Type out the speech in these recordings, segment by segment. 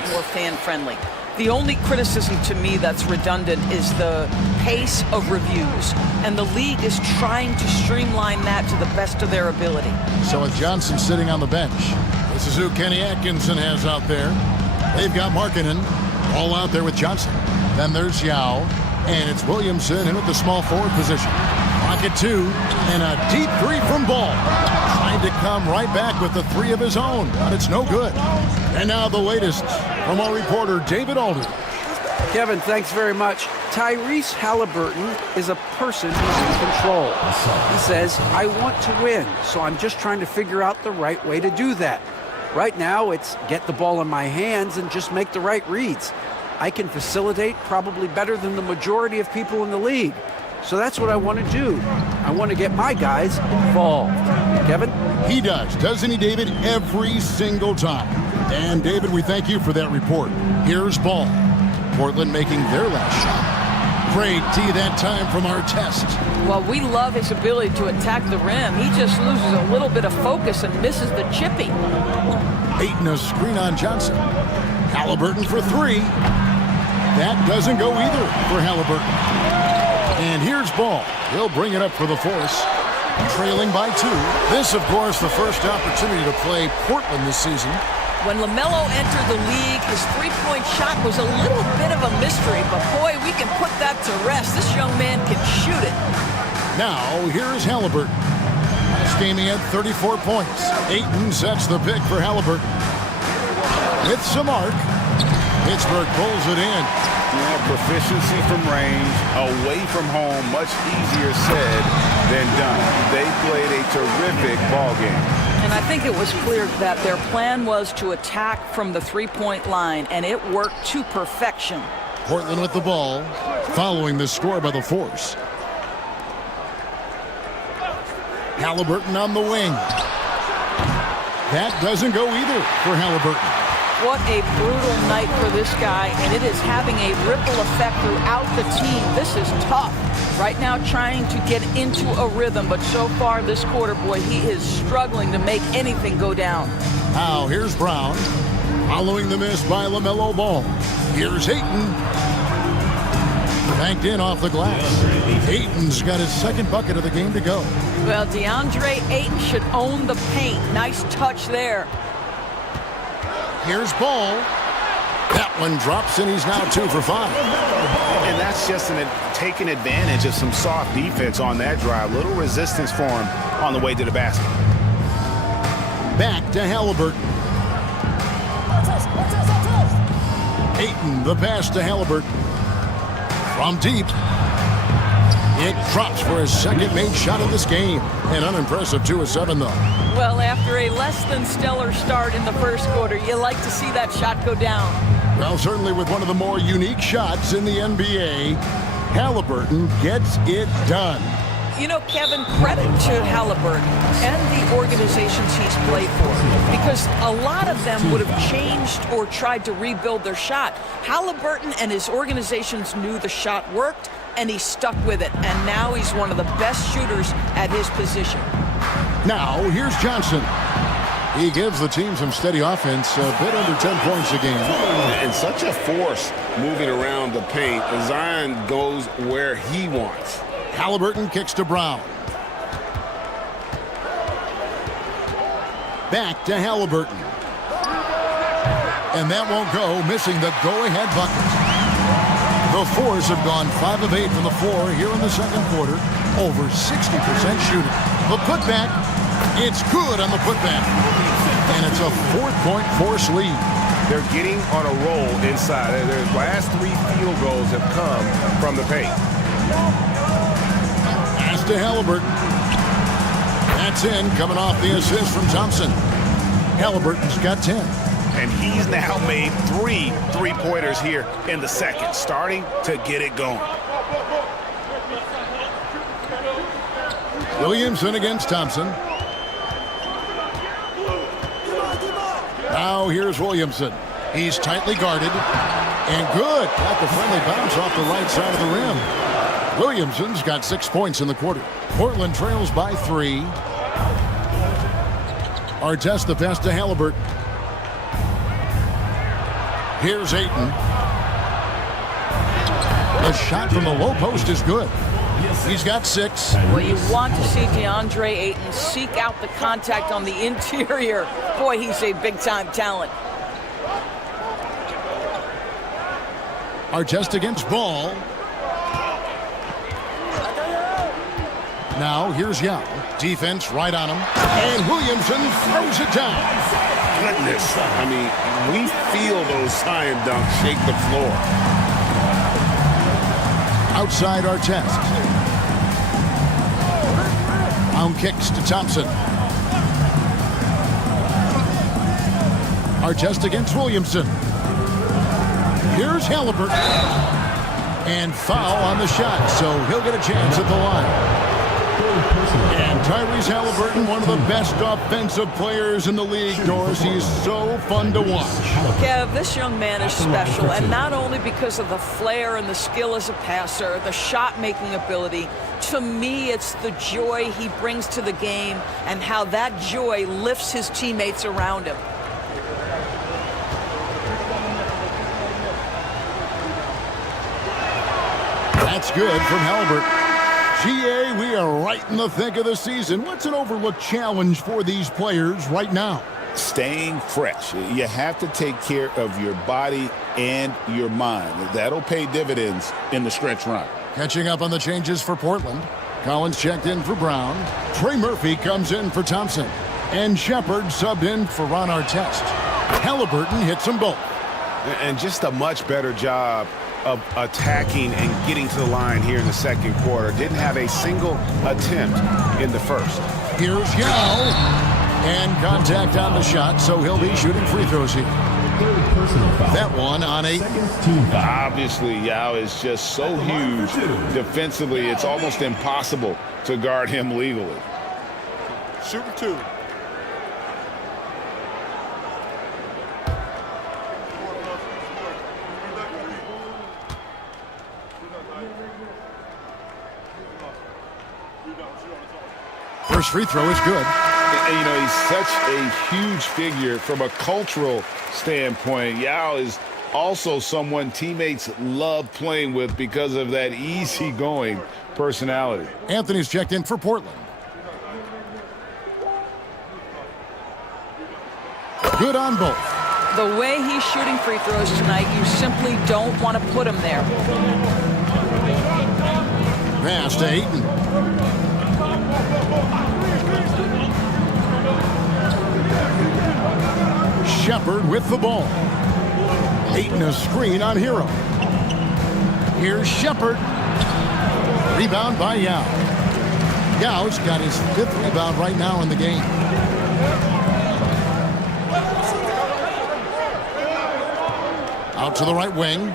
bit more fan-friendly. The only criticism to me that's redundant is the pace of reviews, and the league is trying to streamline that to the best of their ability. So with Johnson sitting on the bench, this is who Kenny Atkinson has out there. They've got Markkanen all out there with Johnson. Then there's Yao, and it's Williamson in at the small forward position. Pocket two, and a deep three from Ball. Trying to come right back with the three of his own, but it's no good. And now the latest from our reporter, David Alder. Kevin, thanks very much. Tyrese Halliburton is a person who's in control. He says, I want to win, so I'm just trying to figure out the right way to do that. Right now, it's get the ball in my hands and just make the right reads. I can facilitate probably better than the majority of people in the league. So that's what I want to do. I want to get my guys involved. Kevin? He does, doesn't he, David? Every single time. And, David, we thank you for that report. Here's Ball. Portland making their last shot. Great D that time from our test. Well, we love his ability to attack the rim. He just loses a little bit of focus and misses the chippy. Ayton a screen on Johnson. Halliburton for three. That doesn't go either for Halliburton. And here's Ball. He'll bring it up for the force. Trailing by two. This, of course, the first opportunity to play Portland this season. When LaMelo entered the league, his three-point shot was a little bit of a mystery, but boy, we can put that to rest. This young man can shoot it. Now, here's Halliburton. Last game he had 34 points. Ayton sets the pick for Halliburton. With some arc. Pittsburgh pulls it in. Proficiency from range, away from home, much easier said than done. They played a terrific ball game. And I think it was clear that their plan was to attack from the three-point line, and it worked to perfection. Portland with the ball, following the score by the force. Halliburton on the wing. That doesn't go either for Halliburton. What a brutal night for this guy, and it is having a ripple effect throughout the team. This is tough. Right now trying to get into a rhythm, but so far this quarter, boy, he is struggling to make anything go down. Now here's Brown, following the miss by LaMelo Ball. Here's Ayton. Banked in off the glass. Ayton's got his second bucket of the game to go. Well, DeAndre Ayton should own the paint. Nice touch there. Here's Ball. That one drops, and he's now 2 for 5. And that's just taking advantage of some soft defense on that drive. Little resistance for him on the way to the basket. Back to Halliburton. Ayton, the pass to Halliburton. From deep. It drops for his second made shot of this game. An unimpressive 2 of 7, though. Well, after a less than stellar start in the first quarter, you like to see that shot go down. Well, certainly with one of the more unique shots in the NBA, Halliburton gets it done. You know, Kevin, credit to Halliburton and the organizations he's played for, because a lot of them would have changed or tried to rebuild their shot. Halliburton and his organizations knew the shot worked, and he stuck with it, and now he's one of the best shooters at his position. Now, here's Johnson. He gives the team some steady offense, a bit under 10 points a game. And such a force moving around the paint. Zion goes where he wants. Halliburton kicks to Brown. Back to Halliburton. And that won't go, missing the go-ahead bucket. The Force have gone 5 of 8 from the floor here in the second quarter. Over 60% shooting. The putback, it's good on the putback. And it's a 4-point Force lead. They're getting on a roll inside. Their last 3 field goals have come from the paint. Pass to Halliburton. That's in, coming off the assist from Thompson. Halliburton's got 10. And he's now made 3 three-pointers here in the second, starting to get it going. Williamson against Thompson. Now here's Williamson. He's tightly guarded. And good. Got the friendly bounce off the right side of the rim. Williamson's got 6 points in the quarter. Portland trails by 3. Artest the pass to Halliburton. Here's Ayton. The shot from the low post is good. He's got 6. Well, you want to see DeAndre Ayton seek out the contact on the interior. Boy, he's a big-time talent. Artest against Ball. Now here's Yao. Defense right on him. And Williamson throws it down. Goodness. I mean, we feel those slam dunks shake the floor. Outside Artest. Pound kicks to Thompson. Artest against Williamson. Here's Halliburton. And foul on the shot, so he'll get a chance at the line. And Tyrese Halliburton, one of the best offensive players in the league, Doris. He's so fun to watch. Kev, this young man is special, and not only because of the flair and the skill as a passer, the shot-making ability. To me, it's the joy he brings to the game and how that joy lifts his teammates around him. That's good from Halliburton. GA, we are right in the thick of the season. What's an overlooked challenge for these players right now? Staying fresh. You have to take care of your body and your mind. That'll pay dividends in the stretch run. Catching up on the changes for Portland. Collins checked in for Brown. Trey Murphy comes in for Thompson. And Shepard subbed in for Ron Artest. Halliburton hits them both. And just a much better job of attacking and getting to the line here in the second quarter. Didn't have a single attempt in the first. Here's Yao. And contact on the shot, so he'll be shooting free throws here. That one on 8. Obviously, Yao is just so huge defensively, it's almost impossible to guard him legally. Shooting 2. First free throw is good. And, you know, he's such a huge figure from a cultural standpoint. Yao is also someone teammates love playing with because of that easygoing personality. Anthony's checked in for Portland. Good on both. The way he's shooting free throws tonight, you simply don't want to put him there. Pass to Ayton. Shepard with the ball. Ayton a screen on Hero. Here's Shepard. Rebound by Yao. Yao's got his 5th rebound right now in the game. Out to the right wing.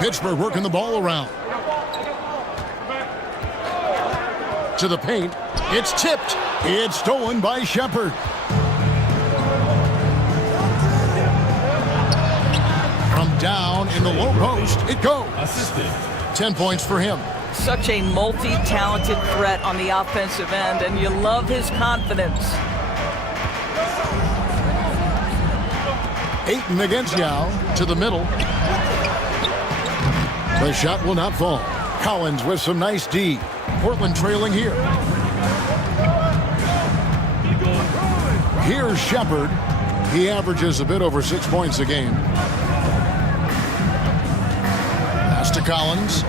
Pittsburgh working the ball around. To the paint. It's tipped. It's stolen by Shepard. From down in the low post, it goes. 10 points for him. Such a multi-talented threat on the offensive end, and you love his confidence. Ayton against Yao to the middle. The shot will not fall. Collins with some nice D. Portland trailing here. Here's Shepard. He averages a bit over 6 points a game. Pass to Collins.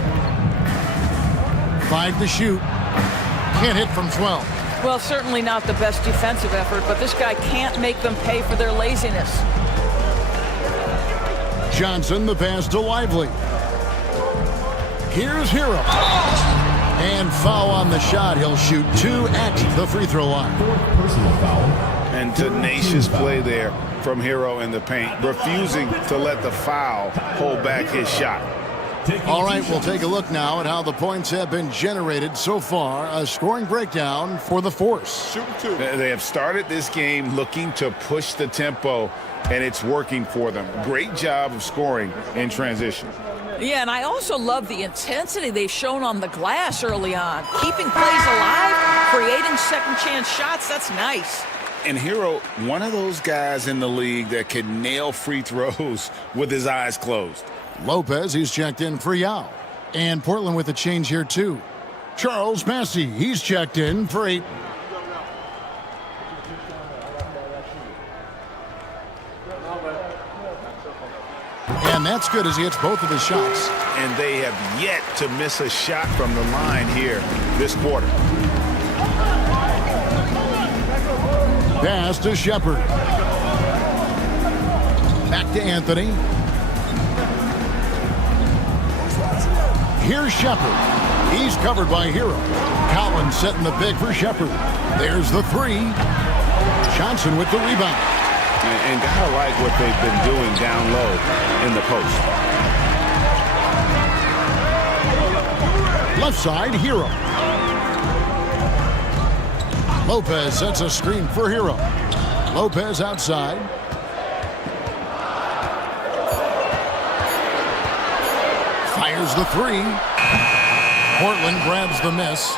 5 to shoot. Can't hit from 12. Well, certainly not the best defensive effort, but this guy can't make them pay for their laziness. Johnson, the pass to Lively. Here's Hero. And foul on the shot. He'll shoot 2 at the free throw line. Personal foul. And tenacious play there from Hero in the paint, refusing to let the foul hold back his shot. All right, we'll take a look now at how the points have been generated so far. A scoring breakdown for the Force. Shooting 2. They have started this game looking to push the tempo, and it's working for them. Great job of scoring in transition. Yeah, and I also love the intensity they've shown on the glass early on. Keeping plays alive, creating second chance shots, that's nice. And Hero, one of those guys in the league that can nail free throws with his eyes closed. Lopez, he's checked in for Yao. And Portland with a change here, too. Charles Massey, he's checked in for 8. And that's good as he hits both of his shots. And they have yet to miss a shot from the line here this quarter. Pass to Shepard. Back to Anthony. Here's Shepard. He's covered by Hero. Collins setting the big for Shepard. There's the 3. Johnson with the rebound. And gotta like what they've been doing down low in the post. Left side, Hero. Lopez sets a screen for Hero. Lopez outside. Fires the 3. Portland grabs the miss.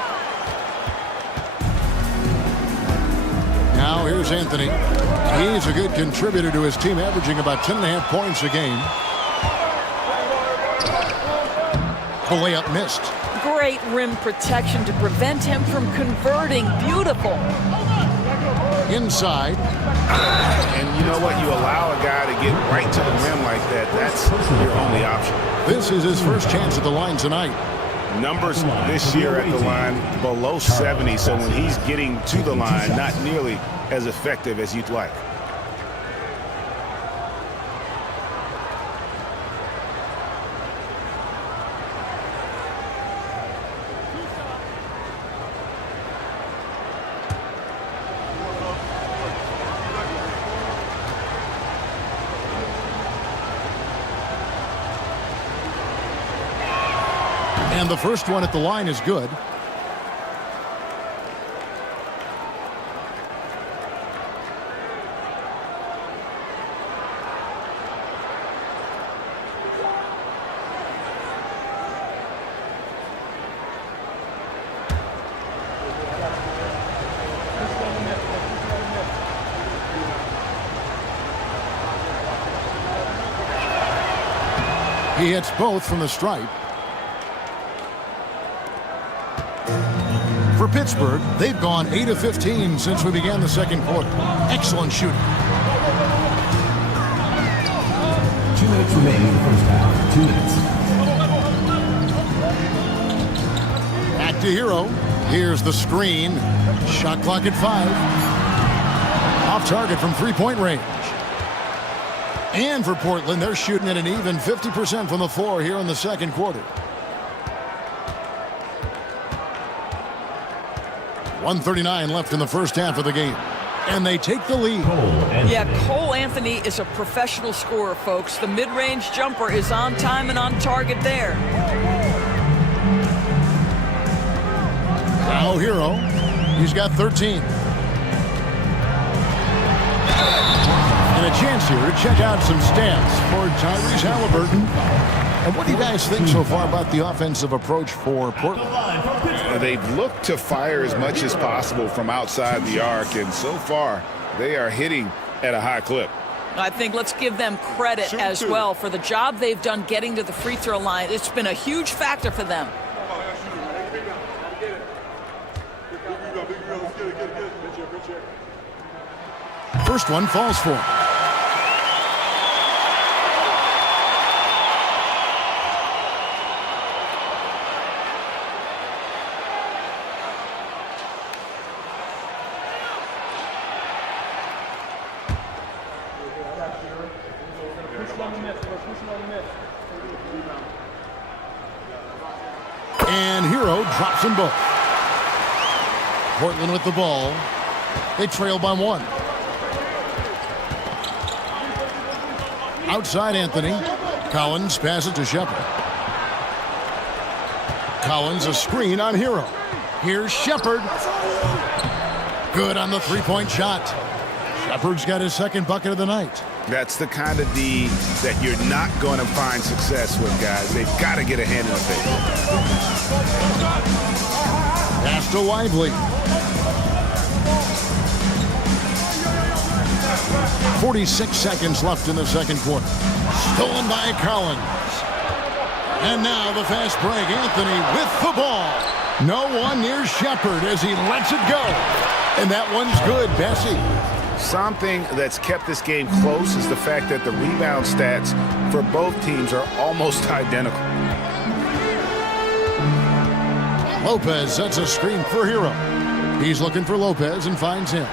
Now here's Anthony. He's a good contributor to his team, averaging about 10.5 points a game. The layup missed. Great rim protection to prevent him from converting. Beautiful. Inside. And you know what? You allow a guy to get right to the rim like that. That's your only option. This is his first chance at the line tonight. Numbers this year at the line below 70, so when he's getting to the line, not nearly as effective as you'd like. And the first one at the line is good. He hits both from the stripe. For Pittsburgh, they've gone 8 of 15 since we began the second quarter. Excellent shooting. 2 minutes remaining in the first half. 2 minutes. Back to Hero. Here's the screen. Shot clock at 5. Off target from three-point range. And for Portland, they're shooting at an even 50% from the floor here in the second quarter. 1:39 left in the first half of the game. And they take the lead. Yeah, Cole Anthony is a professional scorer, folks. The mid-range jumper is on time and on target there. Now Hero. He's got 13. And a chance here to check out some stats for Tyrese Halliburton. And what do you guys think so far about the offensive approach for Portland? They've looked to fire as much as possible from outside the arc, and so far they are hitting at a high clip. I think let's give them credit as well for the job they've done getting to the free throw line. It's been a huge factor for them. First one falls for him. And Hero drops them both. Portland with the ball. They trail by 1. Outside Anthony. Collins passes to Shepard. Collins a screen on Hero. Here's Shepard. Good on the three-point shot. Shepard's got his second bucket of the night. That's the kind of D that you're not going to find success with, guys. They've got to get a hand in the face. Pass to Lively. 46 seconds left in the second quarter. Stolen by Collins. And now the fast break. Anthony with the ball. No one near Shepard as he lets it go. And that one's good, Bessie. Something that's kept this game close is the fact that the rebound stats for both teams are almost identical. Lopez sets a screen for Hero. He's looking for Lopez and finds him.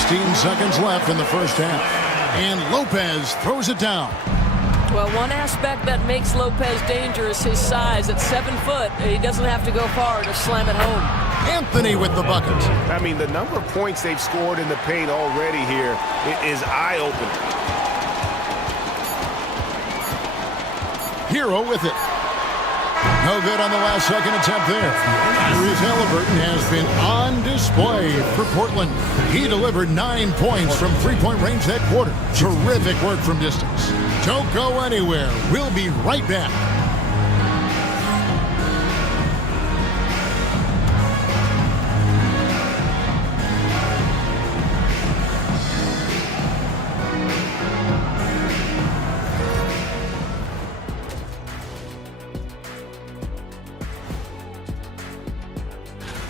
16 seconds left in the first half. And Lopez throws it down. Well, one aspect that makes Lopez dangerous, his size. At 7 foot, he doesn't have to go far to slam it home. Anthony with the bucket. I mean, the number of points they've scored in the paint already here is eye-opening. Hero with it. No good on the last second attempt there. Tyrese Halliburton has been on display for Portland. He delivered 9 points from three-point range that quarter. Terrific work from distance. Don't go anywhere. We'll be right back.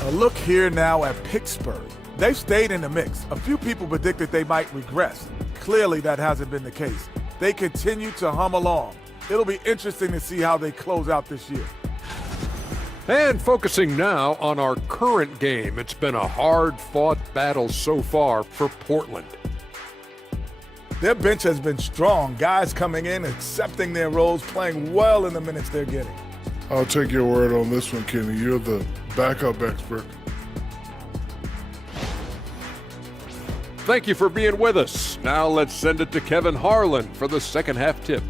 A look here now at Pittsburgh. They've stayed in the mix. A few people predicted they might regress. Clearly, that hasn't been the case. They continue to hum along. It'll be interesting to see how they close out this year. And focusing now on our current game. It's been a hard-fought battle so far for Portland. Their bench has been strong. Guys coming in, accepting their roles, playing well in the minutes they're getting. I'll take your word on this one, Kenny. You're the backup expert. Thank you for being with us. Now let's send it to Kevin Harlan for the second half tip.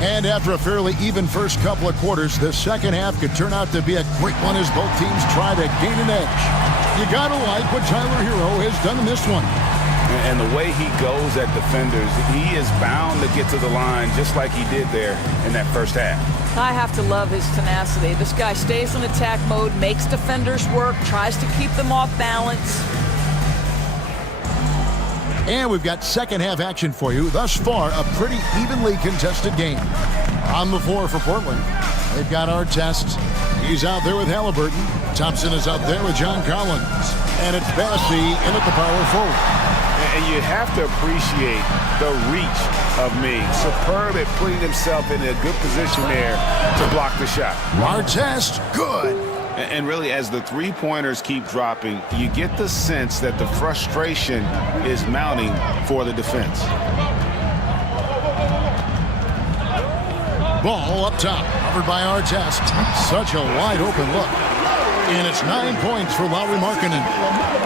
And after a fairly even first couple of quarters, the second half could turn out to be a quick one as both teams try to gain an edge. You gotta like what Tyler Hero has done in this one. And the way he goes at defenders, he is bound to get to the line just like he did there in that first half. I have to love his tenacity. This guy stays in attack mode, makes defenders work, tries to keep them off balance. And we've got second half action for you. Thus far, a pretty evenly contested game. On the floor for Portland, they've got Artest. He's out there with Halliburton. Thompson is out there with John Collins. And it's Bessie in at the power forward. And you have to appreciate the reach of Ming. Superb at putting himself in a good position there to block the shot. Artest, good. And really, as the three-pointers keep dropping, you get the sense that the frustration is mounting for the defense. Ball up top, covered by Artest. Such a wide-open look. And it's 9 points for Lauri Markkanen.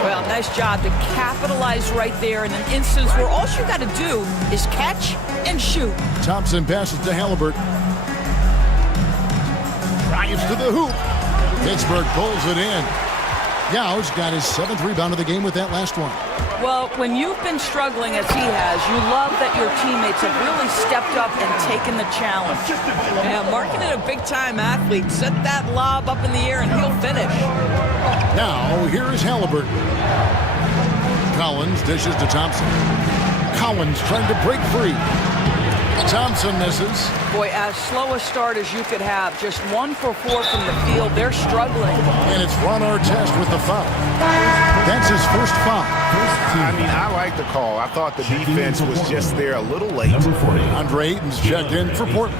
Well, nice job to capitalize right there in an instance where all you got to do is catch and shoot. Thompson passes to Halliburton. Drives to the hoop. Pittsburgh pulls it in. Yau's got his 7th rebound of the game with that last one. Well, when you've been struggling as he has, you love that your teammates have really stepped up and taken the challenge. Yeah, Markkanen, a big-time athlete. Set that lob up in the air and he'll finish. Now, here is Halliburton. Collins dishes to Thompson. Collins trying to break free. Thompson misses. Boy, as slow a start as you could have. Just 1 for 4 from the field. They're struggling. And it's Ron Artest with the foul. That's his first foul. I mean, I like the call. I thought the defense was just there a little late. Andre Ayton's checked in for Portland.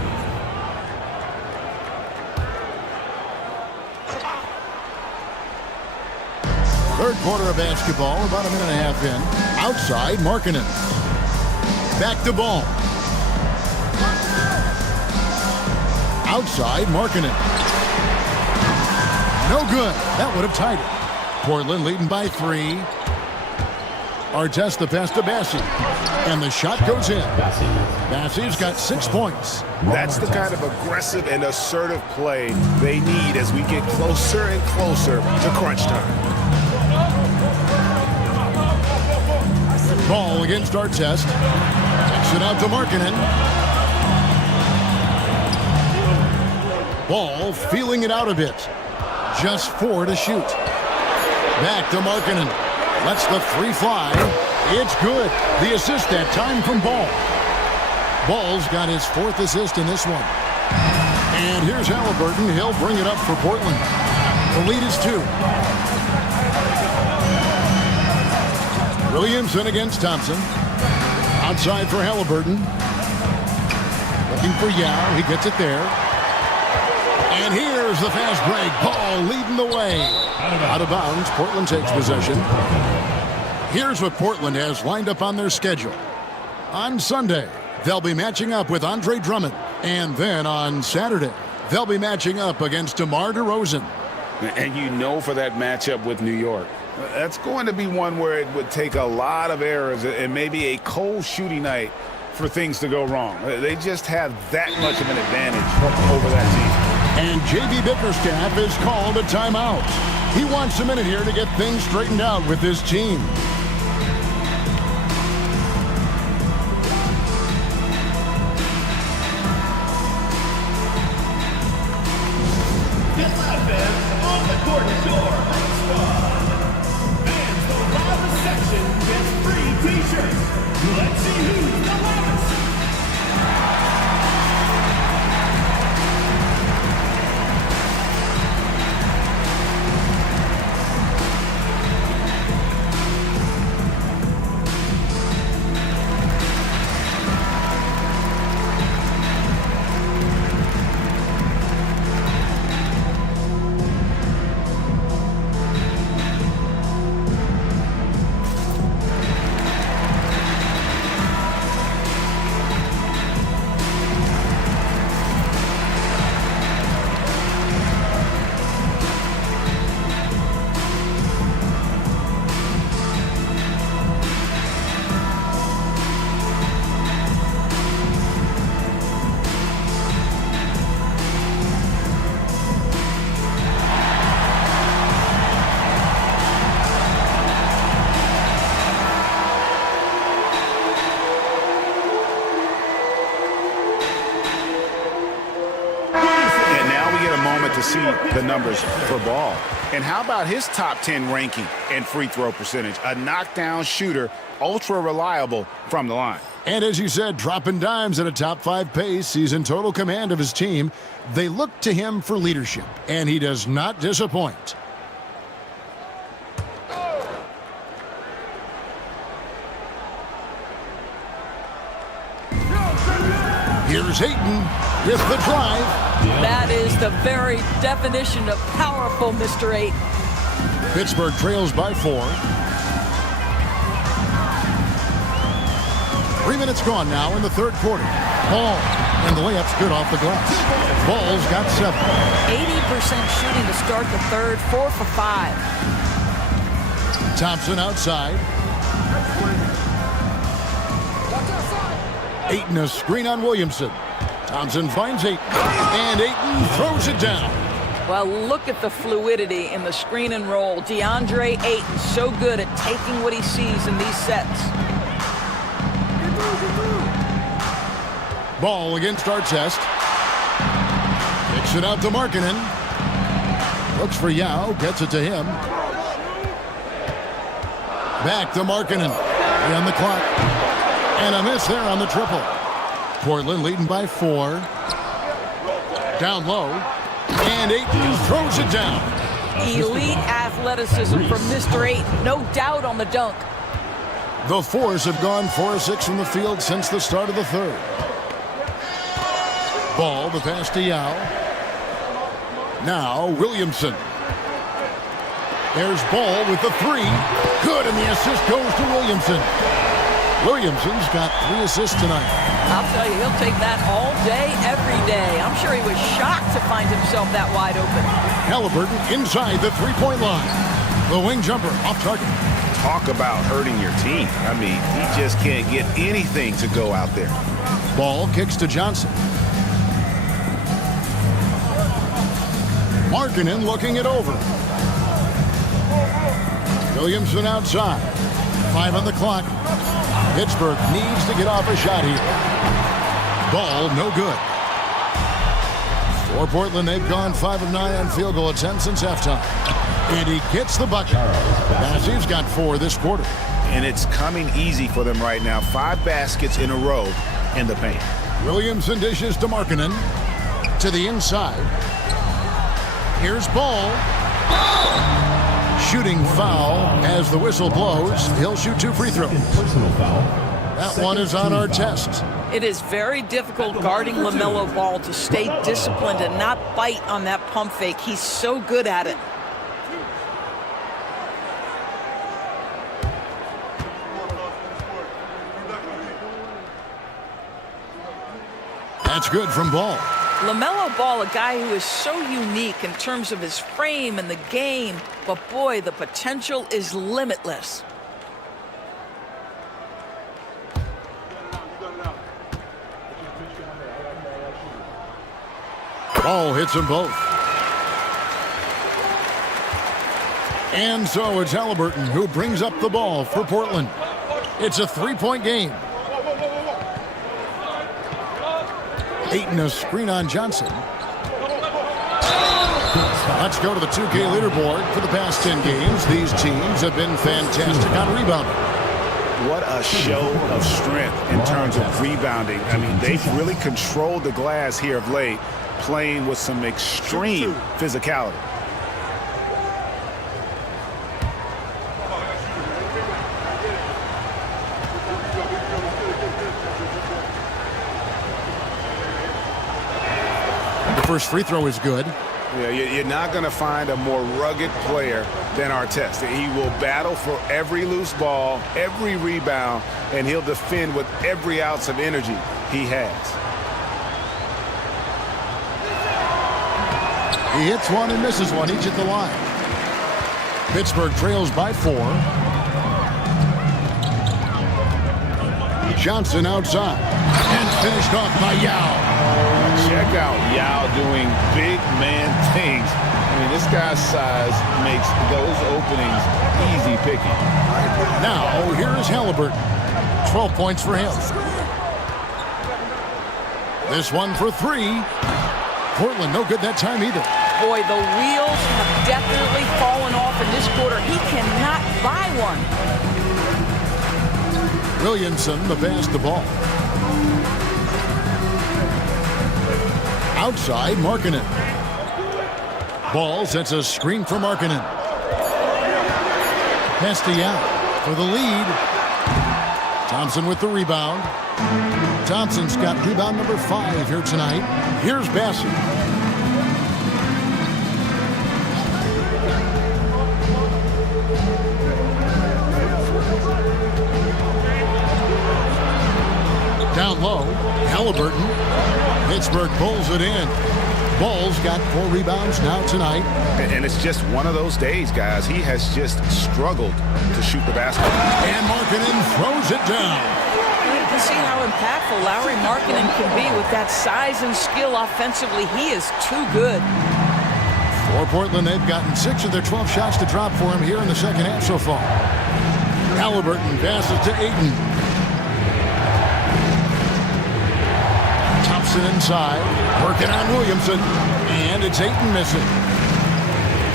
Third quarter of basketball, about a minute and a half in. Outside, Markkanen. Back to ball. Outside, Markkanen. No good. That would have tied it. Portland leading by 3. Artest the pass to Bessie. And the shot goes in. Bassie's got 6 points. That's the kind of aggressive and assertive play they need as we get closer and closer to crunch time. Ball against Artest. Takes it out to Markkanen. Ball feeling it out a bit. Just 4 to shoot. Back to Markkanen. Lets the 3 fly. It's good. The assist that time from Ball. Ball's got his 4th assist in this one. And here's Halliburton. He'll bring it up for Portland. The lead is 2. Williamson against Thompson. Outside for Halliburton. Looking for Yao. He gets it there. And here's the fast break. Ball leading the way. Out of bounds. Portland takes possession. Here's what Portland has lined up on their schedule. On Sunday, they'll be matching up with Andre Drummond. And then on Saturday, they'll be matching up against DeMar DeRozan. And you know for that matchup with New York, that's going to be one where it would take a lot of errors and maybe a cold shooting night for things to go wrong. They just have that much of an advantage over that team. And J.B. Bickerstaff has called a timeout. He wants a minute here to get things straightened out with his team. On the court is yours. Fans, the loudest section gets free t-shirts. Let's see who's the loudest. To see the numbers for Ball. And how about his top 10 ranking and free throw percentage? A knockdown shooter, ultra reliable from the line. And as you said, dropping dimes at a top 5 pace. He's in total command of his team. They look to him for leadership, and he does not disappoint. Here's Ayton with the drive. That is the very definition of powerful, Mr. 8. Pittsburgh trails by 4. 3 minutes gone now in the third quarter. Ball, and the layup's good off the glass. Ball's got 7. 80% shooting to start the third, 4 for 5. Thompson outside. Ayton a screen on Williamson. Thompson finds Ayton, and Ayton throws it down. Well, look at the fluidity in the screen and roll. DeAndre Ayton, so good at taking what he sees in these sets. Ball against Artest. Kicks it out to Markkanen. Looks for Yao, gets it to him. Back to Markkanen. On the clock. And a miss there on the triple. Portland leading by 4. Down low. And Ayton throws it down. Elite athleticism from Mr. Ayton. No doubt on the dunk. The Force have gone 4 of 6 from the field since the start of the third. Ball, the pass to Yao. Now Williamson. There's Ball with the 3. Good, and the assist goes to Williamson. Williamson's got 3 assists tonight. I'll tell you, he'll take that all day, every day. I'm sure he was shocked to find himself that wide open. Halliburton inside the 3-point line. The wing jumper off target. Talk about hurting your team. I mean, he just can't get anything to go out there. Ball kicks to Johnson. Markkanen looking it over. Williamson outside. 5 on the clock. Pittsburgh needs to get off a shot here. Ball no good. For Portland, they've gone 5 of 9 on field goal attempts since halftime. And he gets the bucket. Bassey's got 4 this quarter. And it's coming easy for them right now. 5 baskets in a row in the paint. Williamson dishes to Markkanen. To the inside. Here's Ball. Shooting foul as the whistle blows. He'll shoot 2 free throws. That one is on our test. It is very difficult guarding LaMelo Ball to stay disciplined and not bite on that pump fake. He's so good at it. That's good from Ball. LaMelo Ball, a guy who is so unique in terms of his frame and the game, but boy, the potential is limitless. Ball hits them both. And so it's Haliburton who brings up the ball for Portland. It's a 3-point game. Ayton a screen on Johnson. Let's go to the 2K leaderboard. For the past 10 games, these teams have been fantastic on rebounding. What a show of strength in terms of rebounding. I mean, they've really controlled the glass here of late, playing with some extreme physicality. The first free throw is good. Yeah, you're not going to find a more rugged player than Artest. He will battle for every loose ball, every rebound, and he'll defend with every ounce of energy he has. He hits one and misses one, each at the line. Pittsburgh trails by 4. Johnson outside. And finished off by Yao. Check out Yao doing big man things. I mean, this guy's size makes those openings easy picking. Now, here's Haliburton. 12 points for him. This one for 3. Portland no good that time either. Boy, the wheels have definitely fallen off in this quarter. He cannot buy one. Williamson the pass the ball. Outside, Markkanen. Ball sets a screen for Markkanen. Pass to Yao for the lead. Thompson with the rebound. Thompson's got rebound number 5 here tonight. Here's Bassett. Down low, Haliburton. Pittsburgh pulls it in. Ball's got 4 rebounds now tonight. And it's just one of those days, guys. He has just struggled to shoot the basketball. And Markkanen throws it down. You can see how impactful Lauri Markkanen can be with that size and skill offensively. He is too good. For Portland, they've gotten 6 of their 12 shots to drop for him here in the second half so far. Haliburton passes to Ayton. Thompson inside, working on Williamson, and it's Ayton missing.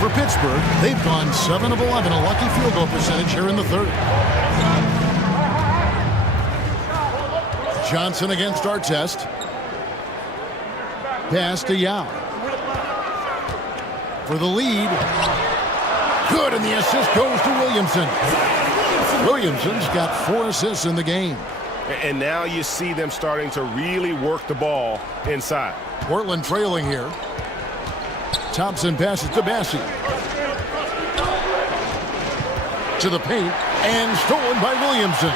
For Pittsburgh, they've gone 7 of 11, a lucky field goal percentage here in the third. Johnson against Artest. Pass to Yao. For the lead. Good, and the assist goes to Williamson. Williamson's got 4 assists in the game. And now you see them starting to really work the ball inside. Portland trailing here. Thompson passes to Bassey. To the paint, and stolen by Williamson.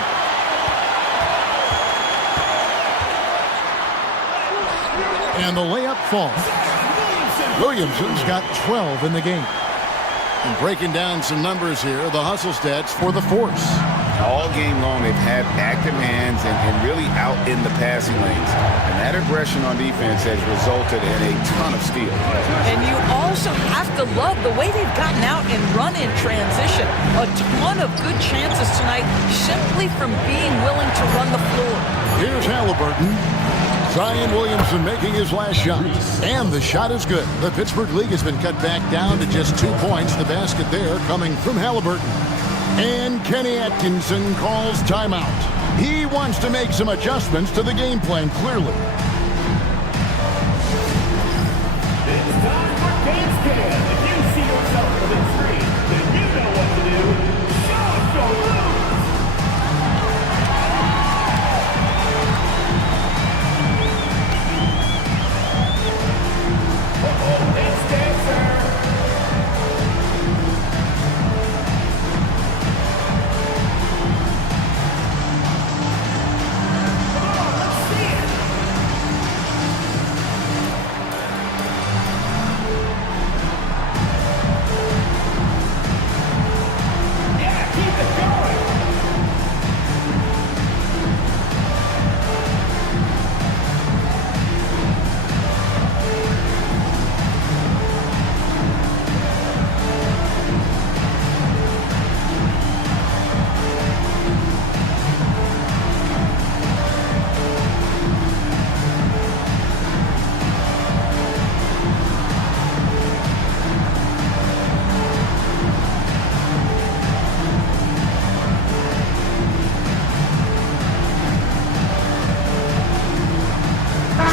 And the layup falls. Williamson's got 12 in the game. And breaking down some numbers here, the hustle stats for the Force. All game long, they've had active hands and really out in the passing lanes. And that aggression on defense has resulted in a ton of steals. And you also have to love the way they've gotten out and run in transition. A ton of good chances tonight simply from being willing to run the floor. Here's Halliburton. Zion Williamson making his last shot. And the shot is good. The Pittsburgh League has been cut back down to just 2 points. The basket there coming from Halliburton. And Kenny Atkinson calls timeout. He wants to make some adjustments to the game plan, clearly. It's time for Dance Cam. If you see yourself on the screen, then you know what to do. Show us your moves. Dance Dancer. Come on, let's see it. Yeah, keep it going.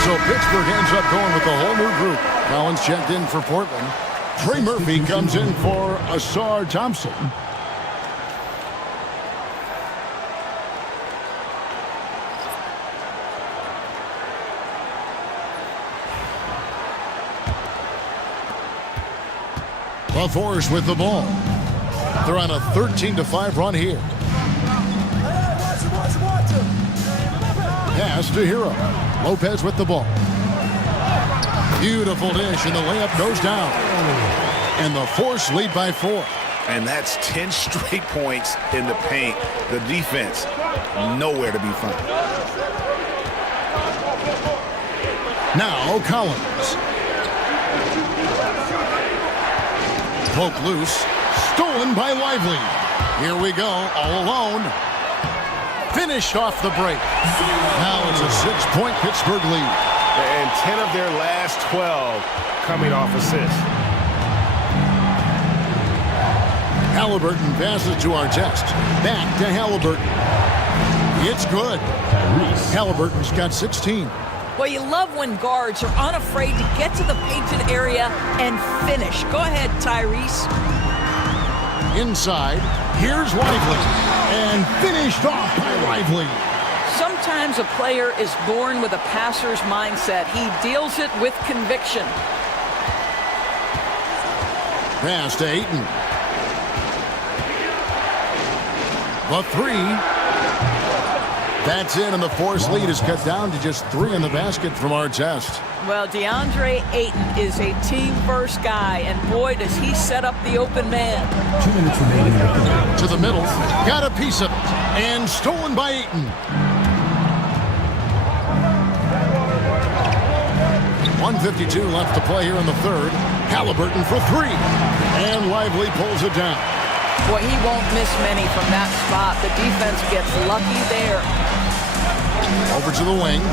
So Pittsburgh ends up going with the whole new group. Collins checked in for Portland. Trey Murphy comes in for Asar Thompson. The Force with the ball. They're on a 13-5 run here. Pass to Hero. Lopez with the ball. Beautiful dish, and the layup goes down. And the Force lead by 4. And that's 10 straight points in the paint. The defense, nowhere to be found. Now Collins. Poke loose. Stolen by Lively. Here we go, all alone. Finished off the break. Now it's a 6-point Pittsburgh lead. And 10 of their last 12 coming off assists. Halliburton passes to Artest. Back to Halliburton. It's good. Halliburton's got 16. Well, you love when guards are unafraid to get to the painted area and finish. Go ahead, Tyrese. Inside, here's Lively. And finished off by Lively. Sometimes a player is born with a passer's mindset. He deals it with conviction. Pass to Ayton. The 3. That's in, and the Force lead is cut down to just 3 in the basket from Artest. Well, DeAndre Ayton is a team-first guy, and boy, does he set up the open man. 2 minutes remaining in the third. To the middle, got a piece of it, and stolen by Ayton. 1:52 left to play here in the third. Halliburton for 3, and Lively pulls it down. Boy, he won't miss many from that spot. The defense gets lucky there. Over to the wing.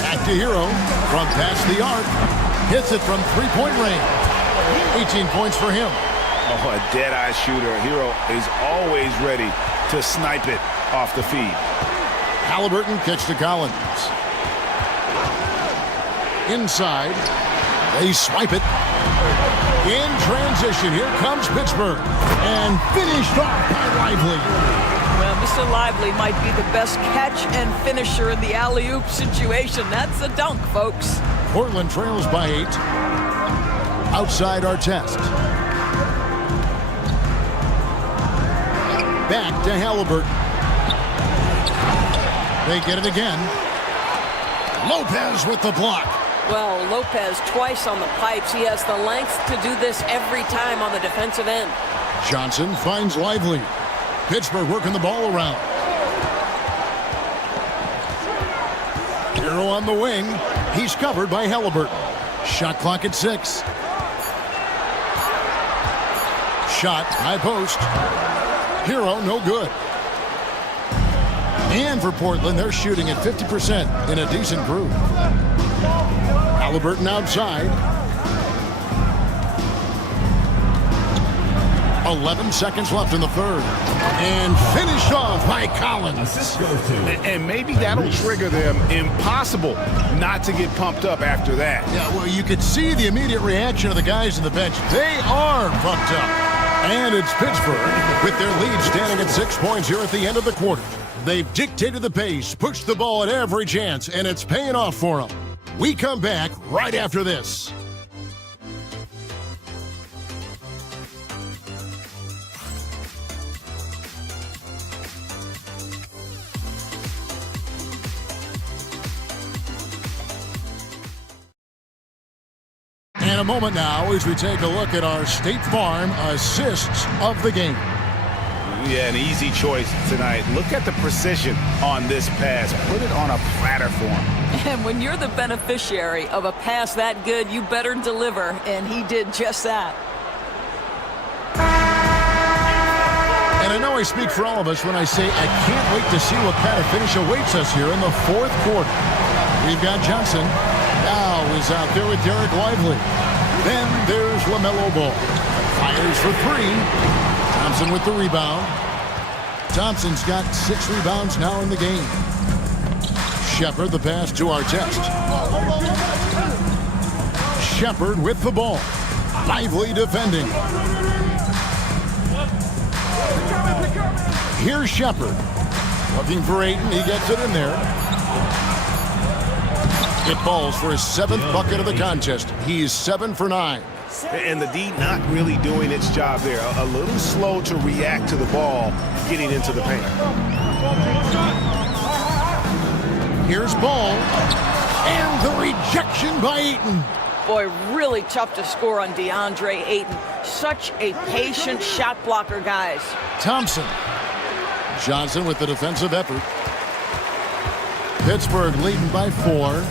Back to Hero. From past the arc. Hits it from 3-point range. 18 points for him. Oh, a dead-eye shooter. Hero is always ready to snipe it off the feed. Halliburton kicks to Collins. Inside. They swipe it. In transition, here comes Pittsburgh. And finished off by Lively. Well, Mr. Lively might be the best catch and finisher in the alley-oop situation. That's a dunk, folks. Portland trails by 8. Outside Artest. Back to Halliburton. They get it again. Lopez with the block. Well, Lopez twice on the pipes. He has the length to do this every time on the defensive end. Johnson finds Lively. Pittsburgh working the ball around. Hero on the wing. He's covered by Halliburton. Shot clock at 6. Shot, high post. Hero, no good. And for Portland, they're shooting at 50% in a decent groove. Halliburton outside. 11 seconds left in the third. And finished off by Collins. And maybe that'll trigger them. Impossible not to get pumped up after that. Yeah, well, you could see the immediate reaction of the guys on the bench. They are pumped up. And it's Pittsburgh with their lead standing at 6 points here at the end of the quarter. They've dictated the pace, pushed the ball at every chance, and it's paying off for them. We come back right after this. In a moment now as we take a look at our State Farm assists of the game. Yeah, an easy choice tonight. Look at the precision on this pass. Put it on a platter for him. And when you're the beneficiary of a pass that good, you better deliver, and he did just that. And I know I speak for all of us when I say I can't wait to see what kind of finish awaits us here in the fourth quarter. We've got Johnson. Now is out there with Derek Lively. Then there's LaMelo Ball. Fires for 3. Thompson with the rebound. Thompson's got 6 rebounds now in the game. Shepard the pass to Artest. Shepard with the ball. Lively defending. Here's Shepard. Looking for Ayton. He gets it in there. It falls for his 7th bucket of the contest. He's 7 for 9. And the D not really doing its job there. A little slow to react to the ball getting into the paint. Here's Ball. And the rejection by Ayton. Boy, really tough to score on DeAndre Ayton. Such a patient shot blocker, guys. Thompson. Johnson with the defensive effort. Pittsburgh leading by 4.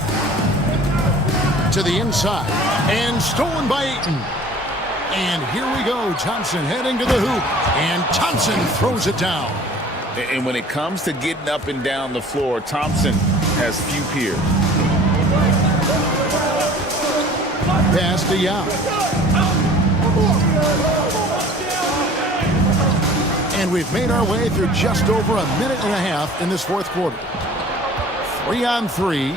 To the inside. And stolen by Ayton. And here we go. Thompson heading to the hoop. And Thompson throws it down. And when it comes to getting up and down the floor, Thompson has few peers. Pass to Yao. And we've made our way through just over a minute and a half in this fourth quarter. 3 on 3.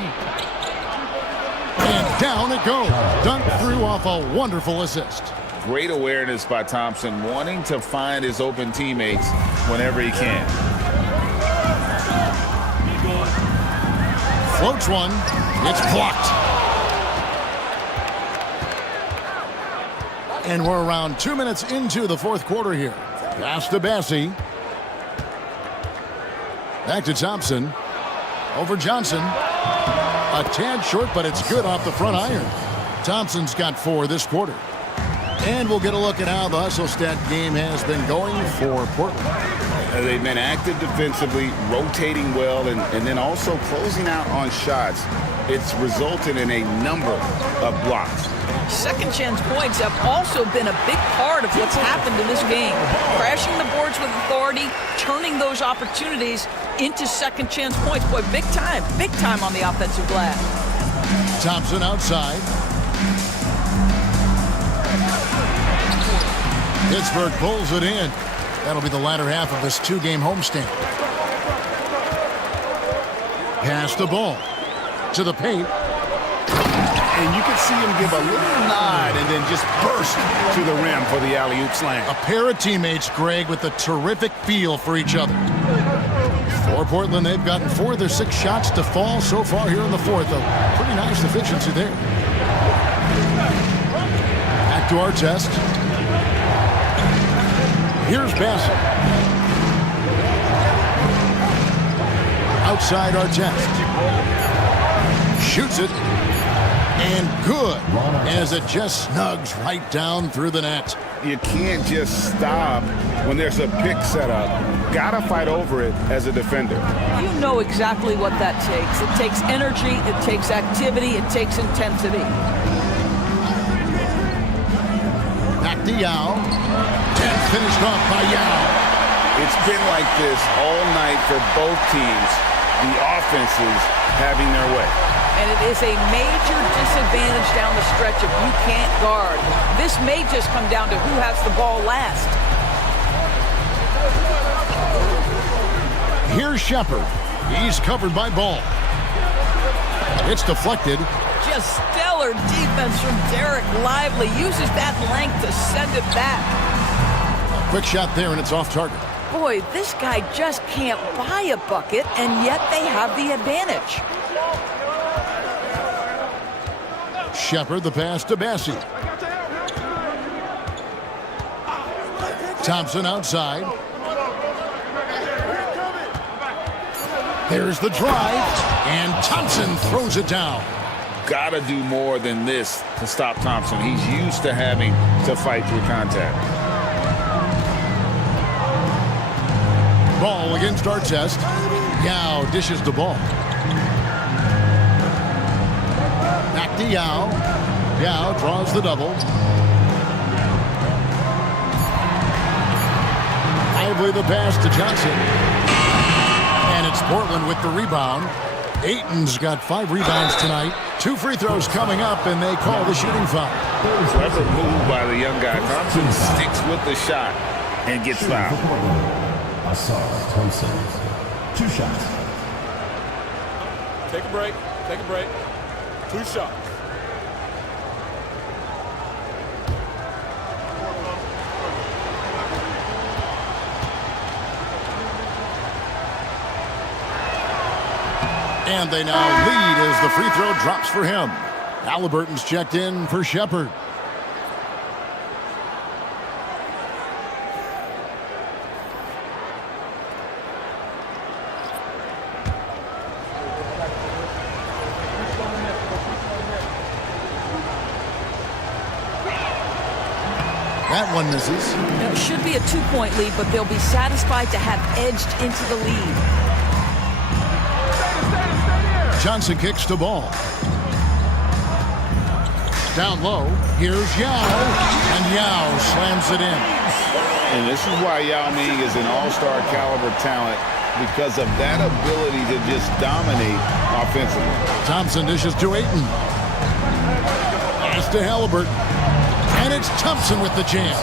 And down it goes. Dunked through off a wonderful assist. Great awareness by Thompson, wanting to find his open teammates whenever he can. Floats one. It's blocked. And we're around 2 minutes into the fourth quarter here. Pass to Bassie. Back to Thompson. Over Johnson. A tad short, but it's good off the front iron. Thompson's got 4 this quarter. And we'll get a look at how the hustle stat game has been going for Portland. They've been active defensively, rotating well, and then also closing out on shots. It's resulted in a number of blocks. Second chance points have also been a big part of what's happened in this game. Crashing the boards with authority, turning those opportunities into second chance points. Boy, big time on the offensive glass. Thompson outside. Pittsburgh pulls it in. That'll be the latter half of this 2-game homestand. Pass the ball to the paint. And you can see him give a little nod and then just burst to the rim for the alley-oop slam. A pair of teammates, Greg, with a terrific feel for each other. For Portland, they've gotten 4 of their 6 shots to fall so far here in the fourth. A pretty nice efficiency there. Back to Artest. Here's Bassett. Outside Artest. Shoots it. And good, as it just snugs right down through the net. You can't just stop when there's a pick set up. Gotta fight over it as a defender. You know exactly what that takes. It takes energy, it takes activity, it takes intensity. Back to Yao. And finished off by Yao. It's been like this all night for both teams. The offenses having their way. And it is a major disadvantage down the stretch if you can't guard. This may just come down to who has the ball last. Here's Shepard. He's covered by Ball. It's deflected. Just stellar defense from Derek Lively. Uses that length to send it back. Quick shot there, and it's off target. Boy, this guy just can't buy a bucket, and yet they have the advantage. Shepard, the pass to Bassie. Thompson outside. There's the drive, and Thompson throws it down. Gotta do more than this to stop Thompson. He's used to having to fight through contact. Ball against Artest. Yao dishes the ball. Back to Yao. Yao draws the double. Lively the pass to Johnson. And it's Portland with the rebound. Ayton's got 5 rebounds tonight. 2 free throws coming up, and they call the shooting foul. Clever move by the young guy. Thompson sticks with the shot and gets fouled. Assault Thompson. 2 shots. Take a break. Take a break. 2 shots. And they now lead as the free throw drops for him. Halliburton's checked in for Shepard. That one misses. Now, it should be a 2-point lead, but they'll be satisfied to have edged into the lead. Johnson kicks the ball. Down low, here's Yao, and Yao slams it in. And this is why Yao Ming is an all-star caliber talent, because of that ability to just dominate offensively. Thompson dishes to Ayton. Pass to Halliburton. And it's Thompson with the jam.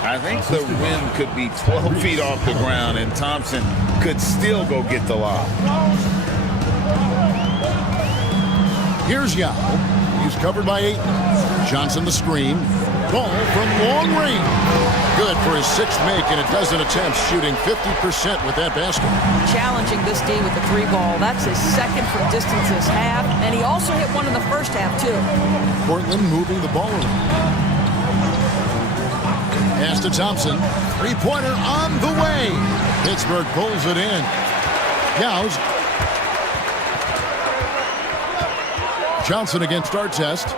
I think the rim could be 12 feet off the ground, and Thompson could still go get the lob. Here's Yao. He's covered by Ayton. Johnson the screen. Ball from long range. Good for his 6th make in a dozen attempts, shooting 50% with that basket. Challenging this D with the 3 ball. That's his 2nd from distance this half, and he also hit one in the first half, too. Portland moving the ball around. Pass to Thompson. 3-pointer on the way. Pittsburgh pulls it in. Yao's. Johnson against Artest.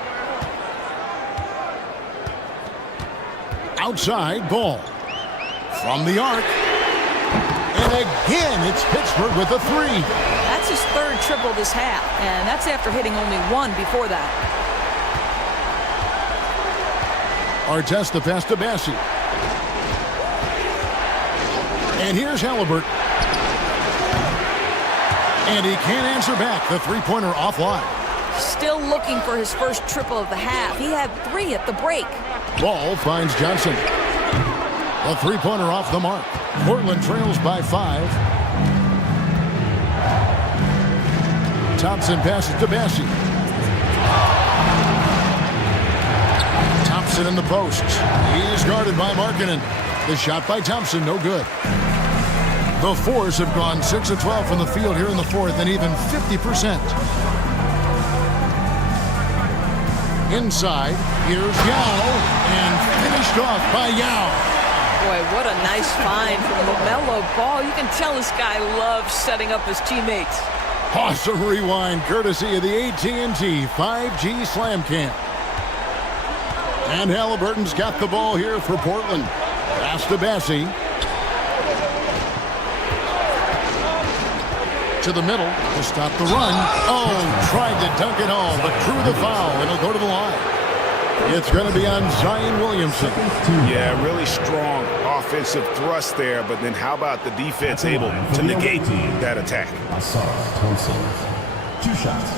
Outside, Ball. From the arc. And again, it's Pittsburgh with a 3. That's his 3rd triple this half, and that's after hitting only 1 before that. Artest the pass to Bassie. And here's Halliburton. And he can't answer back. The 3-pointer offline. Still looking for his first triple of the half. He had 3 at the break. Ball finds Johnson. A 3-pointer off the mark. Portland trails by 5. Thompson passes to Bassie. Thompson in the post. He's guarded by Markkanen. The shot by Thompson, no good. The Fours have gone 6 of 12 from the field here in the 4th, and even 50%. Inside, here's Yao, and finished off by Yao. Boy, what a nice find from LaMelo Ball. You can tell this guy loves setting up his teammates. Awesome rewind, courtesy of the AT&T 5G Slam Cam. And Halliburton's got the ball here for Portland. Pass to Bassie. To the middle to stop the run. Oh, tried to dunk it home, but drew the foul, and he'll go to the line. It's going to be on Zion Williamson. Yeah, really strong offensive thrust there, but then how about the defense able to negate that attack? Asar Thompson. 2 shots.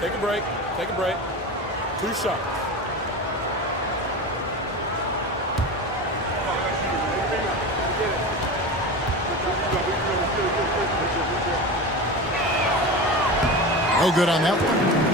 Take a break. Take a break. 2 shots. No good on that one.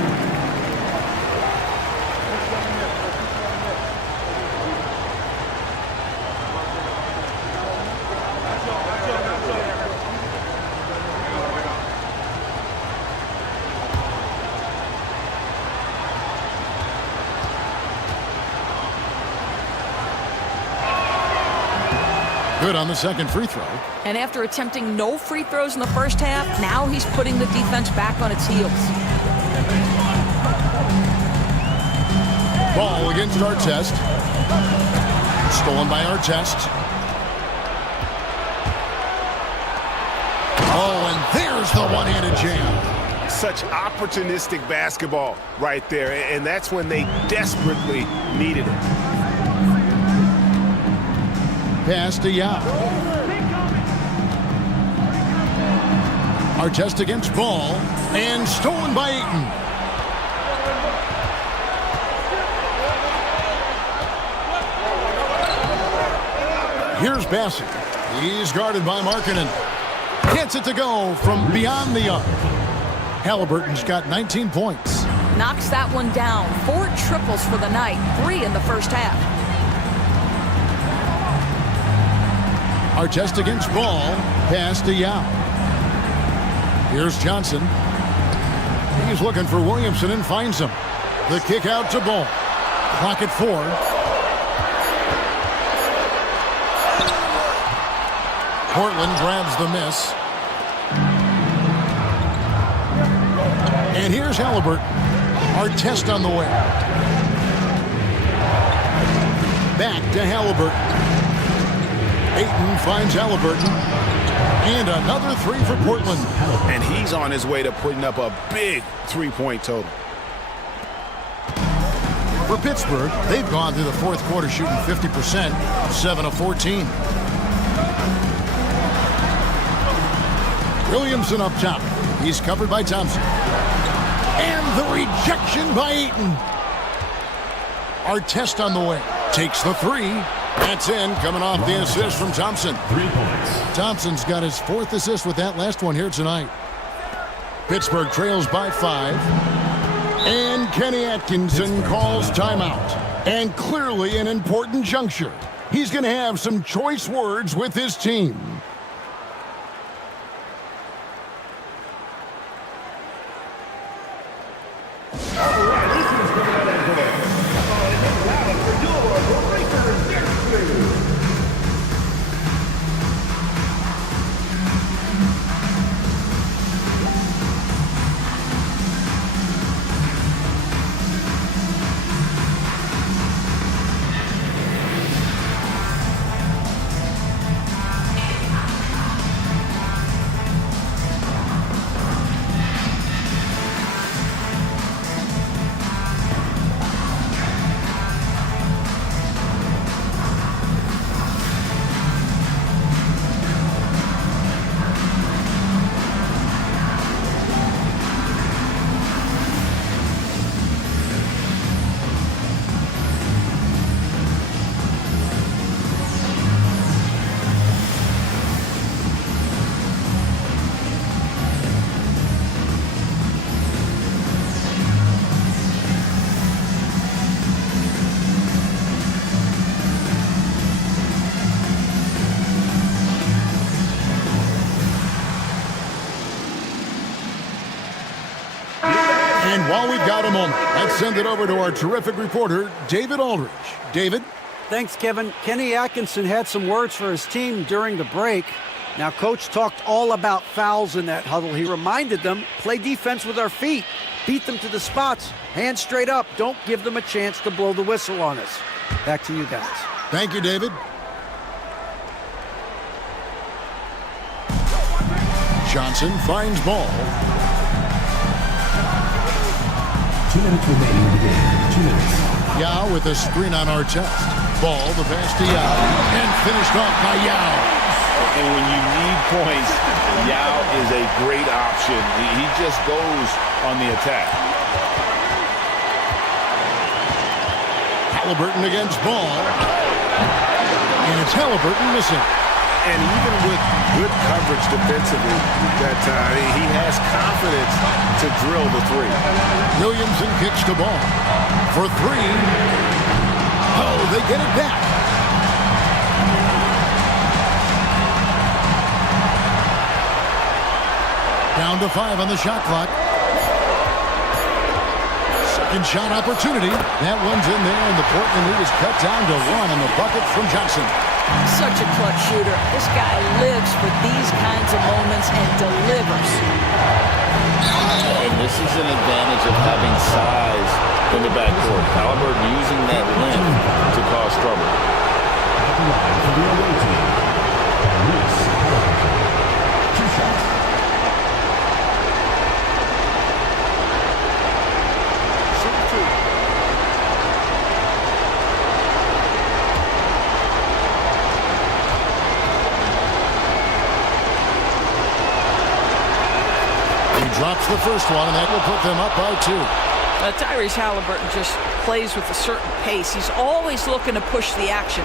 Good on the second free throw. And after attempting no free throws in the first half, now he's putting the defense back on its heels. Ball against Artest. Stolen by Artest. Oh, and there's the one-handed jam. Such opportunistic basketball right there, and that's when they desperately needed it. Pass to Yao. Artest against Ball, and stolen by Ayton. Here's Bassie. He's guarded by Markkanen. Gets it to go from beyond the arc. Halliburton's got 19 points. Knocks that one down. 4 triples for the night, 3 in the first half. Artest against Ball. Pass to Yao. Here's Johnson. He's looking for Williamson and finds him. The kick out to Ball. Clock at 4. Portland grabs the miss. And here's Halliburton. Artest on the way. Back to Halliburton. Ayton finds Halliburton. And another 3 for Portland. And he's on his way to putting up a big 3-point total. For Pittsburgh, they've gone through the fourth quarter shooting 50%, 7 of 14. Williamson up top. He's covered by Thompson. And the rejection by Ayton. Artest on the way. Takes the 3. That's in, coming off the assist from Thompson. 3 points. Thompson's got his 4th assist with that last one here tonight. Pittsburgh trails by 5. And Kenny Atkinson calls timeout. And clearly an important juncture. He's going to have some choice words with his team. And while we've got a moment, let's send it over to our terrific reporter, David Aldridge. David? Thanks, Kevin. Kenny Atkinson had some words for his team during the break. Now, Coach talked all about fouls in that huddle. He reminded them, play defense with our feet. Beat them to the spots. Hands straight up. Don't give them a chance to blow the whistle on us. Back to you guys. Thank you, David. Johnson finds ball. 2 minutes remaining in the game. 2 minutes. Yao with a screen on Artest. Ball, the pass to Yao. And finished off by Yao. And when you need points, Yao is a great option. He just goes on the attack. Halliburton against ball. And it's Halliburton missing. And even with good coverage defensively that time, he has confidence to drill the three. Williamson kicks the ball for three. Oh, they get it back. Down to 5 on the shot clock. Second shot opportunity. That one's in there, and the Portland lead is cut down to 1 on the bucket from Johnson. Such a clutch shooter. This guy lives for these kinds of moments and delivers. And this is an advantage of having size in the backcourt. Halliburton using that length to cause trouble. At the line for the away team. Reese Halliburton. 2 shots. Drops the first one, and that will put them up by 2. Tyrese Halliburton just plays with a certain pace. He's always looking to push the action.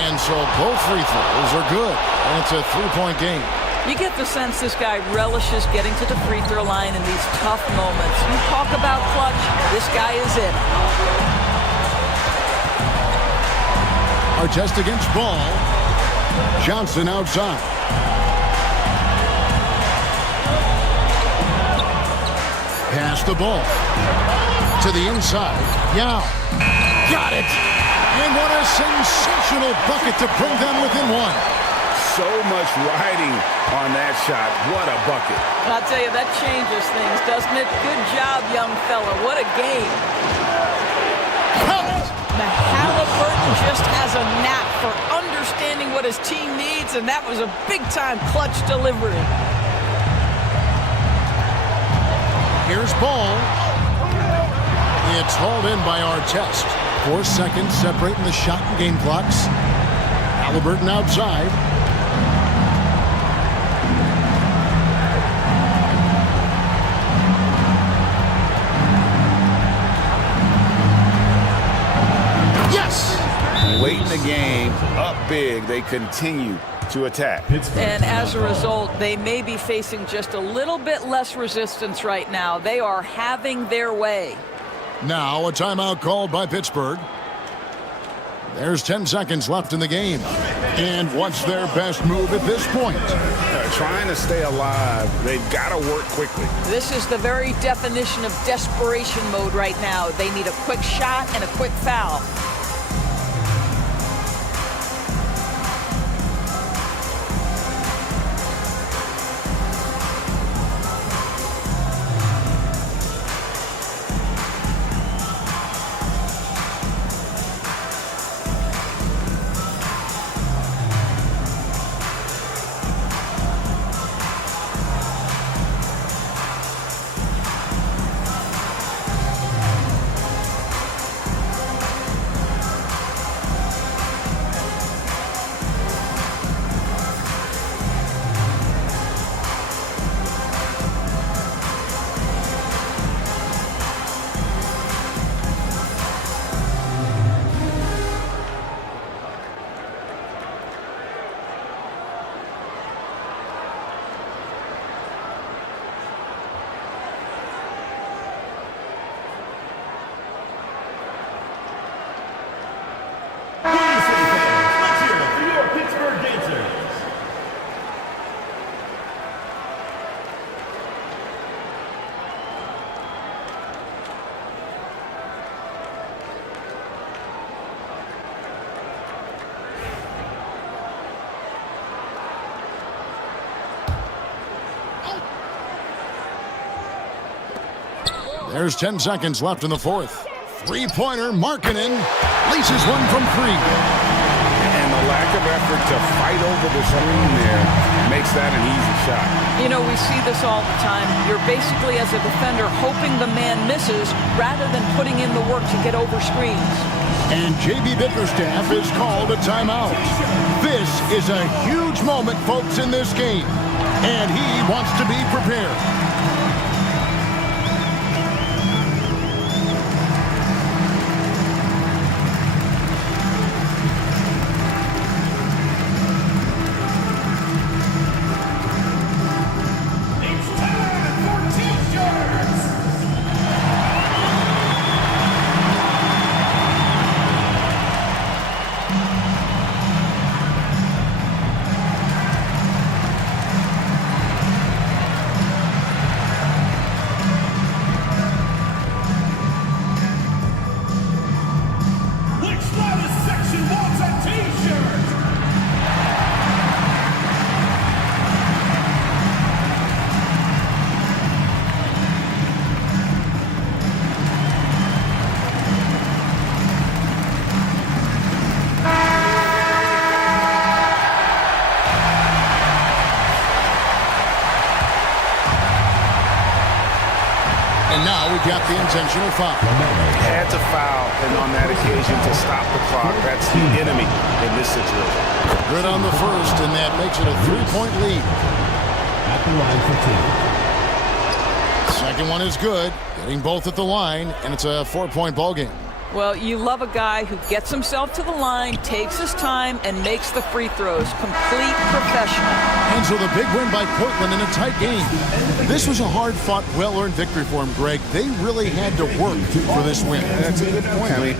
And so both free throws are good, and it's a 3-point game. You get the sense this guy relishes getting to the free throw line in these tough moments. You talk about clutch, this guy is it. Artest against ball. Johnson outside. Pass the ball. To the inside. Yao. Got it. And what a sensational bucket to bring them within 1. So much riding on that shot. What a bucket. I'll tell you, that changes things, doesn't it? Good job, young fella. What a game. Now, Halliburton just has a knack for understanding what his team needs, and that was a big-time clutch delivery. Here's ball. It's hauled in by Artest. 4 seconds separating the shot and game clocks. Halliburton outside. Late in the game, up big, they continue to attack. And as a result, they may be facing just a little bit less resistance right now. They are having their way. Now a timeout called by Pittsburgh. There's 10 seconds left in the game. And what's their best move at this point? Trying to stay alive. They've got to work quickly. This is the very definition of desperation mode right now. They need a quick shot and a quick foul. There's 10 seconds left in the fourth. Three-pointer, Markkanen laces one from 3. And the lack of effort to fight over the screen there makes that an easy shot. You know, we see this all the time. You're basically, as a defender, hoping the man misses rather than putting in the work to get over screens. And J.B. Bickerstaff is called a timeout. This is a huge moment, folks, in this game. And he wants to be prepared. It's time for T-shirts. Which loudest section wants a T-shirt? And now we've got the intentional foul. Had to foul, and on that occasion to stop the clock. That's the enemy in this situation. Good on the first, and that makes it a 3-point lead. At the line for two. Second one is good, getting both at the line, and it's a 4-point ball game. Well, you love a guy who gets himself to the line, takes his time, and makes the free throws. Complete professional. And so the big win by Portland in a tight game. This was a hard-fought, well-earned victory for him, Greg. They really had to work for this win. That's a good point. I mean,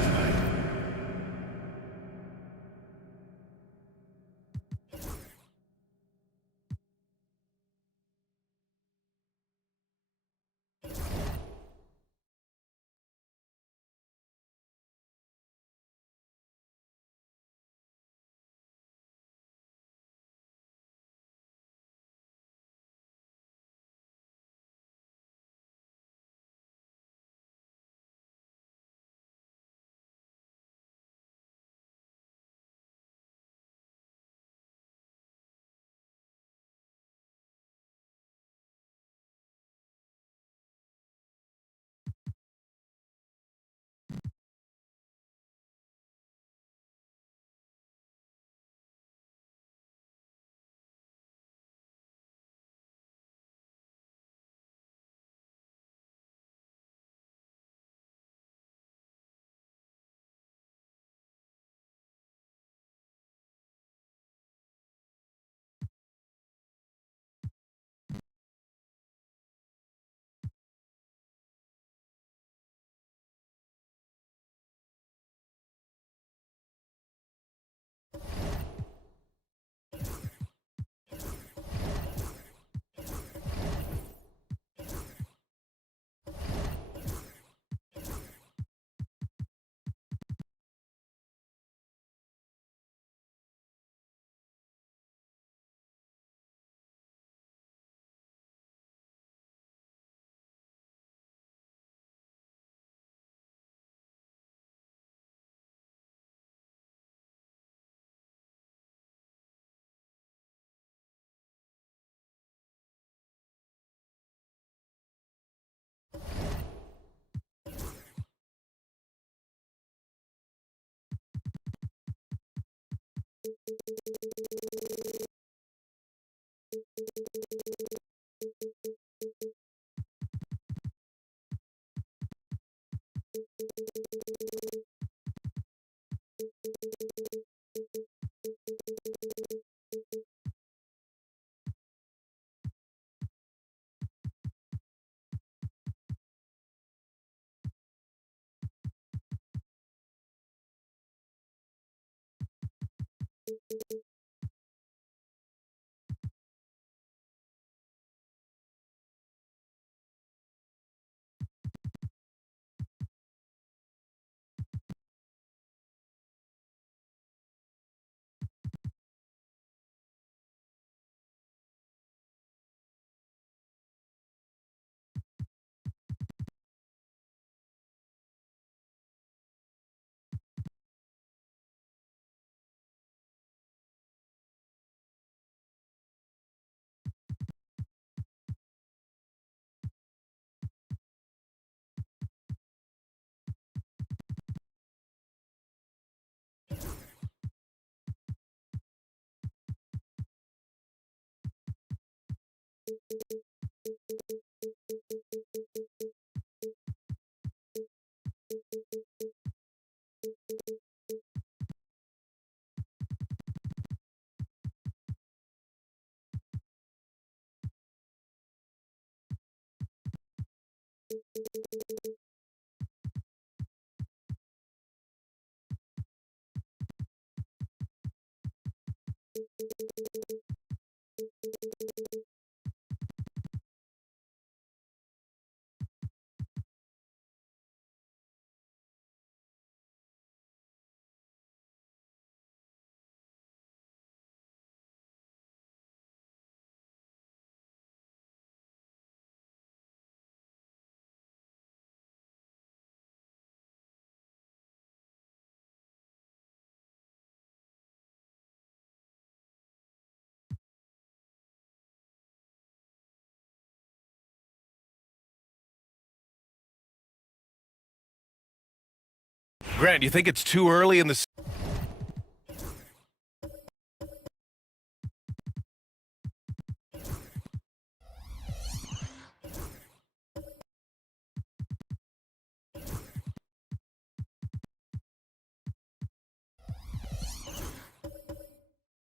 Grant, you think it's too early in the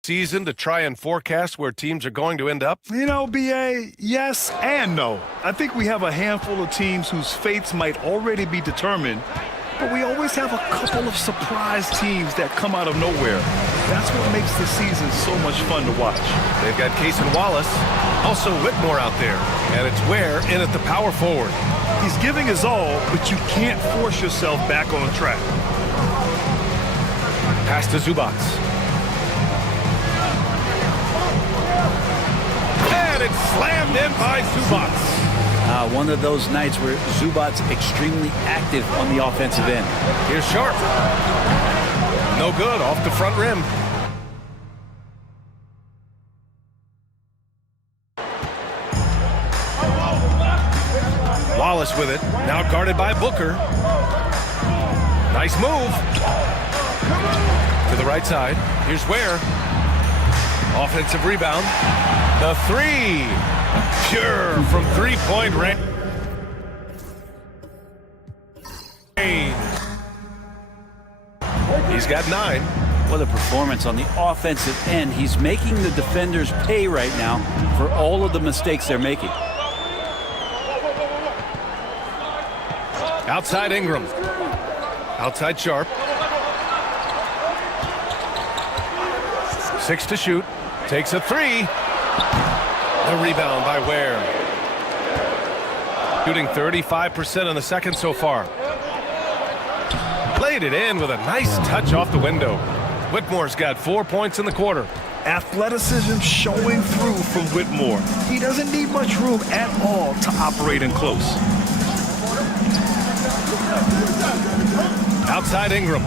season to try and forecast where teams are going to end up? You know, BA, yes and no. I think we have a handful of teams whose fates might already be determined, but we always have a couple of surprise teams that come out of nowhere. That's what makes the season so much fun to watch. They've got Case and Wallace, also Whitmore out there, and it's Ware in at the power forward. He's giving his all, but you can't force yourself back on track. Pass to Zubats. And it's slammed in by Zubats. One of those nights where Zubats extremely active on the offensive end. Here's Sharp. No good, off the front rim. Wallace with it, now guarded by Booker. Nice move. To the right side, here's Ware. Offensive rebound. The three. Pure from three-point range. He's got 9. What a performance on the offensive end. He's making the defenders pay right now for all of the mistakes they're making. Outside Ingram. Outside Sharp. 6 to shoot. Takes a 3. The rebound by Ware. Shooting 35% in the second so far. Played it in with a nice touch off the window. Whitmore's got 4 points in the quarter. Athleticism showing through from Whitmore. He doesn't need much room at all to operate in close. Outside Ingram.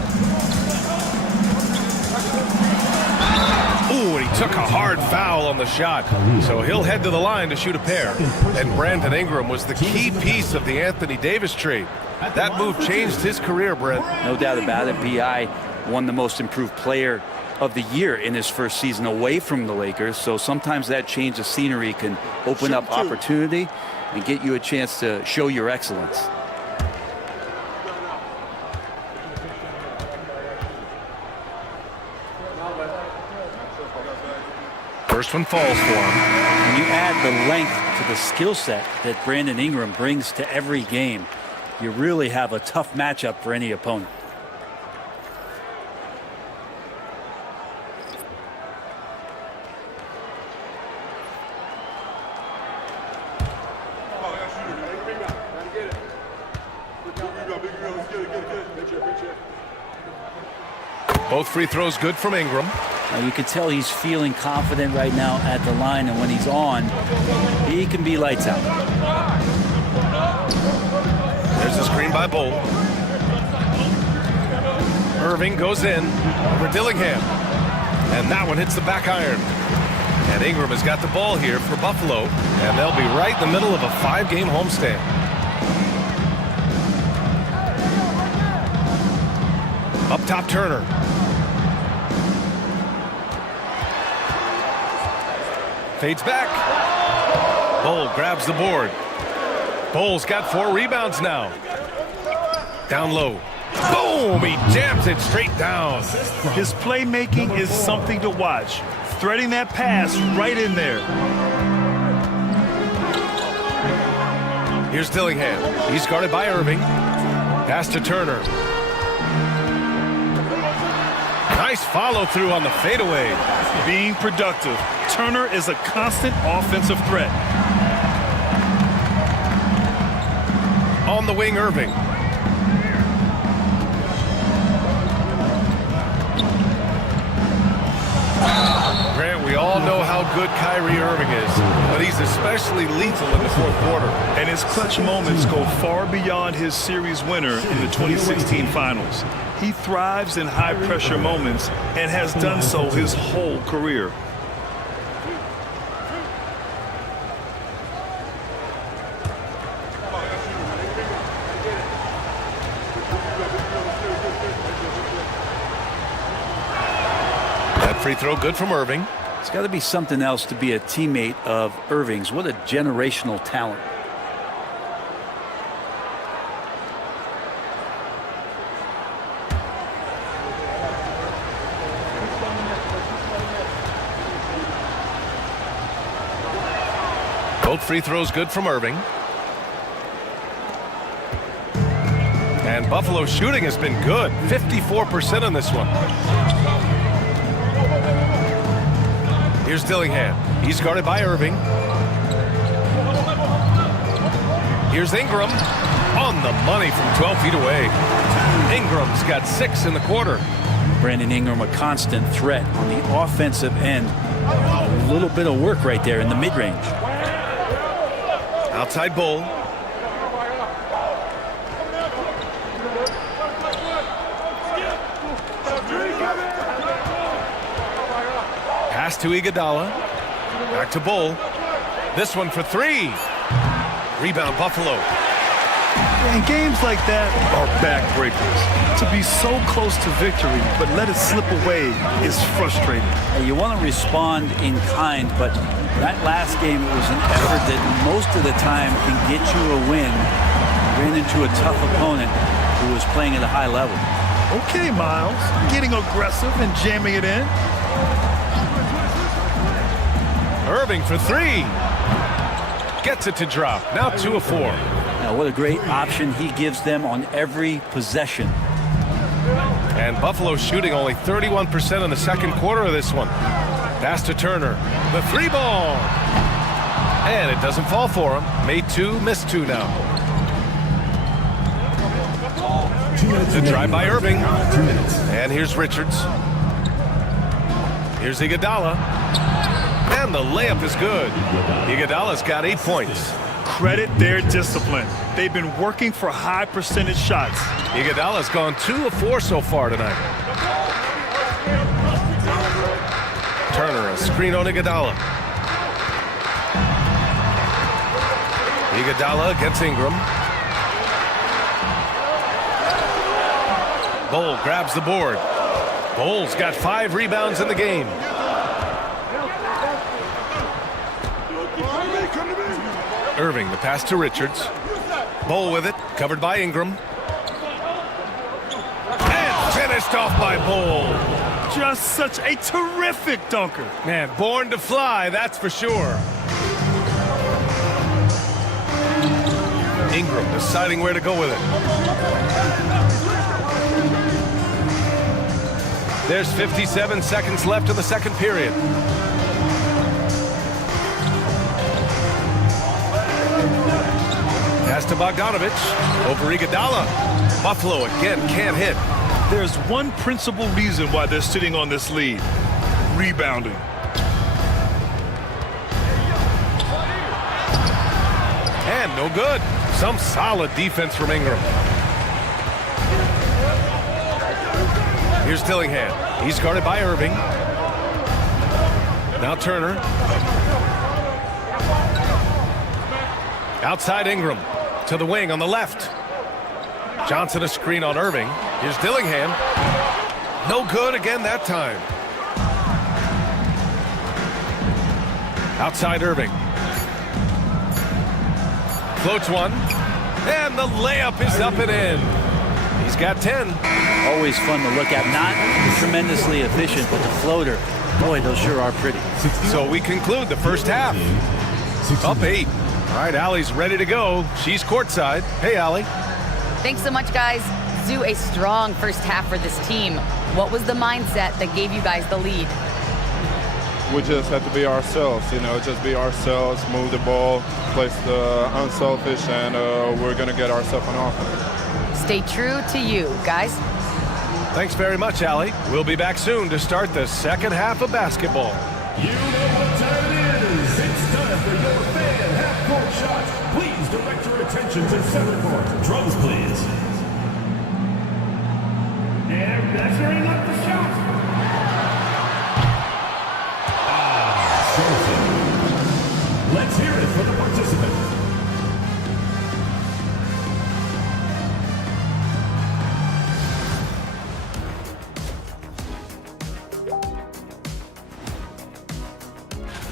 Ooh, and he took a hard foul on the shot. So he'll head to the line to shoot a pair. And Brandon Ingram was the key piece of the Anthony Davis trade. That move changed his career, Brent. No doubt about it. B.I. won the most improved player of the year in his first season away from the Lakers. So sometimes that change of scenery can open up opportunity and get you a chance to show your excellence. First one falls for him. When you add the length to the skill set that Brandon Ingram brings to every game, you really have a tough matchup for any opponent. Both free throws good from Ingram. Now you can tell he's feeling confident right now at the line, and when he's on, he can be lights out. There's a screen by Bull. Irving goes in over Dillingham. And that one hits the back iron. And Ingram has got the ball here for Buffalo. And they'll be right in the middle of a 5-game homestand. Up top, Turner. Fades back. Bull grabs the board. Bull's got 4 rebounds now. Down low. Boom! He jams it straight down. His playmaking is something to watch. Threading that pass right in there. Here's Dillingham. He's guarded by Irving. Pass to Turner. Nice follow through on the fadeaway. Being productive. Turner is a constant offensive threat. On the wing, Irving. Grant, we all know how good Kyrie Irving is, but he's especially lethal in the fourth quarter. And his clutch moments go far beyond his series winner in the 2016 finals. He thrives in high-pressure moments and has done so his whole career. Free throw good from Irving. It's got to be something else to be a teammate of Irving's. What a generational talent. Both free throws good from Irving. And Buffalo's shooting has been good. 54% on this one. Here's Dillingham. He's guarded by Irving. Here's Ingram. On the money from 12 feet away. Ingram's got 6 in the quarter. Brandon Ingram, a constant threat on the offensive end. A little bit of work right there in the mid-range. Outside Bull. Pass to Iguodala. Back to Bull. This one for 3. Rebound Buffalo. And games like that are backbreakers. To be so close to victory, but let it slip away is frustrating. You want to respond in kind, but that last game, it was an effort that most of the time can get you a win. Ran into a tough opponent who was playing at a high level. Okay, Miles. Getting aggressive and jamming it in. Irving for 3. Gets it to drop. Now 2 of 4. Now, what a great option he gives them on every possession. And Buffalo shooting only 31% in the second quarter of this one. Pass to Turner. The 3 ball. And it doesn't fall for him. Made 2, missed 2 now. The drive by Irving. And here's Richards. Here's Iguodala. And the layup is good. Iguodala's got 8 points. Credit their discipline. They've been working for high percentage shots. Iguodala's gone 2 of 4 so far tonight. Turner, a screen on Iguodala. Iguodala against Ingram. Bull grabs the board. Bull's got 5 rebounds in the game. Irving, the pass to Richards. Bull with it, covered by Ingram. And finished off by Bull. Just such a terrific dunker. Man, born to fly, that's for sure. Ingram deciding where to go with it. There's 57 seconds left in the second period. Pass to Bogdanovich. Over Iguodala. Buffalo again can't hit. There's one principal reason why they're sitting on this lead. Rebounding. And no good. Some solid defense from Ingram. Here's Dillingham. He's guarded by Irving. Now Turner. Outside Ingram. To the wing on the left. Johnson a screen on Irving. Here's Dillingham. No good again that time. Outside Irving. Floats one. And the layup is up and in. He's got 10. Always fun to look at. Not tremendously efficient, but the floater, boy, those sure are pretty. So we conclude the first half. Up 8. All right, Allie's ready to go. She's courtside. Hey, Allie. Thanks so much, guys. Zoo, a strong first half for this team. What was the mindset that gave you guys the lead? We just have to be ourselves, just be ourselves, move the ball, play unselfish, and we're going to get ourselves an offense. Stay true to you, guys. Thanks very much, Allie. We'll be back soon to start the second half of basketball. You know what time it is. It's time for your fan half-court shots. Please direct your attention to center court. Drums, please. And measuring up the shot. Let's hear it for the participant.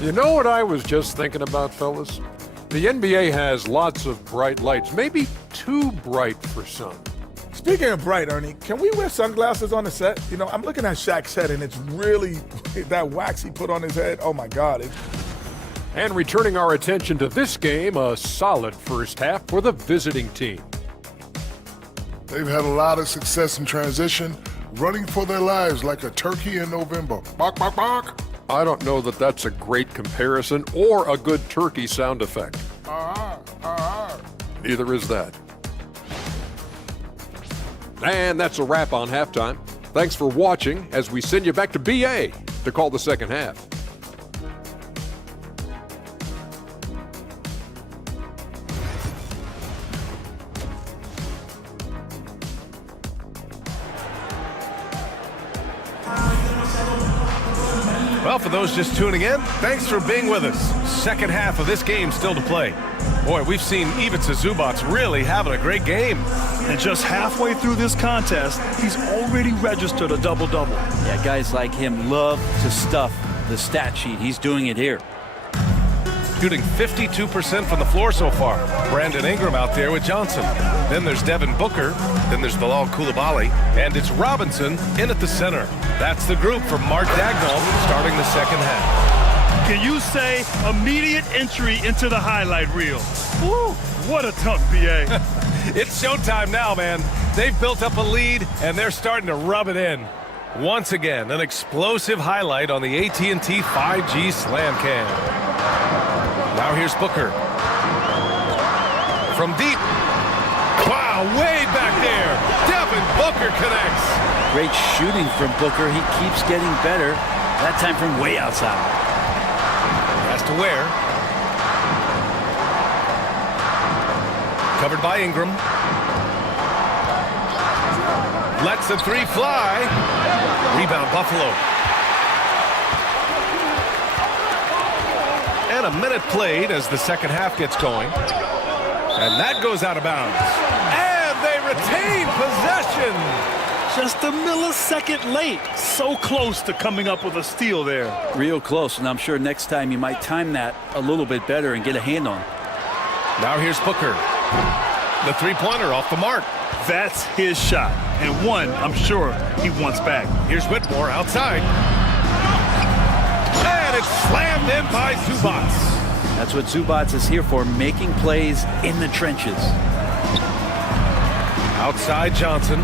You know what I was just thinking about, fellas? The NBA has lots of bright lights, maybe too bright for some. Speaking of bright, Ernie, can we wear sunglasses on the set? I'm looking at Shaq's head, and it's really that wax he put on his head. Oh, my God. And returning our attention to this game, a solid first half for the visiting team. They've had a lot of success in transition, running for their lives like a turkey in November. Bark, bark, bark. I don't know that that's a great comparison or a good turkey sound effect. Neither is that. And that's a wrap on halftime. Thanks for watching as we send you back to BA to call the second half. Well, for those just tuning in, thanks for being with us. Second half of this game still to play. Boy, we've seen Ivica Zubac really having a great game. And just halfway through this contest, he's already registered a double-double. Yeah, guys like him love to stuff the stat sheet. He's doing it here. Shooting 52% from the floor so far. Brandon Ingram out there with Johnson. Then there's Devin Booker. Then there's Bilal Coulibaly. And it's Robinson in at the center. That's the group for Mark Dagnall starting the second half. Can you say immediate entry into the highlight reel? Woo, what a dunk, BA. It's showtime now, man. They've built up a lead, and they're starting to rub it in. Once again, an explosive highlight on the AT&T 5G Slam Cam. Now here's Booker. From deep. Wow, way back there. Devin Booker connects. Great shooting from Booker. He keeps getting better. That time from way outside. Has to wear. Covered by Ingram. Lets the three fly. Rebound Buffalo. And a minute played as the second half gets going. And that goes out of bounds. And they retain possession. Just a millisecond late. So close to coming up with a steal there. Real close, and I'm sure next time you might time that a little bit better and get a hand on it. Now here's Booker. The three-pointer off the mark. That's his shot. And one, I'm sure, he wants back. Here's Whitmore outside. And it's slammed in by Zubac. That's what Zubac is here for, making plays in the trenches. Outside Johnson.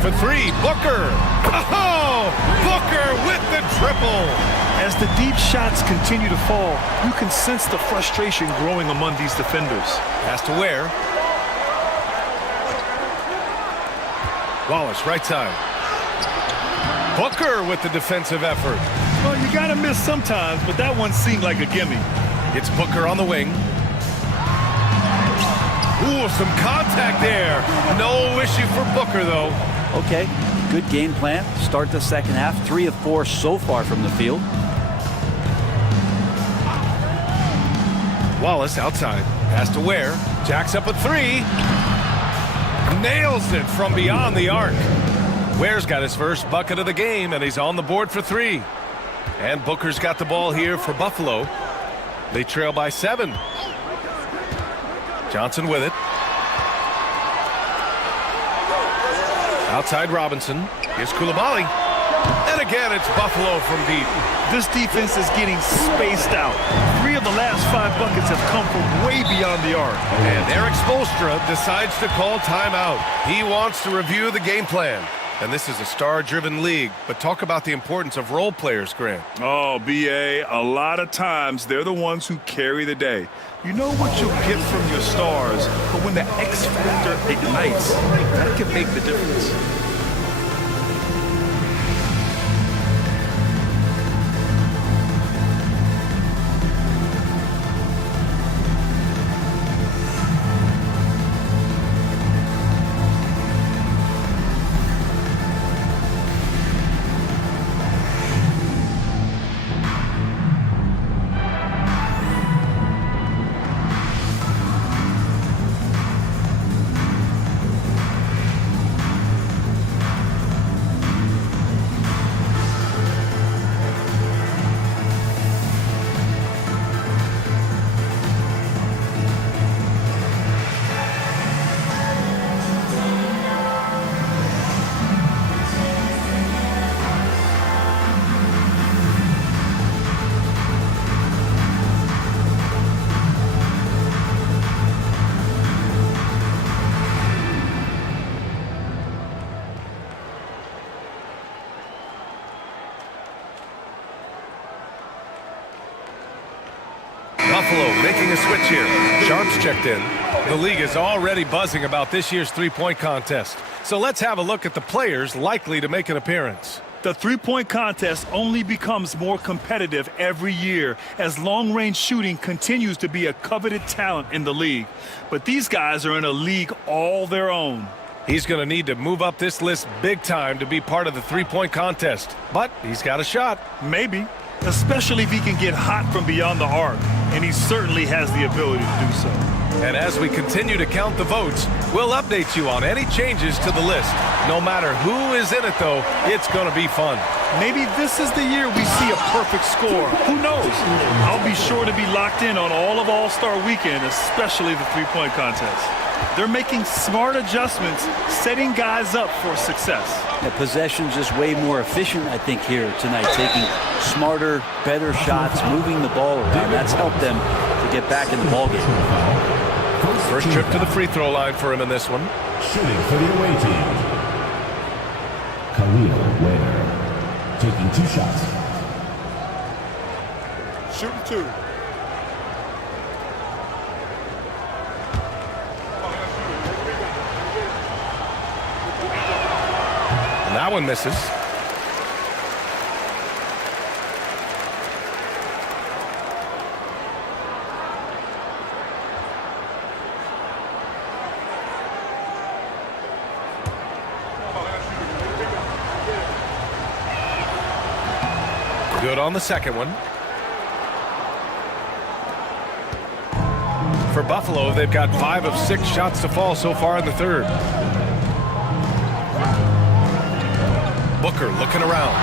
For three, Booker. Oh, Booker with the triple. As the deep shots continue to fall, you can sense the frustration growing among these defenders. Has to wear. Wallace, right side. Booker with the defensive effort. Well, you gotta miss sometimes, but that one seemed like a gimme. It's Booker on the wing. Ooh, some contact there. No issue for Booker, though. Okay, good game plan. Start the second half. 3 of 4 so far from the field. Wallace outside. Has to wear. Jacks up a three. Nails it from beyond the arc. Ware's got his first bucket of the game, and he's on the board for 3. And Booker's got the ball here for Buffalo. They trail by 7. Johnson with it. Outside Robinson. Here's Koulibaly. And again, it's Buffalo from deep. This defense is getting spaced out. 3 of the last 5 buckets have come from way beyond the arc. And Eric Spoelstra decides to call timeout. He wants to review the game plan. And this is a star-driven league, but talk about the importance of role players, Grant. Oh, B.A., a lot of times they're the ones who carry the day. You know what you'll get from your stars, but when the X factor ignites, that can make the difference. Buffalo making a switch here. Sharps checked in. The league is already buzzing about this year's three-point contest. So let's have a look at the players likely to make an appearance. The three-point contest only becomes more competitive every year as long-range shooting continues to be a coveted talent in the league. But these guys are in a league all their own. He's going to need to move up this list big time to be part of the three-point contest. But he's got a shot. Maybe. Especially if he can get hot from beyond the arc. And he certainly has the ability to do so. And as we continue to count the votes, we'll update you on any changes to the list. No matter who is in it, though, it's going to be fun. Maybe this is the year we see a perfect score. Who knows? I'll be sure to be locked in on all of All-Star Weekend, especially the three-point contest. They're making smart adjustments, setting guys up for success. The possession's just way more efficient, I think, here tonight. Taking smarter, better shots, moving the ball around. That's helped them to get back in the ballgame. First trip to the free throw line for him in this one. Shooting for the away team, Khalil Ware, taking 2 shots. Shooting 2. And that one misses. Good on the second one. For Buffalo, they've got 5 of 6 shots to fall so far in the third. Booker looking around.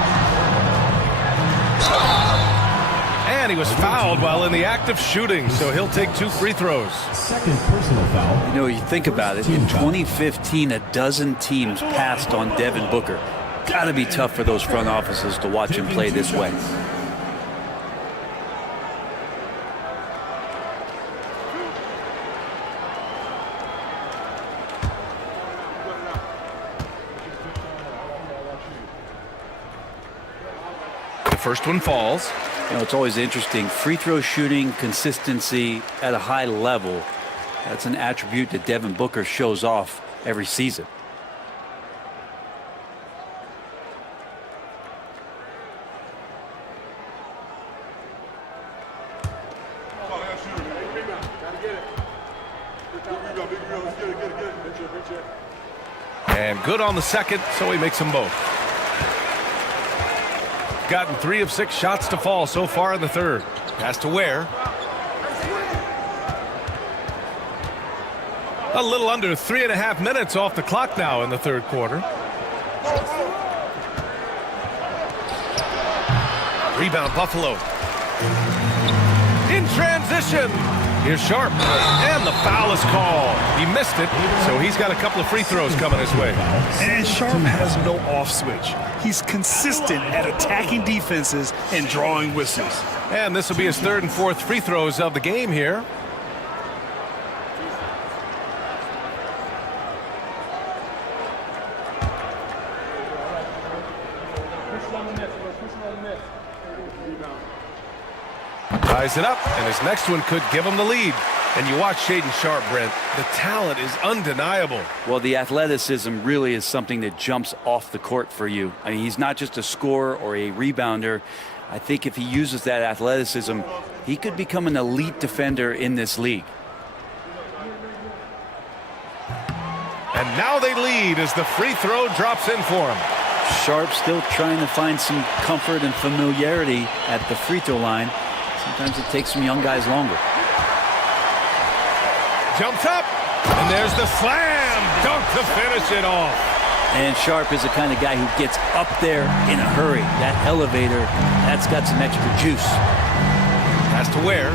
And he was fouled while in the act of shooting, so he'll take 2 free throws. Second personal foul. You know, you think about it, in 2015, a dozen teams passed on Devin Booker. Got to be tough for those front offices to watch him play this way. The first one falls. You know, it's always interesting. Free throw shooting, consistency at a high level. That's an attribute that Devin Booker shows off every season. And good on the second, so he makes them both. Gotten 3 of 6 shots to fall so far in the third. Pass to Ware. A little under 3.5 minutes off the clock now in the third quarter. Rebound Buffalo. In transition. Here's Sharp, and the foul is called. He missed it, so he's got a couple of free throws coming his way. And Sharp has no off switch. He's consistent at attacking defenses and drawing whistles. And this will be his third and fourth free throws of the game here. Ties it up, and his next one could give him the lead. And you watch Shaedon Sharp, Brent. The talent is undeniable. Well, the athleticism really is something that jumps off the court for you. I mean, he's not just a scorer or a rebounder. I think if he uses that athleticism, he could become an elite defender in this league. And now they lead as the free throw drops in for him. Sharp still trying to find some comfort and familiarity at the free throw line. Sometimes it takes some young guys longer. Jumps up, and there's the slam dunk to finish it off. And Sharp is the kind of guy who gets up there in a hurry. That elevator, that's got some extra juice. Has to wear.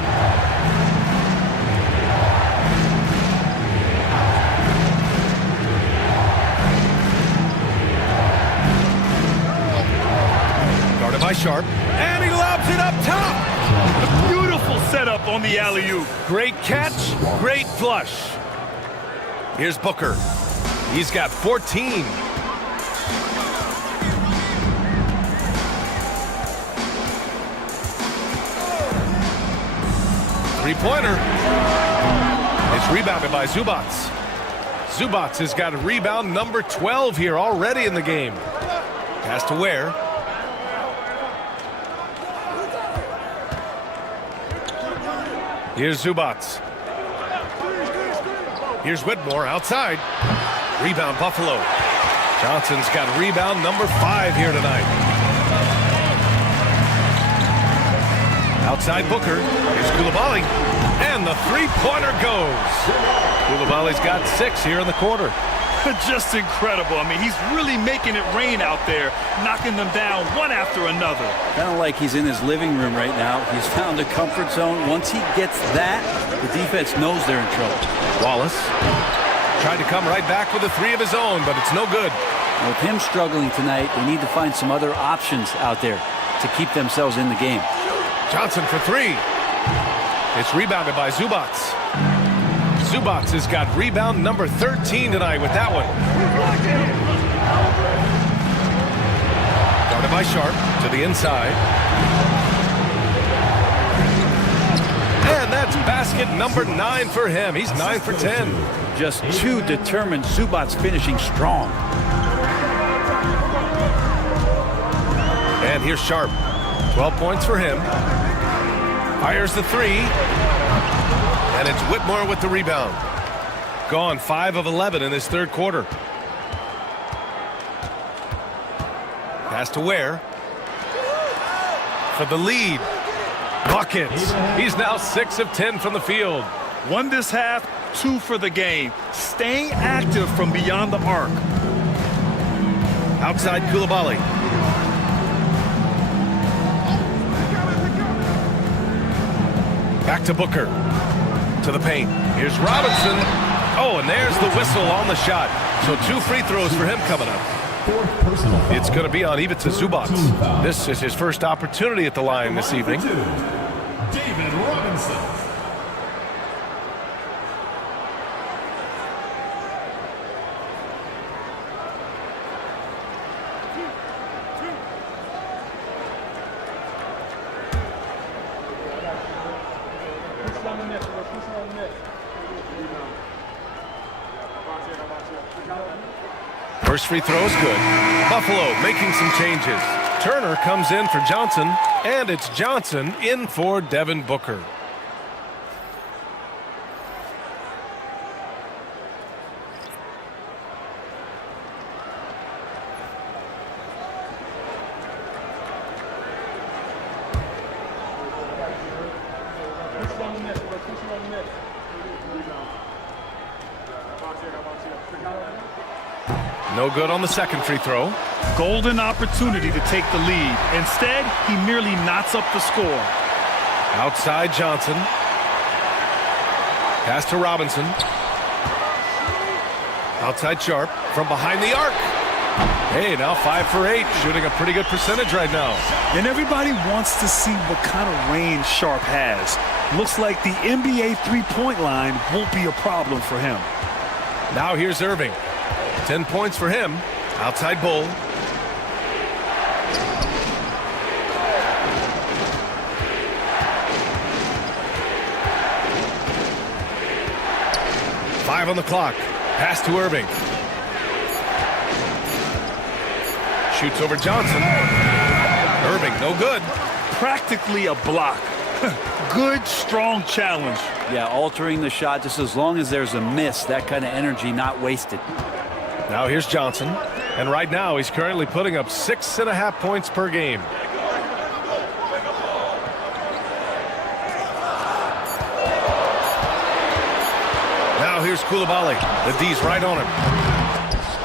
Guarded by Sharp, and he lobs it up top. A beautiful setup on the alley-oop. Great catch, great flush. Here's Booker. He's got 14. Three-pointer. It's rebounded by Zubats. Zubats has got a rebound number 12 here already in the game. Pass to Ware. Here's Zubats. Here's Whitmore outside. Rebound Buffalo. Johnson's got rebound number 5 here tonight. Outside Booker. Here's Coulibaly. And the three-pointer goes. Coulibaly's got 6 here in the quarter. Just incredible. I mean, he's really making it rain out there, knocking them down one after another. Kind of like he's in his living room right now. He's found a comfort zone. Once he gets that, the defense knows they're in trouble. Wallace tried to come right back with a 3 of his own, but it's no good. And with him struggling tonight, they need to find some other options out there to keep themselves in the game. Johnson for 3. It's rebounded by Zubats. Zubats has got rebound number 13 tonight with that one. Guarded by Sharp to the inside. And that's basket number 9 for him. He's 9 for 10. Just too determined. Zubats finishing strong. And here's Sharp. 12 points for him. Fires the 3. And it's Whitmore with the rebound. Gone 5 of 11 in this third quarter. Pass to Ware. For the lead. Buckets. He's now 6 of 10 from the field. 1 this half, 2 for the game. Staying active from beyond the arc. Outside Coulibaly. Back to Booker. To the paint. Here's Robinson. Oh, and there's the whistle on the shot. So 2 free throws for him coming up. It's going to be on Ivica Zubats. This is his first opportunity at the line this evening. David Robinson. First free throw is good. Buffalo making some changes. Turner comes in for Johnson, and it's Johnson in for Devin Booker. No good on the second free throw. Golden opportunity to take the lead. Instead, he merely knots up the score. Outside Johnson. Pass to Robinson. Outside Sharp from behind the arc. Hey, now 5 for 8, shooting a pretty good percentage right now. And everybody wants to see what kind of range Sharp has. Looks like the NBA three-point line won't be a problem for him. Now here's Irving. 10 points for him. Outside Bull. Five on the clock. Pass to Irving. Shoots over Johnson. Irving, no good. Practically a block. Good, strong challenge. Yeah, altering the shot just as long as there's a miss, that kind of energy not wasted. Now here's Johnson. And right now he's currently putting up 6.5 points per game. Now here's Coulibaly. The D's right on him.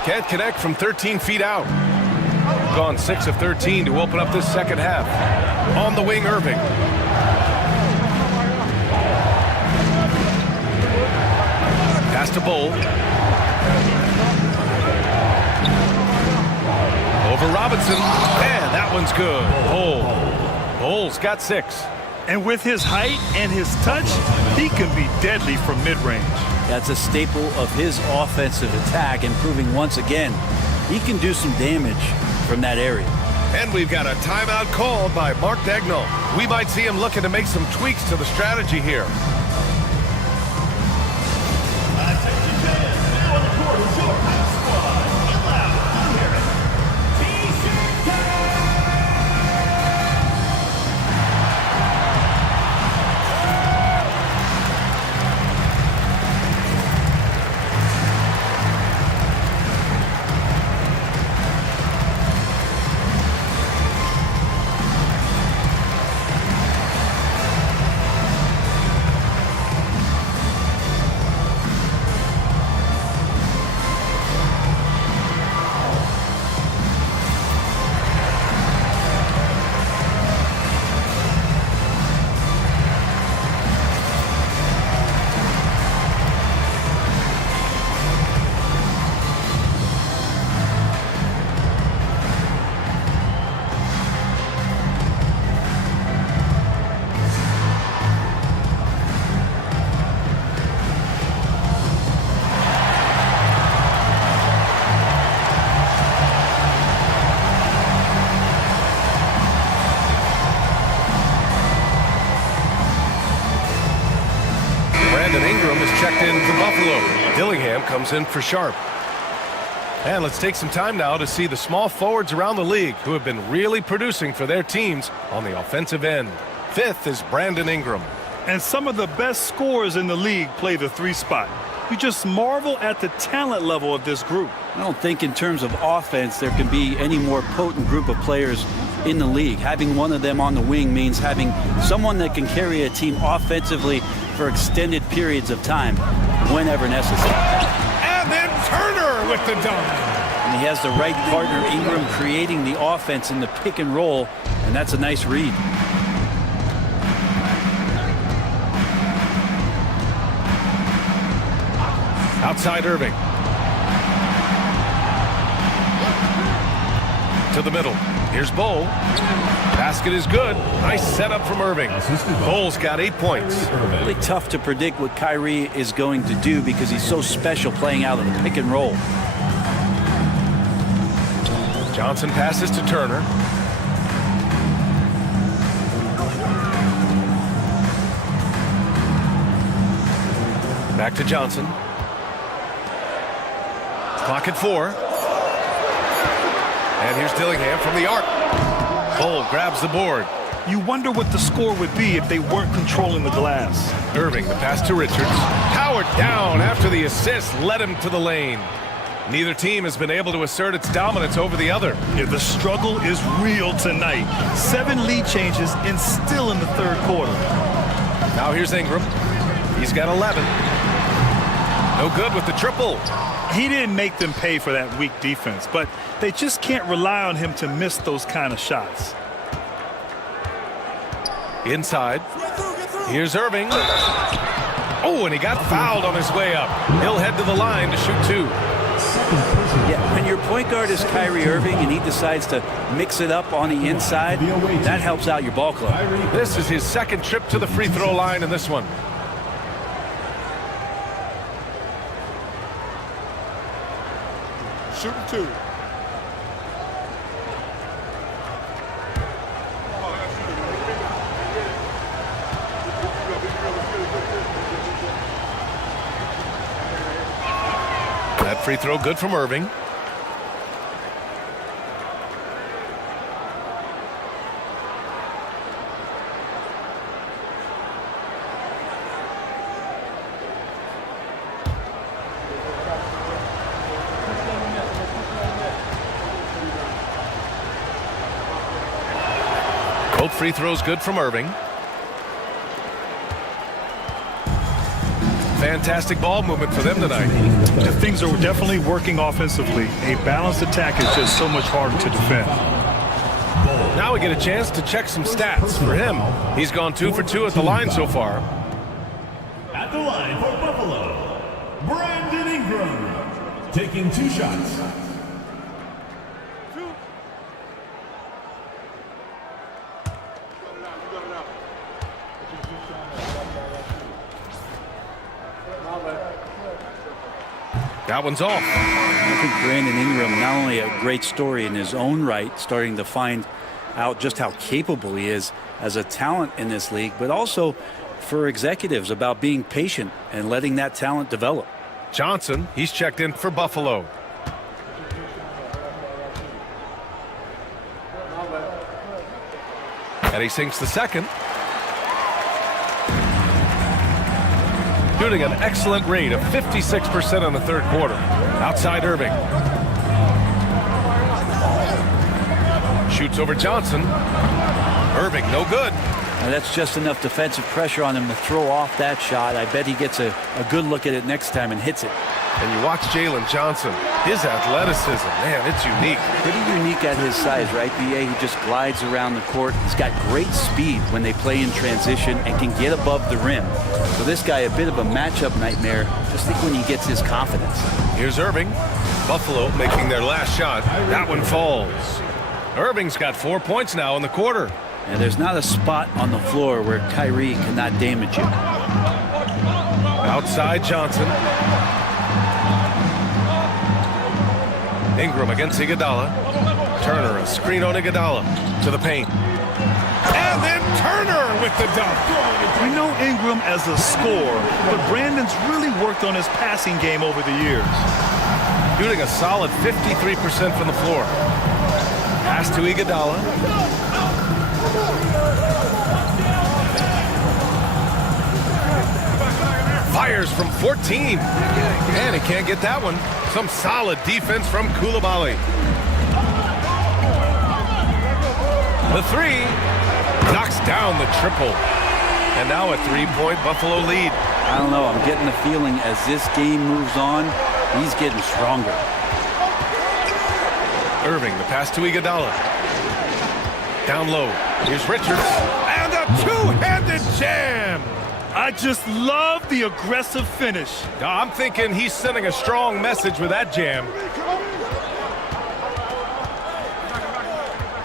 Can't connect from 13 feet out. Gone 6 of 13 to open up this second half. On the wing, Irving. Pass to Bull. Over Robinson. And that one's good. Bull's got 6. And with his height and his touch, he can be deadly from mid-range. That's a staple of his offensive attack, and proving once again he can do some damage from that area. And we've got a timeout called by Mark Dagnall. We might see him looking to make some tweaks to the strategy here. Checked in for Buffalo. Dillingham comes in for Sharp. And let's take some time now to see the small forwards around the league who have been really producing for their teams on the offensive end. 5th is Brandon Ingram. And some of the best scorers in the league play the 3 spot. You just marvel at the talent level of this group. I don't think in terms of offense there can be any more potent group of players in the league. Having one of them on the wing means having someone that can carry a team offensively for extended periods of time, whenever necessary. And then Turner with the dunk. And he has the right partner, Ingram, creating the offense in the pick and roll, and that's a nice read. Outside Irving. To the middle. Here's Bull. Basket is good. Nice setup from Irving. Bull's got 8 points. Really tough to predict what Kyrie is going to do because he's so special playing out of the pick and roll. Johnson passes to Turner. Back to Johnson. Clock at 4. And here's Dillingham from the arc. Bull grabs the board. You wonder what the score would be if they weren't controlling the glass. Irving, the pass to Richards. Howard down after the assist led him to the lane. Neither team has been able to assert its dominance over the other. Yeah, the struggle is real tonight. 7 lead changes and still in the 3rd quarter. Now here's Ingram. He's got 11. No good with the triple. He didn't make them pay for that weak defense, but they just can't rely on him to miss those kind of shots. Inside. Here's Irving. Oh, and he got fouled on his way up. He'll head to the line to shoot 2. Yeah, when your point guard is Kyrie Irving and he decides to mix it up on the inside, that helps out your ball club. This is his second trip to the free throw line in this one. Shooting 2. That free throw good from Irving. Both free throws good from Irving. Fantastic ball movement for them tonight. Things are definitely working offensively. A balanced attack is just so much harder to defend. Now we get a chance to check some stats for him. He's gone 2 for 2 at the line so far. At the line for Buffalo, Brandon Ingram, taking 2 shots. That one's off. I think Brandon Ingram, not only a great story in his own right, starting to find out just how capable he is as a talent in this league, but also for executives about being patient and letting that talent develop. Johnson, he's checked in for Buffalo. And he sinks the second. Shooting an excellent rate of 56% in the third quarter. Outside Irving. Shoots over Johnson. Irving, no good. Now that's just enough defensive pressure on him to throw off that shot. I bet he gets a good look at it next time and hits it. And you watch Jalen Johnson. His athleticism, man, it's unique. Pretty unique at his size, right, B.A.? He just glides around the court. He's got great speed when they play in transition and can get above the rim. So this guy, a bit of a matchup nightmare. Just think when he gets his confidence. Here's Irving. Buffalo making their last shot. That one falls. Irving's got 4 points now in the quarter. And there's not a spot on the floor where Kyrie cannot damage you. Outside Johnson. Ingram against Iguodala. Turner, a screen on Iguodala to the paint. And then Turner with the dunk. We know Ingram as a scorer, but Brandon's really worked on his passing game over the years. Shooting a solid 53% from the floor. Pass to Iguodala. Fires from 14. And he can't get that one. Some solid defense from Coulibaly. The three knocks down the triple. And now a 3-point Buffalo lead. I don't know. I'm getting the feeling as this game moves on, he's getting stronger. Irving, the pass to Iguodala. Down low. Here's Richards. And a two-handed jam. I just love the aggressive finish. I'm thinking he's sending a strong message with that jam.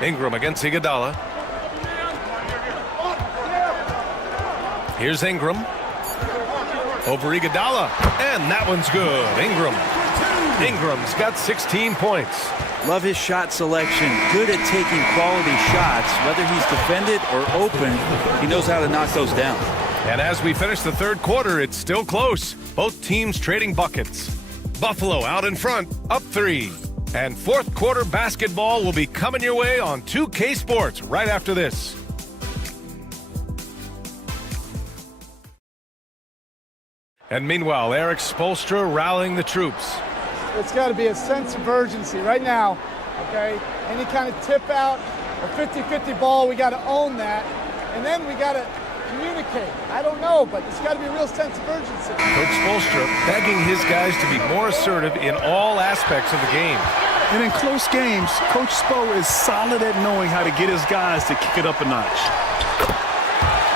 Ingram against Iguodala. Here's Ingram. Over Iguodala. And that one's good. Ingram's got 16 points. Love his shot selection. Good at taking quality shots. Whether he's defended or open, he knows how to knock those down. And as we finish the third quarter, it's still close. Both teams trading buckets. Buffalo out in front, up 3. And fourth quarter basketball will be coming your way on 2K Sports right after this. And meanwhile, Eric Spoelstra rallying the troops. It's got to be a sense of urgency right now, okay? Any kind of tip out or 50-50 ball, we got to own that. And then we got to communicate. I don't know, but it's got to be a real sense of urgency. Coach Spoelstra begging his guys to be more assertive in all aspects of the game. And in close games, Coach Spo is solid at knowing how to get his guys to kick it up a notch.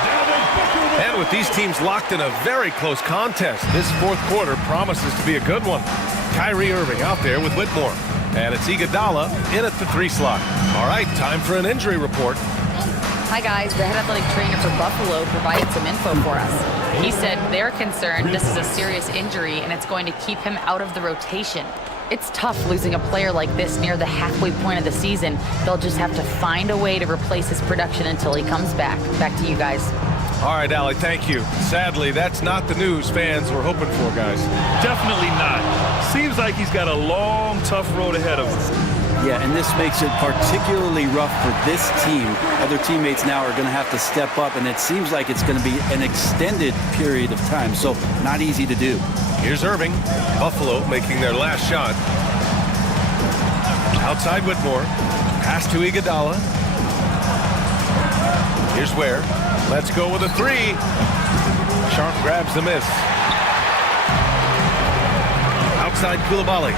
Devin Booker And with these teams locked in a very close contest, this fourth quarter promises to be a good one. Kyrie Irving out there with Whitmore. And it's Iguodala in at the 3 slot. All right, time for an injury report. Hi guys, the head athletic trainer for Buffalo provided some info for us. He said they're concerned this is a serious injury and it's going to keep him out of the rotation. It's tough losing a player like this near the halfway point of the season. They'll just have to find a way to replace his production until he comes back. Back to you guys. All right, Allie, thank you. Sadly, that's not the news fans were hoping for, guys. Definitely not. Seems like he's got a long, tough road ahead of him. Yeah, and this makes it particularly rough for this team. Other teammates now are going to have to step up, and it seems like it's going to be an extended period of time, so not easy to do. Here's Irving. Buffalo making their last shot. Outside Whitmore. Pass to Iguodala. Here's Ware. Let's go with a 3. Sharp grabs the miss. Outside Koulibaly.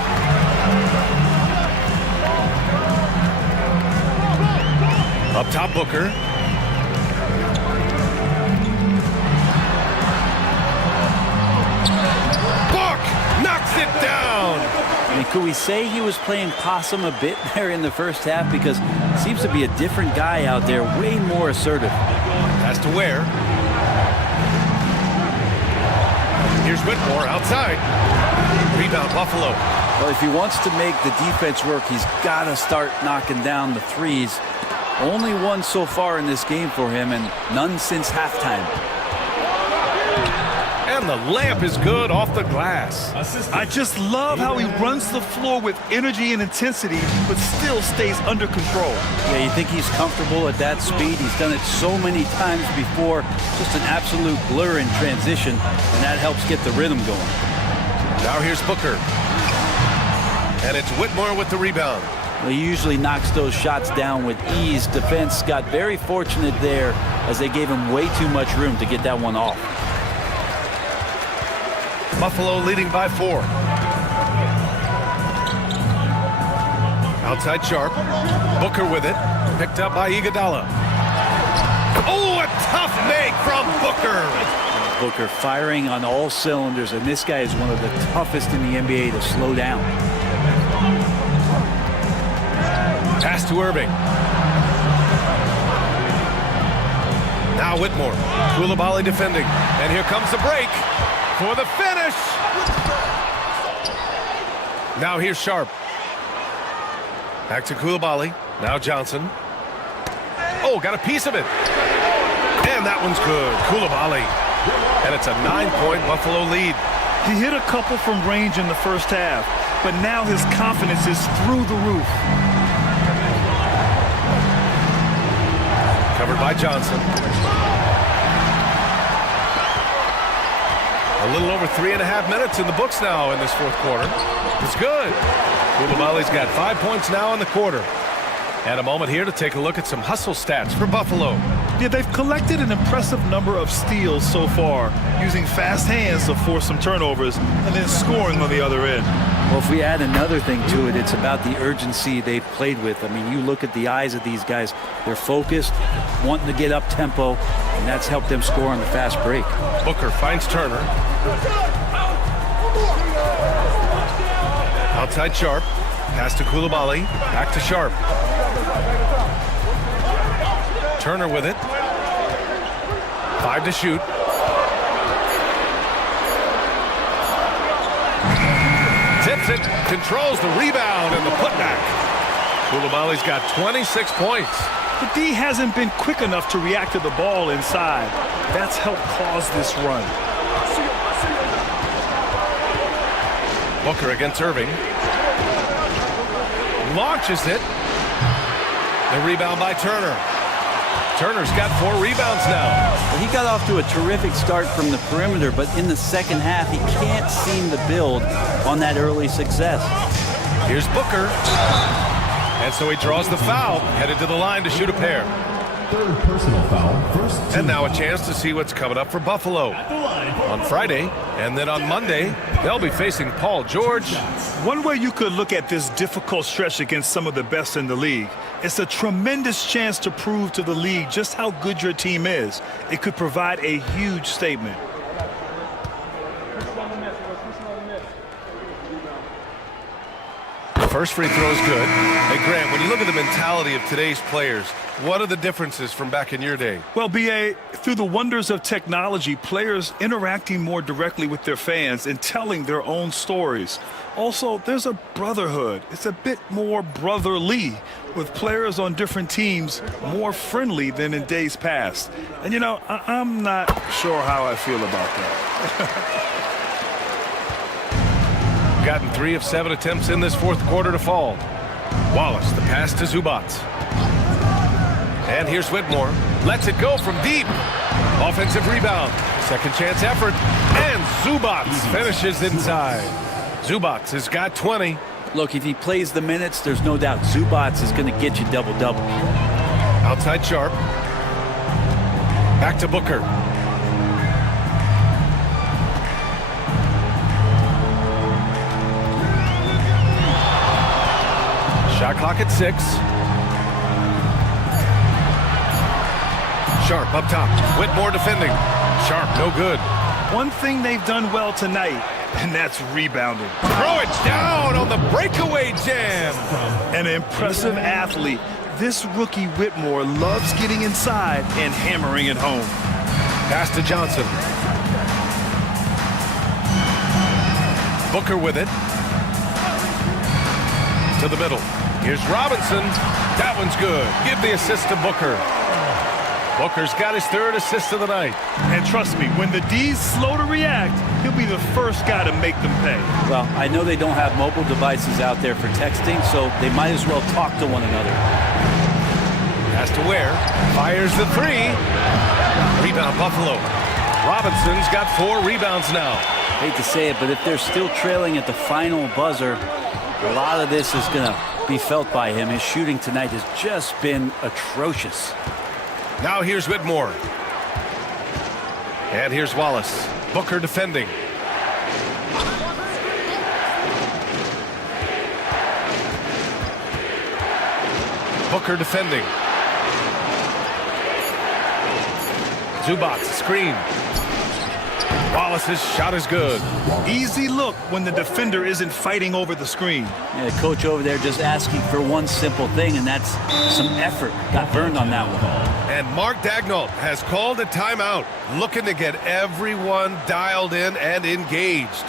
Up top Booker. Knocks it down. I mean, could we say he was playing possum a bit there in the first half? Because it seems to be a different guy out there, way more assertive. Has to Ware. Here's Whitmore outside. Rebound Buffalo. Well, if he wants to make the defense work, he's got to start knocking down the threes. Only one so far in this game for him, and none since halftime. And the layup is good off the glass. I just love how he runs the floor with energy and intensity, but still stays under control. Yeah, you think he's comfortable at that speed? He's done it so many times before. Just an absolute blur in transition, and that helps get the rhythm going. Now here's Booker. And it's Whitmore with the rebound. Well, he usually knocks those shots down with ease. Defense got very fortunate there as they gave him way too much room to get that one off. Buffalo leading by 4. Outside Sharp. Booker with it. Picked up by Iguodala. Oh, a tough make from Booker. Booker firing on all cylinders, and this guy is one of the toughest in the NBA to slow down. Pass to Irving. Now Whitmore. Koulibaly defending. And here comes the break for the finish. Now here's Sharp. Back to Koulibaly. Now Johnson. Oh, got a piece of it. And that one's good. Koulibaly. And it's a 9-point Buffalo lead. He hit a couple from range in the first half, but now his confidence is through the roof. Covered by Johnson. A little over 3.5 minutes in the books now in this fourth quarter. It's good. Koulibaly's got 5 points now in the quarter. And a moment here to take a look at some hustle stats for Buffalo. Yeah, they've collected an impressive number of steals so far, using fast hands to force some turnovers and then scoring on the other end. Well, if we add another thing to it, it's about the urgency they've played with. I mean, you look at the eyes of these guys. They're focused, wanting to get up tempo, and that's helped them score on the fast break. Booker finds Turner. Outside Sharp. Pass to Koulibaly. Back to Sharp. Turner with it. 5 to shoot. Tips it. Controls the rebound and the putback. Koulibaly's got 26 points. The D hasn't been quick enough to react to the ball inside. That's helped cause this run. Booker against Irving. Launches it. The rebound by Turner. Turner's got 4 rebounds now. Well, he got off to a terrific start from the perimeter, but in the second half, he can't seem to build on that early success. Here's Booker. And so he draws the foul, headed to the line to shoot a pair. Third personal foul, first team. And now a chance to see what's coming up for Buffalo. On Friday, and then on Monday, they'll be facing Paul George. One way you could look at this difficult stretch against some of the best in the league It's a tremendous chance to prove to the league just how good your team is. It could provide a huge statement. First free throw is good. Hey, Grant, when you look at the mentality of today's players, what are the differences from back in your day? Well, B.A., through the wonders of technology, players interacting more directly with their fans and telling their own stories. Also, there's a brotherhood. It's a bit more brotherly, with players on different teams more friendly than in days past. And, you know, I'm not sure how I feel about that. Gotten 3 of 7 attempts in this fourth quarter to fall. Wallace, the pass to Zubac. And here's Whitmore. Lets it go from deep. Offensive rebound. Second chance effort. And Zubac finishes inside. Zubac has got 20. Look, if he plays the minutes, there's no doubt Zubac is going to get you double-double. Outside Sharp. Back to Booker. Shot clock at 6. Sharp up top. Whitmore defending. Sharp, no good. One thing they've done well tonight, and that's rebounding. Throw it down on the breakaway jam. An impressive athlete. This rookie Whitmore loves getting inside and hammering it home. Pass to Johnson. Booker with it. To the middle. Here's Robinson. That one's good. Give the assist to Booker. Booker's got his 3rd assist of the night. And trust me, when the D's slow to react, he'll be the first guy to make them pay. Well, I know they don't have mobile devices out there for texting, so they might as well talk to one another. Has to Ware. Fires the 3. Rebound Buffalo. Robinson's got 4 rebounds now. Hate to say it, but if they're still trailing at the final buzzer, a lot of this is going to be felt by him. His shooting tonight has just been atrocious. Now here's Whitmore. And here's Wallace. Booker defending. Booker defending. Zubac screen. Wallace's shot is good. Easy look when the defender isn't fighting over the screen. Yeah, coach over there just asking for one simple thing, and that's some effort. Got burned on that one. And Mark Daigneault has called a timeout, looking to get everyone dialed in and engaged.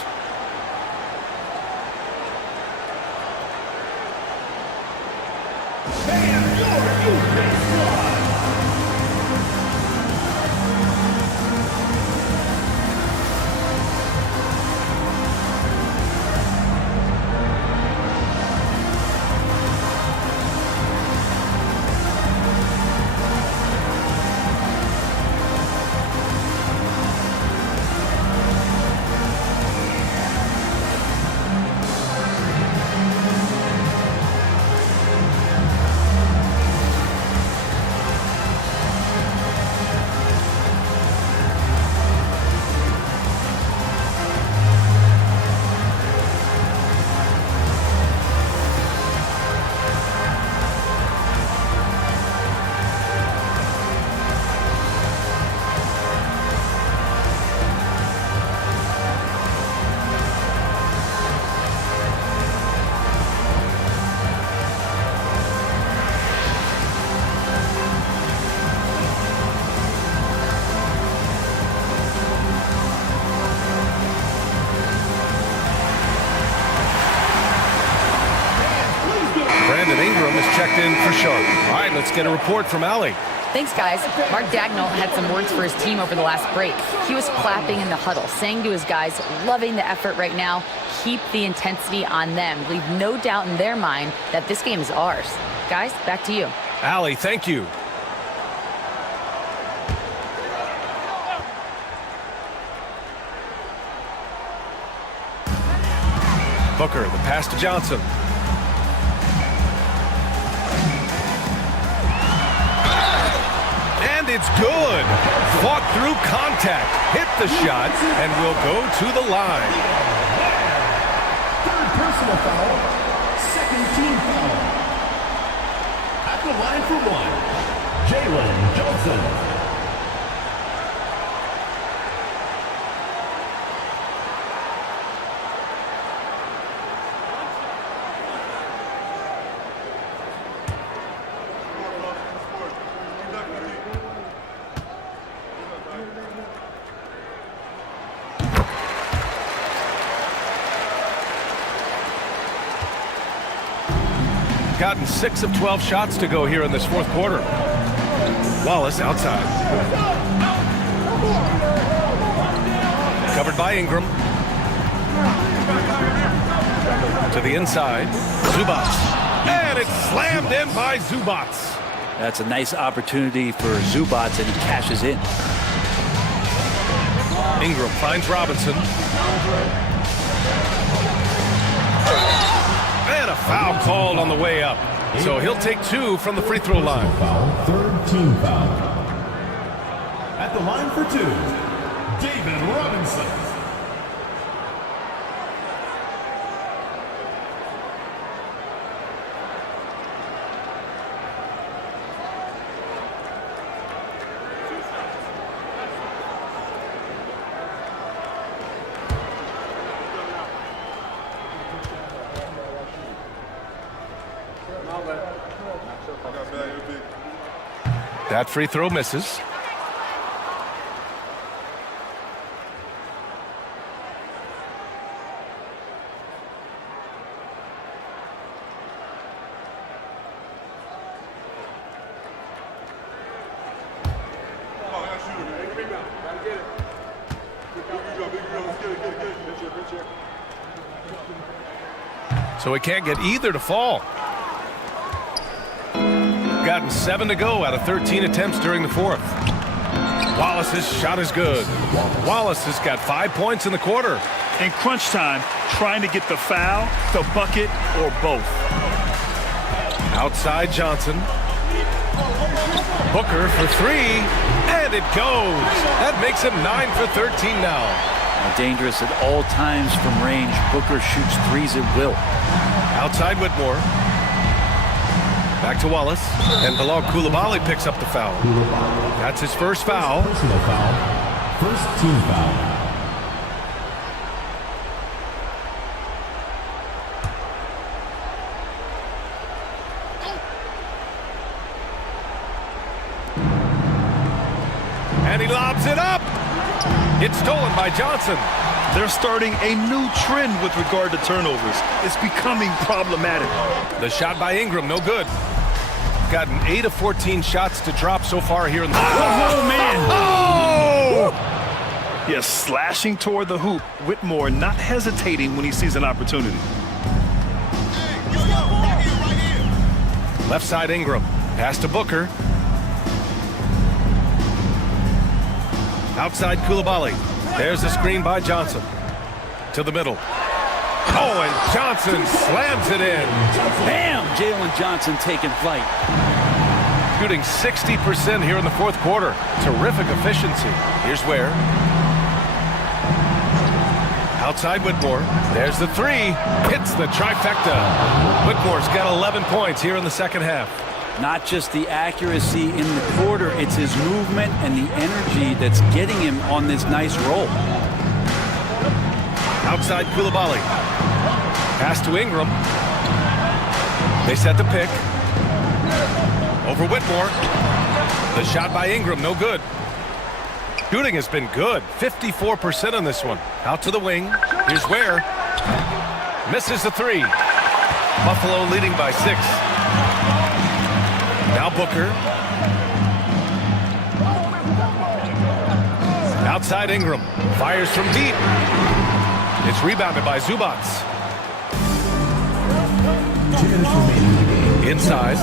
Checked in for Sharp. All right, let's get a report from Allie. Thanks, guys. Mark Daigneault had some words for his team over the last break. He was clapping in the huddle, saying to his guys, loving the effort right now, keep the intensity on them. Leave no doubt in their mind that this game is ours. Guys, back to you. Allie, thank you. Booker, the pass to Johnson. And it's good. Fought through contact, hit the shot, and will go to the line. Third personal foul, second team foul. At the line for one, Jalen Johnson. Gotten 6 of 12 shots to go here in this fourth quarter. Wallace outside. Covered by Ingram. To the inside. Zubats. And it's slammed in by Zubats. That's a nice opportunity for Zubats, and he cashes in. Ingram finds Robinson. And a foul called on the way up. So he'll take 2 from the free throw line. Third team foul. At the line for 2, David Robinson. That free throw misses. So he can't get either to fall. Gotten 7 to go out of 13 attempts during the fourth. Wallace's shot is good. Wallace has got 5 points in the quarter. In crunch time, trying to get the foul, the bucket, or both. Outside Johnson. Booker for 3, and it goes. That makes him 9 for 13 now. Dangerous at all times from range. Booker shoots 3s at will. Outside Whitmore. Back to Wallace. And Bilal Coulibaly picks up the foul. That's his first foul. Personal foul. First team foul. And he lobs it up. It's stolen by Johnson. They're starting a new trend with regard to turnovers. It's becoming problematic. The shot by Ingram, no good. Gotten 8 of 14 shots to drop so far here in the Oh, man. Oh! Yes, slashing toward the hoop. Whitmore not hesitating when he sees an opportunity. Left side Ingram. Pass to Booker. Outside Coulibaly. There's the screen by Johnson. To the middle. Oh, and Johnson slams it in. Bam! Jalen Johnson taking flight. Shooting 60% here in the fourth quarter. Terrific efficiency. Here's where. Outside Whitmore. There's the 3. Hits the trifecta. Whitmore's got 11 points here in the second half. Not just the accuracy in the quarter, it's his movement and the energy that's getting him on this nice roll. Outside Coulibaly. Pass to Ingram. They set the pick. Over Whitmore. The shot by Ingram, no good. Shooting has been good. 54% on this one. Out to the wing. Here's where. Misses the 3. Buffalo leading by 6. Now Booker. Outside Ingram. Fires from deep. It's rebounded by Zubats. 2 minutes remaining in the game. Inside.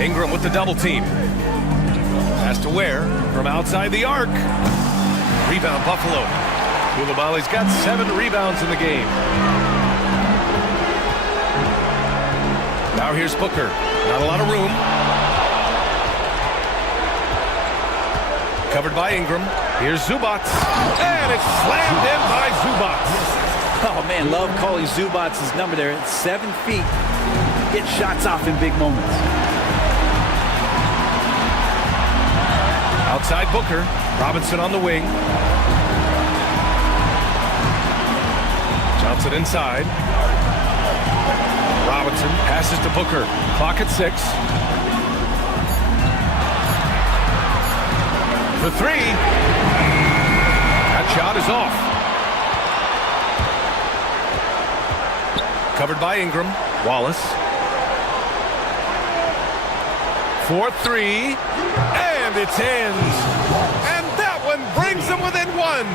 Ingram with the double team. Pass to Ware from outside the arc. Rebound Buffalo. Coulibaly's got 7 rebounds in the game. Now here's Booker. Not a lot of room. Covered by Ingram. Here's Zubats. And it's slammed in by Zubats. Oh, man, love calling Zubats' number there. At 7 feet. Get shots off in big moments. Outside Booker. Robinson on the wing. Johnson inside. Robinson passes to Booker. Clock at 6. For 3. That shot is off. Covered by Ingram. Wallace. 4-3. And it's in. And that one brings them within 1.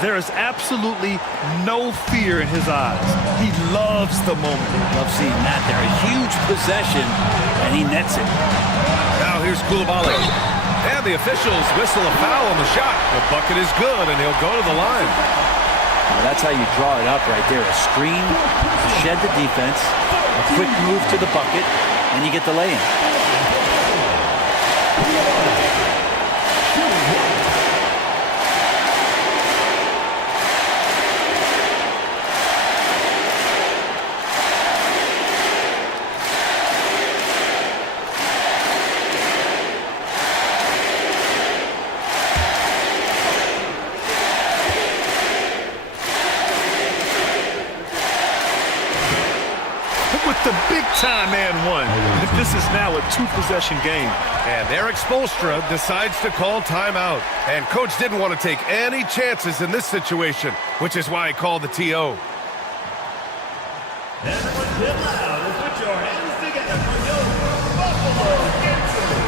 There is absolutely no fear in his eyes. He loves the moment. Love seeing that there. A huge possession, and he nets it. Now here's Coulibaly. And the officials whistle a foul on the shot. The bucket is good, and he'll go to the line. Well, that's how you draw it up right there. A screen to shed the defense, a quick move to the bucket, and you get the lay-in. The big-time and one. This is now a 2-possession game. And Eric Spoelstra decides to call timeout. And Coach didn't want to take any chances in this situation, which is why he called the TO. Everyone get loud and put your hands together for your Buffalo Gangsters.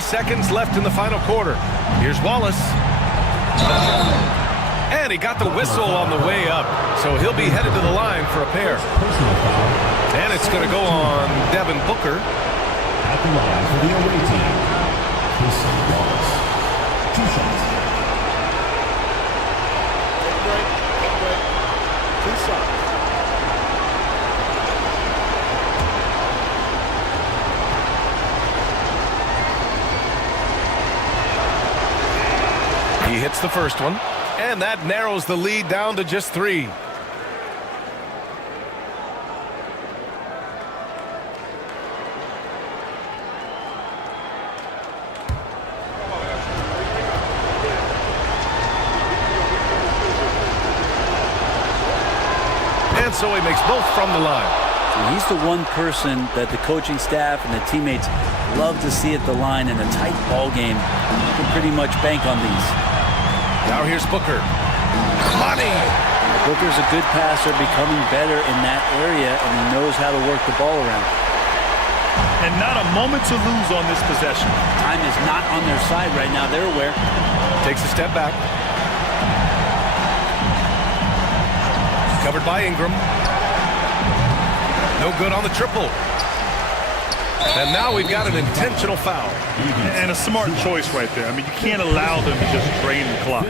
Seconds left in the final quarter. Here's Wallace. And he got the whistle on the way up, so he'll be headed to the line for a pair. And it's going to go on Devin Booker. At the line for the away team, Wallace. 2 shots. Two shots. He hits the first one, and that narrows the lead down to just 3. And so he makes both from the line. And he's the one person that the coaching staff and the teammates love to see at the line in a tight ball game. You can pretty much bank on these. Now here's Booker. Money! Booker's a good passer, becoming better in that area, and he knows how to work the ball around. And not a moment to lose on this possession. Time is not on their side right now. They're aware. Takes a step back. Covered by Ingram. No good on the triple. And now we've got an intentional foul. And a smart choice right there. I mean, you can't allow them to just drain the clock.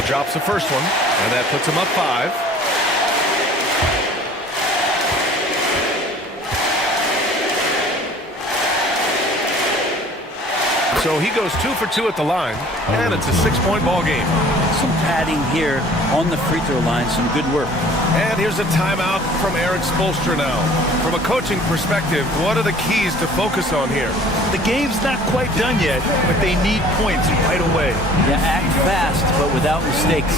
He drops the first one, and that puts him up 5. So he goes 2 for 2 at the line, and it's a 6-point ball game. Some padding here on the free throw line, some good work. And here's a timeout from Eric Spoelstra now. From a coaching perspective, what are the keys to focus on here? The game's not quite done yet, but they need points right away. Yeah, act fast, but without mistakes.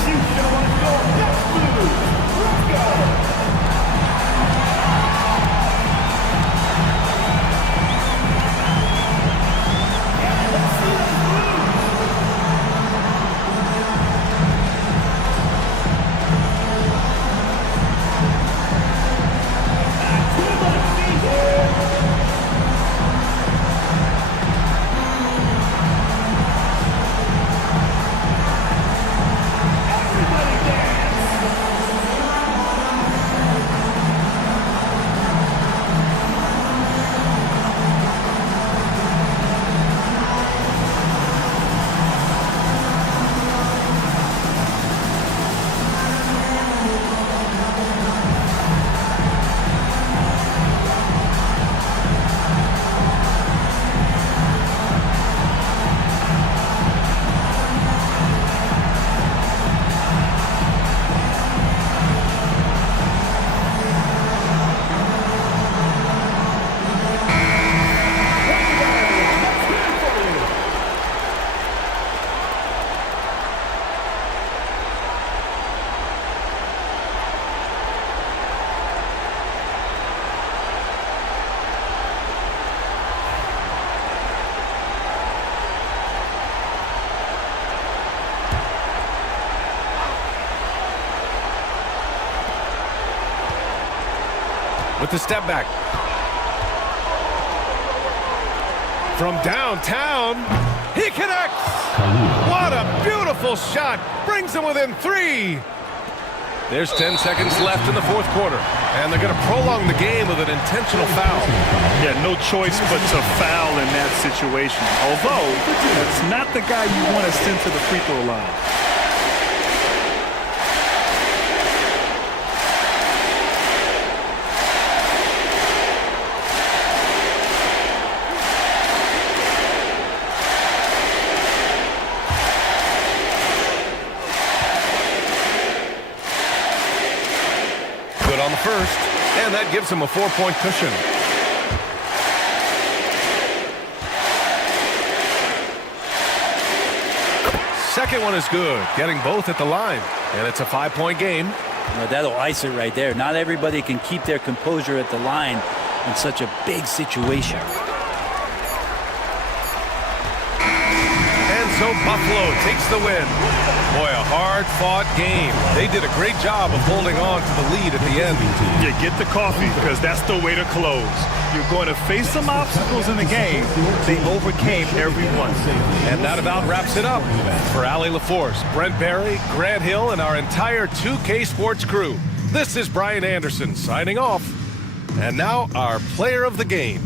With the step back. From downtown, he connects! What a beautiful shot! Brings him within 3! There's 10 seconds left in the fourth quarter, and they're going to prolong the game with an intentional foul. Yeah, no choice but to foul in that situation. Although, that's not the guy you want to send to the free throw line. On the first, and that gives him a 4-point cushion. Second one is good, getting both at the line, and it's a 5-point game. Well, that'll ice it right there. Not everybody can keep their composure at the line in such a big situation. And so Buffalo takes the win. Boy, a hard-fought game. They did a great job of holding on to the lead at the end. Yeah, get the coffee, because that's the way to close. You're going to face some obstacles in the game. They overcame every one. And that about wraps it up. For Allie LaForce, Brent Barry, Grant Hill, and our entire 2K Sports crew, this is Brian Anderson signing off. And now our player of the game.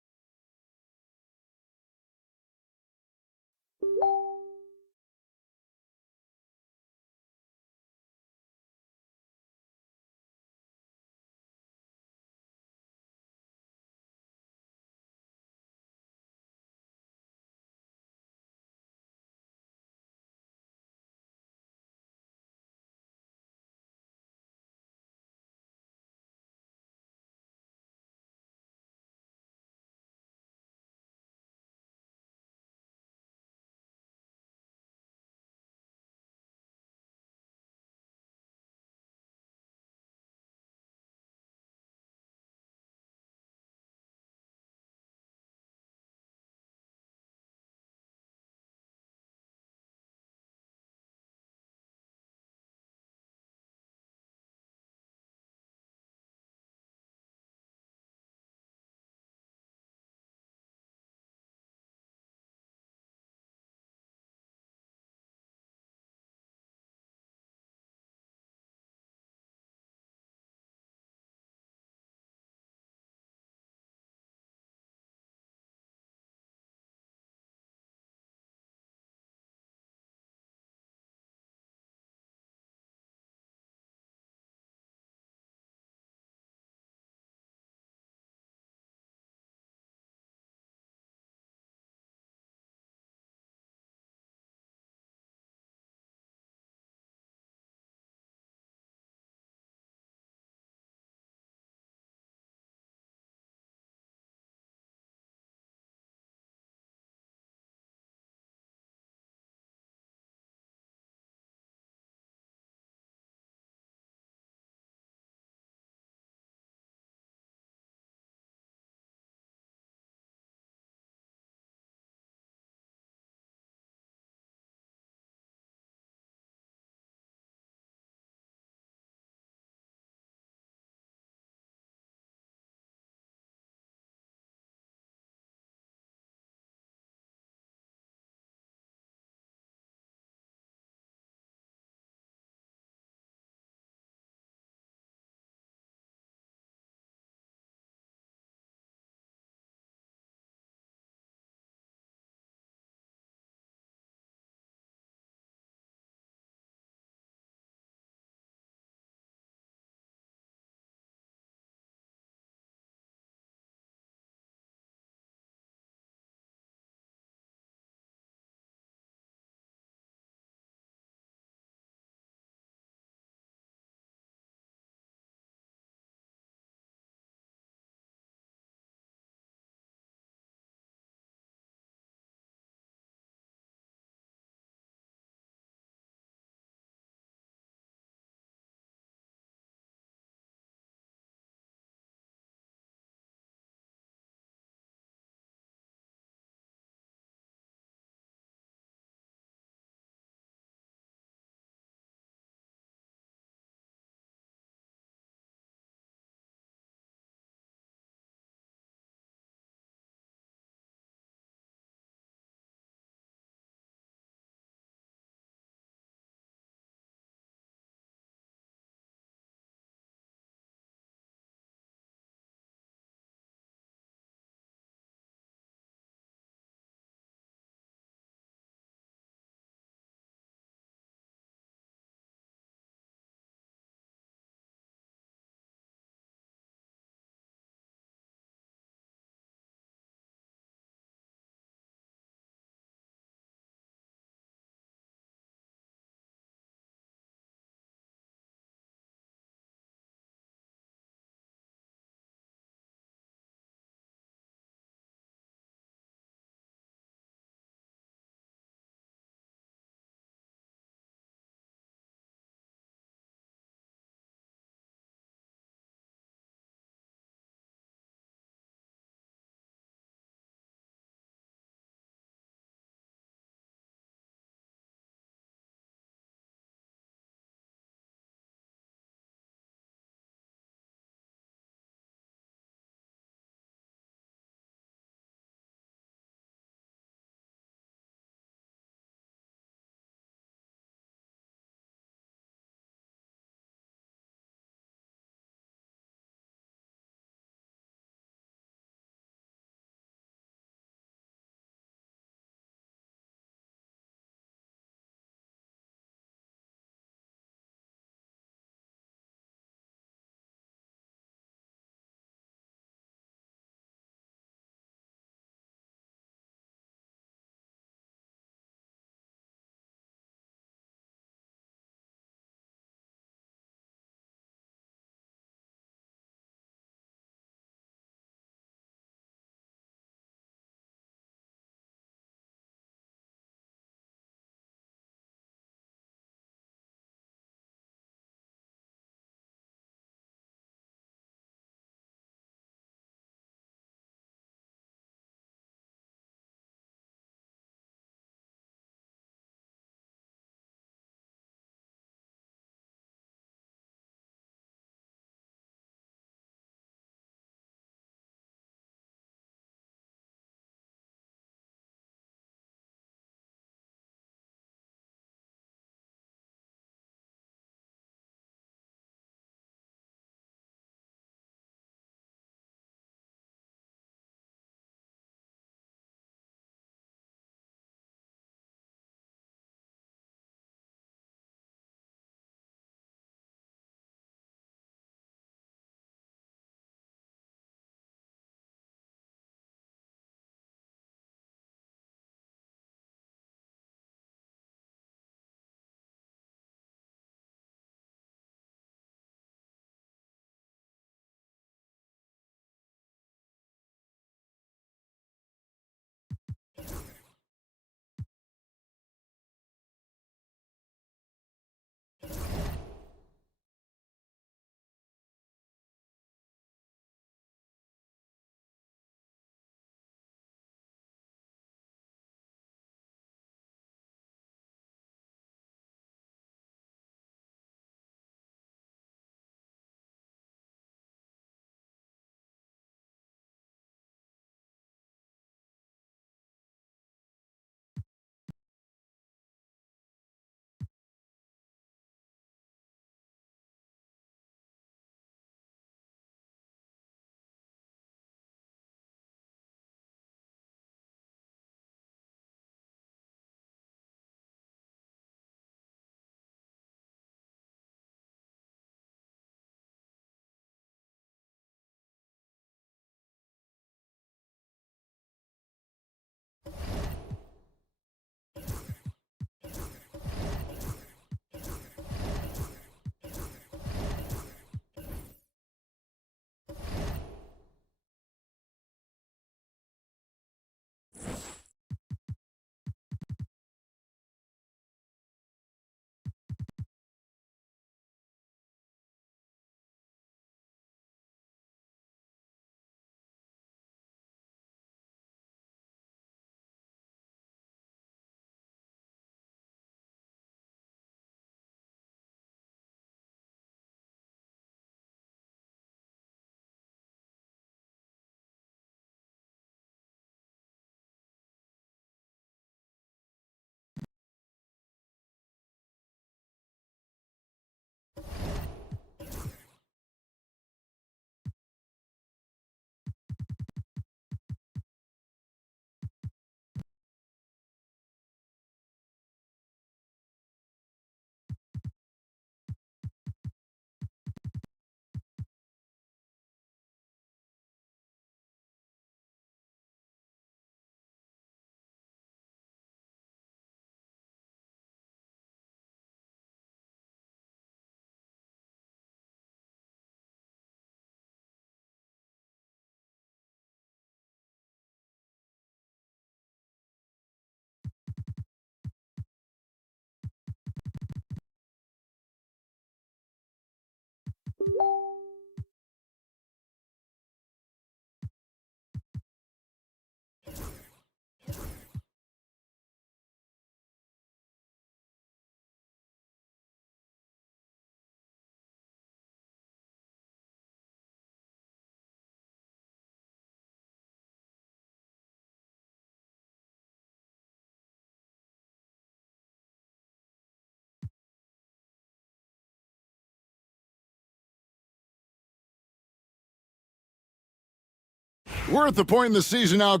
We're at the point in the season now.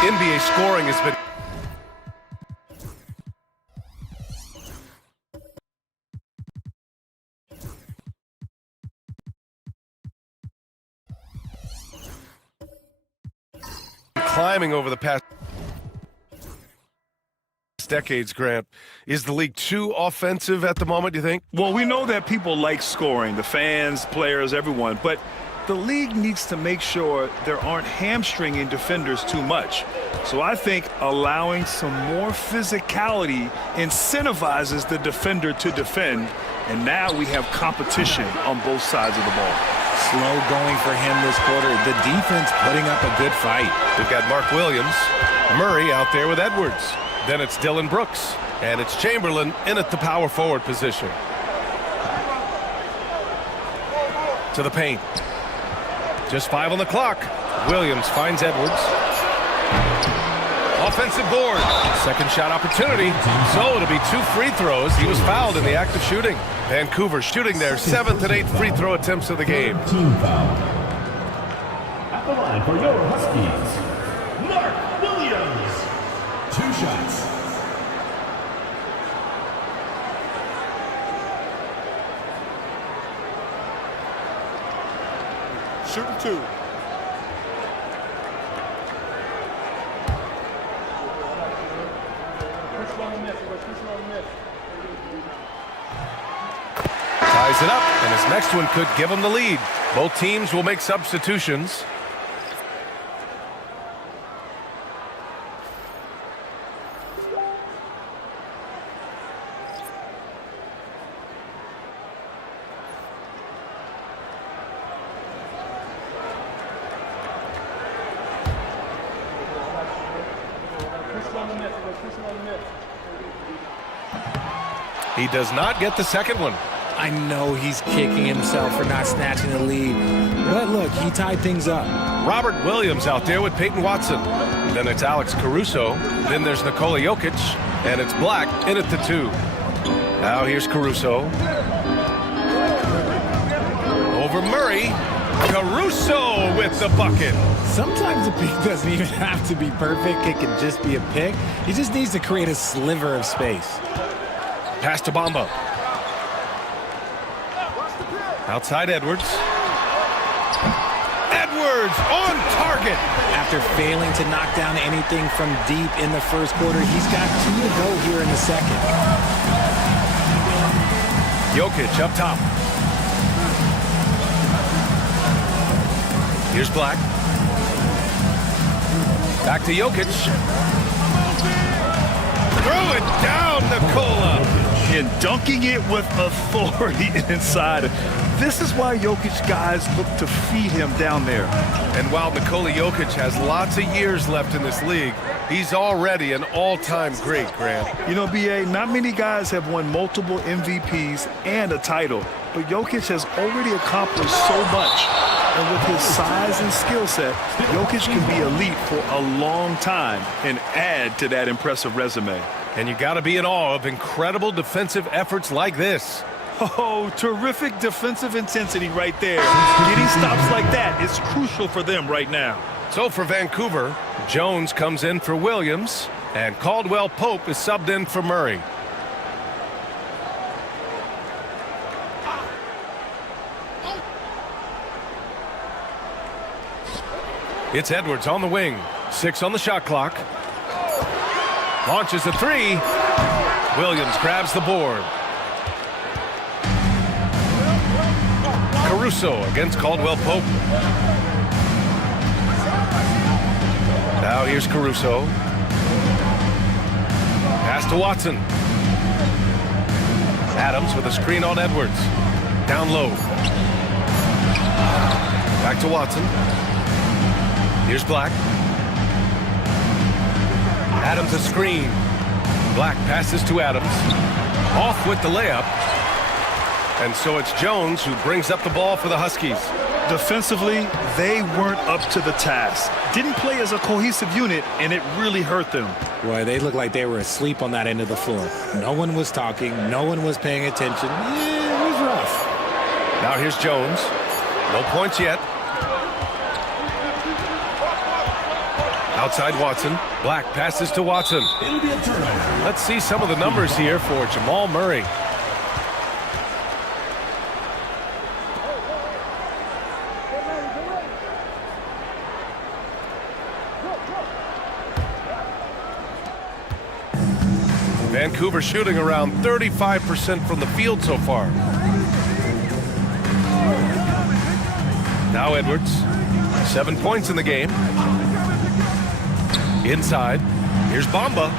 NBA scoring has been climbing over the past decades, Grant. Is the league too offensive at the moment, do you think? Well, we know that people like scoring, the fans, players, everyone, but the league needs to make sure there aren't hamstringing defenders too much. So I think allowing some more physicality incentivizes the defender to defend, and now we have competition on both sides of the ball. Slow going for him this quarter. The defense putting up a good fight. We've got Mark Williams, Murray out there with Edwards. Then it's Dylan Brooks, and it's Chamberlain in at the power forward position. To the paint. Just 5 on the clock. Williams finds Edwards. Offensive board. Second shot opportunity. So it'll be 2 free throws. He was fouled in the act of shooting. Vancouver shooting their 7th and 8th free throw attempts of the game. Team foul. At the line for your Huskies, Mark Williams. 2 shots. Shooting 2. Ties it up, and his next one could give him the lead. Both teams will make substitutions. He does not get the second one. I know he's kicking himself for not snatching the lead, but look, he tied things up. Robert Williams out there with Peyton Watson. Then it's Alex Caruso. Then there's Nikola Jokic, and it's Black in at the 2. Now here's Caruso. Over Murray. Caruso with the bucket. Sometimes the pick doesn't even have to be perfect. It can just be a pick. He just needs to create a sliver of space. Pass to Bamba. Outside Edwards. Edwards on target. After failing to knock down anything from deep in the first quarter, he's got 2 to go here in the second. Jokic up top. Here's Black. Back to Jokic. Throw it down, Nikola. And dunking it with authority inside. This is why Jokic guys look to feed him down there. And while Nikola Jokic has lots of years left in this league, he's already an all-time great, Grant. You know, B.A., not many guys have won multiple MVPs and a title, but Jokic has already accomplished so much. And with his size and skill set, Jokic can be elite for a long time and add to that impressive resume. And you got to be in awe of incredible defensive efforts like this. Oh, terrific defensive intensity right there. Getting stops like that is crucial for them right now. So for Vancouver, Jones comes in for Williams, and Caldwell Pope is subbed in for Murray. It's Edwards on the wing. 6 on the shot clock. Launches a 3. Williams grabs the board. Caruso against Caldwell Pope. Now here's Caruso. Pass to Watson. Adams with a screen on Edwards. Down low. Back to Watson. Here's Black. Adams a screen. Black passes to Adams. Off with the layup. And so it's Jones who brings up the ball for the Huskies. Defensively, they weren't up to the task. Didn't play as a cohesive unit, and it really hurt them. Boy, they looked like they were asleep on that end of the floor. No one was talking. No one was paying attention. Yeah, it was rough. Now here's Jones. No points yet. Outside Watson. Black passes to Watson. Let's see some of the numbers here for Jamal Murray. Vancouver shooting around 35% from the field so far. Now Edwards. 7 points in the game. Inside. Here's Bamba.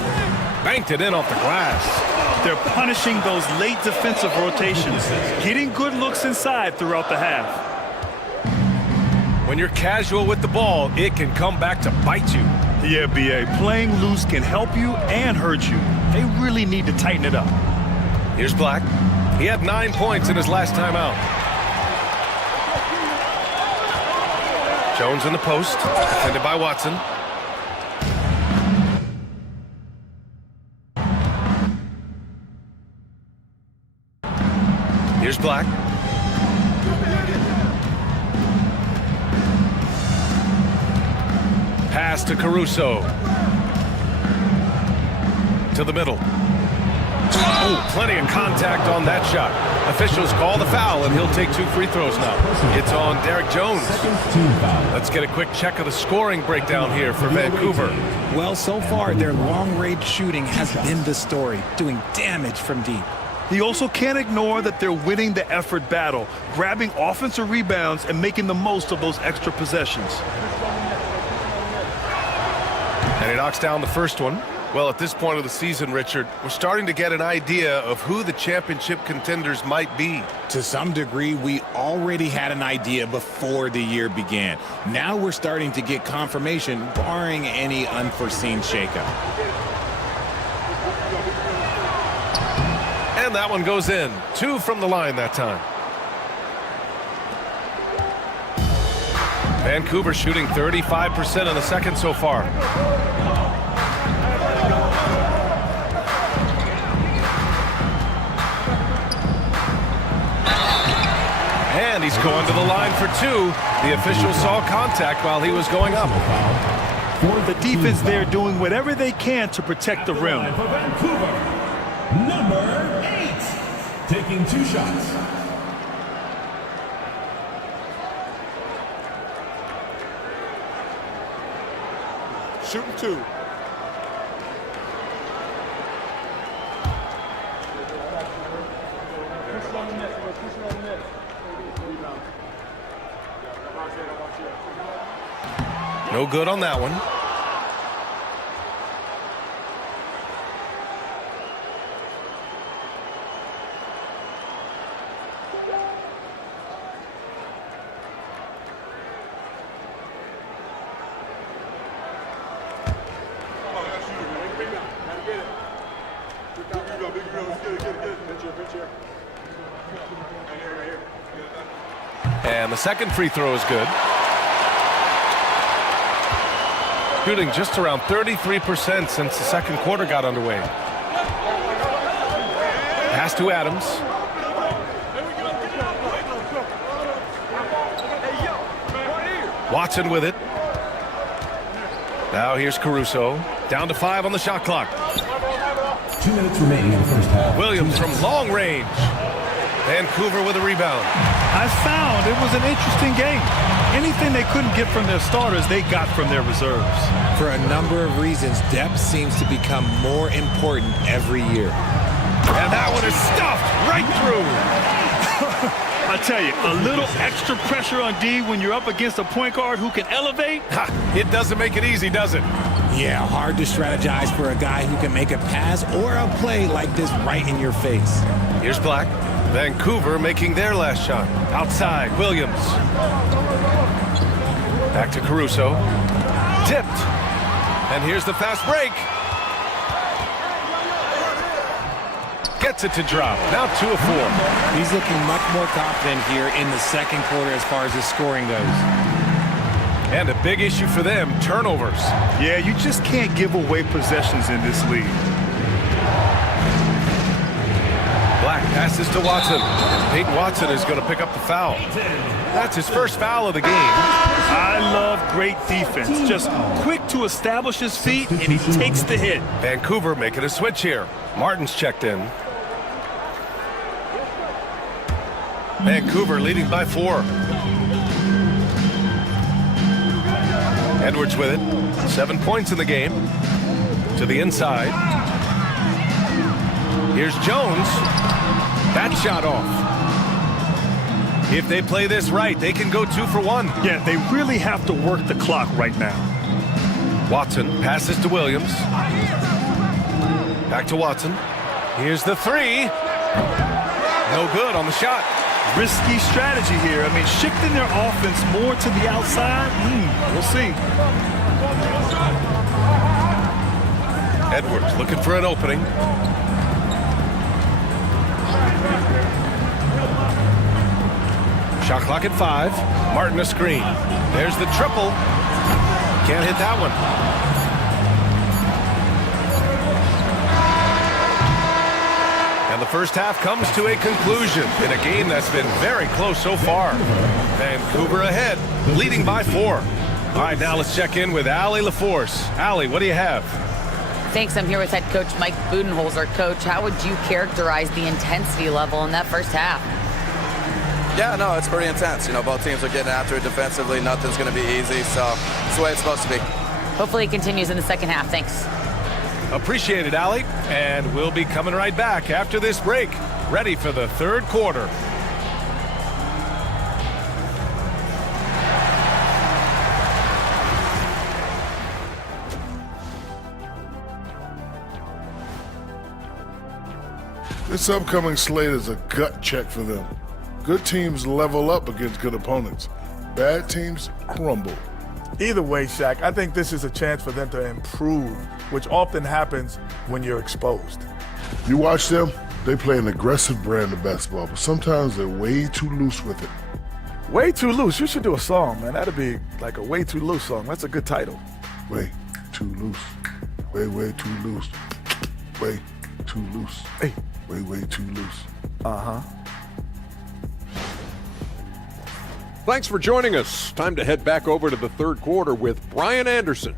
Banked it in off the glass. They're punishing those late defensive rotations, getting good looks inside throughout the half. When you're casual with the ball, it can come back to bite you. Yeah, B.A. Playing loose can help you and hurt you. They really need to tighten it up. Here's Black. He had 9 points in his last time out. Jones in the post, defended by Watson. Here's Black. Pass to Caruso. To the middle. Oh, plenty of contact on that shot. Officials call the foul, and he'll take 2 free throws now. It's on Derek Jones. Let's get a quick check of the scoring breakdown here for Vancouver. Well, so far, their long-range shooting has been the story, doing damage from deep. He also can't ignore that they're winning the effort battle, grabbing offensive rebounds and making the most of those extra possessions. And he knocks down the first one. Well, at this point of the season, Richard, we're starting to get an idea of who the championship contenders might be. To some degree, we already had an idea before the year began. Now we're starting to get confirmation, barring any unforeseen shakeup. And that one goes in. 2 from the line that time. Vancouver shooting 35% in the second so far. And he's going to the line for 2. The official saw contact while he was going up. The defense there doing whatever they can to protect the rim. For Vancouver, number 8, taking 2 shots. Shooting 2. No good on that one. And the second free throw is good. Shooting just around 33% since the second quarter got underway. Pass to Adams. Watson with it. Now here's Caruso. Down to 5 on the shot clock. 2 minutes remaining in the first half. Williams from long range. Vancouver with a rebound. I found it was an interesting game. Anything they couldn't get from their starters, they got from their reserves. For a number of reasons, depth seems to become more important every year. And that one is stuffed right through. I tell you, a little extra pressure on D when you're up against a point guard who can elevate. It doesn't make it easy, does it? Yeah, hard to strategize for a guy who can make a pass or a play like this right in your face. Here's Black. Vancouver making their last shot. Outside, Williams. Back to Caruso. Tipped. And here's the fast break. Gets it to drop. Now 2 of 4. He's looking much more confident here in the second quarter as far as his scoring goes. And a big issue for them, turnovers. Yeah, you just can't give away possessions in this league. Black passes to Watson. Peyton Watson is going to pick up the foul. That's his first foul of the game. I love great defense. Just quick to establish his feet, and he takes the hit. Vancouver making a switch here. Martin's checked in. Vancouver leading by 4. Edwards with it. 7 points in the game. To the inside. Here's Jones. That shot off. If they play this right, they can go 2 for 1. Yeah, they really have to work the clock right now. Watson passes to Williams. Back to Watson. Here's the 3. No good on the shot. Risky strategy here. I mean, shifting their offense more to the outside. We'll see. Edwards looking for an opening. Shot clock at 5. Martin a screen. There's the triple. Can't hit that one. And the first half comes to a conclusion in a game that's been very close so far. Vancouver ahead, leading by 4. All right, now let's check in with Allie LaForce. Allie, what do you have? Thanks. I'm here with head coach Mike Budenholzer. Coach, how would you characterize the intensity level in that first half? Yeah, no, it's pretty intense. You know, both teams are getting after it defensively. Nothing's going to be easy, so it's the way it's supposed to be. Hopefully it continues in the second half. Thanks. Appreciate it, Allie. And we'll be coming right back after this break. Ready for the third quarter. This upcoming slate is a gut check for them. Good teams level up against good opponents. Bad teams crumble. Either way, Shaq, I think this is a chance for them to improve, which often happens when you're exposed. You watch them, they play an aggressive brand of basketball, but sometimes they're way too loose with it. Way too loose. You should do a song, man. That'd be like a way too loose song. That's a good title. Way too loose. Way too loose. Way too loose. Hey. Way too loose. Uh-huh. Thanks for joining us. Time to head back over to the third quarter with Brian Anderson.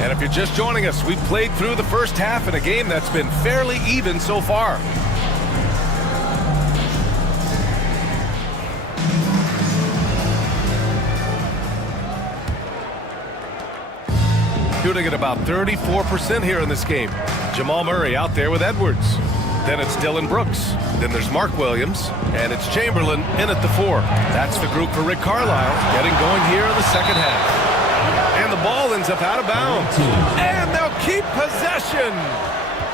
And if you're just joining us, we've played through the first half in a game that's been fairly even so far. Shooting at about 34% here in this game. Jamal Murray out there with Edwards. Then it's Dylan Brooks. Then there's Mark Williams. And it's Chamberlain in at the 4. That's the group for Rick Carlisle getting going here in the second half. And the ball ends up out of bounds. And they'll keep possession.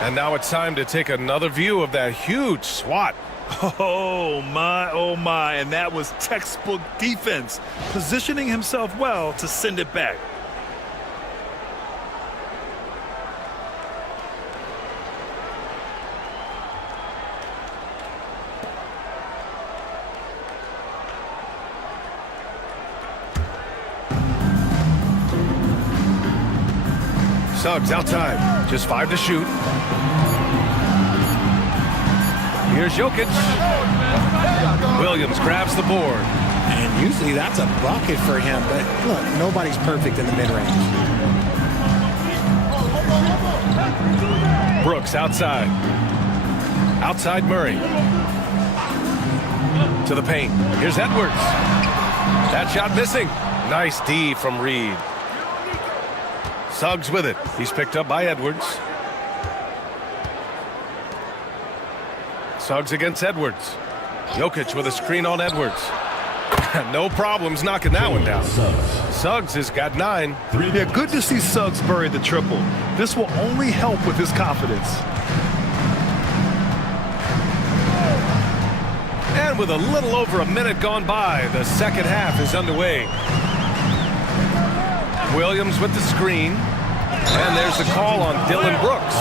And now it's time to take another view of that huge swat. Oh my, and that was textbook defense, positioning himself well to send it back. Suggs outside, just 5 to shoot. Here's Jokic. Williams grabs the board. And usually that's a bucket for him, but look, nobody's perfect in the mid-range. Brooks outside. Outside Murray. To the paint. Here's Edwards. That shot missing. Nice D from Reed. Suggs with it. He's picked up by Edwards. Suggs against Edwards. Jokic with a screen on Edwards. No problems knocking that one down. Suggs has got 9. Yeah, good to see Suggs bury the triple. This will only help with his confidence. And with a little over a minute gone by, the second half is underway. Williams with the screen. And there's the call on Dylan Brooks.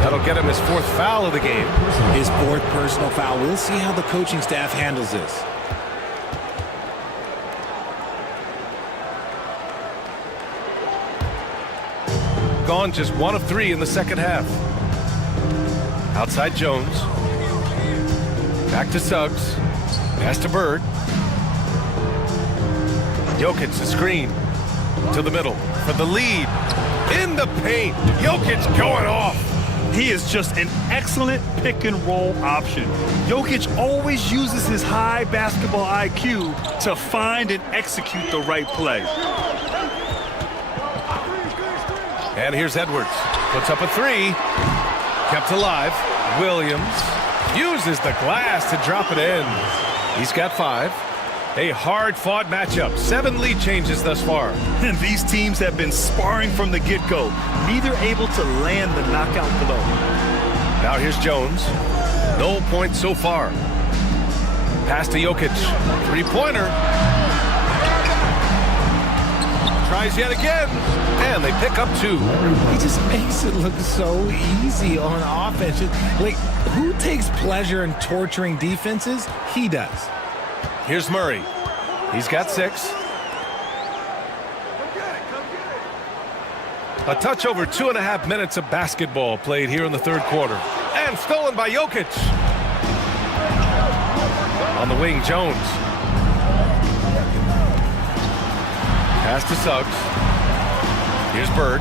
That'll get him his 4th foul of the game. His 4th personal foul. We'll see how the coaching staff handles this. Gone just 1 of 3 in the second half. Outside Jones. Back to Suggs. Pass to Bird. Jokic the screen. To the middle for the lead. In the paint. Jokic going off. He is just an excellent pick-and-roll option. Jokic always uses his high basketball IQ to find and execute the right play. And here's Edwards. Puts up a 3. Kept alive. Williams uses the glass to drop it in. He's got 5. A hard-fought matchup. 7 lead changes thus far. And these teams have been sparring from the get-go, neither able to land the knockout blow. Now here's Jones. No points so far. Pass to Jokic. 3-pointer. Tries yet again. And they pick up 2. He just makes it look so easy on offense. Like, who takes pleasure in torturing defenses? He does. Here's Murray. He's got 6. A touch over 2.5 minutes of basketball played here in the 3rd quarter. And stolen by Jokic. On the wing, Jones. Pass to Suggs. Here's Bird.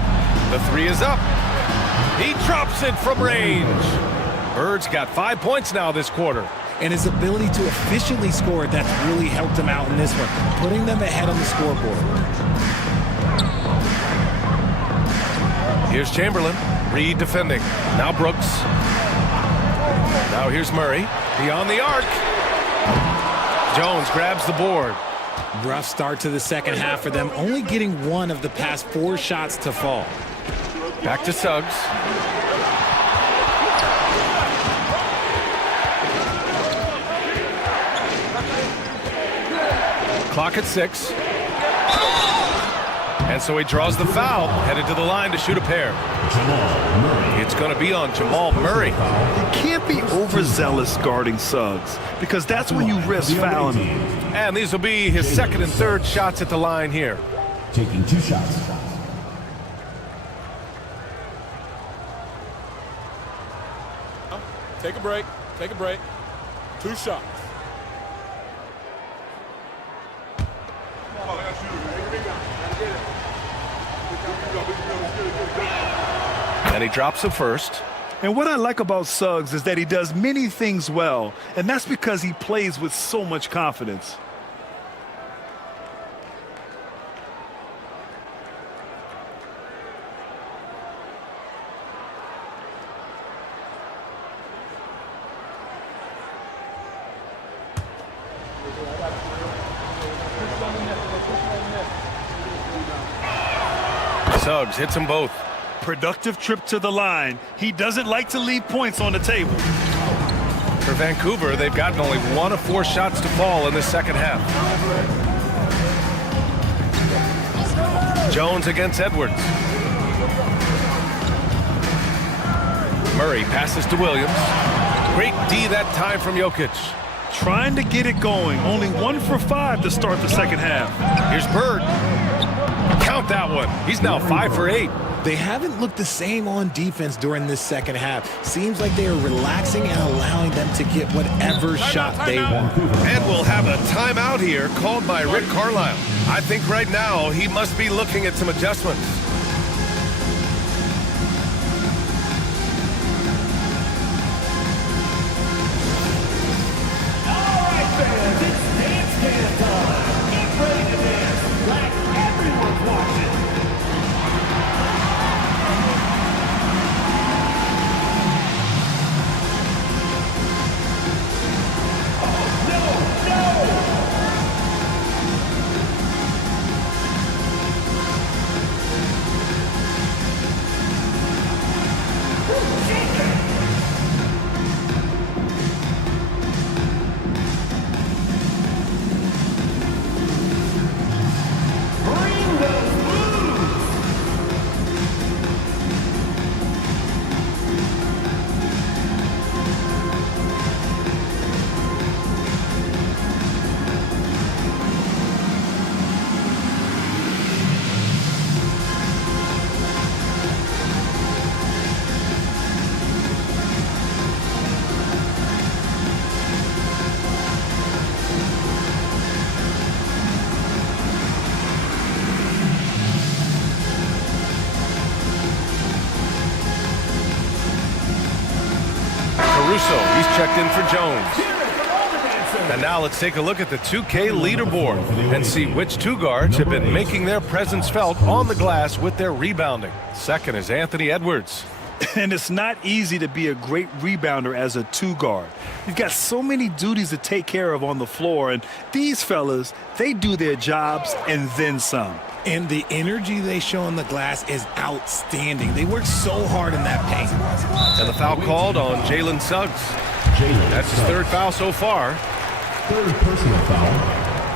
The 3 is up. He drops it from range. Bird's got 5 points now this quarter. And his ability to efficiently score, that's really helped him out in this one, putting them ahead on the scoreboard. Here's Chamberlain. Reed defending. Now Brooks. Now here's Murray. Beyond the arc. Jones grabs the board. Rough start to the second half for them, only getting 1 of the past 4 shots to fall. Back to Suggs. Clock at 6. And so he draws the foul, headed to the line to shoot a pair. It's going to be on Jamal Murray. You can't be overzealous guarding Suggs, because that's when you risk fouling him. And these will be his 2nd and 3rd shots at the line here. Taking 2 shots. Take a break. Take a break. 2 shots. And he drops the first. And what I like about Suggs is that he does many things well, and that's because he plays with so much confidence. Suggs hits them both. Productive trip to the line. He doesn't like to leave points on the table. For Vancouver, they've gotten only 1 of 4 shots to fall in the second half. Jones against Edwards. Murray passes to Williams. Great D that time from Jokic. Trying to get it going. Only 1 for 5 to start the second half. Here's Bird. Count that one. He's now 5 for 8. They haven't looked the same on defense during this second half. Seems like they are relaxing and allowing them to get whatever shot they want. And we'll have a timeout here called by Rick Carlisle. I think right now he must be looking at some adjustments. All right, fans, it's dance time. Get ready to dance like everyone's watching. Caruso. He's checked in for Jones. And now let's take a look at the 2K leaderboard and see which two guards have been making their presence felt on the glass with their rebounding. Second is Anthony Edwards. And it's not easy to be a great rebounder as a two guard. You've got so many duties to take care of on the floor, and these fellas, they do their jobs and then some. And the energy they show on the glass is outstanding. They work so hard in that paint. And the foul called on Jalen Suggs. That's his third foul so far. Third personal foul.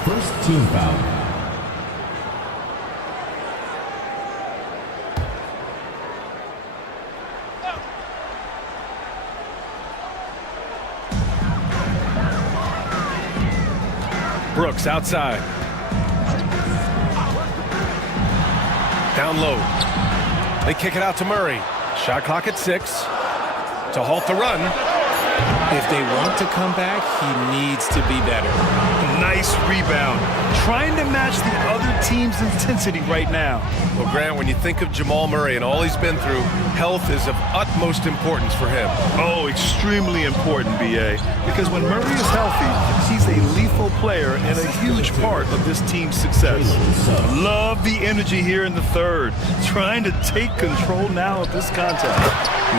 First team foul. Brooks outside. Down low. They kick it out to Murray. Shot clock at 6 to halt the run. If they want to come back, he needs to be better. Nice rebound. Trying to match the other team's intensity right now. Well, Grant, when you think of Jamal Murray and all he's been through, health is of utmost importance for him. Oh, extremely important, B.A. Because when Murray is healthy, he's a lethal player and a huge part of this team's success. Love the energy here in the third. Trying to take control now of this contest.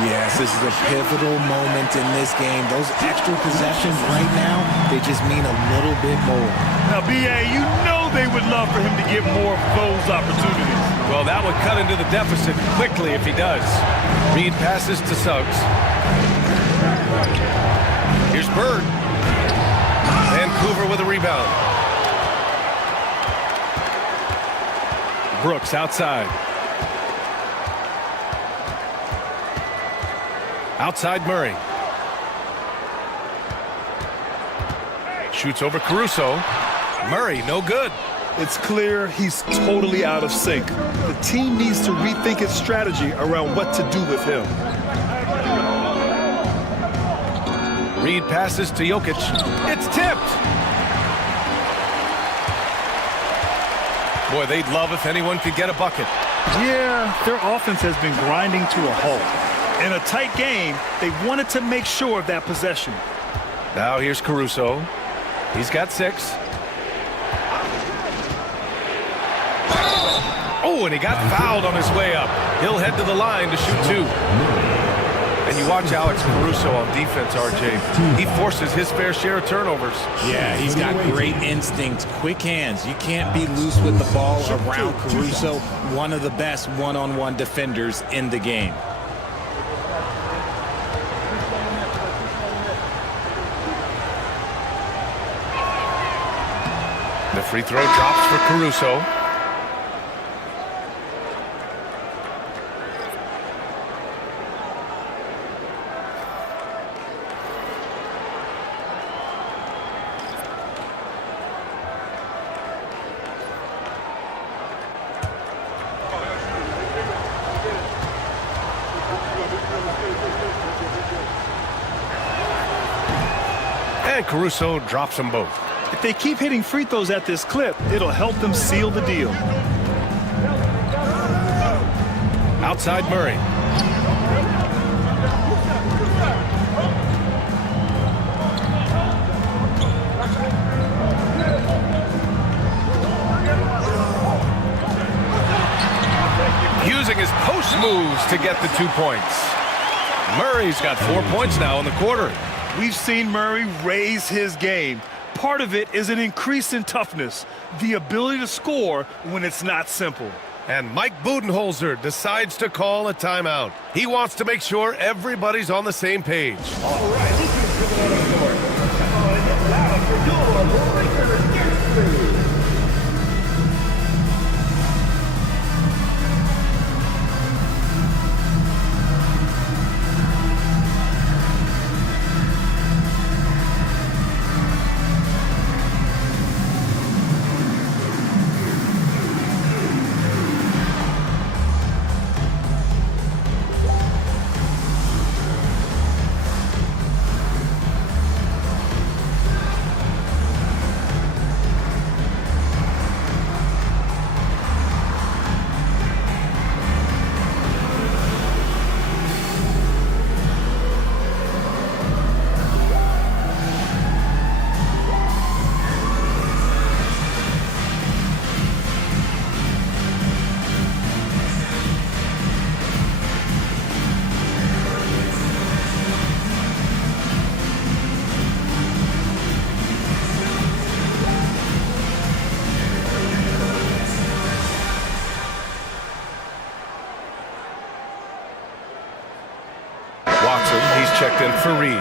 Yes, this is a pivotal moment in this game. Those extra possessions right now, they just mean a little bit more. Now, B.A., you know they would love for him to get more of those opportunities. Well, that would cut into the deficit quickly if he does. Reed passes to Suggs. Here's Bird. Vancouver with a rebound. Brooks outside. Outside Murray. Shoots over Caruso. Murray, no good. It's clear he's totally out of sync. The team needs to rethink its strategy around what to do with him. Reed passes to Jokic. It's tipped. Boy, they'd love if anyone could get a bucket. Yeah, their offense has been grinding to a halt. In a tight game, they wanted to make sure of that possession. Now here's Caruso. He's got 6. Oh, and he got fouled on his way up. He'll head to the line to shoot 2. And you watch Alex Caruso on defense, RJ. He forces his fair share of turnovers. Yeah, he's got great instincts, quick hands. You can't be loose with the ball around Caruso, one of the best one-on-one defenders in the game. The free throw drops for Caruso. And Caruso drops them both. If they keep hitting free throws at this clip, it'll help them seal the deal. Outside Murray. Using his post moves to get the 2 points. Murray's got 4 points now in the quarter. We've seen Murray raise his game. Part of it is an increase in toughness, the ability to score when it's not simple. And Mike Budenholzer decides to call a timeout. He wants to make sure everybody's on the same page. All right, this is the court. Loud for your Lakers yesterday. checked in for Reed.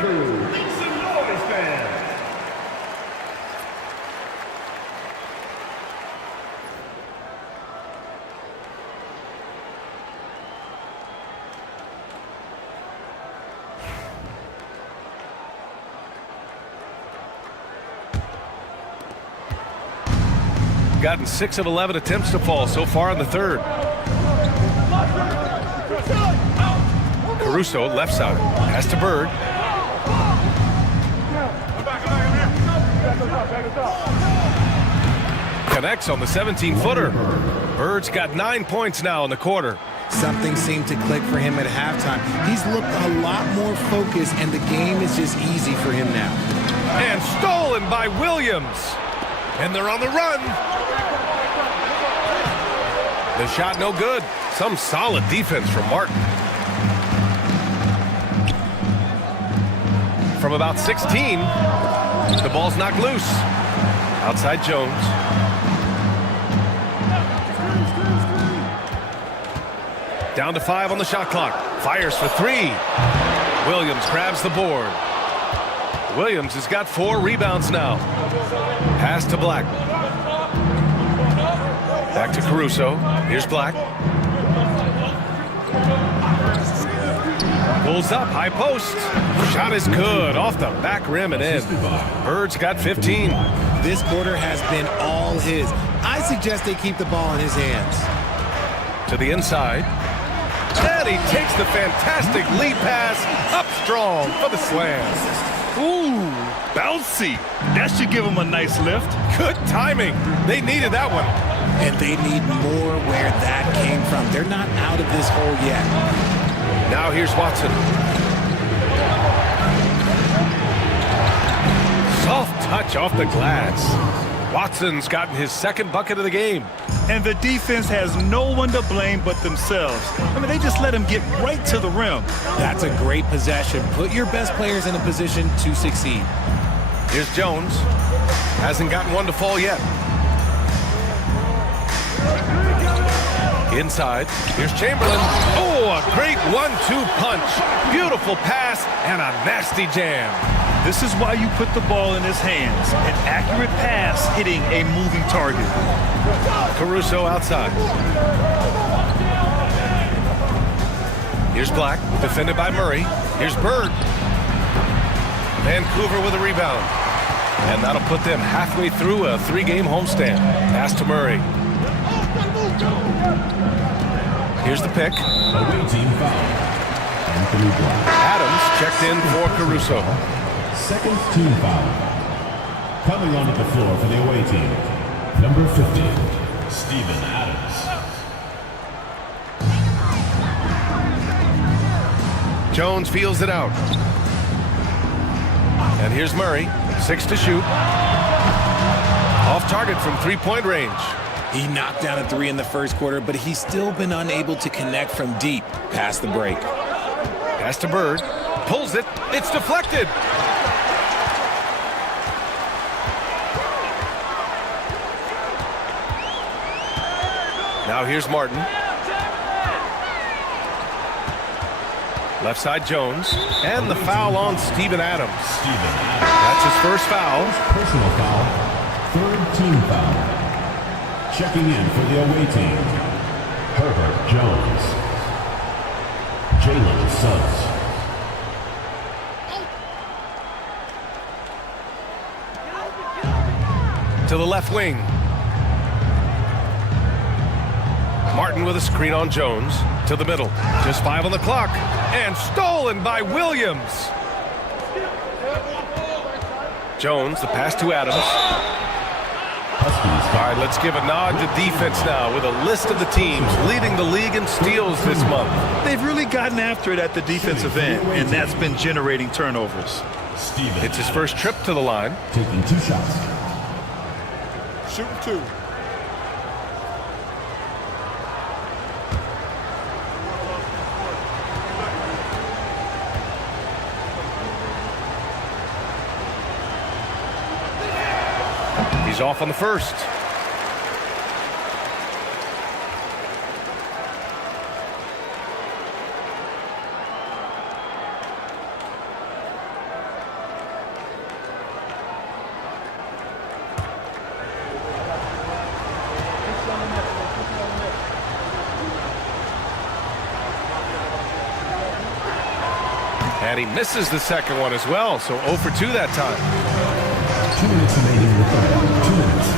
Make some noise, fans. Gotten 6 of 11 attempts to fall so far in the third. Caruso, left side. Pass to Bird. Connects on the 17-footer. Bird's got 9 points now in the quarter. Something seemed to click for him at halftime. He's looked a lot more focused, and the game is just easy for him now. And stolen by Williams. And they're on the run. The shot no good. Some solid defense from Martin. From about 16, the ball's knocked loose. Outside Jones. Down to 5 on the shot clock. Fires for 3. Williams grabs the board. Williams has got 4 rebounds now. Pass to Black. Back to Caruso. Here's Black. Pulls up, high post. Shot is good, off the back rim and in. Bird's got 15. This quarter has been all his. I suggest they keep the ball in his hands. To the inside. And he takes the fantastic lead pass up strong for the slam. Ooh, bouncy. That should give him a nice lift. Good timing. They needed that one. And they need more where that came from. They're not out of this hole yet. Now here's Watson. Soft touch off the glass. Watson's gotten his second bucket of the game. And the defense has no one to blame but themselves. I mean, they just let him get right to the rim. That's a great possession. Put your best players in a position to succeed. Here's Jones. Hasn't gotten one to fall yet. Inside, here's Chamberlain. Oh, a great 1-2 punch. Beautiful pass and a nasty jam. This is why you put the ball in his hands. An accurate pass hitting a moving target. Caruso outside. Here's Black, defended by Murray. Here's Bird. Vancouver with a rebound. And that'll put them halfway through a 3-game homestand. Pass to Murray. Here's the pick. Away team foul. Anthony Black. Adams checked in for Caruso. Second team foul. Coming onto the floor for the away team. Number 50, Steven Adams. Jones feels it out. And here's Murray. 6 to shoot. Off target from 3-point range. He knocked down a 3 in the first quarter, but he's still been unable to connect from deep past the break. Pass to Bird. Pulls it. It's deflected. Now here's Martin. Left side Jones. And the foul on Steven Adams. That's his first foul. Personal foul. Third team foul. Checking in for the away team, Herbert Jones. Jalen Suggs. To the left wing. Martin with a screen on Jones. To the middle. Just 5 on the clock. And stolen by Williams. Jones, the pass to Adams. All right, let's give a nod to defense now with a list of the teams leading the league in steals this month. They've really gotten after it at the defensive end, and that's been generating turnovers. It's his first trip to the line. Taking 2 shots. Shooting 2. He's off on the first. And he misses the second one as well, so 0 for 2 that time. 2 minutes remaining in the third. 2 minutes.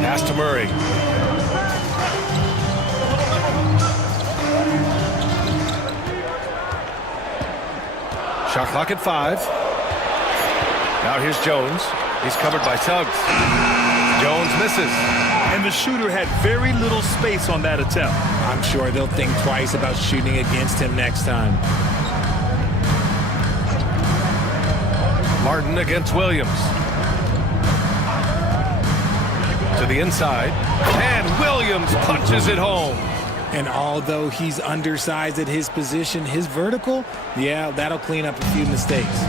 Pass to Murray. Shot clock at 5. Now here's Jones. He's covered by Suggs. Jones misses. And the shooter had very little space on that attempt. I'm sure they'll think twice about shooting against him next time. Martin against Williams. To the inside. And Williams punches it home. And although he's undersized at his position, his vertical, yeah, that'll clean up a few mistakes.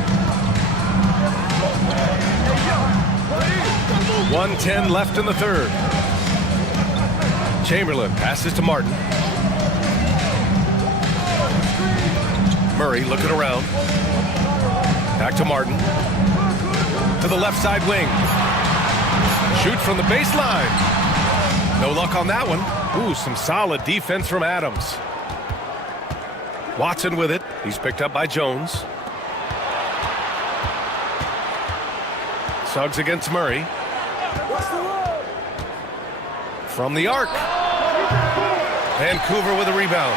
1:10 left in the third. Chamberlain passes to Martin. Murray looking around. Back to Martin. To the left side wing. Shoot from the baseline. No luck on that one. Ooh, some solid defense from Adams. Watson with it. He's picked up by Jones. Suggs against Murray. From the arc. Vancouver with a rebound.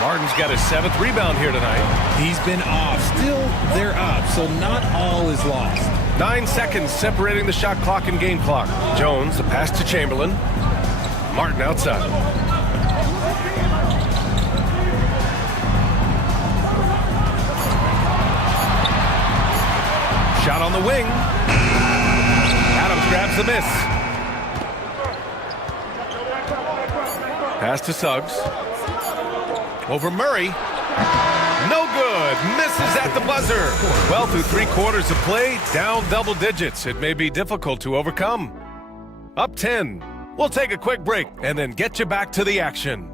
Martin's got his 7th rebound here tonight. He's been off. Still, they're up, so not all is lost. 9 seconds separating the shot clock and game clock. Jones, the pass to Chamberlain. Martin outside. Shot on the wing. Adams grabs the miss. Pass to Suggs. Over Murray. No good. Misses at the buzzer. Well, through 3 quarters of play, down double digits. It may be difficult to overcome. Up 10. We'll take a quick break and then get you back to the action.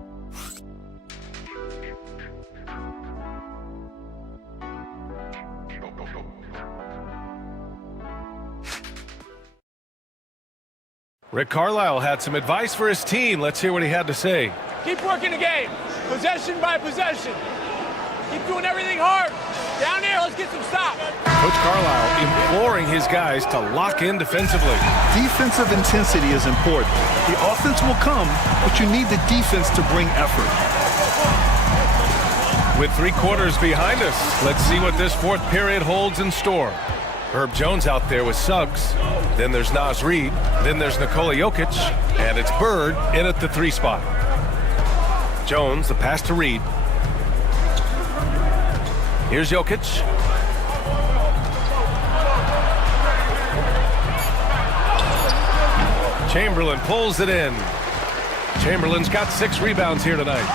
Rick Carlisle had some advice for his team. Let's hear what he had to say. Keep working the game, possession by possession. Keep doing everything hard. Down there, let's get some stops. Coach Carlisle imploring his guys to lock in defensively. Defensive intensity is important. The offense will come, but you need the defense to bring effort. With 3 quarters behind us, let's see what this 4th period holds in store. Herb Jones out there with Suggs. Then there's Naz Reid. Then there's Nikola Jokic. And it's Bird in at the 3 spot. Jones, the pass to Reid. Here's Jokic. Chamberlain pulls it in. Chamberlain's got 6 rebounds here tonight.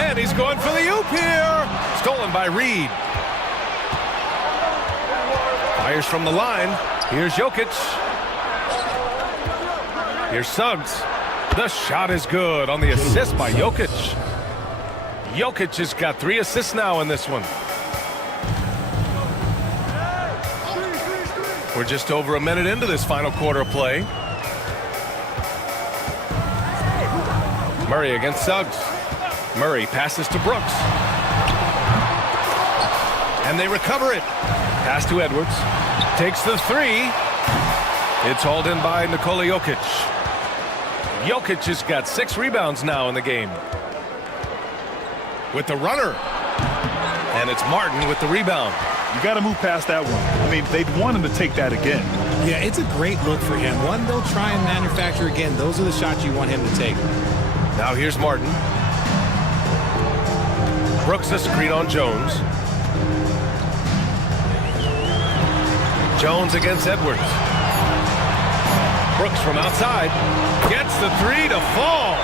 And he's going for the oop here. Stolen by Reid. Fires from the line. Here's Jokic. Here's Suggs. The shot is good on the assist by Jokic. Jokic has got 3 assists now in this one. We're just over a minute into this final quarter of play. Murray against Suggs. Murray passes to Brooks. And they recover it. Pass to Edwards. Takes the 3. It's hauled in by Nikola Jokic. Jokic has got 6 rebounds now in the game. With the runner. And it's Martin with the rebound. You got to move past that one. I mean, they'd want him to take that again. Yeah, it's a great look for him. One they'll try and manufacture again. Those are the shots you want him to take. Now here's Martin. Brooks a screen on Jones. Jones against Edwards. Brooks from outside. Gets the 3 to fall.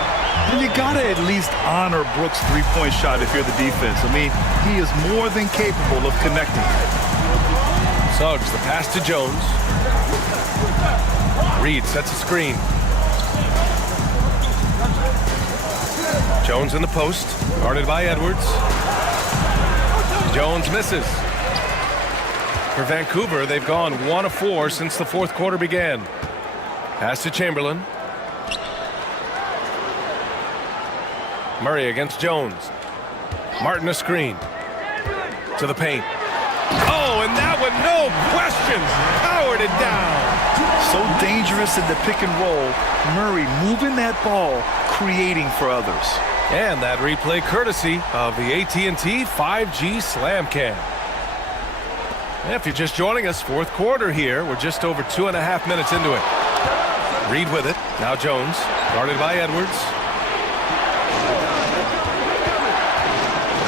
And you got to at least honor Brooks' 3-point shot if you're the defense. I mean, he is more than capable of connecting. Suggs, the pass to Jones. Reid sets a screen. Jones in the post, guarded by Edwards. Jones misses. For Vancouver, they've gone 1 of 4 since the 4th quarter began. Pass to Chamberlain. Murray against Jones. Martin a screen. To the paint. Oh, and that one, no questions. Powered it down. So dangerous in the pick and roll. Murray moving that ball, creating for others. And that replay courtesy of the AT&T 5G Slam Cam. If you're just joining us, fourth quarter here. We're just over 2.5 minutes into it. Reed with it. Now Jones, guarded by Edwards.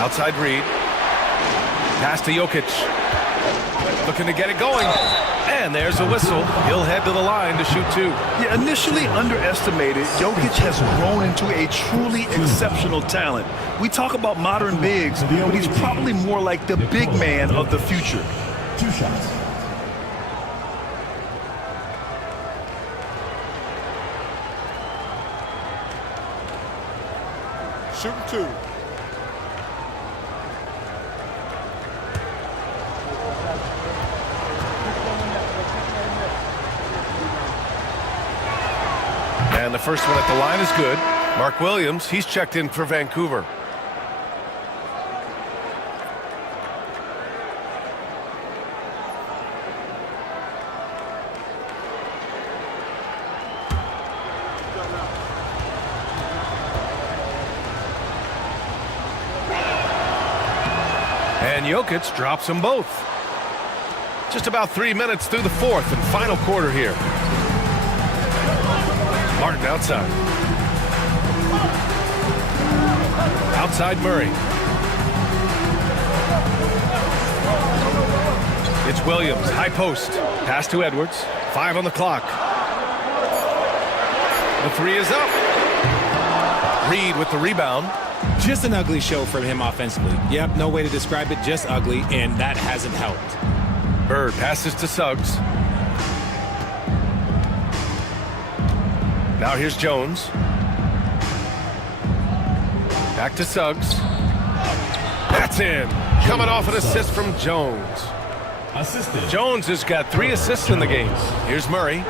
Outside Reed. Pass to Jokic. Looking to get it going. And there's a whistle. He'll head to the line to shoot 2. Yeah, initially underestimated, Jokic has grown into a truly exceptional talent. We talk about modern bigs, but he's probably more like the big man of the future. 2 shots. Shooting 2. And the first one at the line is good. Mark Williams, he's checked in for Vancouver. And Jokic drops them both. Just about 3 minutes through the fourth and final quarter here. Martin outside. Outside Murray. It's Williams, high post. Pass to Edwards. 5 on the clock. The 3 is up. Reed with the rebound. Just an ugly show from him offensively. Yep, no way to describe it, just ugly, and that hasn't helped. Bird passes to Suggs. Now here's Jones. Back to Suggs. That's in. Coming off an assist from Jones. Jones has got 3 assists in the game. Here's Murray.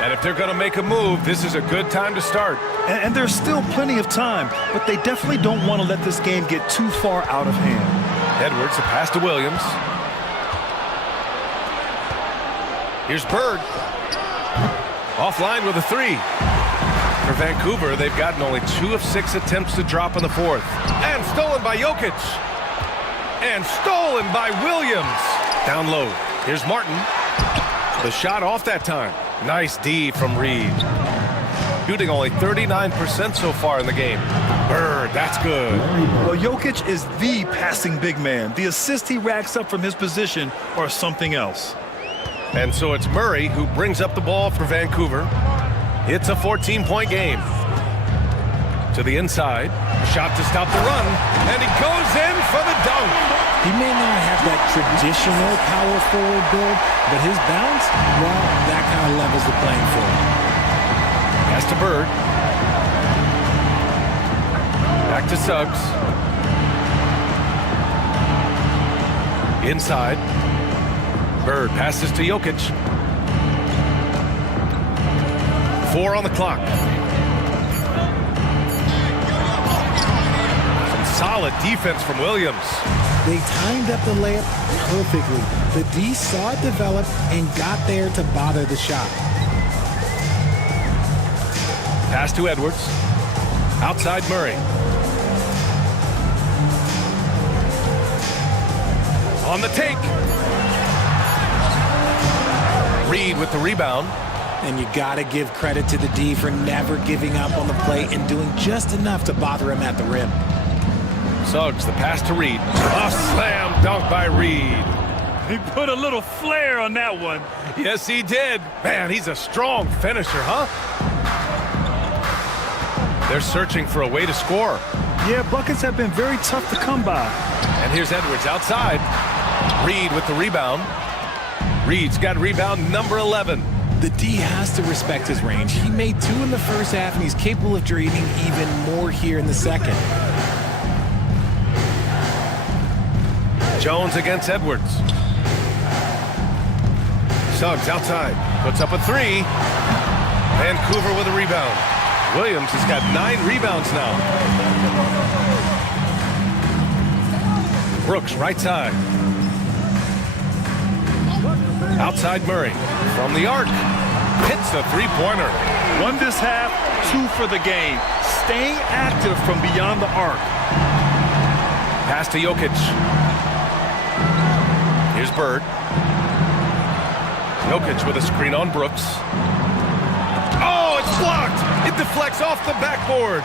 And if they're going to make a move, this is a good time to start. And there's still plenty of time, but they definitely don't want to let this game get too far out of hand. Edwards, a pass to Williams. Here's Bird. Offline with a 3. For Vancouver, they've gotten only 2 of 6 attempts to drop in the fourth. And stolen by Jokic. And stolen by Williams. Down low. Here's Martin. The shot off that time. Nice D from Reed. Shooting only 39% so far in the game. Bird, that's good. Well, Jokic is the passing big man. The assists he racks up from his position are something else. And so it's Murray who brings up the ball for Vancouver. It's a 14-point game. To the inside. Shot to stop the run. And he goes in for the dunk. He may not have that traditional power forward build, but his bounce, well, that kind of levels the playing field. Pass to Bird. Back to Suggs. Inside. Bird passes to Jokic. 4 on the clock. Some solid defense from Williams. They timed up the layup perfectly. The D saw it develop and got there to bother the shot. Pass to Edwards. Outside Murray. On the take. Reed with the rebound. And you got to give credit to the D for never giving up on the play and doing just enough to bother him at the rim. Suggs, the pass to Reed. A slam dunk by Reed. He put a little flair on that one. Yes, he did. Man, he's a strong finisher, huh? They're searching for a way to score. Yeah, buckets have been very tough to come by. And here's Edwards outside. Reed with the rebound. Reed's got rebound number 11. The D has to respect his range. He made 2 in the first half, and he's capable of draining even more here in the second. Jones against Edwards. Suggs outside. Puts up a 3. Vancouver with a rebound. Williams has got 9 rebounds now. Brooks, right side. Outside Murray. From the arc. Hits the three-pointer. 1 this half, 2 for the game. Staying active from beyond the arc. Pass to Jokic. Here's Bird. Jokic with a screen on Brooks. Oh, it's blocked. It deflects off the backboard.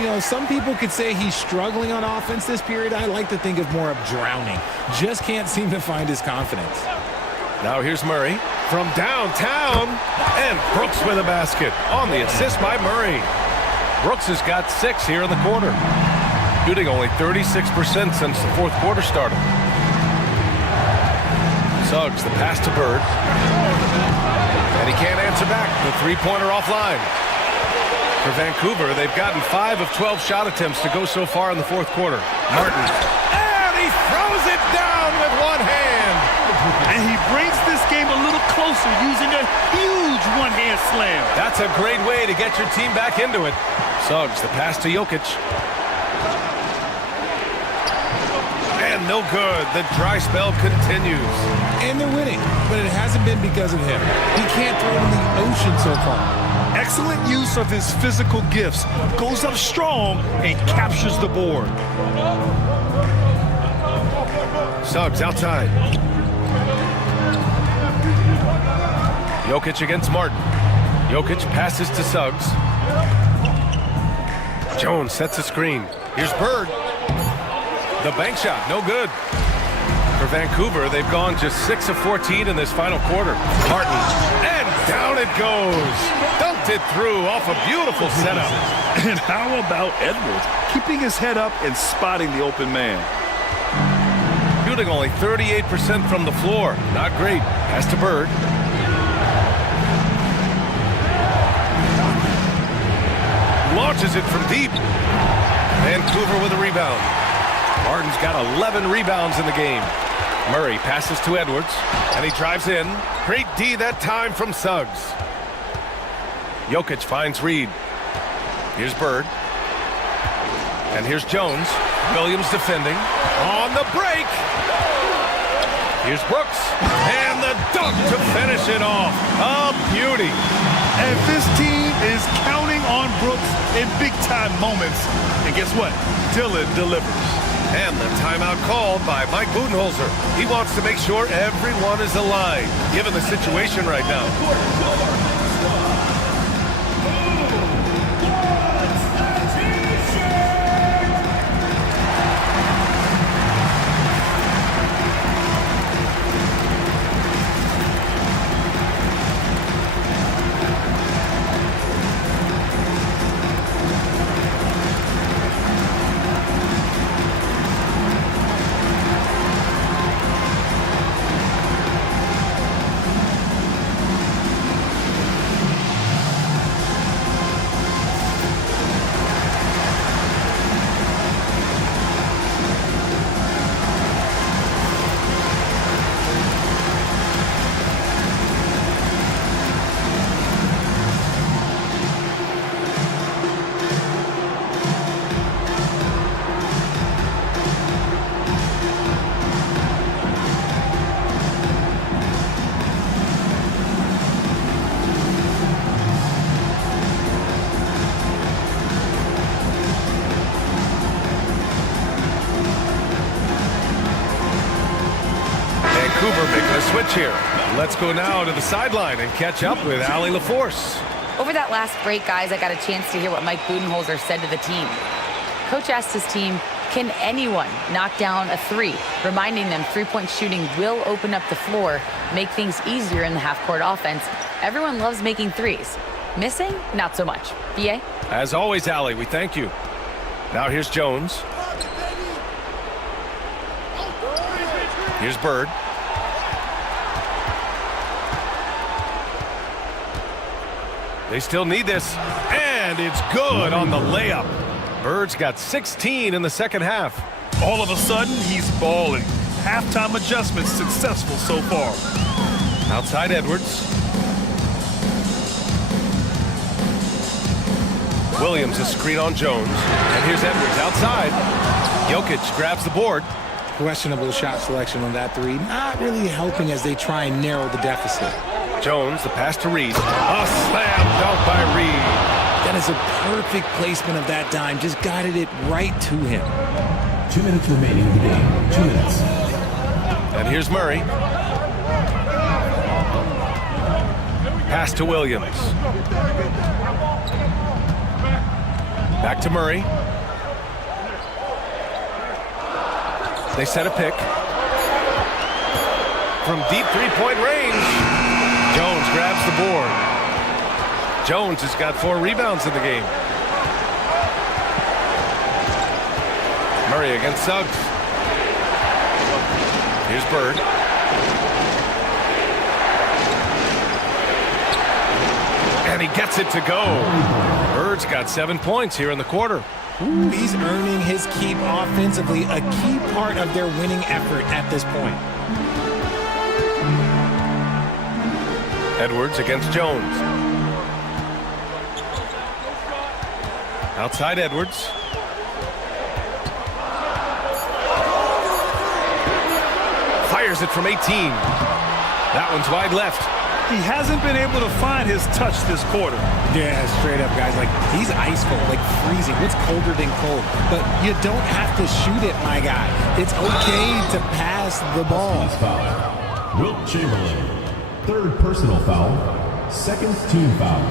You know, some people could say he's struggling on offense this period. I like to think of more of drowning. Just can't seem to find his confidence. Now here's Murray from downtown. And Brooks with a basket on the assist by Murray. Brooks has got 6 here in the quarter. Shooting only 36% since the fourth quarter started. Suggs, the pass to Bird. And he can't answer back. The three-pointer offline. For Vancouver, they've gotten 5 of 12 shot attempts to go so far in the fourth quarter. Martin. And he throws it down with one hand. And he brings this game a little closer using a huge one-hand slam. That's a great way to get your team back into it. Suggs, the pass to Jokic. And no good. The dry spell continues. And they're winning, but it hasn't been because of him. He can't throw it in the ocean so far. Excellent use of his physical gifts. Goes up strong and captures the board. Suggs outside. Jokic against Martin. Jokic passes to Suggs. Jones sets a screen. Here's Bird. The bank shot, no good. For Vancouver, they've gone just 6 of 14 in this final quarter. Martin, and down it goes. Dunked it through off a beautiful setup. And how about Edwards? Keeping his head up and spotting the open man. Shooting only 38% from the floor. Not great. Pass to Bird. Launches it from deep. Vancouver with a rebound. Martin's got 11 rebounds in the game. Murray passes to Edwards, and he drives in. Great D that time from Suggs. Jokic finds Reed. Here's Bird. And here's Jones. Williams defending. On the break. Here's Brooks. And the dunk to finish it off. A beauty. And this team is counting on Brooks in big-time moments. And guess what? Dillon delivers. And the timeout called by Mike Budenholzer. He wants to make sure everyone is aligned, given the situation right now. Vancouver making a switch here. Let's go now to the sideline and catch up with Allie LaForce. Over that last break, guys, I got a chance to hear what Mike Budenholzer said to the team. Coach asked his team, can anyone knock down a three? Reminding them three-point shooting will open up the floor, make things easier in the half-court offense. Everyone loves making threes. Missing? Not so much. BA? As always, Allie, we thank you. Now here's Jones. Here's Bird. They still need this, and it's good on the layup. Bird's got 16 in the second half. All of a sudden, he's balling. Halftime adjustments successful so far. Outside Edwards. Williams a screen on Jones. And here's Edwards outside. Jokic grabs the board. Questionable shot selection on that three. Not really helping as they try and narrow the deficit. Jones, the pass to Reed. A slam dunk by Reed. That is a perfect placement of that dime. Just guided it right to him. 2 minutes remaining in the game. 2 minutes. And here's Murray. Pass to Williams. Back to Murray. They set a pick. From deep three-point range, Jones grabs the board. Jones has got 4 rebounds in the game. Murray against Suggs. Here's Bird. And he gets it to go. Bird's got 7 points here in the quarter. Ooh, he's earning his keep offensively, a key part of their winning effort at this point. Edwards against Jones. Outside Edwards. Fires it from 18. That one's wide left. He hasn't been able to find his touch this quarter. Yeah, straight up, guys. Like, he's ice cold, like freezing. What's colder than cold? But you don't have to shoot it, my guy. It's okay to pass the ball. Foul. Wilt Chamberlain. 3rd personal foul. 2nd team foul.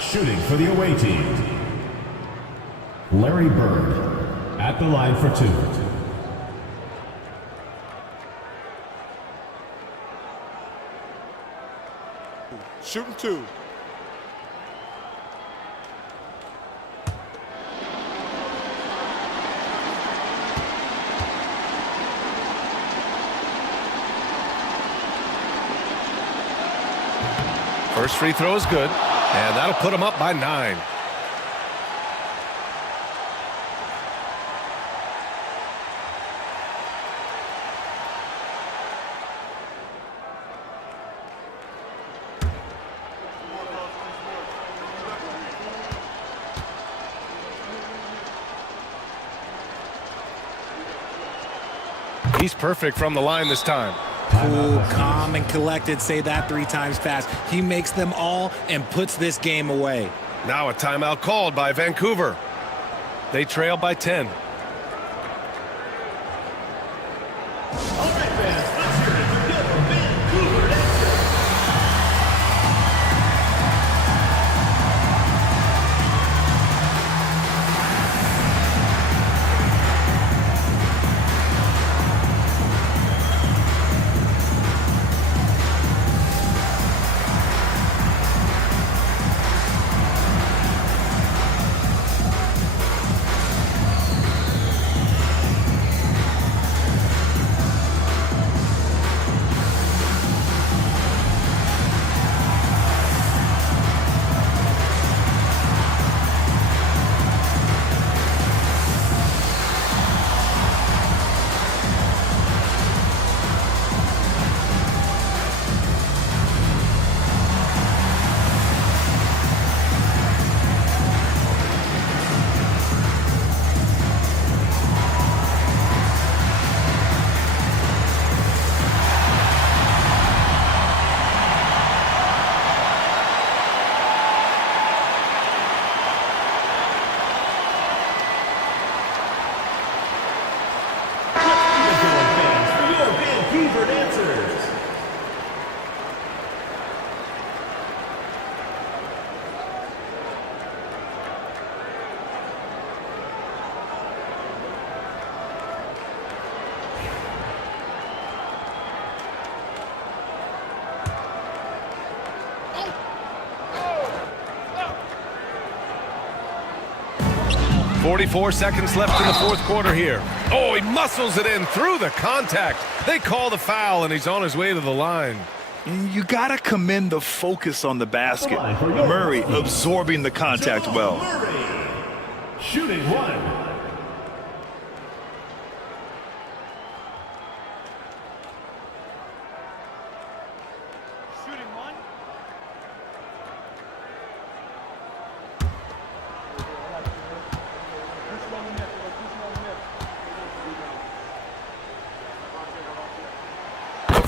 Shooting for the away team. Larry Bird at the line for 2. Shooting 2. First free throw is good, and that'll put him up by 9. He's perfect from the line this time. Cool, calm, and collected. Say that 3 times fast. He makes them all and puts this game away. Now a timeout called by Vancouver. They trail by 10. .44 seconds left in the 4th quarter here. Oh, he muscles it in through the contact. They call the foul, and he's on his way to the line. You got to commend the focus on the basket. Murray absorbing the contact well. Shooting 1.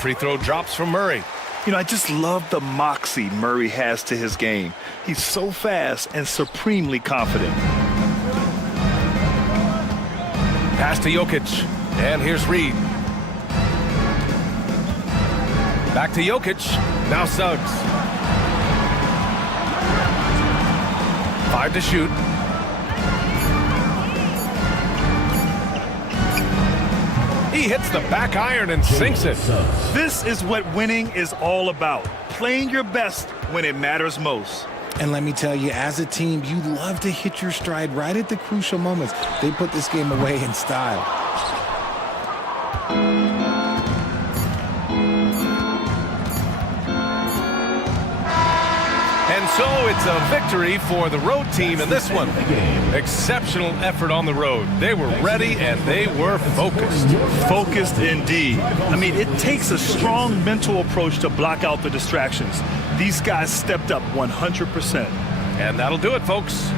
Free throw drops from Murray. You know, I just love the moxie Murray has to his game. He's so fast and supremely confident. Pass to Jokic. And here's Reed. Back to Jokic. Now Suggs. 5 to shoot. He hits the back iron and sinks it. This is what winning is all about. Playing your best when it matters most. And let me tell you, as a team, you love to hit your stride right at the crucial moments. They put this game away in style. And so it's a victory for the road team in this one. Exceptional effort on the road. They were ready and they were focused. Focused indeed. I mean, it takes a strong mental approach to block out the distractions. These guys stepped up 100%. And that'll do it, folks.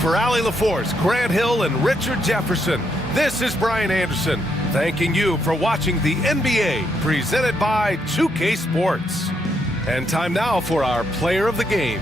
For Allie LaForce, Grant Hill, and Richard Jefferson, this is Brian Anderson, thanking you for watching the NBA presented by 2K Sports. And time now for our player of the game.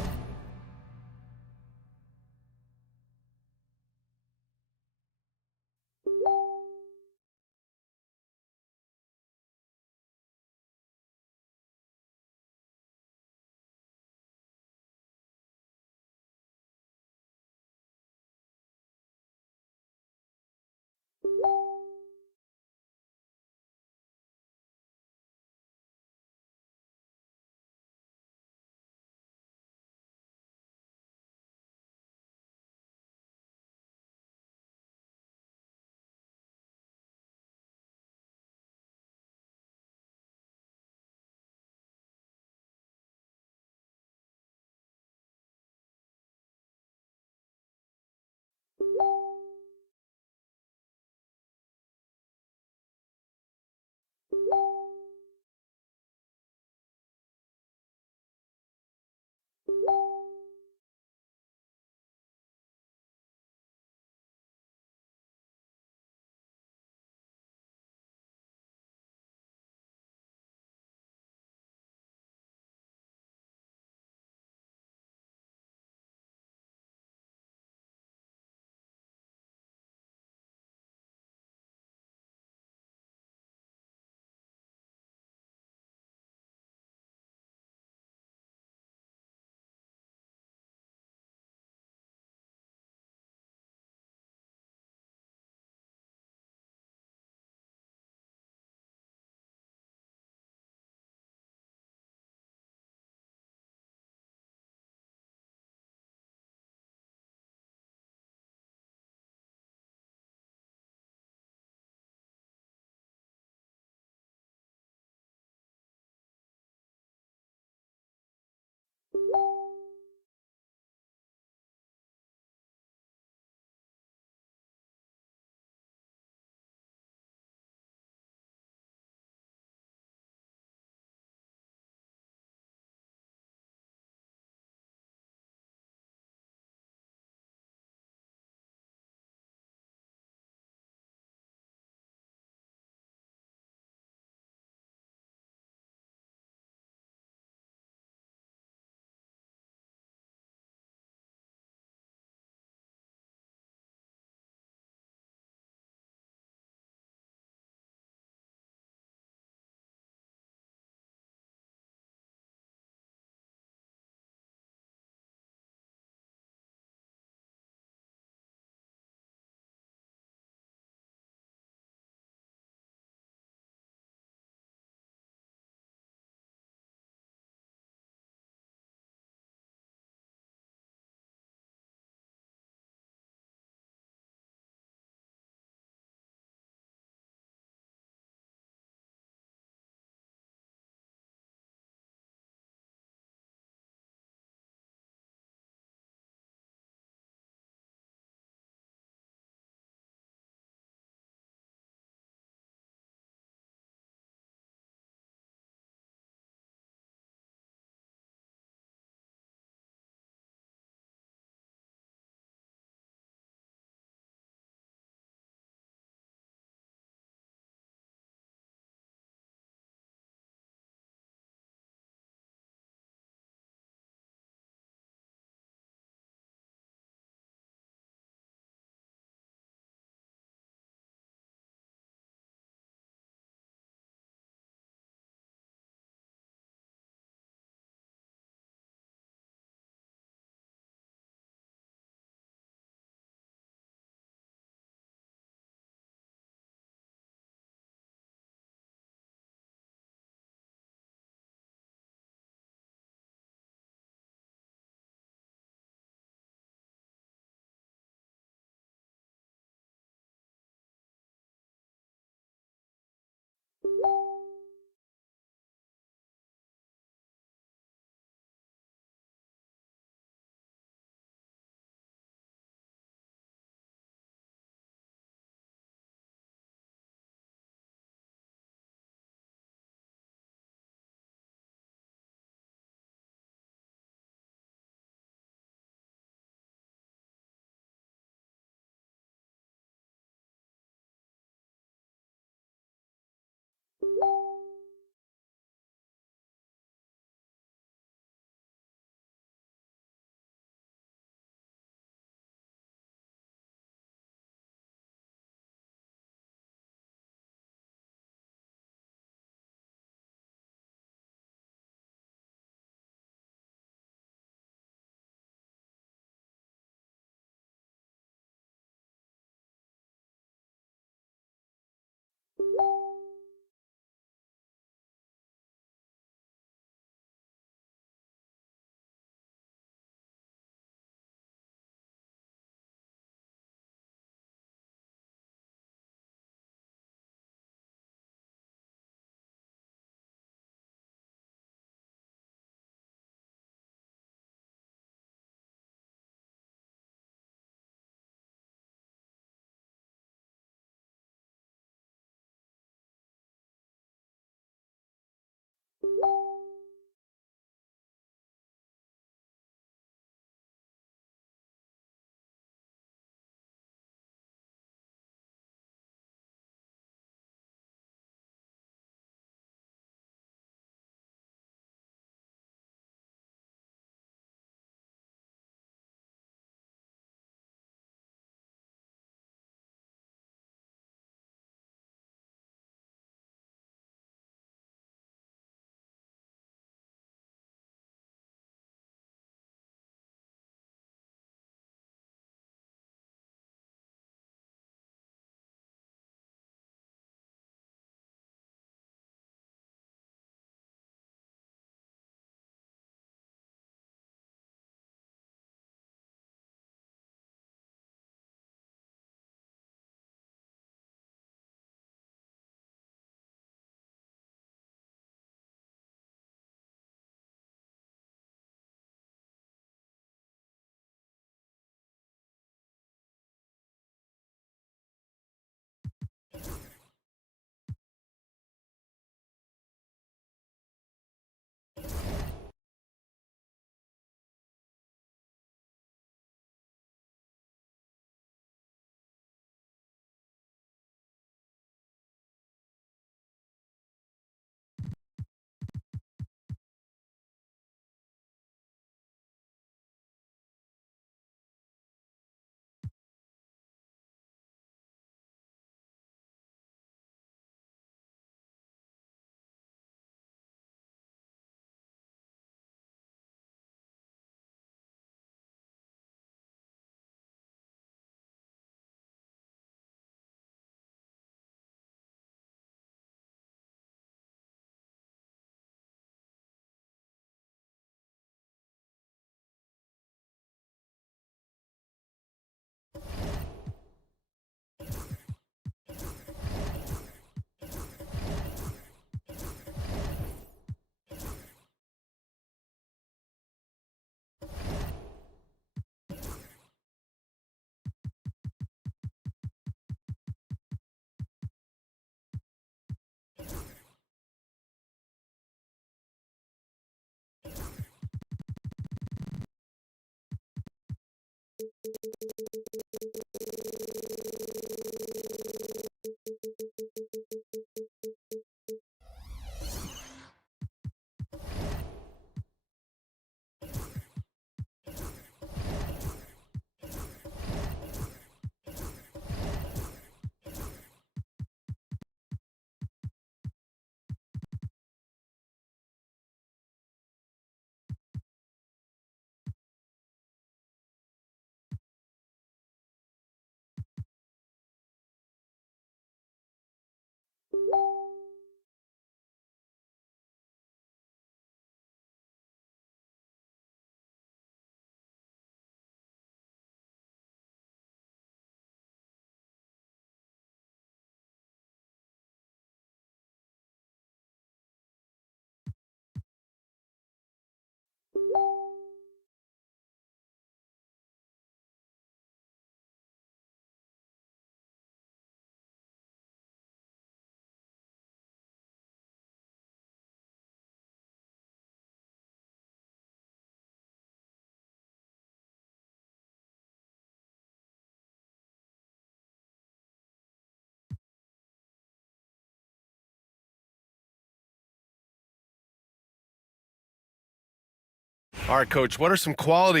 All right, Coach, what are some quality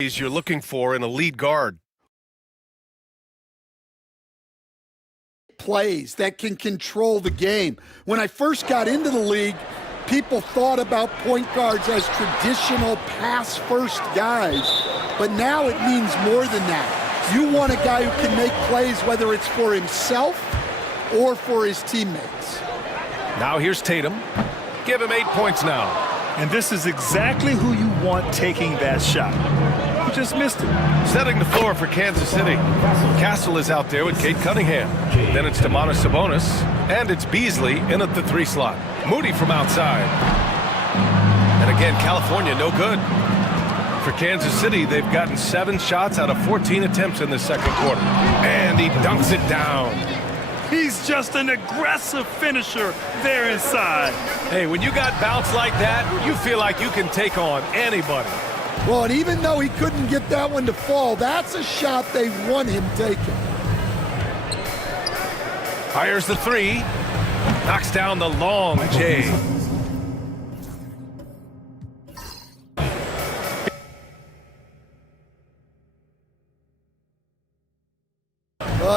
you're looking for in a lead guard? Plays that can control the game. When I first got into the league, people thought about point guards as traditional pass-first guys, but now it means more than that. You want a guy who can make plays, whether it's for himself or for his teammates. Now here's Tatum. Give him 8 points now. And this is exactly who you want taking that shot. You just missed it. Setting the floor for Kansas City. Castle is out there with Cade Cunningham. Then it's Domantas Sabonis. And it's Beasley in at the 3 slot. Moody from outside. And again, California no good. For Kansas City, they've gotten 7 shots out of 14 attempts in the second quarter. And he dunks it down. He's just an aggressive finisher there inside. Hey, when you got bounce like that, you feel like you can take on anybody. Well, and even though he couldn't get that one to fall, that's a shot they want him taking. Fires the 3. Knocks down the long J.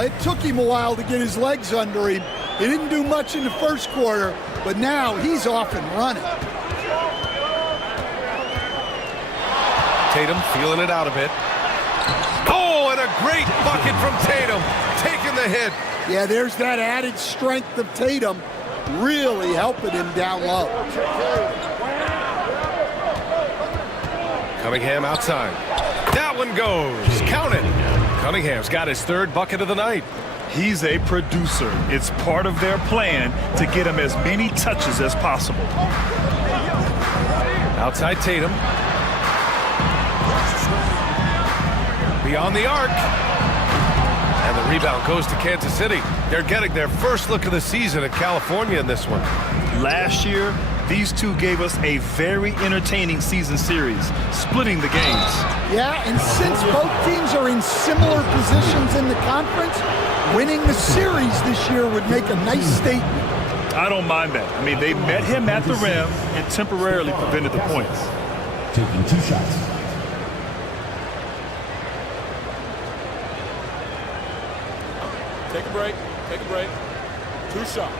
It took him a while to get his legs under him. He didn't do much in the first quarter, but now he's off and running. Tatum feeling it out a bit. Oh, and a great bucket from Tatum, taking the hit. Yeah, there's that added strength of Tatum, really helping him down low. Cunningham outside. That one goes. Count it. Cunningham's got his 3rd bucket of the night. He's a producer. It's part of their plan to get him as many touches as possible. Outside Tatum. Beyond the arc. And the rebound goes to Kansas City. They're getting their first look of the season at California in this one. Last year, these two gave us a very entertaining season series, splitting the games. Yeah, and since both teams are in similar positions in the conference, winning the series this year would make a nice statement. I don't mind that. I mean, they met him at the rim and temporarily prevented the points. Taking 2 shots. Take a break. Take a break. 2 shots.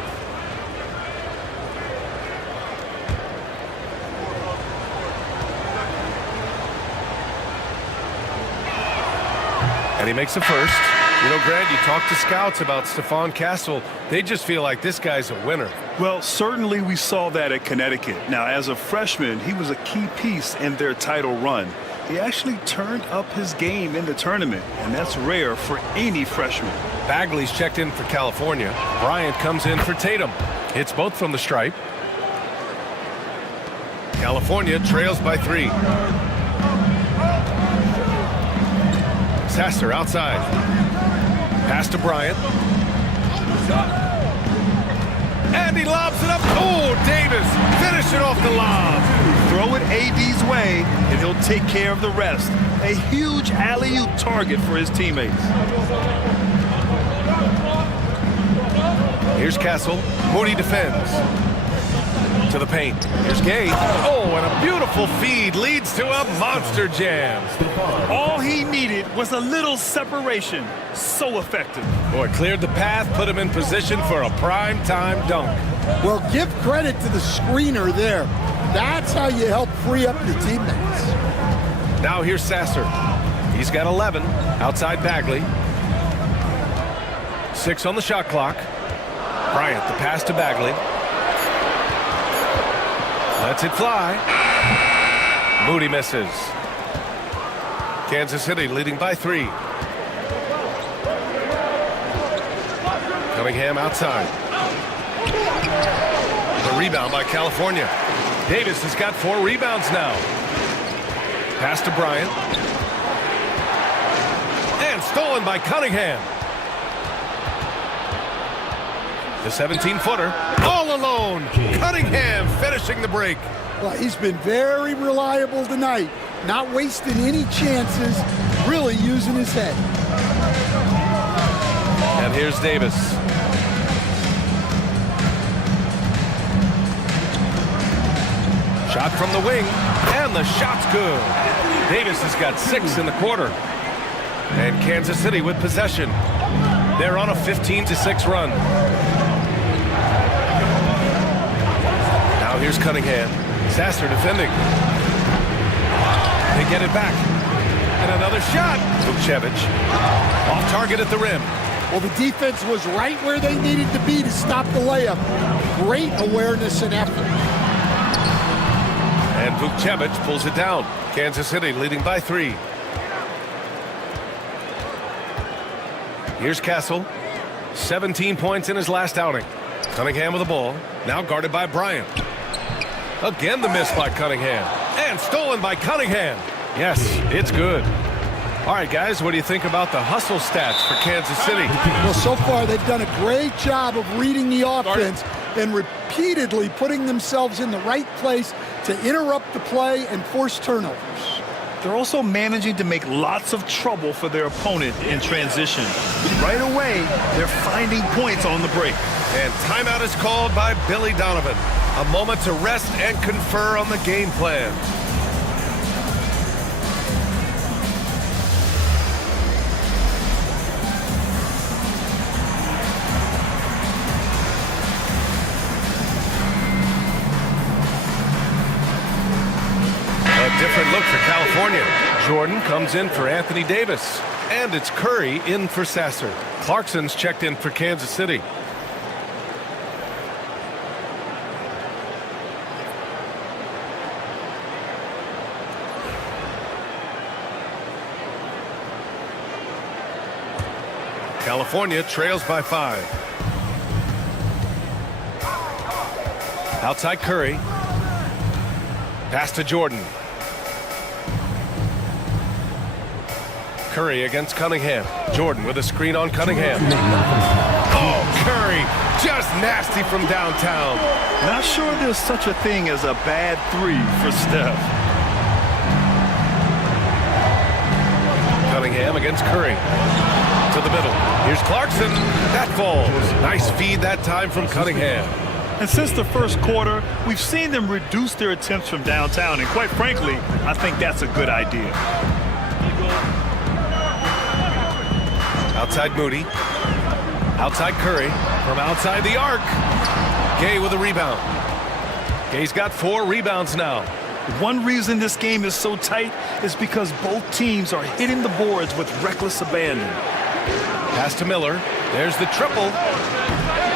And he makes the first. You know, Grant, you talk to scouts about Stephon Castle. They just feel like this guy's a winner. Well, certainly we saw that at Connecticut. Now, as a freshman, he was a key piece in their title run. He actually turned up his game in the tournament, and that's rare for any freshman. Bagley's checked in for California. Bryant comes in for Tatum. Hits both from the stripe. California trails by 3. Sasser outside. Pass to Bryant. And he lobs it up. Oh, Davis finishing off the lob. Throw it AD's way, and he'll take care of the rest. A huge alley-oop target for his teammates. Here's Castle. Moody defends. To the paint. Here's Gay. Oh, and a beautiful feed leads to a monster jam. All he needed was a little separation. So effective. Boy, cleared the path, put him in position for a prime-time dunk. Well, give credit to the screener there. That's how you help free up your teammates. Now here's Sasser. He's got 11. Outside Bagley. 6 on the shot clock. Bryant, the pass to Bagley. Lets it fly. Moody misses. Kansas City leading by 3. Cunningham outside. The rebound by California. Davis has got 4 rebounds now. Pass to Bryant. And stolen by Cunningham. The 17-footer, all alone. Cunningham finishing the break. Well, he's been very reliable tonight. Not wasting any chances, really using his head. And here's Davis. Shot from the wing, and the shot's good. Davis has got 6 in the quarter. And Kansas City with possession. They're on a 15-6 run. Now here's Cunningham. Sasser defending. They get it back. And another shot. Vukcevic off target at the rim. Well, the defense was right where they needed to be to stop the layup. Great awareness and effort. And Vukcevic pulls it down. Kansas City leading by 3. Here's Castle. 17 points in his last outing. Cunningham with the ball. Now guarded by Bryant. Again the miss by Cunningham. And stolen by Cunningham. Yes, it's good. All right, guys, what do you think about the hustle stats for Kansas City? Well, so far they've done a great job of reading the offense and repeatedly putting themselves in the right place to interrupt the play and force turnovers. They're also managing to make lots of trouble for their opponent in transition. Right away, they're finding points on the break. And timeout is called by Billy Donovan. A moment to rest and confer on the game plan. Different look for California. Jordan comes in for Anthony Davis. And it's Curry in for Sasser. Clarkson's checked in for Kansas City. California trails by 5. Outside Curry. Pass to Jordan. Curry against Cunningham. Jordan with a screen on Cunningham. Oh, Curry, just nasty from downtown. Not sure there's such a thing as a bad 3 for Steph. Cunningham against Curry. To the middle. Here's Clarkson. That falls. Nice feed that time from Cunningham. And since the first quarter, we've seen them reduce their attempts from downtown. And quite frankly, I think that's a good idea. Outside Moody. Outside Curry. From outside the arc. Gay with a rebound. Gay's got 4 rebounds now. One reason this game is so tight is because both teams are hitting the boards with reckless abandon. Pass to Miller. There's the triple.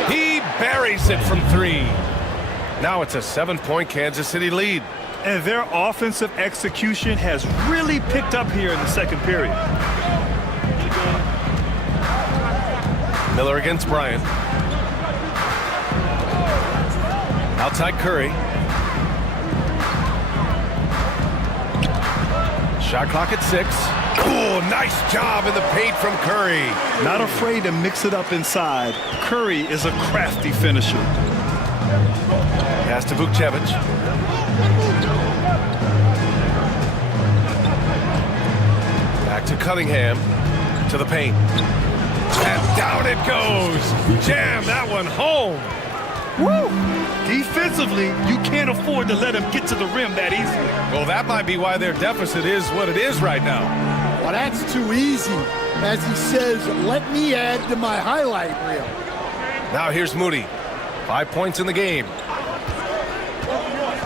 He buries it from 3. Now it's a 7-point Kansas City lead. And their offensive execution has really picked up here in the second period. Miller against Bryant. Outside Curry. Shot clock at 6. Oh, nice job in the paint from Curry. Not afraid to mix it up inside. Curry is a crafty finisher. Pass to Vukcevic. Back to Cunningham. To the paint. And down it goes. Jam that one home. Woo! Defensively, you can't afford to let him get to the rim that easily. Well, that might be why their deficit is what it is right now. Well, that's too easy. As he says, let me add to my highlight reel. Now here's Moody. 5 points in the game.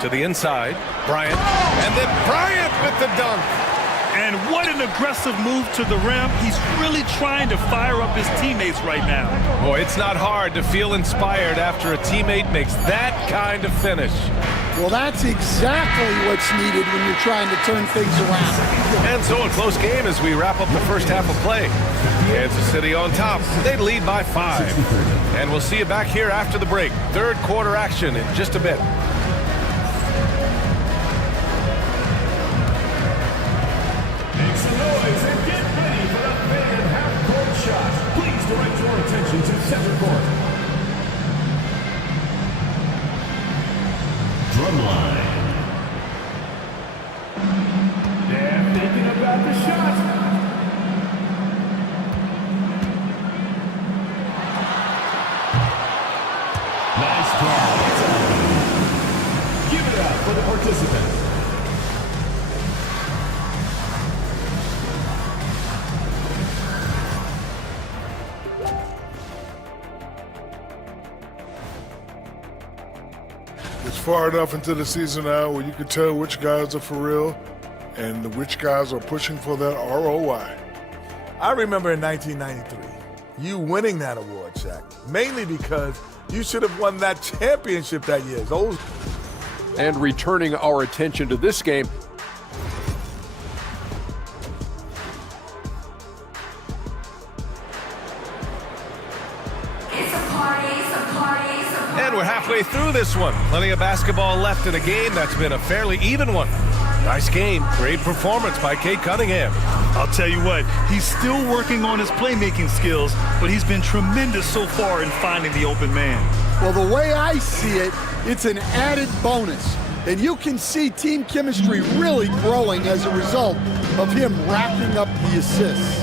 To the inside. Bryant. And then Bryant with the dunk. And what an aggressive move to the rim. He's really trying to fire up his teammates right now. Boy, it's not hard to feel inspired after a teammate makes that kind of finish. Well, that's exactly what's needed when you're trying to turn things around. And so a close game as we wrap up the first half of play. Kansas City on top. They lead by 5. And we'll see you back here after the break. Third quarter action in just a bit. Make some noise and get ready for the fan half-court shot. Please direct your attention to center court. Drumline. They're thinking about the shot. Nice call. Give it up for the participants. It's far enough into the season now where you can tell which guys are for real and which guys are pushing for that ROI. I remember in 1993, you winning that award, Shaq, mainly because you should have won that championship that year. Those. And returning our attention to this game, And we're halfway through this one. Plenty of basketball left in a game that's been a fairly even one. Nice game. Great performance by Cade Cunningham. I'll tell you what, he's still working on his playmaking skills, but he's been tremendous so far in finding the open man. Well, the way I see it, it's an added bonus. And you can see team chemistry really growing as a result of him racking up the assists.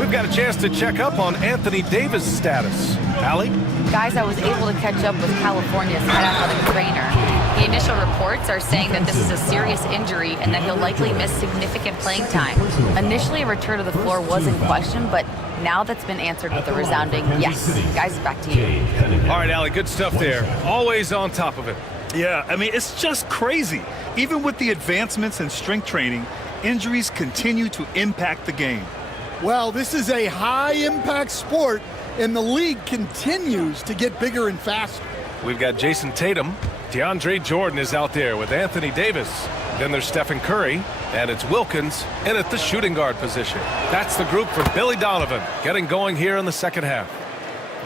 We've got a chance to check up on Anthony Davis' status. Allie? Guys, I was able to catch up with California's head athletic trainer. The initial reports are saying that this is a serious injury and that he'll likely miss significant playing time. Initially, a return to the floor was in question, but now that's been answered with a resounding yes. Guys, back to you. All right, Allie, good stuff there. Always on top of it. Yeah, I mean, it's just crazy. Even with the advancements in strength training, injuries continue to impact the game. Well, this is a high-impact sport, and the league continues to get bigger and faster. We've got Jason Tatum. DeAndre Jordan is out there with Anthony Davis. Then there's Stephen Curry, and it's Wilkins in at the shooting guard position. That's the group for Billy Donovan getting going here in the second half.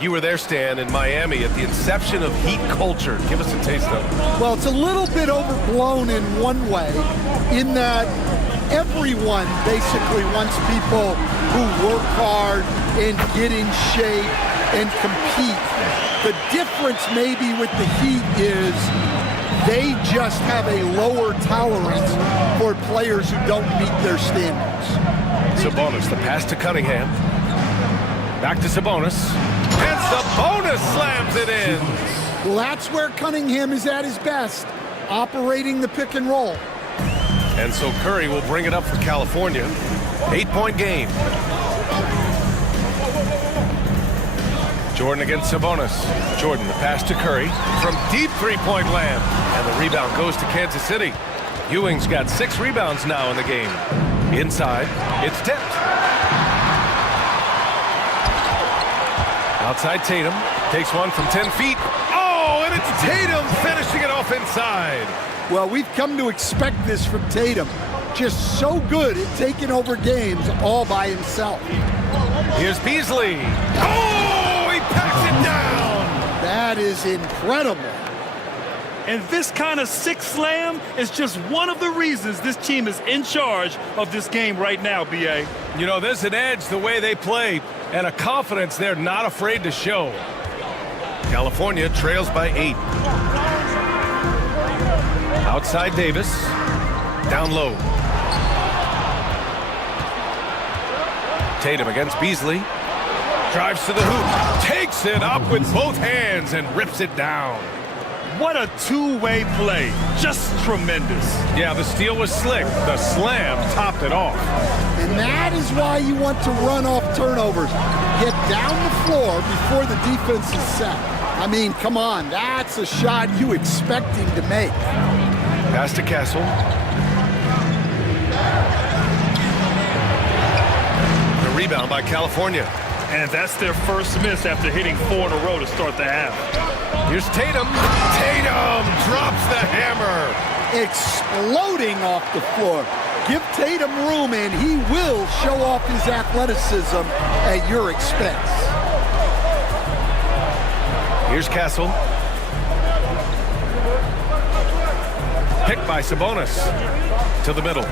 You were there, Stan, in Miami at the inception of Heat culture. Give us a taste of it. Well, it's a little bit overblown in one way, in that everyone basically wants people who work hard and get in shape and compete. The difference maybe with the Heat is they just have a lower tolerance for players who don't meet their standards. Sabonis, the pass to Cunningham. Back to Sabonis. And Sabonis slams it in. Well, that's where Cunningham is at his best, operating the pick and roll. And so Curry will bring it up for California. 8-point game. Jordan against Sabonis. Jordan, the pass to Curry from deep three-point land. And the rebound goes to Kansas City. Ewing's got 6 rebounds now in the game. Inside, it's tipped. Outside Tatum. Takes one from 10 feet. Oh, and it's Tatum finishing it off inside. Well, we've come to expect this from Tatum. Just so good at taking over games all by himself. Here's Beasley. Oh, he packs it down. That is incredible. And this kind of sick slam is just one of the reasons this team is in charge of this game right now, B.A. You know, there's an edge the way they play and a confidence they're not afraid to show. California trails by 8. Outside Davis. Down low. Tatum against Beasley. Drives to the hoop. Takes it up with both hands and rips it down. What a two-way play. Just tremendous. Yeah, the steal was slick. The slam topped it off. And that is why you want to run off turnovers. Get down the floor before the defense is set. I mean, come on. That's a shot you expect him to make. Pass to Castle. The rebound by California. And that's their first miss after hitting 4 in a row to start the half. Here's Tatum. Tatum drops the hammer. Exploding off the floor. Give Tatum room and he will show off his athleticism at your expense. Here's Castle. Picked by Sabonis. To the middle.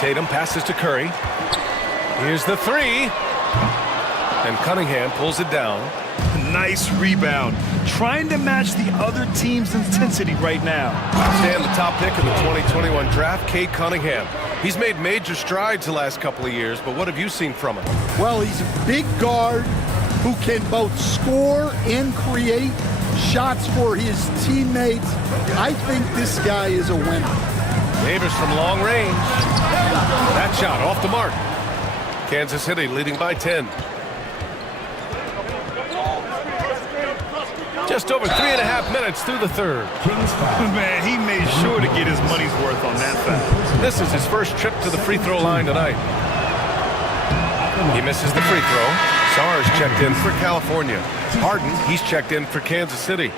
Tatum passes to Curry. Here's the three. And Cunningham pulls it down. Nice rebound. Trying to match the other team's intensity right now. Stand the top pick in the 2021 draft, Cade Cunningham. He's made major strides the last couple of years, but what have you seen from him? Well, he's a big guard who can both score and create shots for his teammates. I think this guy is a winner. Davis from long range. That shot off the mark. Kansas City leading by 10. Just over 3.5 minutes through the third. Man, he made sure to get his money's worth on that foul. This is his first trip to the free throw line tonight. He misses the free throw. Sarge checked in for California. Harden, he's checked in for Kansas City.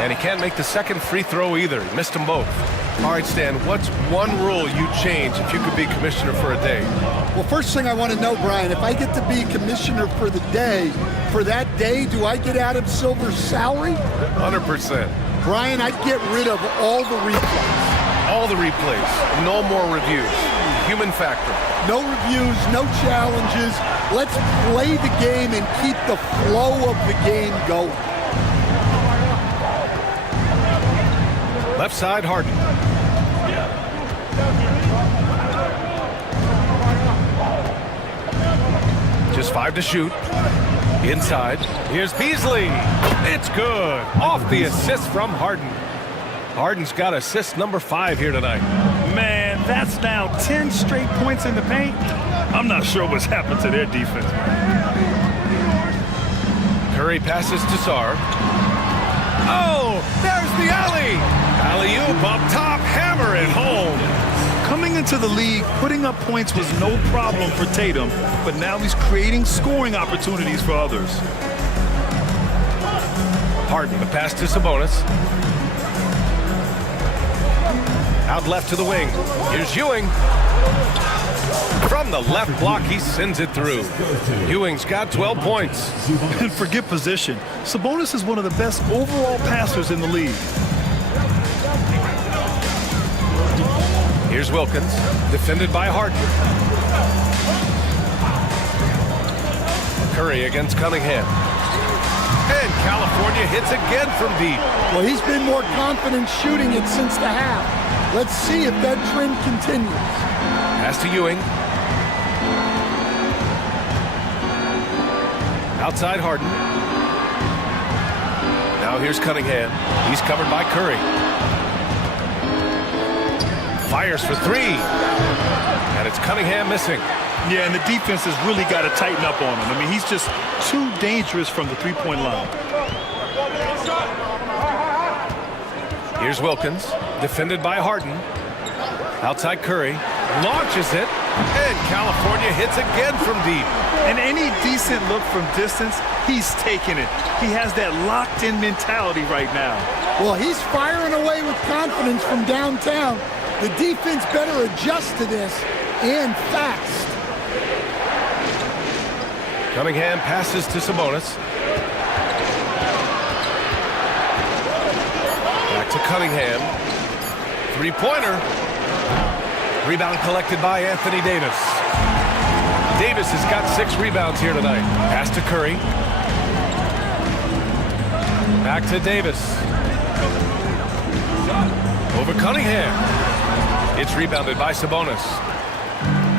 And he can't make the second free throw either. He missed them both. All right, Stan, what's one rule you'd change if you could be commissioner for a day? Well, first thing I want to know, Brian, if I get to be commissioner for the day, for that day, do I get Adam Silver's salary? 100%. Brian, I'd get rid of all the replays. All the replays. No more reviews. Human factor. No reviews, no challenges. Let's play the game and keep the flow of the game going. Left side, Harden. Just 5 to shoot. Inside. Here's Beasley. It's good. Off the assist from Harden. Harden's got assist number 5 here tonight. Man, that's now 10 straight points in the paint. I'm not sure what's happened to their defense. Curry passes to Sarr. Oh, there's the alley. Alley-oop up top, hammer it home. Coming into the league, putting up points was no problem for Tatum, but now he's creating scoring opportunities for others. Harden, the pass to Sabonis. Out left to the wing. Here's Ewing. From the left block, he sends it through. Ewing's got 12 points. And forget position. Sabonis is one of the best overall passers in the league. Here's Wilkins, defended by Harden. Curry against Cunningham. And California hits again from deep. Well, he's been more confident shooting it since the half. Let's see if that trend continues. Pass to Ewing. Outside Harden. Now here's Cunningham. He's covered by Curry. Fires for 3. And it's Cunningham missing. Yeah, and the defense has really got to tighten up on him. I mean, he's just too dangerous from the three-point line. Here's Wilkins, defended by Harden. Outside Curry. Launches it. And California hits again from deep. And any decent look from distance, he's taking it. He has that locked-in mentality right now. Well, he's firing away with confidence from downtown. The defense better adjust to this, and fast. Cunningham passes to Sabonis. Back to Cunningham. Three-pointer. Rebound collected by Anthony Davis. Davis has got 6 rebounds here tonight. Pass to Curry. Back to Davis. Over Cunningham. It's rebounded by Sabonis.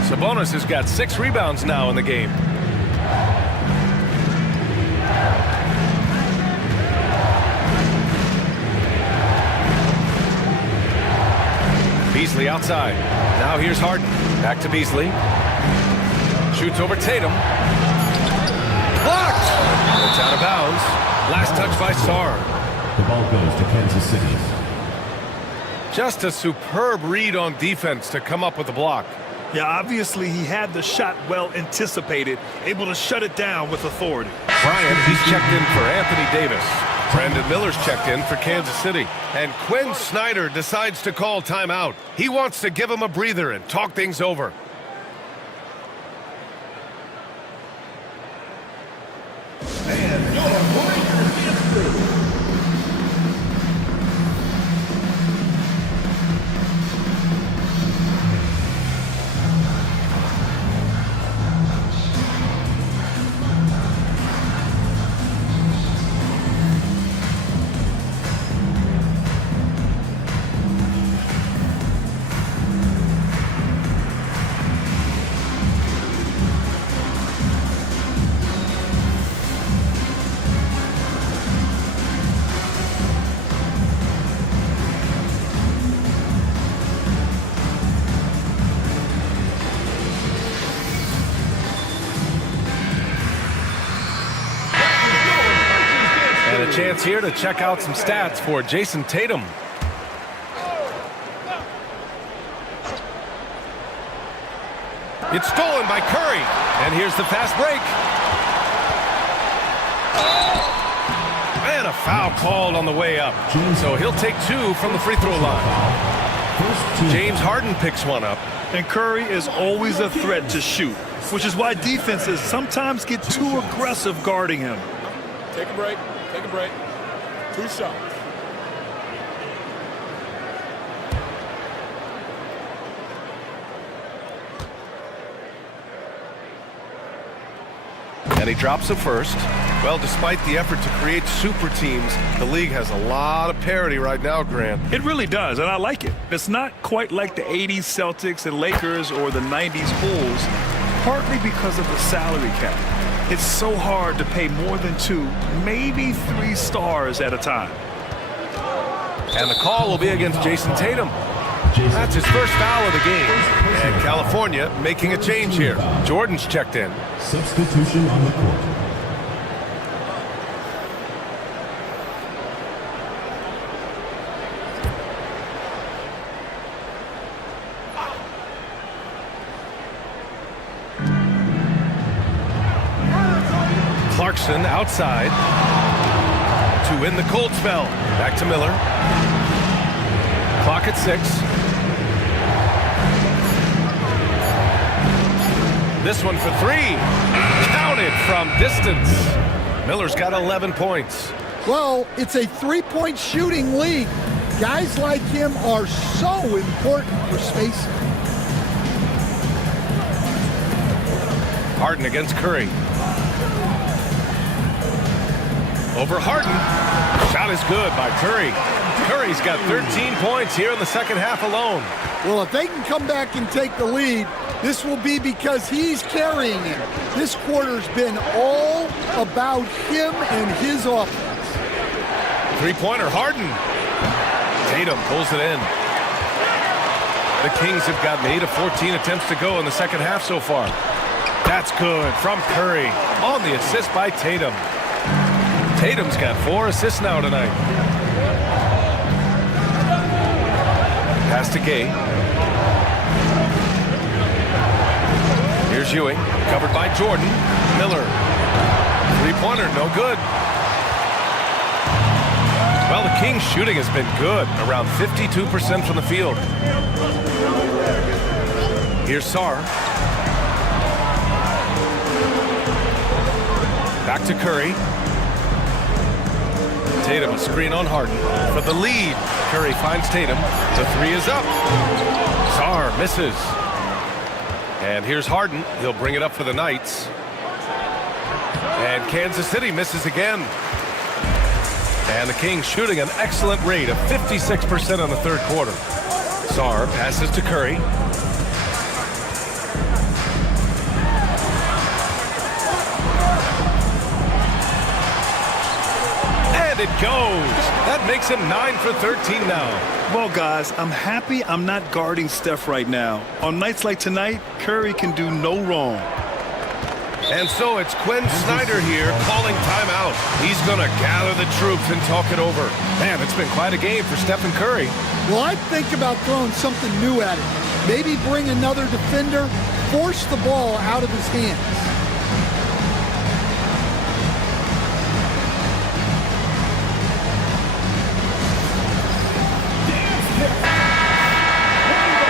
Sabonis has got 6 rebounds now in the game. Beasley outside. Now here's Harden. Back to Beasley. Shoots over Tatum. Blocked! It's out of bounds. Last touch by Sarr. The ball goes to Kansas City. Just a superb read on defense to come up with the block. Yeah, obviously he had the shot well anticipated, able to shut it down with authority. Bryant, he's checked in for Anthony Davis. Brandon Miller's checked in for Kansas City. And Quinn Snyder decides to call timeout. He wants to give him a breather and talk things over. And your Warriors is through. Chance here to check out some stats for Jason Tatum. It's stolen by Curry. And here's the fast break. And a foul called on the way up. So he'll take 2 from the free throw line. James Harden picks one up. And Curry is always a threat to shoot, which is why defenses sometimes get too aggressive guarding him. Take a break. Take a break. 2 shots. And he drops a first. Well, despite the effort to create super teams, the league has a lot of parity right now, Grant. It really does, and I like it. It's not quite like the 80s Celtics and Lakers or the 90s Bulls, partly because of the salary cap. It's so hard to pay more than 2, maybe 3 stars at a time. And the call will be against Jason Tatum. That's his first foul of the game. And California making a change here. Jordan's checked in. Substitution on the court. Clarkson outside to win the cold spell. Back to Miller. Clock at 6. This one for 3. Counted from distance. Miller's got 11 points. Well, it's a 3-point shooting league. Guys like him are so important for spacing. Harden against Curry. Over Harden. Shot is good by Curry. Curry's got 13 points here in the second half alone. Well, if they can come back and take the lead, this will be because he's carrying it. This quarter's been all about him and his offense. Three-pointer, Harden. Tatum pulls it in. The Kings have gotten 8 of 14 attempts to go in the second half so far. That's good from Curry on the assist by Tatum. Tatum's got 4 assists now tonight. Pass to Gay. Here's Ewing, covered by Jordan. Miller, three-pointer, no good. Well, the Kings' shooting has been good, around 52% from the field. Here's Sarr. Back to Curry. Tatum, a screen on Harden. For the lead, Curry finds Tatum. The three is up. Sarr misses. And here's Harden. He'll bring it up for the Knights. And Kansas City misses again. And the Kings shooting an excellent rate of 56% in the third quarter. Sarr passes to Curry. And it goes. That makes him 9 for 13 now. Well, guys, I'm happy I'm not guarding Steph right now. On nights like tonight, Curry can do no wrong. And so it's Quinn Snyder here calling timeout. He's going to gather the troops and talk it over. Man, it's been quite a game for Stephen Curry. Well, I'd think about throwing something new at it. Maybe bring another defender, force the ball out of his hands.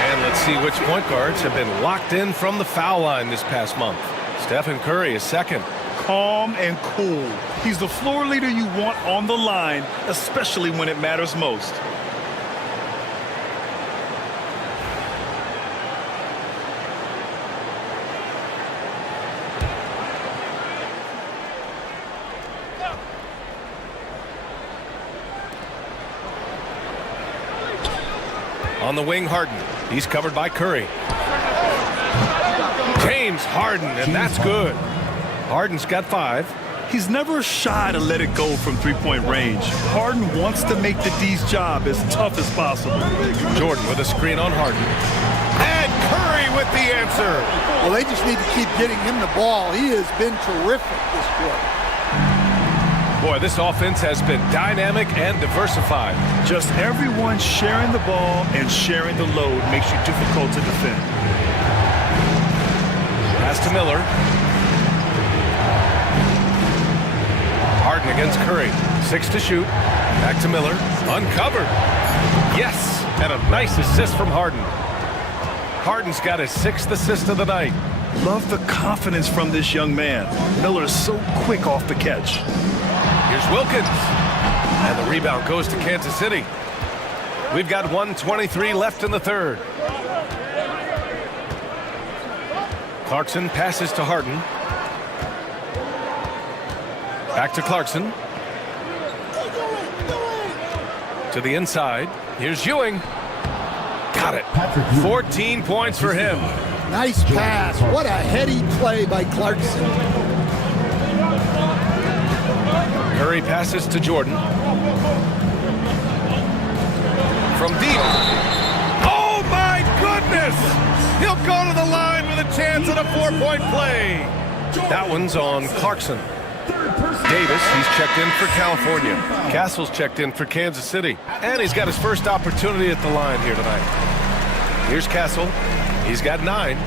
And let's see which point guards have been locked in from the foul line this past month. Stephen Curry is second. Calm and cool. He's the floor leader you want on the line, especially when it matters most. On the wing, Harden. He's covered by Curry. James Harden, and that's good. Harden's got 5. He's never shy to let it go from three-point range. Harden wants to make the D's job as tough as possible. Jordan with a screen on Harden. And Curry with the answer. Well, they just need to keep getting him the ball. He has been terrific this quarter. Boy, this offense has been dynamic and diversified. Just everyone sharing the ball and sharing the load makes you difficult to defend. Pass to Miller. Harden against Curry. 6 to shoot. Back to Miller. Uncovered. Yes, and a nice assist from Harden. Harden's got his 6th assist of the night. Love the confidence from this young man. Miller is so quick off the catch. Here's Wilkins. And the rebound goes to Kansas City. We've got 1:23 left in the third. Clarkson passes to Harden. Back to Clarkson. To the inside. Here's Ewing. Got it. 14 points for him. Nice pass. What a heady play by Clarkson. Curry passes to Jordan. From deep. Oh, my goodness! He'll go to the line with a chance at a 4-point play. That one's on Clarkson. Davis, he's checked in for California. Castle's checked in for Kansas City. And he's got his first opportunity at the line here tonight. Here's Castle. He's got 9.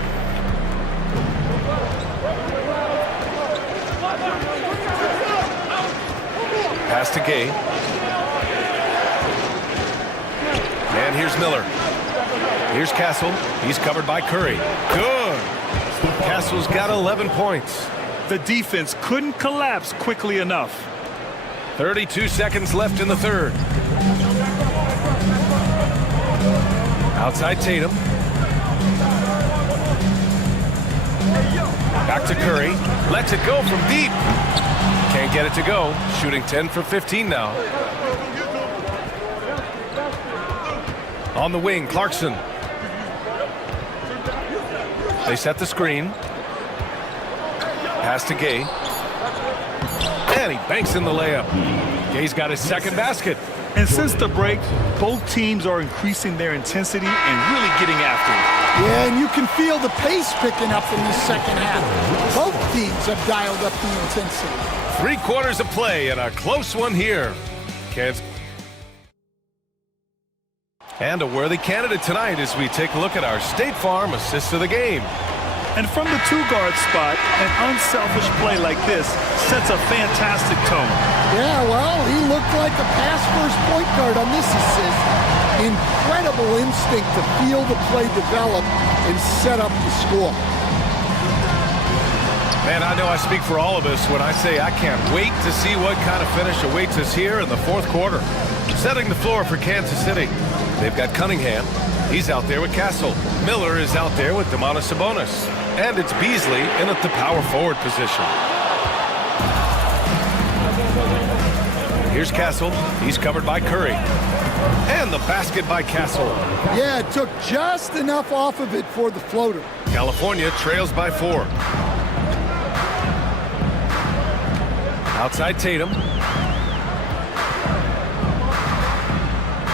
Pass to Gay. And here's Miller. Here's Castle. He's covered by Curry. Good. Castle's got 11 points. The defense couldn't collapse quickly enough. 32 seconds left in the third. Outside Tatum. Back to Curry. Lets it go from deep. Can't get it to go. Shooting 10 for 15 now. On the wing, Clarkson. They set the screen. Pass to Gay. And he banks in the layup. Gay's got his second basket. And since the break, both teams are increasing their intensity and really getting after it. Yeah, and you can feel the pace picking up in this second half. Both teams have dialed up the intensity. 3 quarters of play and a close one here. Kansas. And a worthy candidate tonight as we take a look at our State Farm assists of the game. And from the two-guard spot, an unselfish play like this sets a fantastic tone. Yeah, well, he looked like a pass-first point guard on this assist. Incredible instinct to feel the play develop and set up the score. Man, I know I speak for all of us when I say I can't wait to see what kind of finish awaits us here in the fourth quarter. Setting the floor for Kansas City. They've got Cunningham. He's out there with Castle. Miller is out there with Domantas Sabonis. And it's Beasley in at the power forward position. Here's Castle. He's covered by Curry. And the basket by Castle. Yeah, it took just enough off of it for the floater. California trails by 4. Outside Tatum.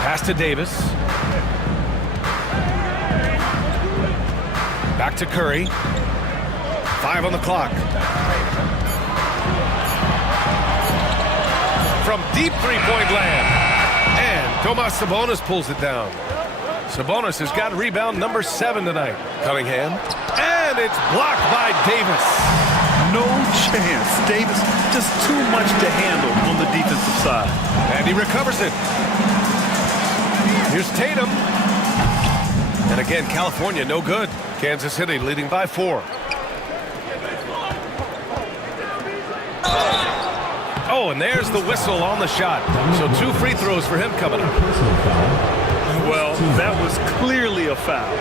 Pass to Davis. Back to Curry. 5 on the clock. From deep three-point land. And Domantas Sabonis pulls it down. Sabonis has got rebound number 7 tonight. Cunningham. And it's blocked by Davis. No chance. Davis, just too much to handle on the defensive side. And he recovers it. Here's Tatum. And again, California no good. Kansas City leading by 4. Oh, and there's the whistle on the shot. So 2 free throws for him coming up. Well, that was clearly a foul.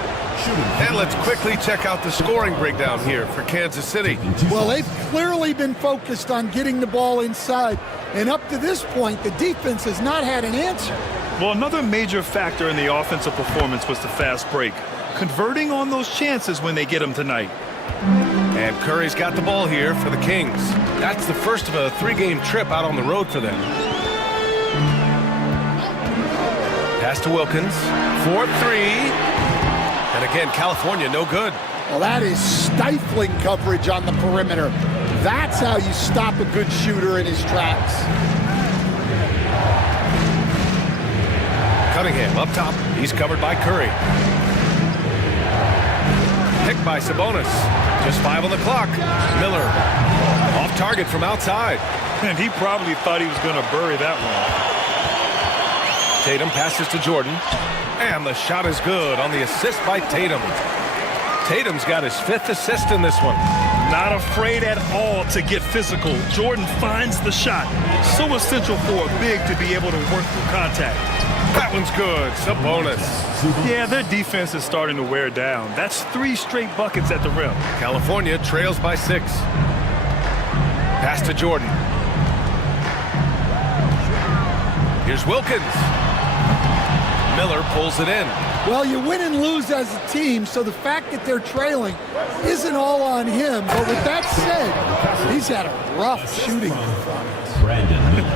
And let's quickly check out the scoring breakdown here for Kansas City. Well, they've clearly been focused on getting the ball inside. And up to this point, the defense has not had an answer. Well, another major factor in the offensive performance was the fast break. Converting on those chances when they get them tonight. And Curry's got the ball here for the Kings. That's the first of a 3-game trip out on the road for them. Pass to Wilkins. 4-3. And again, California no good. Well, that is stifling coverage on the perimeter. That's how you stop a good shooter in his tracks. Cunningham up top. He's covered by Curry. Picked by Sabonis. Just 5 on the clock. Miller off target from outside. And he probably thought he was going to bury that one. Tatum passes to Jordan. And the shot is good on the assist by Tatum. Tatum's got his 5th assist in this one. Not afraid at all to get physical. Jordan finds the shot. So essential for a big to be able to work through contact. That one's good. Sabonis. Yeah, their defense is starting to wear down. That's 3 straight buckets at the rim. California trails by 6. Pass to Jordan. Here's Wilkins. Miller pulls it in. Well, you win and lose as a team, so the fact that they're trailing isn't all on him. But with that said, he's had a rough shooting performance.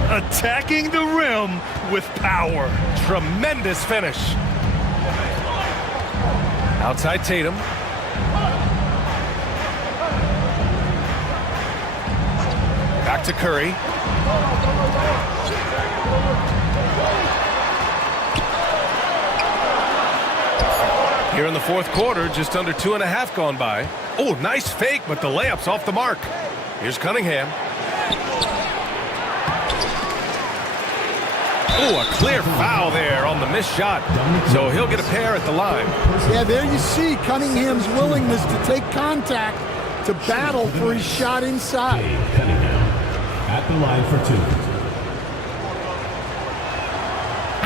Attacking the rim with power. Tremendous finish. Outside Tatum. Back to Curry. Here in the fourth quarter, just under 2.5 gone by. Oh, nice fake, but the layup's off the mark. Here's Cunningham. Oh, a clear foul there on the missed shot. So he'll get a pair at the line. Yeah, there you see Cunningham's willingness to take contact to battle for his shot inside. Cunningham at the line for 2.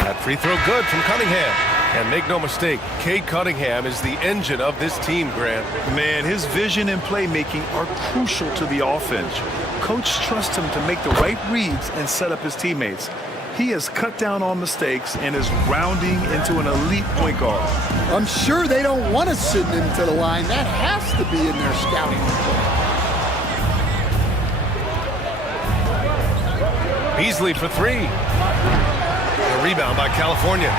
That free throw good from Cunningham. And make no mistake, Cade Cunningham is the engine of this team, Grant. Man, his vision and playmaking are crucial to the offense. Coach trusts him to make the right reads and set up his teammates. He has cut down on mistakes and is rounding into an elite point guard. I'm sure they don't want to send him to the line. That has to be in their scouting report. Beasley for 3. A rebound by California.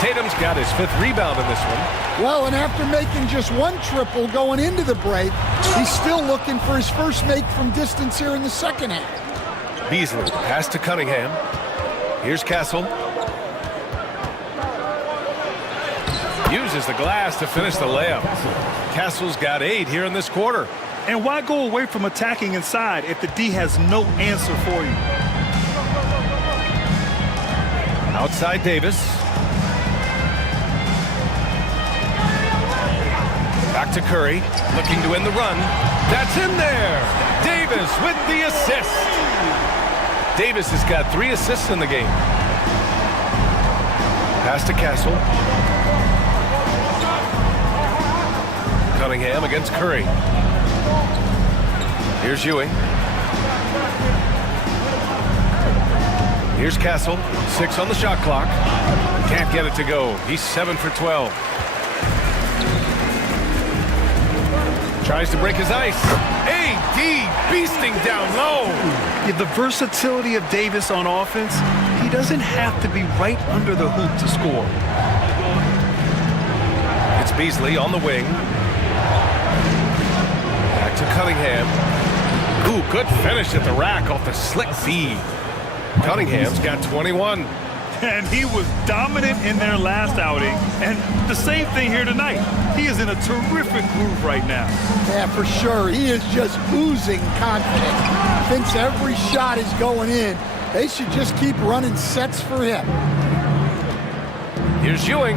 Tatum's got his 5th rebound in this one. Well, and after making just 1 triple going into the break, he's still looking for his first make from distance here in the second half. Beasley, pass to Cunningham. Here's Castle. Uses the glass to finish the layup. Castle's got 8 here in this quarter. And why go away from attacking inside if the D has no answer for you? Outside Davis. Back to Curry, looking to end the run. That's in there. Davis with the assist. Davis has got 3 assists in the game. Pass to Castle. Cunningham against Curry. Here's Ewing. Here's Castle. 6 on the shot clock. Can't get it to go. He's 7 for 12. Tries to break his ice. AD beasting down low. Yeah, the versatility of Davis on offense, he doesn't have to be right under the hoop to score. It's Beasley on the wing. Back to Cunningham. Ooh, good finish at the rack off the slick feed. Cunningham's got 21. And he was dominant in their last outing. And the same thing here tonight. He is in a terrific groove right now. Yeah, for sure. He is just oozing confidence. Thinks every shot is going in. They should just keep running sets for him. Here's Ewing.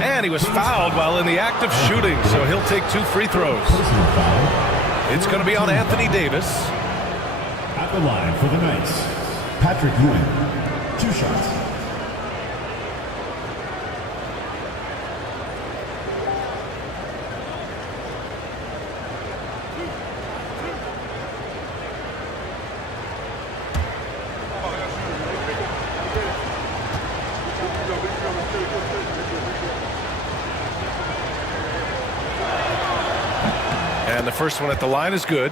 And he was fouled while in the act of shooting, so he'll take 2 free throws. It's going to be on Anthony Davis. At the line for the Knights, Patrick Ewing, 2 shots. And the first one at the line is good.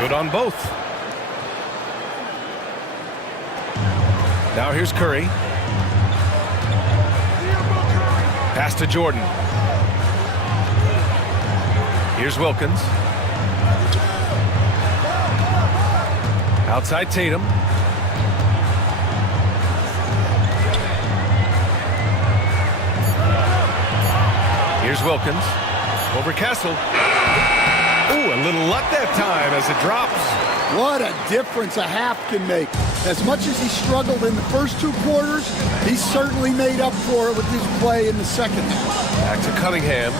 Good on both. Now here's Curry. Pass to Jordan. Here's Wilkins. Outside Tatum. Here's Wilkins. Over Castle. Ooh, a little luck that time as it drops. What a difference a half can make. As much as he struggled in the first 2 quarters, he certainly made up for it with his play in the second half. Back to Cunningham.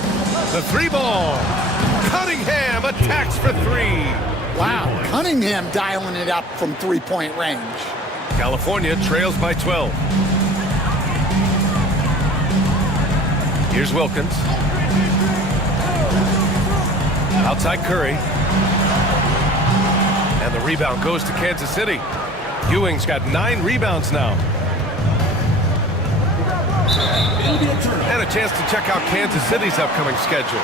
The 3-ball. Cunningham attacks for 3. Wow, Cunningham dialing it up from 3-point range. California trails by 12. Here's Wilkins. Outside Curry. And the rebound goes to Kansas City. Ewing's got 9 rebounds now. And a chance to check out Kansas City's upcoming schedule.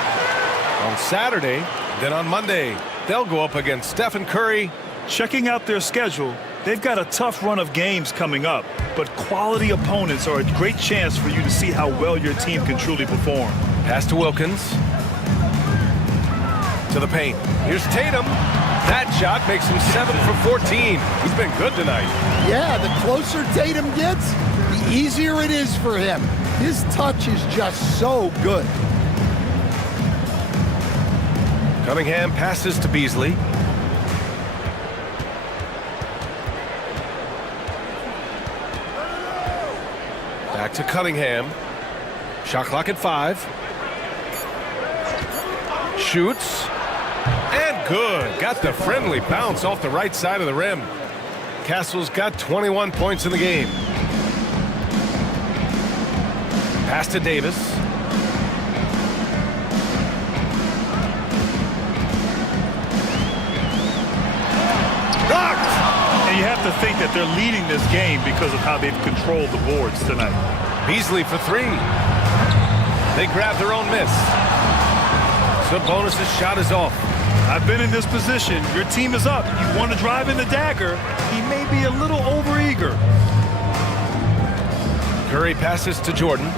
On Saturday, then on Monday, they'll go up against Stephen Curry. Checking out their schedule, they've got a tough run of games coming up, but quality opponents are a great chance for you to see how well your team can truly perform. Pass to Wilkins. To the paint. Here's Tatum. That shot makes him 7 for 14. He's been good tonight. Yeah, the closer Tatum gets, the easier it is for him. His touch is just so good. Cunningham passes to Beasley. Back to Cunningham. Shot clock at 5. Shoots. And good. Got the friendly bounce off the right side of the rim. Castle's got 21 points in the game. Pass to Davis. Blocked! And you have to think that they're leading this game because of how they've controlled the boards tonight. Beasley for 3. They grab their own miss. Sabonis' shot is off. I've been in this position. Your team is up. You want to drive in the dagger. He may be a little overeager. Curry passes to Jordan.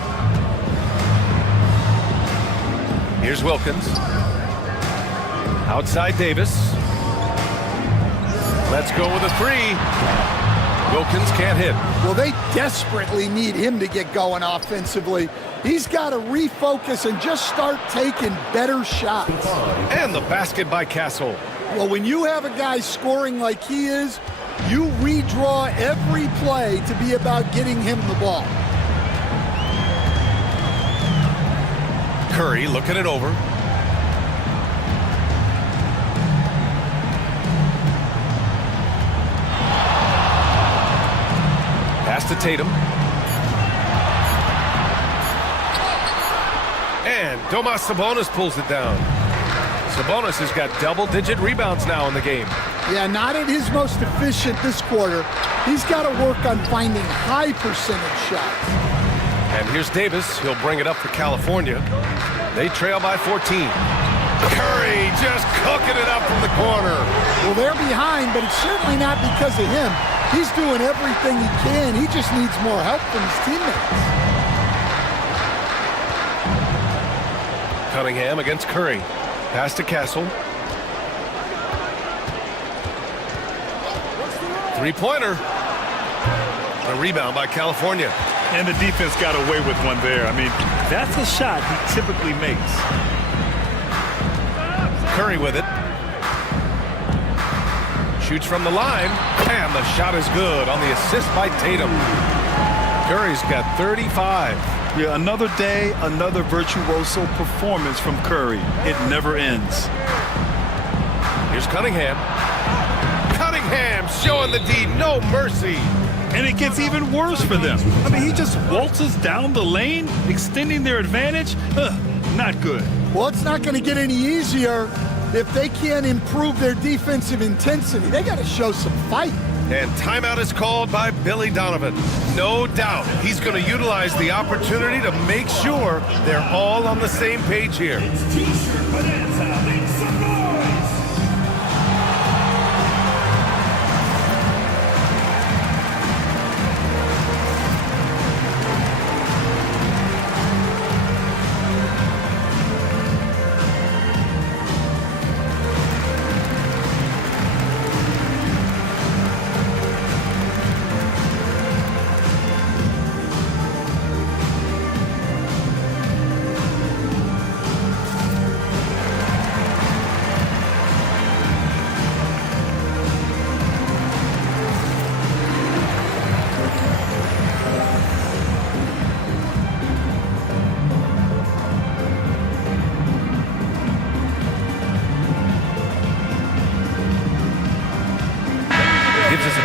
Here's Wilkins. Outside Davis. Let's go with a three. Wilkins can't hit. Well, they desperately need him to get going offensively. He's got to refocus and just start taking better shots. And the basket by Castle. Well, when you have a guy scoring like he is, you redraw every play to be about getting him the ball. Curry looking it over. Pass to Tatum. And Domas Sabonis pulls it down. Sabonis has got double-digit rebounds now in the game. Yeah, not at his most efficient this quarter. He's got to work on finding high percentage shots. And here's Davis. He'll bring it up for California. They trail by 14. Curry just cooking it up from the corner. Well, they're behind, but it's certainly not because of him. He's doing everything he can. He just needs more help from his teammates. Cunningham against Curry. Pass to Castle. Three-pointer. A rebound by California. And the defense got away with one there. I mean, that's a shot he typically makes. Curry with it. Shoots from the line. And the shot is good on the assist by Tatum. Curry's got 35. Yeah, another day, another virtuoso performance from Curry. It never ends. Here's Cunningham. Cunningham showing the D, no mercy. And it gets even worse for them. I mean, he just waltzes down the lane, extending their advantage. Not good. Well, it's not going to get any easier if they can't improve their defensive intensity. They got to show some fight. And timeout is called by Billy Donovan. No doubt he's going to utilize the opportunity to make sure they're all on the same page here. It's T-shirt Bonanza. Make some noise.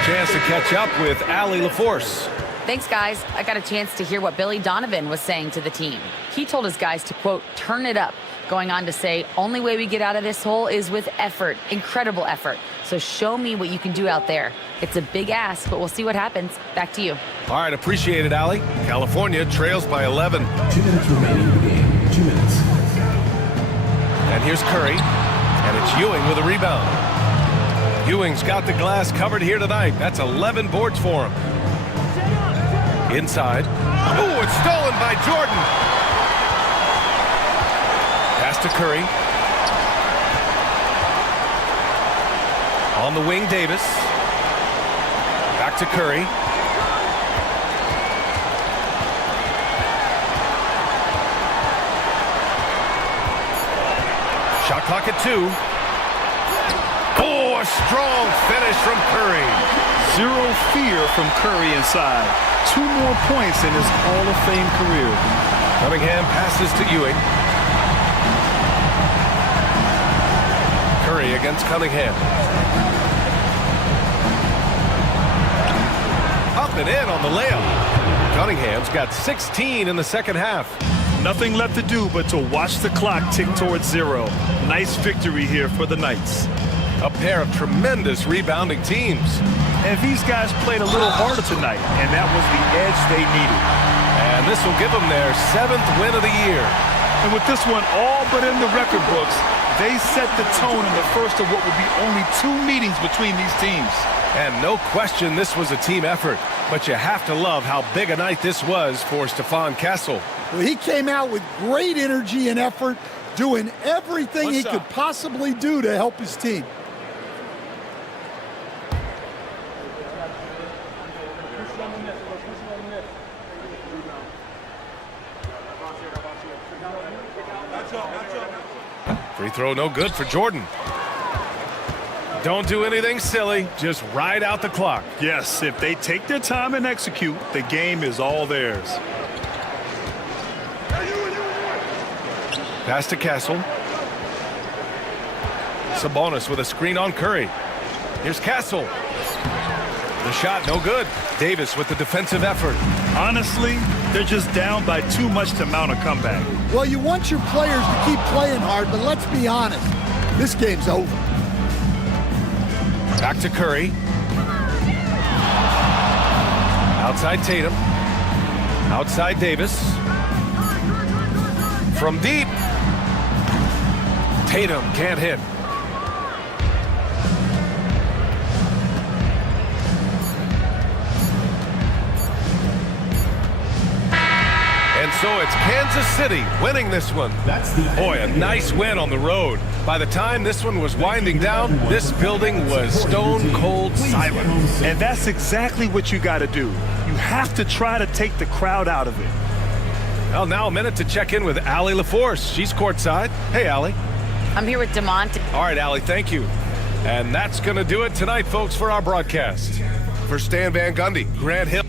Chance to catch up with Allie LaForce. Thanks, guys. I got a chance to hear what Billy Donovan was saying to the team. He told his guys to, quote, turn it up, going on to say, only way we get out of this hole is with effort, incredible effort. So show me what you can do out there. It's a big ask, but we'll see what happens. Back to you. All right, appreciate it, Allie. California trails by 11. 2 minutes remaining in the game. 2 minutes. And here's Curry, and it's Ewing with a rebound. Ewing's got the glass covered here tonight. That's 11 boards for him. Inside. Oh, it's stolen by Jordan. Pass to Curry. On the wing, Davis. Back to Curry. Shot clock at 2. Oh, a strong finish from Curry. Zero fear from Curry inside. 2 more points in his Hall of Fame career. Cunningham passes to Ewing. Curry against Cunningham. Up and in on the layup. Cunningham's got 16 in the second half. Nothing left to do but to watch the clock tick towards 0. Nice victory here for the Knights. A pair of tremendous rebounding teams. And these guys played a little harder tonight, and that was the edge they needed. And this will give them their 7th win of the year. And with this one all but in the record books, they set the tone in the first of what would be only 2 meetings between these teams. And no question this was a team effort. But you have to love how big a night this was for Stefan Kessel. Well, he came out with great energy and effort, doing everything he could possibly do to help his team. Free throw no good for Jordan. Don't do anything silly. Just ride out the clock. Yes, if they take their time and execute, the game is all theirs. Pass to Kessel. Sabonis with a screen on Curry. Here's Kessel. The shot no good. Davis with the defensive effort. Honestly, they're just down by too much to mount a comeback. Well, you want your players to keep playing hard, but let's be honest. This game's over. Back to Curry. Outside Tatum. Outside Davis. From deep. Tatum can't hit. And so it's Kansas City winning this one. Boy, a nice win on the road. By the time this one was winding down, this building was stone cold silent. And that's exactly what you got to do. You have to try to take the crowd out of it. Well, now a minute to check in with Allie LaForce. She's courtside. Hey, Allie. I'm here with DeMonte. All right, Allie, thank you. And that's going to do it tonight, folks, for our broadcast. For Stan Van Gundy, Grant Hill.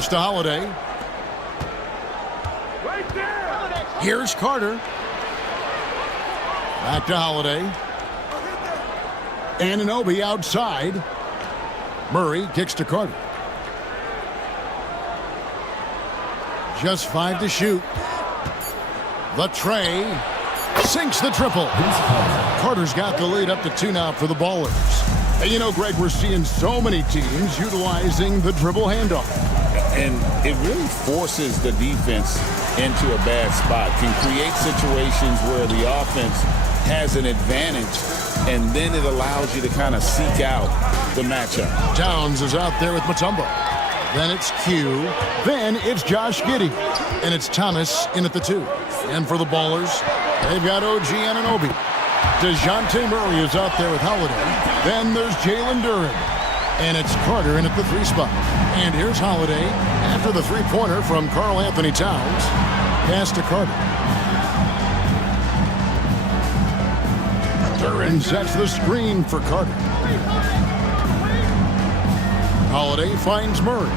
Pass to Holiday. Here's Carter. Back to Holiday. Anunoby outside. Murray kicks to Carter. Just 5 to shoot. The tray. Sinks the triple. Carter's got the lead up to 2 now for the Ballers. And you know, Greg, we're seeing so many teams utilizing the dribble handoff. And it really forces the defense into a bad spot. Can create situations where the offense has an advantage, and then it allows you to kind of seek out the matchup. Towns is out there with Mutombo. Then it's Q. Then it's Josh Giddey. And it's Thomas in at the 2. And for the Ballers, they've got OG Anunoby. DeJounte Murray is out there with Holiday. Then there's Jalen Duren. And it's Carter in at the 3 spot. And here's Holiday after the 3-pointer from Karl Anthony Towns. Pass to Carter. Duren sets the screen for Carter. Holiday finds Murray.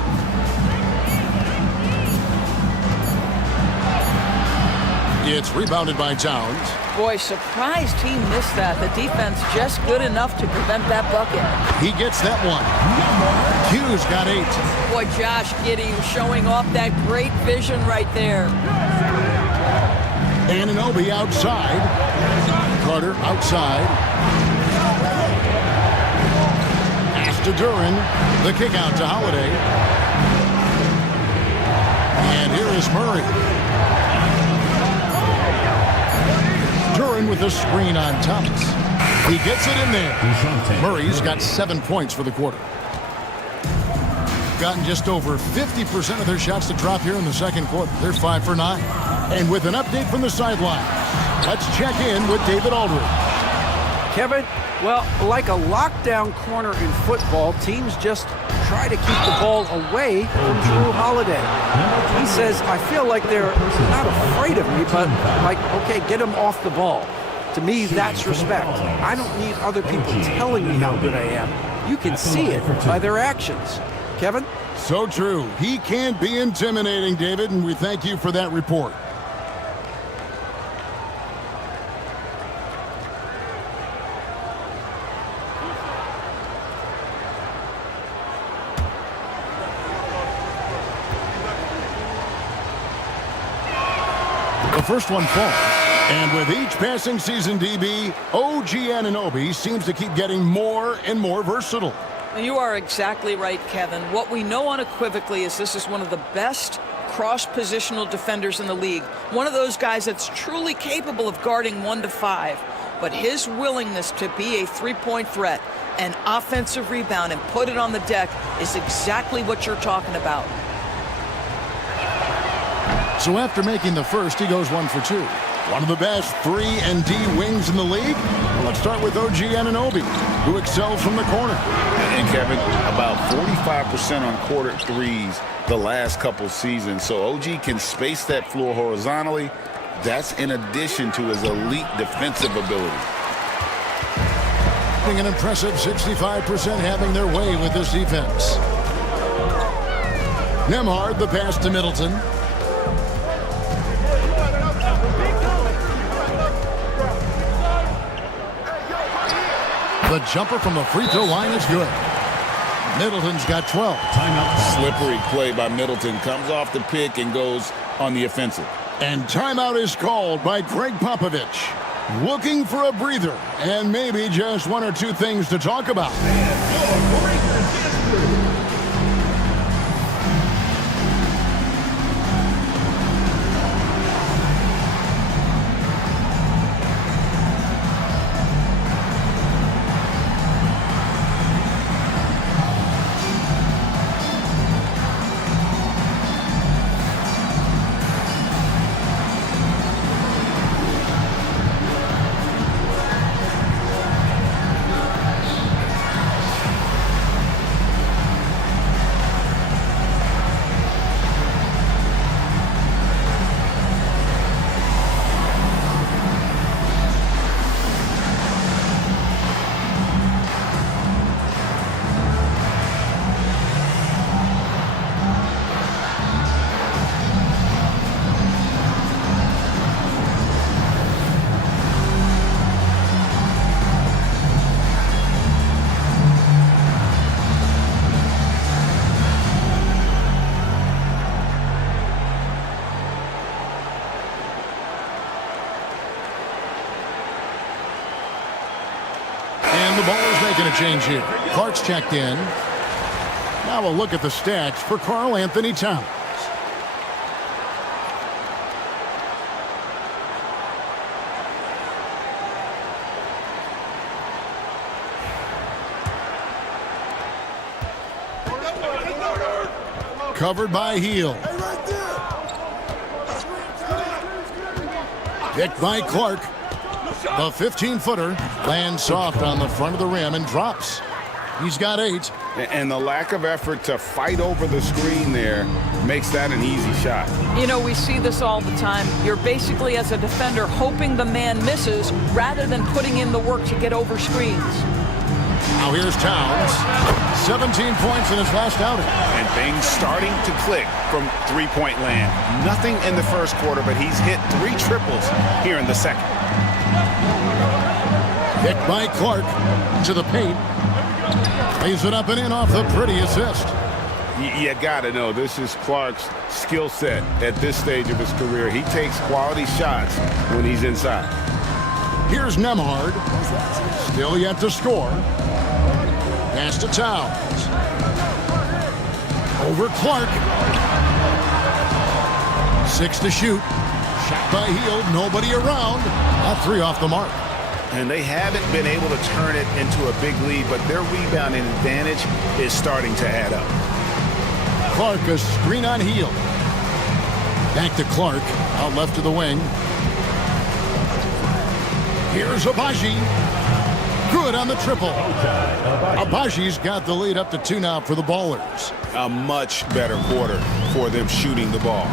It's rebounded by Towns. Boy, surprised he missed that. The defense just good enough to prevent that bucket. He gets that one. Q's got 8. Boy, Josh Giddey showing off that great vision right there. Anunoby outside. Carter outside. Pass to Duren. The kick out to Holiday. And here is Murray. Duren with a screen on Thomas. He gets it in there. Murray's got 7 points for the quarter. Gotten just over 50% of their shots to drop here in the second quarter. They're 5 for 9. And with an update from the sideline, let's check in with David Aldridge. Kevin, well, like a lockdown corner in football, teams just try to keep the ball away from Drew Holiday. He says, I feel like they're not afraid of me, but like, okay, get him off the ball. To me, that's respect. I don't need other people telling me how good I am. You can see it by their actions. Kevin? So true. He can't be intimidating, David, and we thank you for that report. The first one falls. And with each passing season, DB, OG Anunoby seems to keep getting more and more versatile. You are exactly right, Kevin. What we know unequivocally is this is one of the best cross-positional defenders in the league. One of those guys that's truly capable of guarding 1 to 5. But his willingness to be a 3-point threat, an offensive rebound, and put it on the deck is exactly what you're talking about. So after making the first, he goes 1 for 2. One of the best 3 and D wings in the league. Well, let's start with OG Anunoby, who excels from the corner. And Kevin, about 45% on quarter threes the last couple seasons. So OG can space that floor horizontally. That's in addition to his elite defensive ability. An impressive 65% having their way with this defense. Nembhard, the pass to Middleton. The jumper from the free throw line is good. Middleton's got 12. Timeout. Slippery play by Middleton. Comes off the pick and goes on the offensive. And timeout is called by Greg Popovich. Looking for a breather and maybe just 1 or 2 things to talk about. And the Ballers making a change here. Clark's checked in. Now a look at the stats for Karl Anthony Towns. Covered by Hield. Picked by Clark. The 15-footer lands soft on the front of the rim and drops. He's got 8. And the lack of effort to fight over the screen there makes that an easy shot. You know, we see this all the time. You're basically, as a defender, hoping the man misses rather than putting in the work to get over screens. Now here's Towns. 17 points in his last outing. And things starting to click from three-point land. Nothing in the first quarter, but he's hit 3 triples here in the second. Picked by Clark to the paint. Lays it up and in off the pretty assist. You got to know, this is Clark's skill set at this stage of his career. He takes quality shots when he's inside. Here's Nembhard. Still yet to score. Pass to Towns. Over Clark. 6 to shoot. Shot by Hield. Nobody around. A 3 off the mark. And they haven't been able to turn it into a big lead, but their rebounding advantage is starting to add up. Clark, a screen on Hield. Back to Clark. Out left to the wing. Here's Agbaji. Good on the triple. Abaji's got the lead up to 2 now for the Ballers. A much better quarter for them shooting the ball.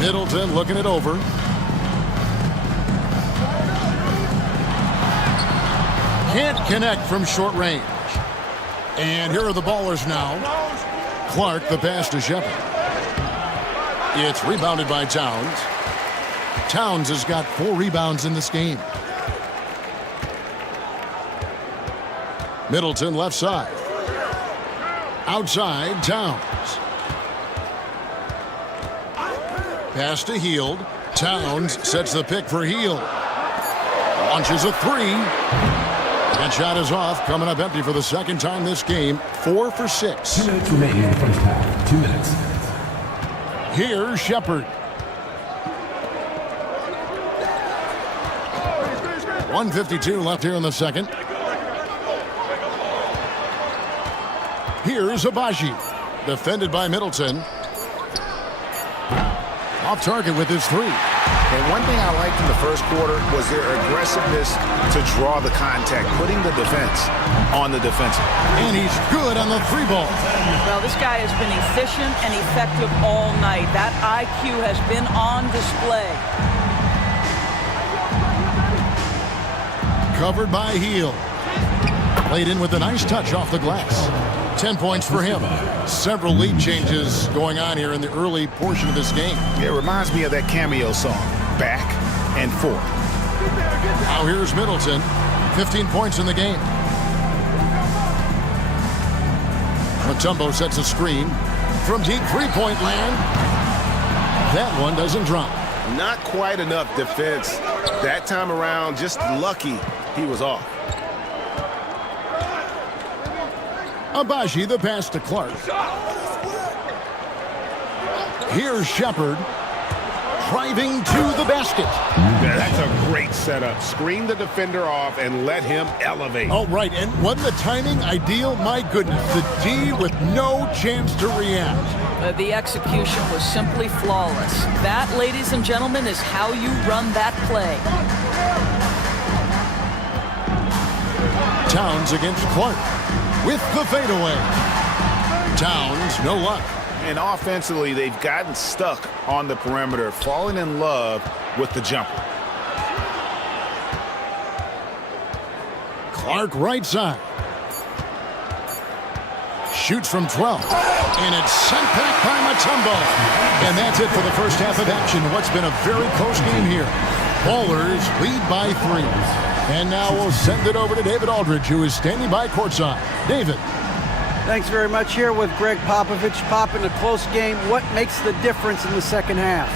Middleton looking it over. Can't connect from short range. And here are the Ballers now. Clark, the pass to Shepard. It's rebounded by Towns. Towns has got 4 rebounds in this game. Middleton left side. Outside, Towns. Pass to Hield. Towns sets the pick for Hield. Launches a 3. That shot is off, coming up empty for the second time this game. 4 for 6. 2 minutes remaining in the first half. 2 minutes. Here's Shepard. 1:52 left here in the second. Here's Agbaji. Defended by Middleton. Off target with his 3. And one thing I liked in the first quarter was their aggressiveness to draw the contact, putting the defense on the defensive. And he's good on the 3 ball. Well, this guy has been efficient and effective all night. That IQ has been on display. Covered by Hield. Played in with a nice touch off the glass. 10 points for him. Several lead changes going on here in the early portion of this game. It reminds me of that cameo song, Back and Forth. Now here's Middleton. 15 points in the game. Mutombo sets a screen from deep 3-point land. That one doesn't drop. Not quite enough defense that time around. Just lucky he was off. Agbaji, the pass to Clark. Here's Shepard. Driving to the basket. That's a great setup. Screen the defender off and let him elevate. Oh, right. And wasn't the timing ideal? My goodness. The D with no chance to react. The execution was simply flawless. That, ladies and gentlemen, is how you run that play. Towns against Clark with the fadeaway. Towns, no luck. And offensively, they've gotten stuck on the perimeter, falling in love with the jumper. Clark right side. Shoots from 12. And it's sent back by Mutombo. And that's it for the first half of action. What's been a very close game here. Ballers lead by 3. And now we'll send it over to David Aldridge, who is standing by courtside. David. Thanks very much. Here with Greg Popovich. Pop, in a close game, what makes the difference in the second half?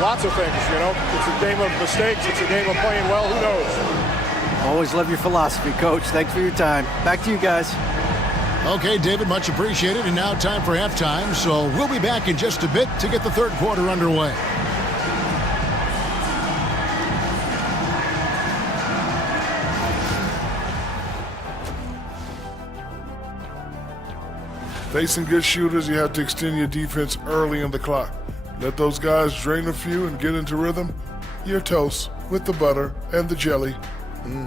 Lots of things, you know. It's a game of mistakes. It's a game of playing well. Who knows? Always love your philosophy, Coach. Thanks for your time. Back to you guys. Okay, David, much appreciated. And now time for halftime. So we'll be back in just a bit to get the third quarter underway. Facing good shooters, you have to extend your defense early in the clock. Let those guys drain a few and get into rhythm. Your toast with the butter and the jelly.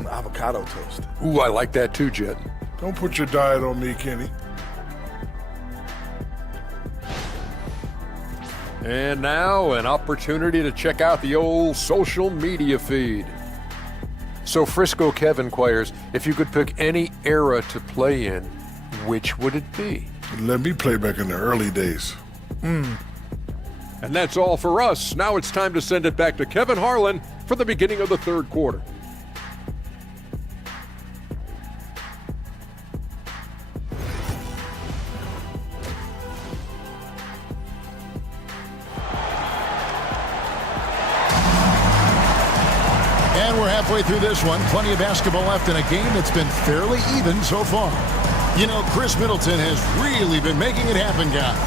Avocado toast. Ooh, I like that too, Jet. Don't put your diet on me, Kenny. And now an opportunity to check out the old social media feed. So Frisco Kev inquires, if you could pick any era to play in, which would it be? Let me play back in the early days. And that's all for us. Now it's time to send it back to Kevin Harlan for the beginning of the third quarter. And we're halfway through this one. Plenty of basketball left in a game that's been fairly even so far. You know, Chris Middleton has really been making it happen, guys.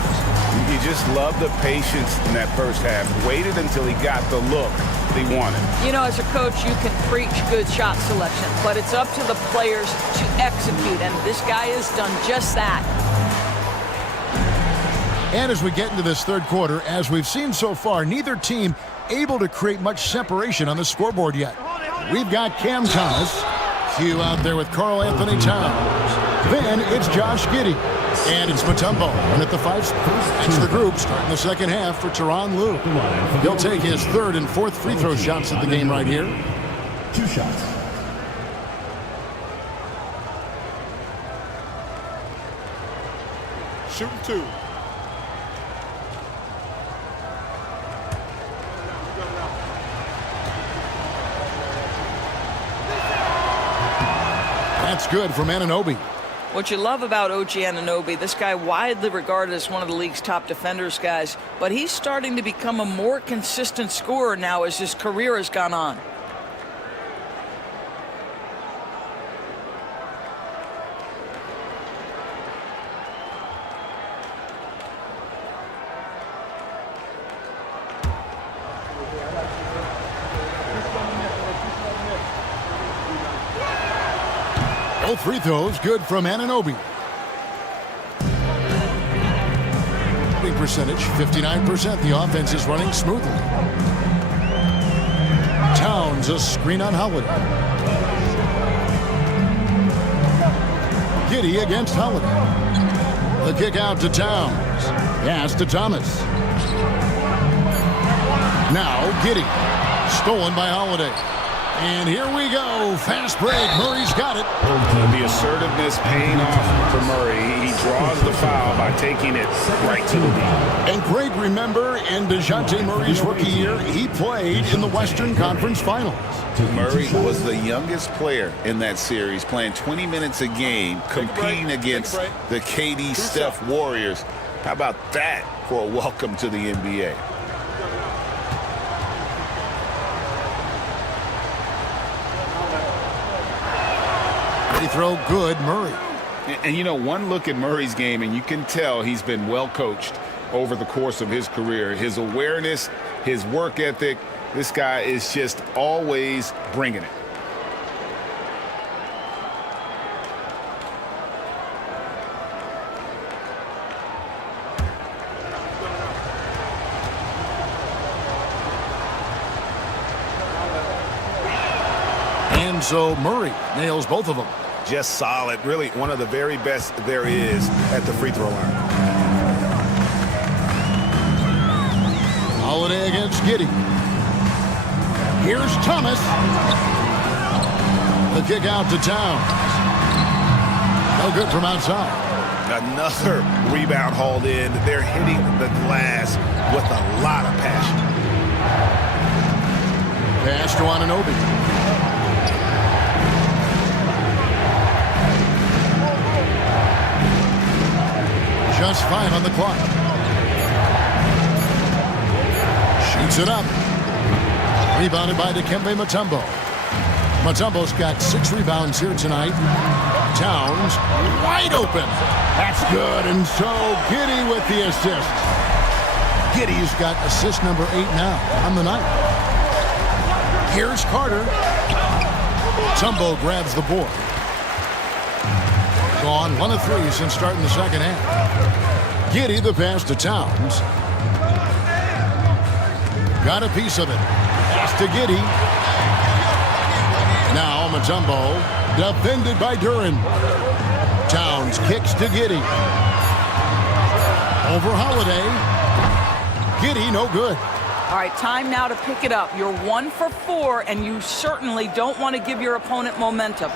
You just love the patience in that first half. Waited until he got the look that he wanted. You know, as a coach, you can preach good shot selection, but it's up to the players to execute, and this guy has done just that. And as we get into this third quarter, as we've seen so far, neither team able to create much separation on the scoreboard yet. We've got Cam Thomas, Hugh out there with Karl Anthony Towns. Then it's Josh Giddey. And it's Mutombo. And at the 5 spot, it's the group starting the second half for Tyronn Lue. He'll take his third and fourth free throw shots of the game right here. 2 shots. Shooting 2. That's good from Anunoby. What you love about OG Anunoby, this guy widely regarded as one of the league's top defenders, guys, but he's starting to become a more consistent scorer now as his career has gone on. Both free throws good from Anunoby. Shooting percentage 59%. The offense is running smoothly. Towns a screen on Holiday. Giddey against Holiday. The kick out to Towns. Pass to Thomas. Now Giddey. Stolen by Holiday. And here we go. Fast break. Murray's got it. The assertiveness paying off for Murray. He draws the foul by taking it right to the lead. And Greg, remember, in DeJounte Murray's rookie year, he played in the Western Conference Finals. Murray was the youngest player in that series, playing 20 minutes a game, competing against the KD Steph Warriors. How about that for a welcome to the NBA? Free throw good, Murray. And you know, one look at Murray's game, and you can tell he's been well coached over the course of his career. His awareness, his work ethic, this guy is just always bringing it. And so Murray nails both of them. Just solid. Really one of the very best there is at the free throw line. Holiday against Giddey. Here's Thomas. The kick out to Towns. No good from outside. Another rebound hauled in. They're hitting the glass with a lot of passion. Pass to Anunoby. Just 5 on the clock. Eats it up. Rebounded by Dikembe Mutombo. Mutombo's got 6 rebounds here tonight. Towns wide open. That's good. And so Giddey with the assist. Giddey's got assist number 8 now on the night. Here's Carter. Mutombo grabs the board. Gone 1 of 3 since starting the second half. Giddey the pass to Towns. Got a piece of it. Pass to Giddey. Now Mutombo defended by Duren. Towns kicks to Giddey. Over Holiday. Giddey no good. All right, time now to pick it up. You're 1 for 4, and you certainly don't want to give your opponent momentum.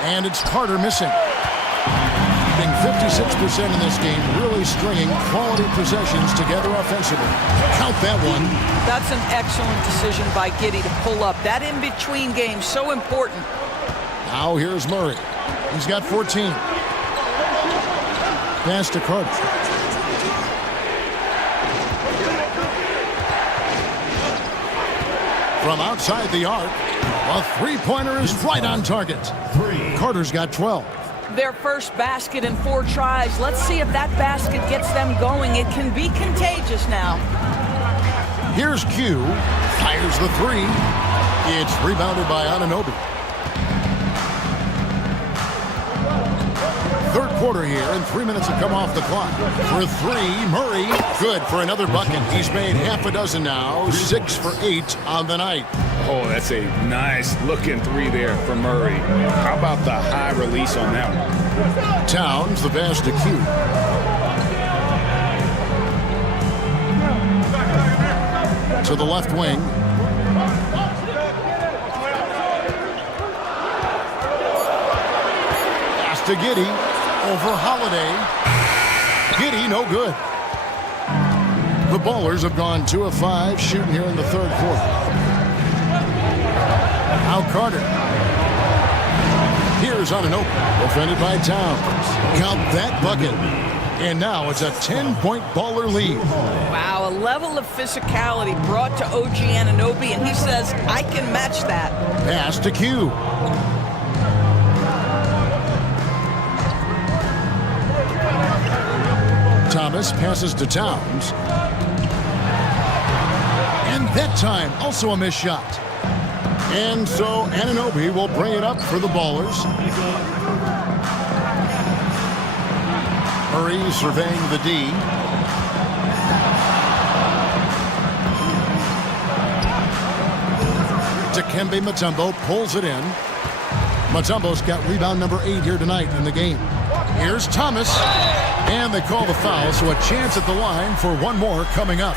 And it's Carter missing. Shooting 56% in this game, really stringing quality possessions together offensively. Count that one. That's an excellent decision by Giddey to pull up. That in-between game, so important. Now here's Murray. He's got 14. Pass to Carter. From outside the arc, a three-pointer is right on target. Carter's got 12. Their first basket in 4 tries. Let's see if that basket gets them going. It can be contagious now. Here's Q. Fires the 3. It's rebounded by Anunoby. Third quarter here, and 3 minutes have come off the clock. For 3, Murray, good for another bucket. He's made half a dozen now, 6 for 8 on the night. Oh, that's a nice looking 3 there for Murray. How about the high release on that one? Towns, the pass to Q. To the left wing. Pass to Giddey. Over Holiday. Giddey, no good. The Ballers have gone 2 of 5 shooting here in the third quarter. Now Carter. Here's Anunoby, defended by Towns. Count that bucket. And now it's a 10-point Baller lead. Wow, a level of physicality brought to OG Anunoby, and he says, I can match that. Pass to Q. Thomas passes to Towns. And that time, also a missed shot. And so Anunoby will bring it up for the Ballers. Murray surveying the D. Dikembe Mutombo pulls it in. Mutombo's got rebound number 8 here tonight in the game. Here's Thomas. And they call the foul, so a chance at the line for one more coming up.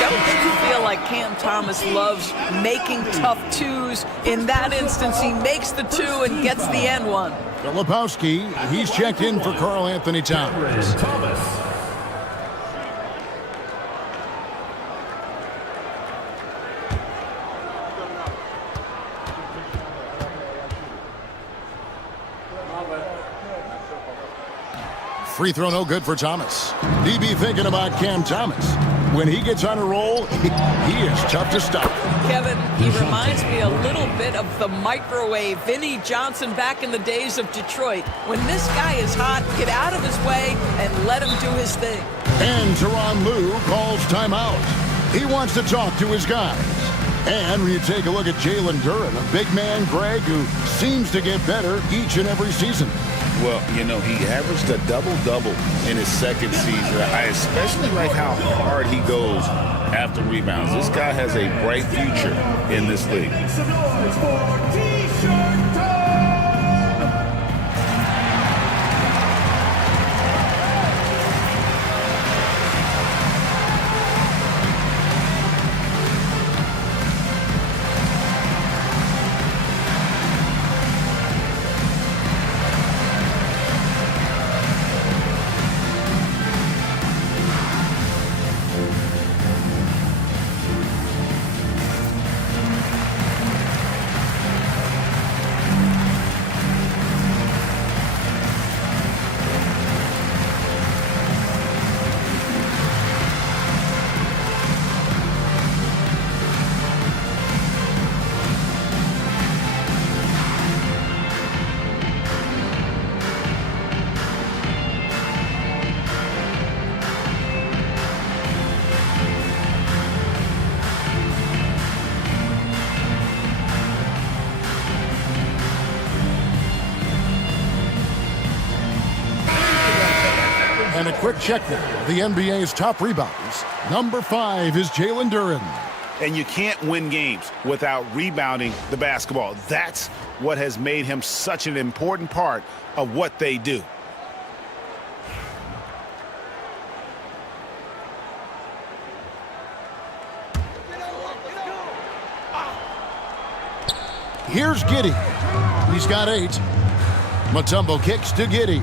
Don't you feel like Cam Thomas loves making tough 2s? In that instance, he makes the 2 and gets the end one. Filipowski, he's checked in for Karl Anthony Towns. Free throw no good for Thomas. DB thinking about Cam Thomas. When he gets on a roll, he is tough to stop. Kevin, he reminds me a little bit of the microwave Vinnie Johnson back in the days of Detroit. When this guy is hot, get out of his way and let him do his thing. And Tyronn Lue calls timeout. He wants to talk to his guys. And when you take a look at Jalen Duren, a big man, Greg, who seems to get better each and every season. Well, you know, he averaged a double-double in his second season. I especially like how hard he goes after rebounds. This guy has a bright future in this league. a quick check there. The NBA's top rebounders. Number 5 is Jalen Duren. And you can't win games without rebounding the basketball. That's what has made him such an important part of what they do. Here's Giddey. He's got 8. Mutombo kicks to Giddey.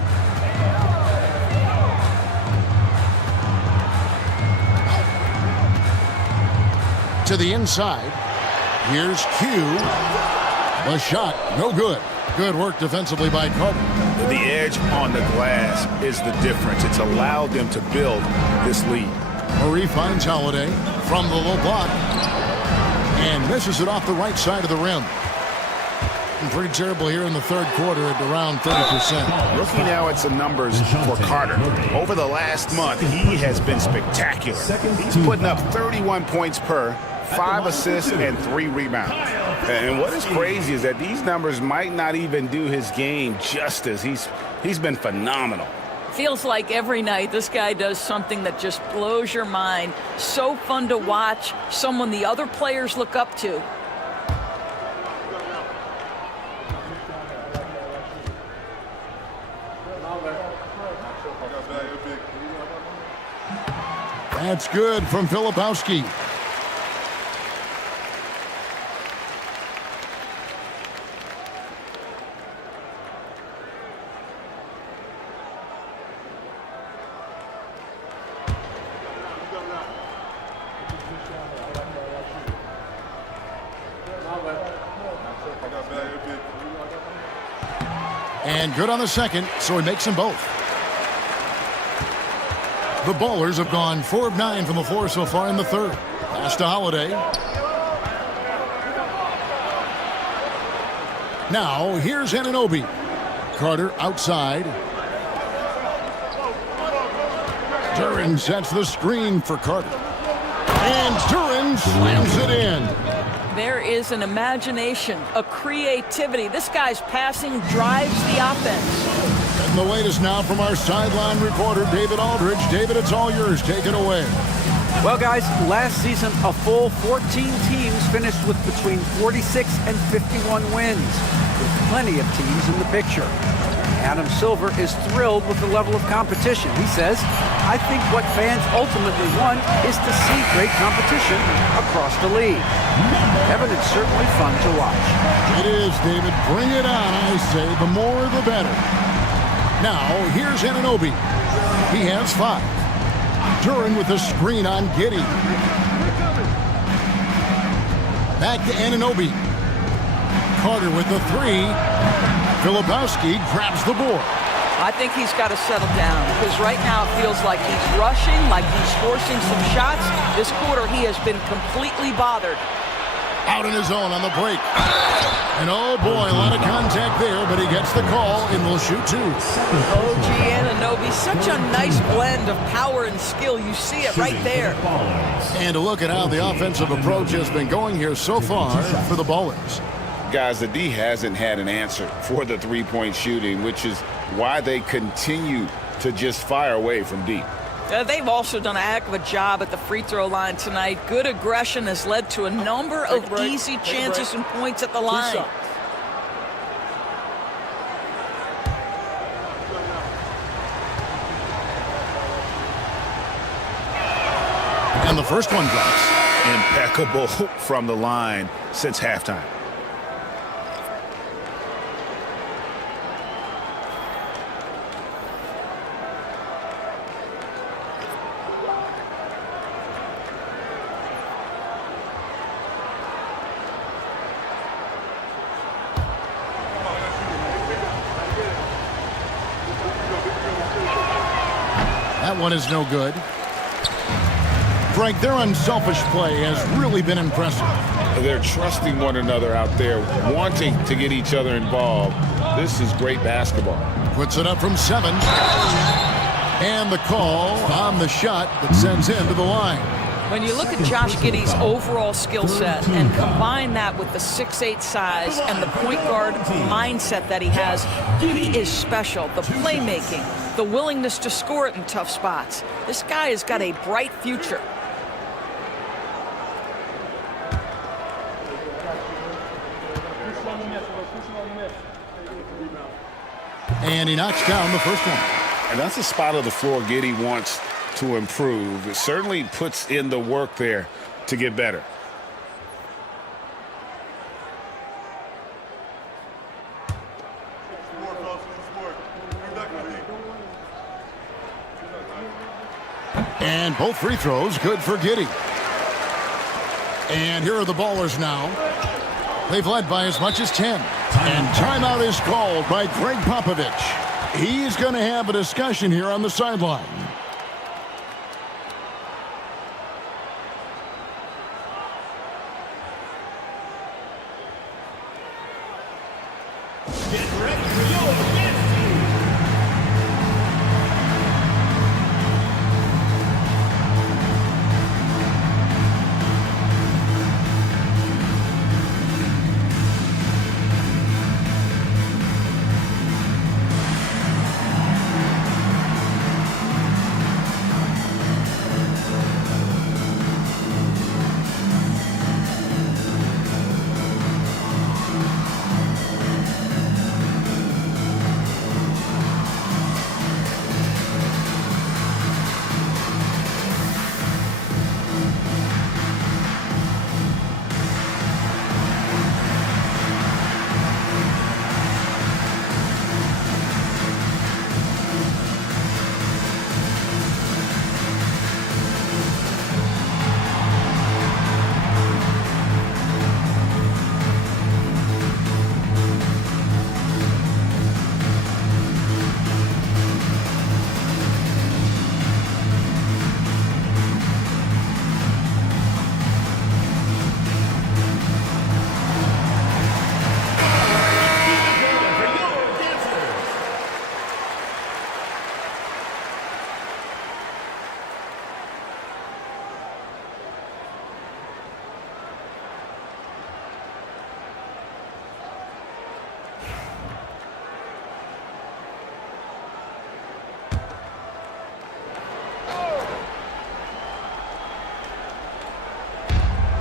To the inside. Here's Q. A shot, no good. Good work defensively by Carter. The edge on the glass is the difference. It's allowed them to build this lead. Murray finds Holiday from the low block and misses it off the right side of the rim. Pretty terrible here in the third quarter at around 30%. Looking now at some numbers for Carter. Over the last month, he has been spectacular. He's putting up 31 points per, 5 assists, and 3 rebounds. And what is crazy is that these numbers might not even do his game justice. He's been phenomenal. Feels like every night this guy does something that just blows your mind. So fun to watch, someone the other players look up to. That's good from Filipowski. And good on the second, so he makes them both. The Ballers have gone 4 of 9 from the floor so far in the third. Pass to Holiday. Now, here's Anunoby. Carter outside. Duren sets the screen for Carter. And Duren slams it in. There is an imagination, a creativity. This guy's passing drives the offense. And the latest now from our sideline reporter, David Aldridge. David, it's all yours. Take it away. Well, guys, last season, a full 14 teams finished with between 46 and 51 wins, with plenty of teams in the picture. Adam Silver is thrilled with the level of competition. He says, I think what fans ultimately want is to see great competition across the league. Evan, it's certainly fun to watch. It is, David. Bring it on, I say. The more, the better. Now, here's Anunoby. He has 5. Duren with the screen on Giddey. Back to Anunoby. Carter with the 3. Filipowski grabs the board. I think he's got to settle down because right now it feels like he's rushing, like he's forcing some shots. This quarter he has been completely bothered. Out in his own on the break. And oh boy, a lot of contact there, but he gets the call and will shoot 2. OG Anunoby, such a nice blend of power and skill. You see it right there. And to look at how the offensive approach has been going here so far for the Ballers. Guys, the D hasn't had an answer for the three-point shooting, which is why they continue to just fire away from deep. They've also done a heck of a job at the free throw line tonight. Good aggression has led to a number of easy chances and points at the line. And the first one drops. Impeccable from the line since halftime. That one is no good. Frank, their unselfish play has really been impressive. They're trusting one another out there, wanting to get each other involved. This is great basketball. Puts it up from 7. And the call on the shot that sends him to the line. When you look at Josh Giddey's overall skill set and combine that with the 6'8" size and the point guard mindset that he has, he is special. The playmaking, the willingness to score it in tough spots. This guy has got a bright future. And he knocks down the first one. And that's a spot of the floor Giddey wants to improve. It certainly puts in the work there to get better. And both free throws good for Giddey. And here are the Ballers now. They've led by as much as 10. And timeout is called by Greg Popovich. He's going to have a discussion here on the sideline. Get ready for your dance team.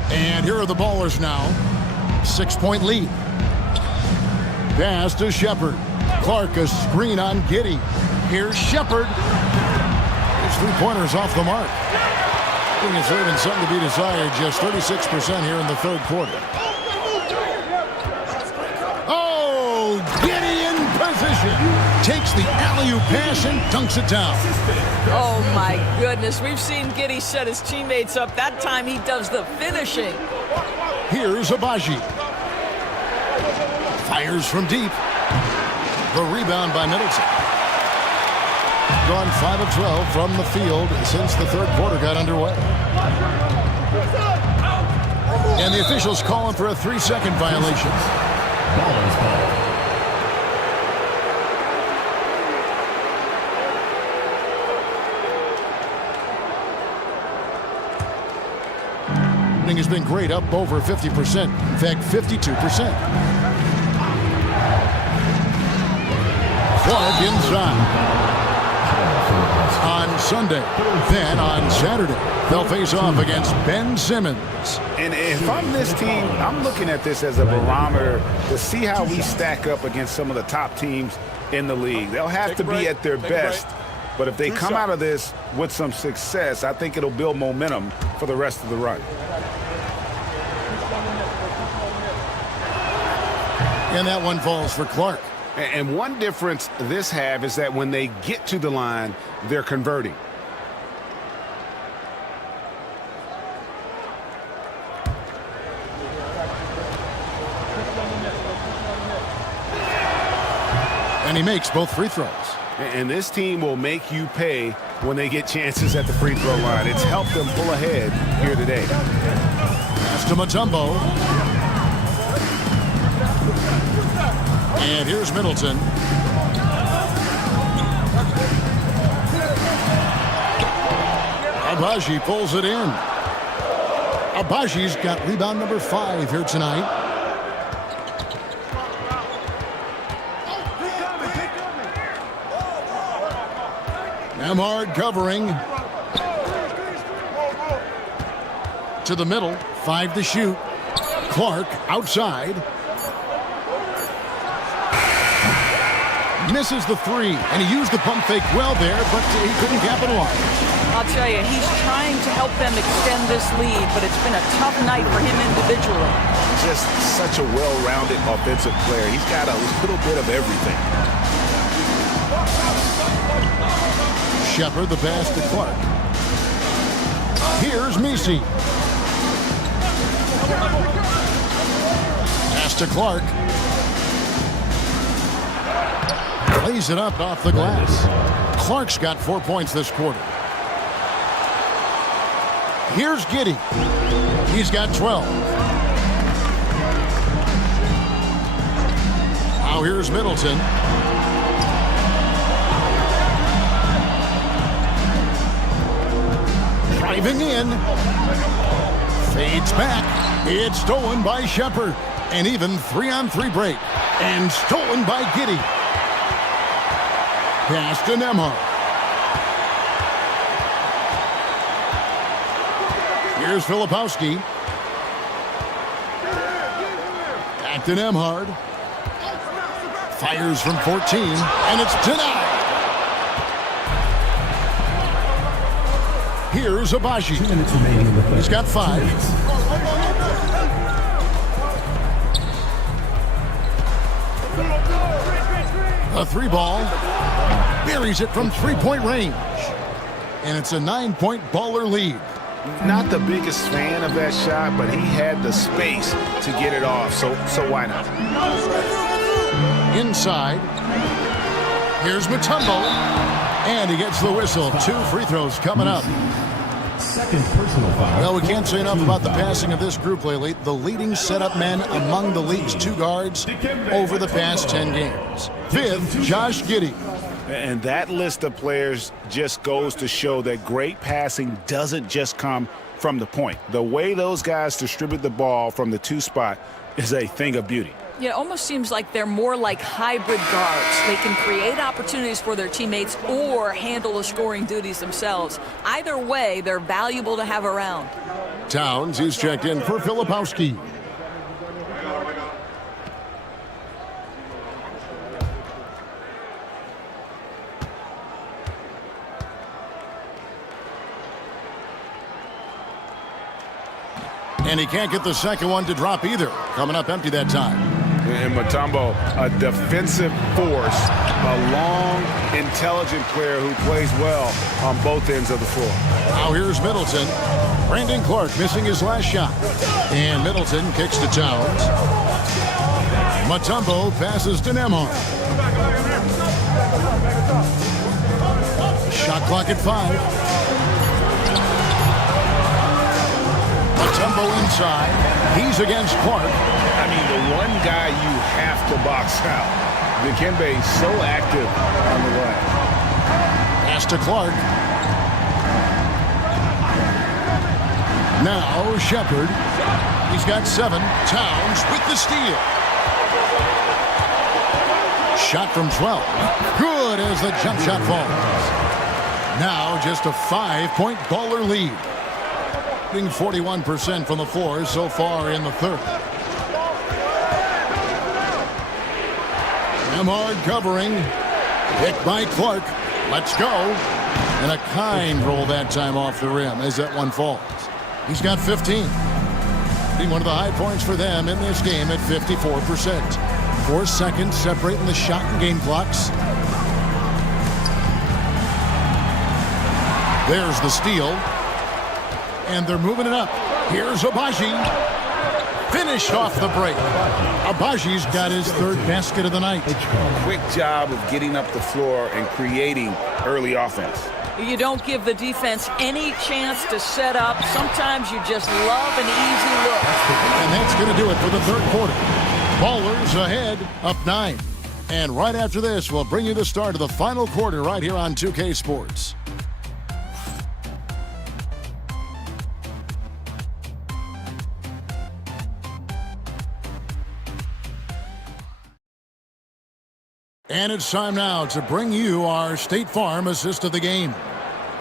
And here are the Ballers now. 6-point lead. Pass to Shepard. Clark a screen on Giddey. Here's Shepard. His three-pointers off the mark. I think it's leaving something to be desired. Just 36% here in the third quarter. Oh, Giddey in position. Takes the alley-oop pass and dunks it down. Oh, my goodness. We've seen Giddey set his teammates up. That time he does the finishing. Here's Abaji. Fires from deep. The rebound by Middleton. Gone 5 of 12 from the field since the third quarter got underway. And the officials calling for a 3-second violation. Ballers ball. Has been great, up over 50%. In fact, 52%. Clark inside. On Sunday. Then on Saturday, they'll face off against Ben Simmons. And if I'm this team, I'm looking at this as a barometer to see how we stack up against some of the top teams in the league. They'll have to be at their best. But if they come out of this with some success, I think it'll build momentum for the rest of the run. And that one falls for Clark. And one difference this half is that when they get to the line, they're converting. And he makes both free throws. And this team will make you pay when they get chances at the free throw line. It's helped them pull ahead here today. Pass to Mutombo. And here's Middleton. Abaji pulls it in. Abaji's got rebound number 5 here tonight. Nemhard covering. To the middle. 5 to shoot. Clark outside. Misses the 3, and he used the pump fake well there, but he couldn't capitalize. I'll tell you, he's trying to help them extend this lead, but it's been a tough night for him individually. Just such a well-rounded offensive player. He's got a little bit of everything. Shepard the pass to Clark. Here's Misi. Pass to Clark. Lays it up off the glass. Clark's got 4 points this quarter. Here's Giddey. He's got 12. Now here's Middleton. Driving in. Fades back. It's stolen by Shepard. An even 3-on-3 break. And stolen by Giddey. Pass to Nemhard. Here's Filipowski. Back to Nemhard. Fires from 14, and it's denied. Here's Abaji. He's got 5. A 3-ball. Buries it from 3-point range. And it's a 9-point baller lead. Not the biggest fan of that shot, but he had the space to get it off, so why not? Inside. Here's Mutombo. And he gets the whistle. 2 free throws coming up. Second personal foul. Well, we can't say enough about the passing of this group lately. The leading setup men among the league's 2 guards over the past 10 games. 5th, Josh Giddey. And that list of players just goes to show that great passing doesn't just come from the point. The way those guys distribute the ball from the 2 spot is a thing of beauty. Yeah, it almost seems like they're more like hybrid guards. They can create opportunities for their teammates or handle the scoring duties themselves. Either way, they're valuable to have around. Towns, he's checked in for Filipowski. And he can't get the second one to drop either. Coming up empty that time. And Mutombo, a defensive force, a long, intelligent player who plays well on both ends of the floor. Now here's Middleton. Brandon Clark missing his last shot. And Middleton kicks to Towns. Mutombo passes to Nemhard. Shot clock at 5. Mutombo inside. He's against Clark. I mean, the one guy you have to box out. Dikembe so active on the way. Pass to Clark. Now Shepard. He's got 7. Towns with the steal. Shot from 12. Good as the jump shot falls. Now just a 5-point baller lead. 41% from the floor so far in the third. Nemhard covering. Picked by Clark. Let's go. And a kind roll that time off the rim as that one falls. He's got 15. Being one of the high points for them in this game at 54%. 4 seconds separating the shot and game clocks. There's the steal. And they're moving it up. Here's Abaji. Finished off the break. Abaji's got his 3rd basket of the night. Quick job of getting up the floor and creating early offense. You don't give the defense any chance to set up. Sometimes you just love an easy look. And that's going to do it for the 3rd quarter. Ballers ahead, up 9. And right after this, we'll bring you the start of the final quarter right here on 2K Sports. And it's time now to bring you our State Farm assist of the game.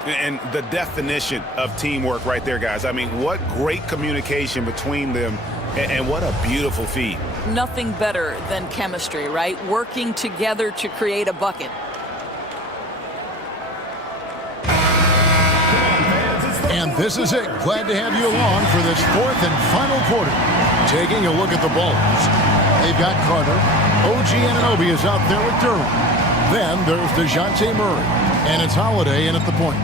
And the definition of teamwork right there, guys. I mean, what great communication between them, and what a beautiful feed. Nothing better than chemistry, right? Working together to create a bucket. And this is it. Glad to have you along for this fourth and final quarter. Taking a look at the balls. They've got Carter. OG Anunoby is out there with Durham. Then there's DeJounte Murray. And it's Holiday in at the point.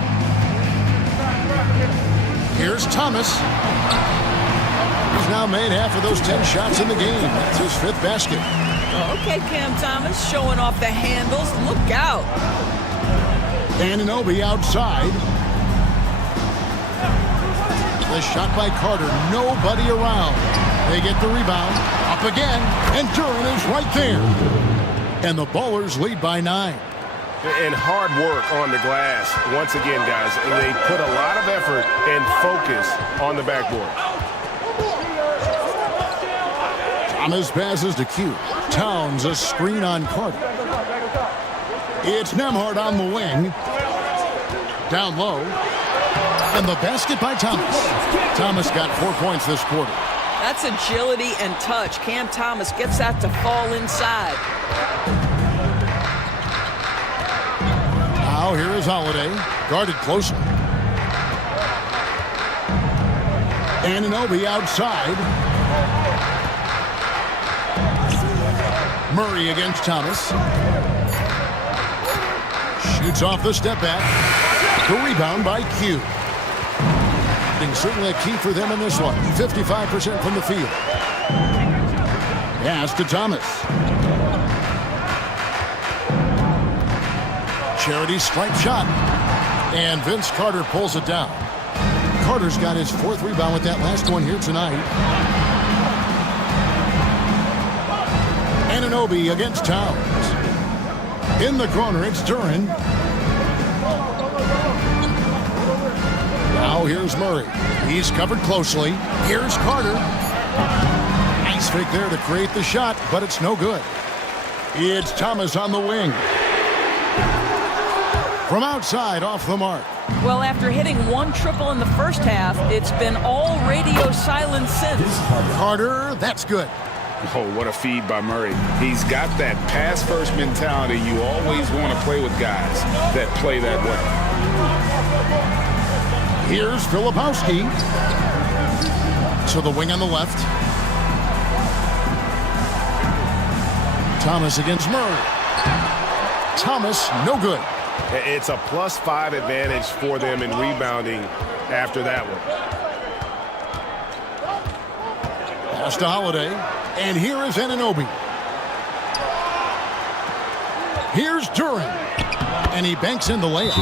Here's Thomas. He's now made half of those 10 shots in the game. That's his 5th basket. Okay, Cam Thomas showing off the handles. Look out. Anunoby outside. The shot by Carter. Nobody around. They get the rebound. Up again. And Duran is right there. And the Ballers lead by 9. And hard work on the glass once again, guys. And they put a lot of effort and focus on the backboard. Thomas passes to Q. Towns a screen on Carter. It's Nembhard on the wing. Down low. And the basket by Thomas. Thomas got 4 points this quarter. That's agility and touch. Cam Thomas gets that to fall inside. Now here is Holiday. Guarded closely. Anunoby outside. Murray against Thomas. Shoots off the step back. The rebound by Q. Certainly a key for them in this one. 55% from the field. Pass to Thomas. Charity stripe shot. And Vince Carter pulls it down. Carter's got his 4th rebound with that last one here tonight. Anunoby against Towns. In the corner, it's Duran. Now here's Murray. He's covered closely. Here's Carter. Nice fake there to create the shot, but it's no good. It's Thomas on the wing. From outside, off the mark. Well, after hitting 1 triple in the first half, it's been all radio silence since. Carter, that's good. Oh, what a feed by Murray. He's got that pass-first mentality. You always want to play with guys that play that way. Here's Filipowski. To the wing on the left. Thomas against Murray. Thomas, no good. It's a +5 advantage for them in rebounding after that one. Pass to Holiday. And here is Anunoby. Here's Duran. And he banks in the layup.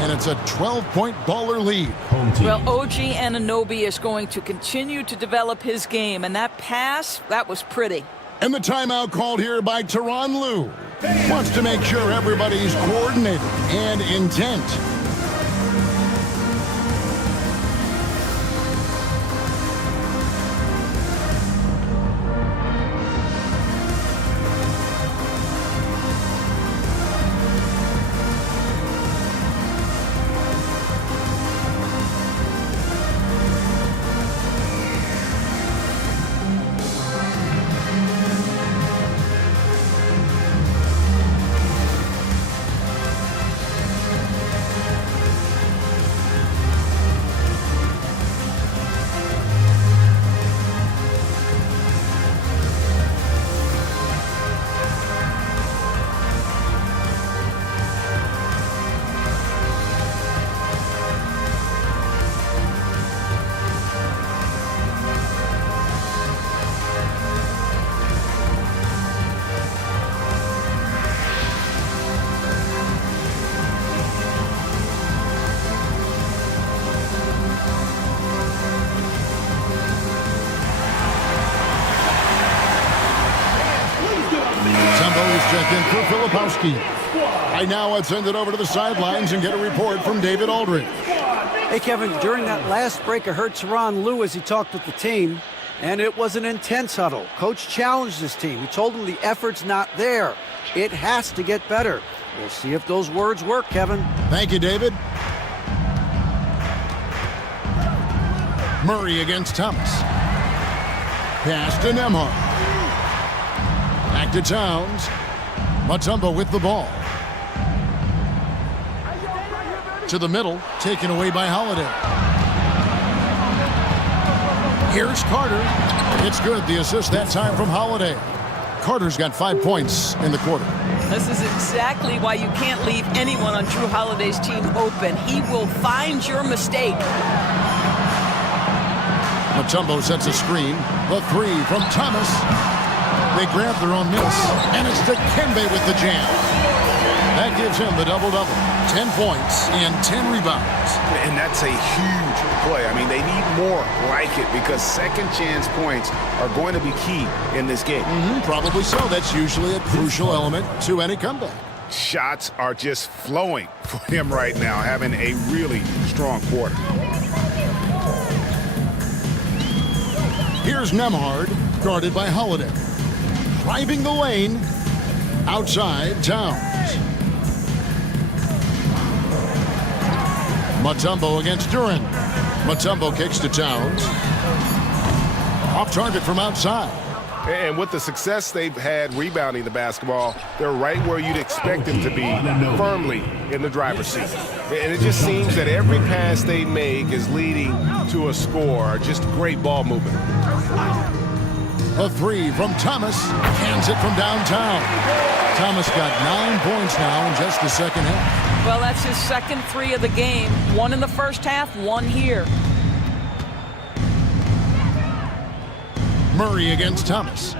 And it's a 12-point Baller lead. Well, OG Anunoby is going to continue to develop his game. And that pass, that was pretty. And the timeout called here by Tyronn Lue. Wants to make sure everybody's coordinated and intent. Check in for Filipowski. Right now, let's send it over to the sidelines and get a report from David Aldridge. Hey, Kevin, during that last break, I heard Tyronn Lue as he talked with the team. And it was an intense huddle. Coach challenged his team. He told them the effort's not there. It has to get better. We'll see if those words work, Kevin. Thank you, David. Murray against Thomas. Pass to Nembhard. Back to Towns. Mutombo with the ball. To the middle, taken away by Holiday. Here's Carter. It's good. The assist that time from Holiday. Carter's got 5 points in the quarter. This is exactly why you can't leave anyone on Drew Holiday's team open. He will find your mistake. Mutombo sets a screen. The three from Thomas. They grab their own miss. And it's Dikembe with the jam. That gives him the double-double. 10 points and 10 rebounds. And that's a huge play. I mean, they need more like it because second chance points are going to be key in this game. Probably so. That's usually a crucial element to any comeback. Shots are just flowing for him right now, having a really strong quarter. Here's Nembhard, guarded by Holiday. Driving the lane, outside Towns. Mutombo against Duren. Mutombo kicks to Towns. Off target from outside. And with the success they've had rebounding the basketball, they're right where you'd expect them to be, firmly in the driver's seat. And it just seems that every pass they make is leading to a score, just great ball movement. A three from Thomas. Hands it from downtown. Thomas got 9 points now in just the second half. Well, that's his second three of the game. One in the first half, one here. Murray against Thomas.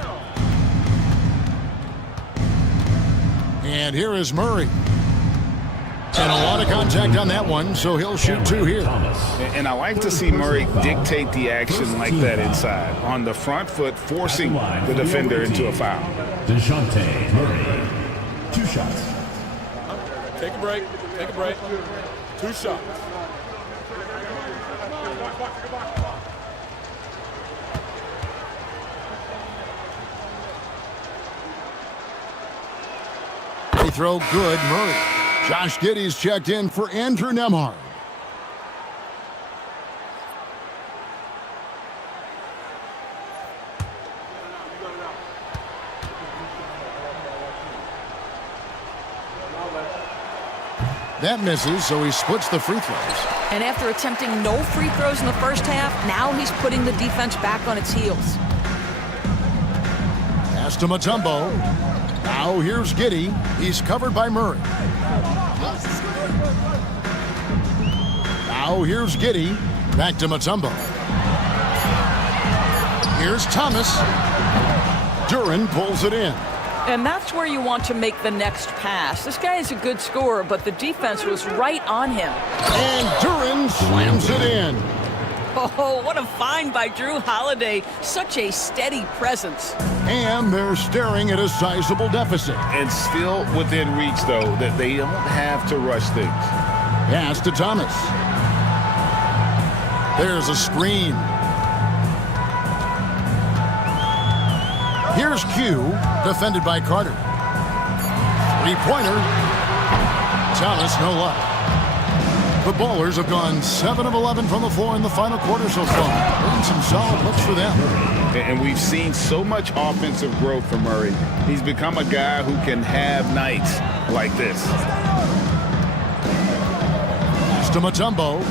And here is Murray. And a lot of contact on that one, so he'll shoot two here. And I like to see Murray dictate the action like that inside. On the front foot, forcing the defender into a foul. DeJounte Murray. 2 shots. Take a break. Take a break. 2 shots. They throw good, Murray. Josh Giddey's checked in for Andrew Nembhard. That misses, so he splits the free throws. And after attempting no free throws in the first half, now he's putting the defense back on its heels. Pass to Mutombo. Now here's Giddey. He's covered by Murray. Now here's Giddey. Back to Mutombo. Here's Thomas. Duren pulls it in. And that's where you want to make the next pass. This guy is a good scorer, but the defense was right on him. And Duren slams it in. Oh, what a find by Drew Holiday. Such a steady presence. And they're staring at a sizable deficit. And still within reach, though, that they don't have to rush things. Pass to Thomas. There's a screen. Here's Q, defended by Carter. Three-pointer. Thomas, no luck. The Ballers have gone 7 of 11 from the floor in the final quarter so far. Been some solid looks for them. And we've seen so much offensive growth from Murray. He's become a guy who can have nights like this. Pass to Mutombo.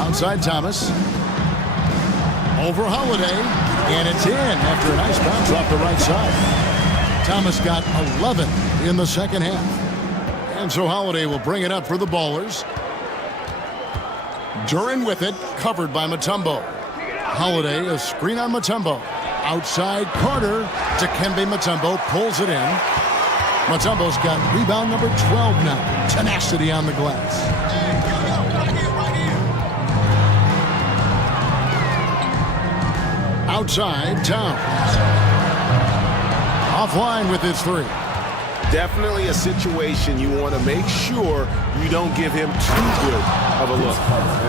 Outside Thomas. Over Holiday. And it's in after a nice bounce off the right side. Thomas got 11 in the second half. And so Holiday will bring it up for the Ballers. Duren with it, covered by Mutombo. Holiday, a screen on Mutombo. Outside Carter. Dikembe Mutombo pulls it in. Mutombo's got rebound number 12 now. Tenacity on the glass. Outside, Towns. Offline with his three. Definitely a situation you want to make sure you don't give him too good of a look.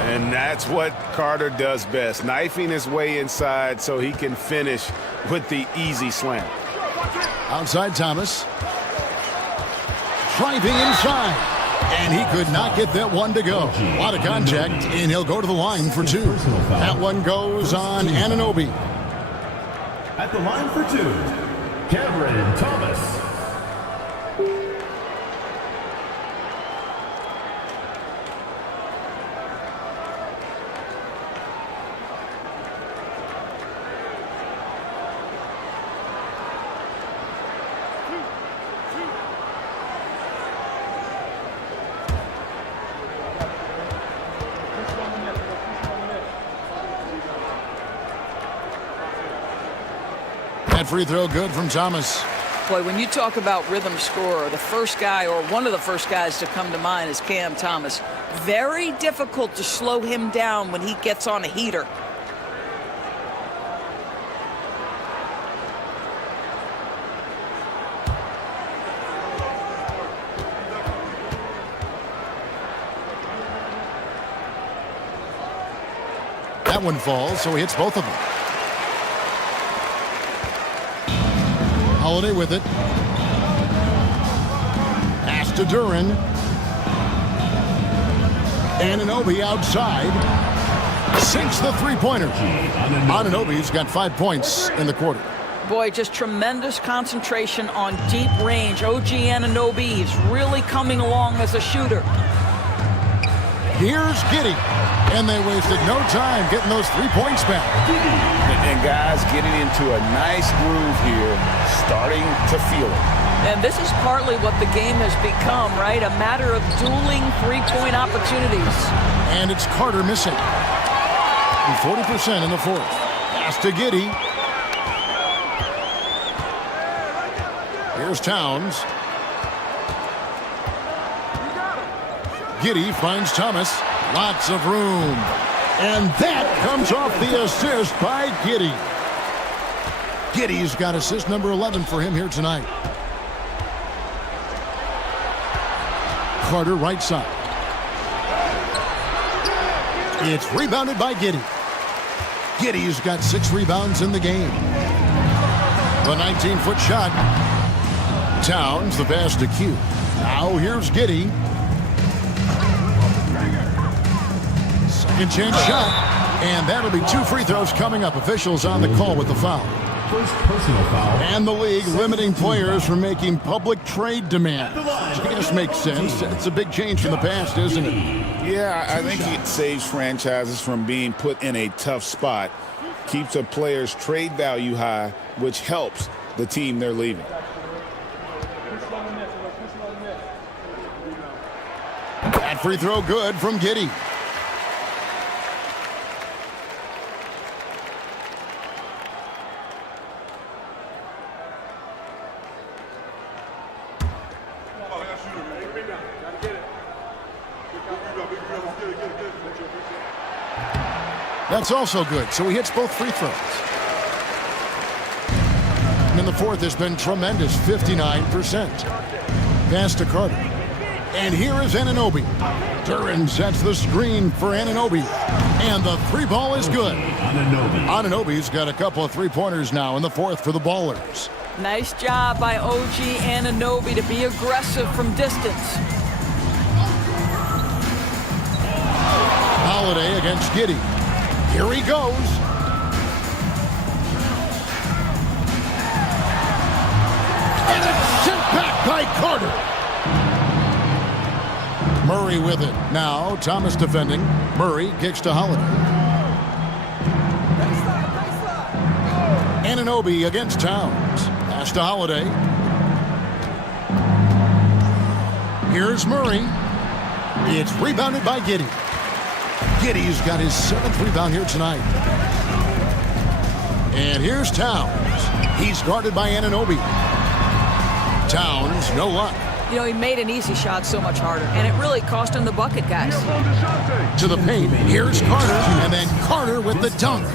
And that's what Carter does best, knifing his way inside so he can finish with the easy slam. Outside Thomas. Driving inside. And he could not get that one to go. A lot of contact, and he'll go to the line for two. That one goes on Anunoby. At the line for two, Cameron Thomas. That free throw good from Thomas. Boy, when you talk about rhythm scorer, the first guy or one of the first guys to come to mind is Cam Thomas. Very difficult to slow him down when he gets on a heater. That one falls, so he hits both of them. Holiday with it. Pass to Duran. Anunoby outside. Sinks the three-pointer. Anunoby's got 5 points in the quarter. Boy, just tremendous concentration on deep range. OG Anunoby, he's really coming along as a shooter. Here's Giddey. And they wasted no time getting those 3 points back. And guys getting into a nice groove here, starting to feel it. And this is partly what the game has become, right? A matter of dueling three-point opportunities. And it's Carter missing. And 40% in the fourth. Pass to Giddey. Here's Towns. Giddey finds Thomas. Lots of room. And that comes off the assist by Giddey. Giddey's got assist number 11 for him here tonight. Carter right side. It's rebounded by Giddey. Giddey's got 6 rebounds in the game. The 19-foot shot. Towns, the pass to Q. Now here's Giddey. Second chance shot. And that'll be 2 free throws coming up. Officials on the call with the foul. First personal foul. And the league limiting players from making public trade demands. Which I guess makes sense. It's a big change from the past, isn't it? Yeah, I think it saves franchises from being put in a tough spot. Keeps a player's trade value high, which helps the team they're leaving. That free throw good from Giddey. That's also good, so he hits both free throws. And in the fourth has been tremendous, 59%. Pass to Carter. And here is Anunoby. Duran sets the screen for Anunoby. And the 3 ball is good. Anunoby's got a couple of 3-pointers now in the fourth for the Ballers. Nice job by OG Anunoby to be aggressive from distance. Holiday against Giddey. Here he goes. And it's sent back by Carter. Murray with it. Now Thomas defending. Murray kicks to Holiday. Anunoby against Towns. Pass to Holiday. Here's Murray. It's rebounded by Giddey. Giddey's got his 7th rebound here tonight. And here's Towns. He's guarded by Anunoby. Towns, no luck. You know, he made an easy shot so much harder, and it really cost him the bucket, guys. To the paint. Here's Carter, and then Carter with the dunk.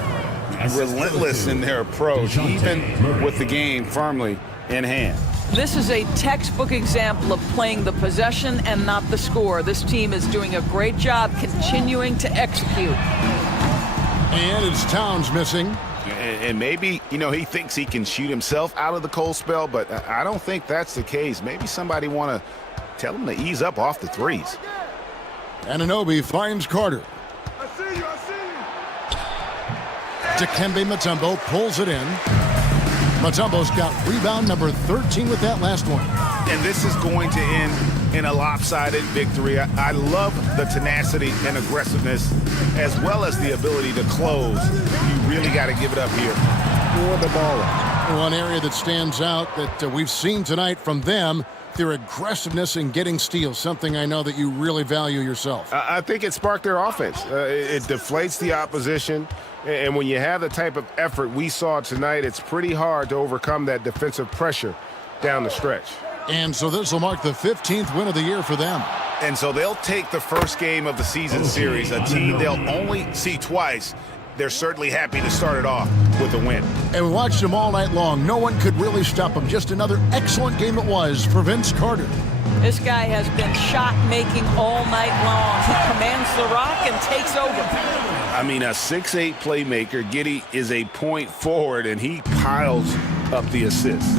Relentless in their approach, even with the game firmly in hand. This is a textbook example of playing the possession and not the score. This team is doing a great job continuing to execute. And it's Towns missing. And maybe, he thinks he can shoot himself out of the cold spell, but I don't think that's the case. Maybe somebody want to tell him to ease up off the threes. Anunoby finds Carter. I see you. Dikembe Mutombo pulls it in. Mutombo's got rebound number 13 with that last one. And this is going to end in a lopsided victory. I love the tenacity and aggressiveness as well as the ability to close. You really got to give it up here for the baller. One area that stands out that we've seen tonight from them, their aggressiveness in getting steals, something I know that you really value yourself. I think it sparked their offense. It deflates the opposition. And when you have the type of effort we saw tonight, it's pretty hard to overcome that defensive pressure down the stretch. And so this will mark the 15th win of the year for them. And so they'll take the first game of the season series, a team they'll only see twice. They're certainly happy to start it off with a win. And we watched them all night long. No one could really stop them. Just another excellent game it was for Vince Carter. This guy has been shot-making all night long. He commands the rock and takes over. I mean, a 6'8 playmaker. Giddey is a point forward, and he piles up the assists.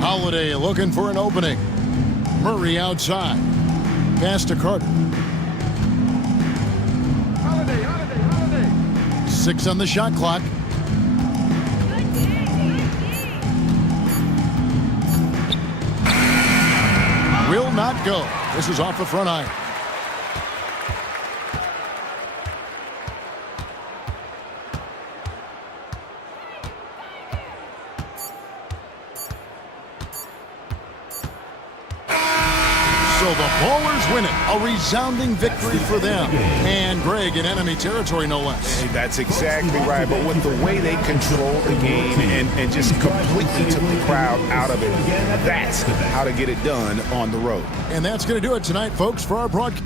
Holiday looking for an opening. Murray outside. Pass to Carter. Holiday. 6 on the shot clock. Will not go. This is off the front iron. So the Ballers win it. A resounding victory for them. And Greg in enemy territory, no less. Hey, that's exactly right. But with the way they controlled the game and just completely took the crowd out of it, that's how to get it done on the road. And that's going to do it tonight, folks, for our broadcast.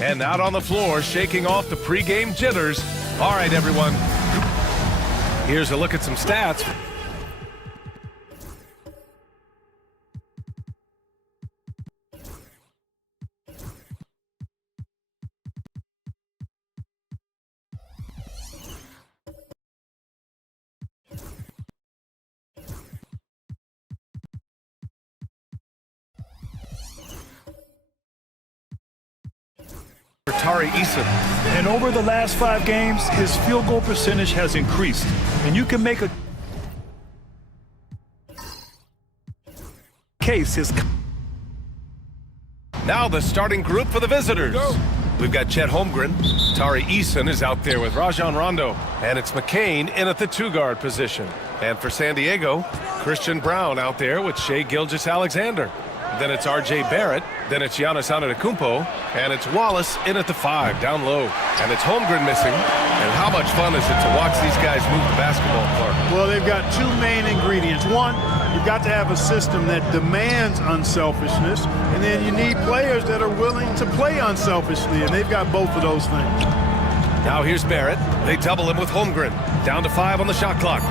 And out on the floor, shaking off the pregame jitters. All right, everyone. Here's a look at some stats. Tari Eason. And over the last 5 games, his field goal percentage has increased. And you can make a case. Now the starting group for the visitors. We've got Chet Holmgren. Tari Eason is out there with Rajon Rondo. And it's McCain in at the 2-guard position. And for San Diego, Christian Brown out there with Shai Gilgeous-Alexander. Then it's R.J. Barrett. Then it's Giannis Antetokounmpo. And it's Wallace in at the 5, down low. And it's Holmgren missing. And how much fun is it to watch these guys move the basketball, Clark? Well, they've got 2 main ingredients. One, you've got to have a system that demands unselfishness. And then you need players that are willing to play unselfishly. And they've got both of those things. Now here's Barrett. They double him with Holmgren. Down to 5 on the shot clock.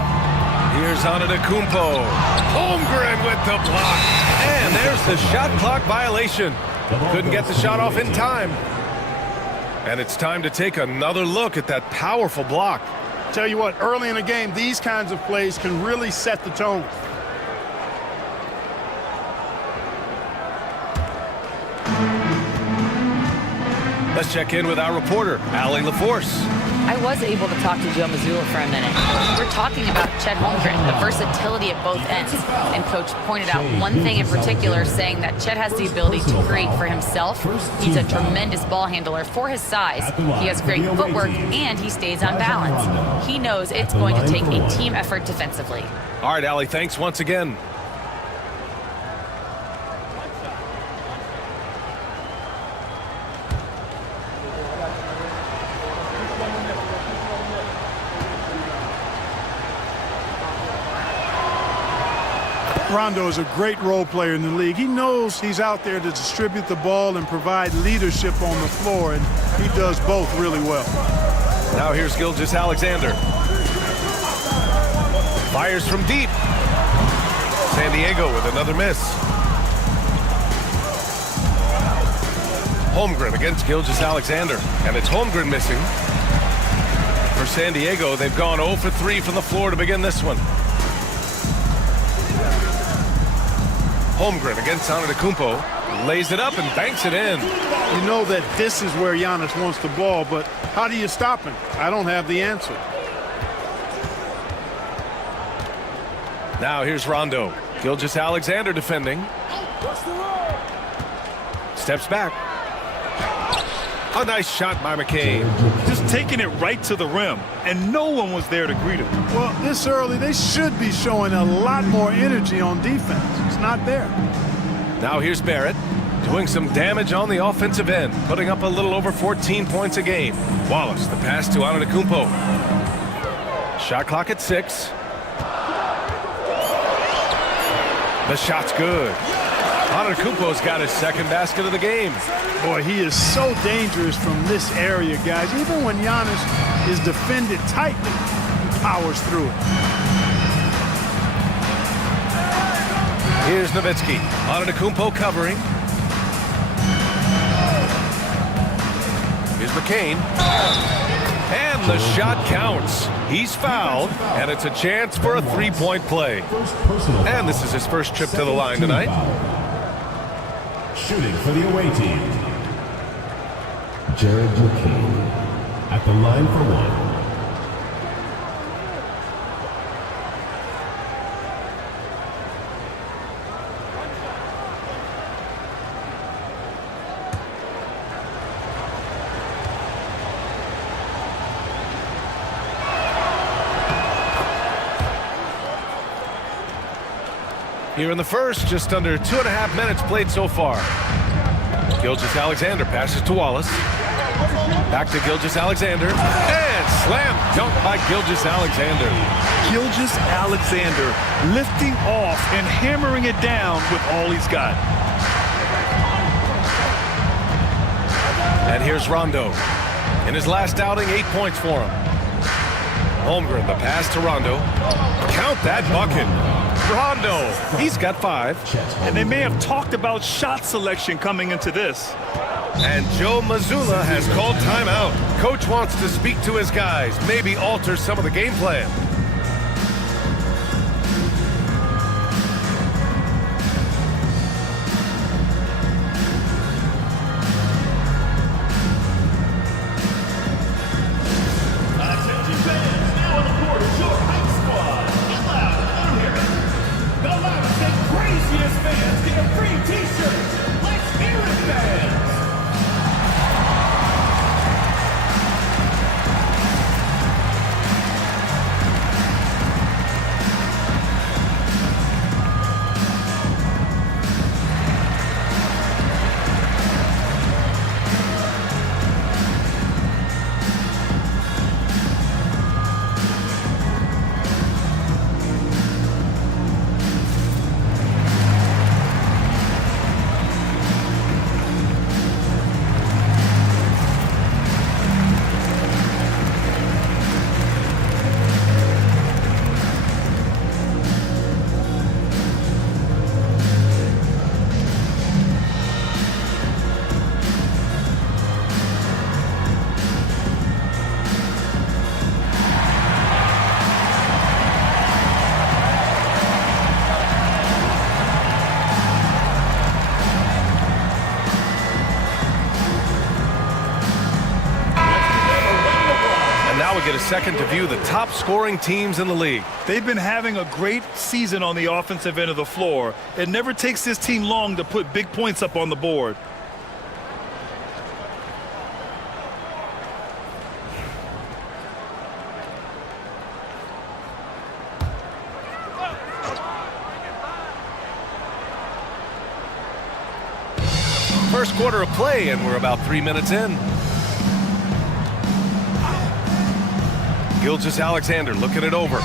Here's Antetokounmpo. Holmgren with the block. And there's the shot clock violation. Couldn't get the shot off in time. And it's time to take another look at that powerful block. Tell you what, early in the game, these kinds of plays can really set the tone. Let's check in with our reporter, Allie LaForce. I was able to talk to Joe Mazzulla for a minute. We're talking about Chet Holmgren, the versatility at both ends. And Coach pointed out one thing in particular, saying that Chet has the ability to create for himself. He's a tremendous ball handler for his size. He has great footwork, and he stays on balance. He knows it's going to take a team effort defensively. All right, Allie, thanks once again. Rondo is a great role player in the league. He knows he's out there to distribute the ball and provide leadership on the floor, and he does both really well. Now here's Gilgeous-Alexander. Fires from deep. San Diego with another miss. Holmgren against Gilgeous-Alexander. And it's Holmgren missing. For San Diego, they've gone 0 for 3 from the floor to begin this one. Holmgren against Antetokounmpo, lays it up and banks it in. You know that this is where Giannis wants the ball, but how do you stop him? I don't have the answer. Now here's Rondo. Gilgeous-Alexander defending. Steps back. A nice shot by McCain. Just taking it right to the rim, and no one was there to greet him. Well, this early, they should be showing a lot more energy on defense. It's not there. Now here's Barrett doing some damage on the offensive end, putting up a little over 14 points a game. Wallace, the pass to Antetokounmpo. Shot clock at 6. The shot's good. Antetokounmpo's got his second basket of the game. Boy, he is so dangerous from this area, guys. Even when Giannis is defended tightly, he powers through it. Here's Nowitzki. Antetokounmpo covering. Here's McCain. And the shot counts. He's fouled, and it's a chance for a 3-point play. And this is his first trip to the line tonight. Shooting for the away team, Jared McCain at the line for 1. Here in the first, just under 2.5 minutes played so far. Gilgeous-Alexander passes to Wallace. Back to Gilgeous-Alexander. And slam dunk by Gilgeous-Alexander. Gilgeous-Alexander lifting off and hammering it down with all he's got. And here's Rondo. In his last outing, 8 points for him. Holmgren, the pass to Rondo. Count that bucket. Rondo, he's got 5. And they may have talked about shot selection coming into this. And Joe Mazzulla has called timeout. Coach wants to speak to his guys, maybe alter some of the game plan. Attention fans, now on the court is your hype squad. Get loud, let 'em hear it. The loudest and craziest fans get a free t-shirt. Let's hear it, fans. Get a second to view the top scoring teams in the league. They've been having a great season on the offensive end of the floor. It never takes this team long to put big points up on the board. First quarter of play, and we're about 3 minutes in. Gilgeous-Alexander looking it over.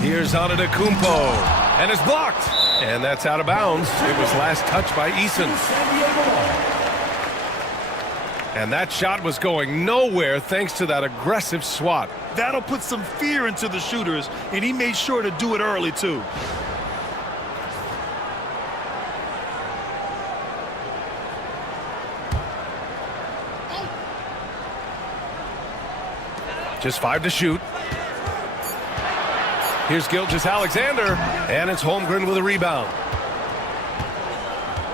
Here's Antetokounmpo, and it's blocked. And that's out of bounds. It was last touched by Eason. And that shot was going nowhere thanks to that aggressive swat. That'll put some fear into the shooters, and he made sure to do it early, too. Just 5 to shoot. Here's Gilgeous-Alexander, and it's Holmgren with a rebound.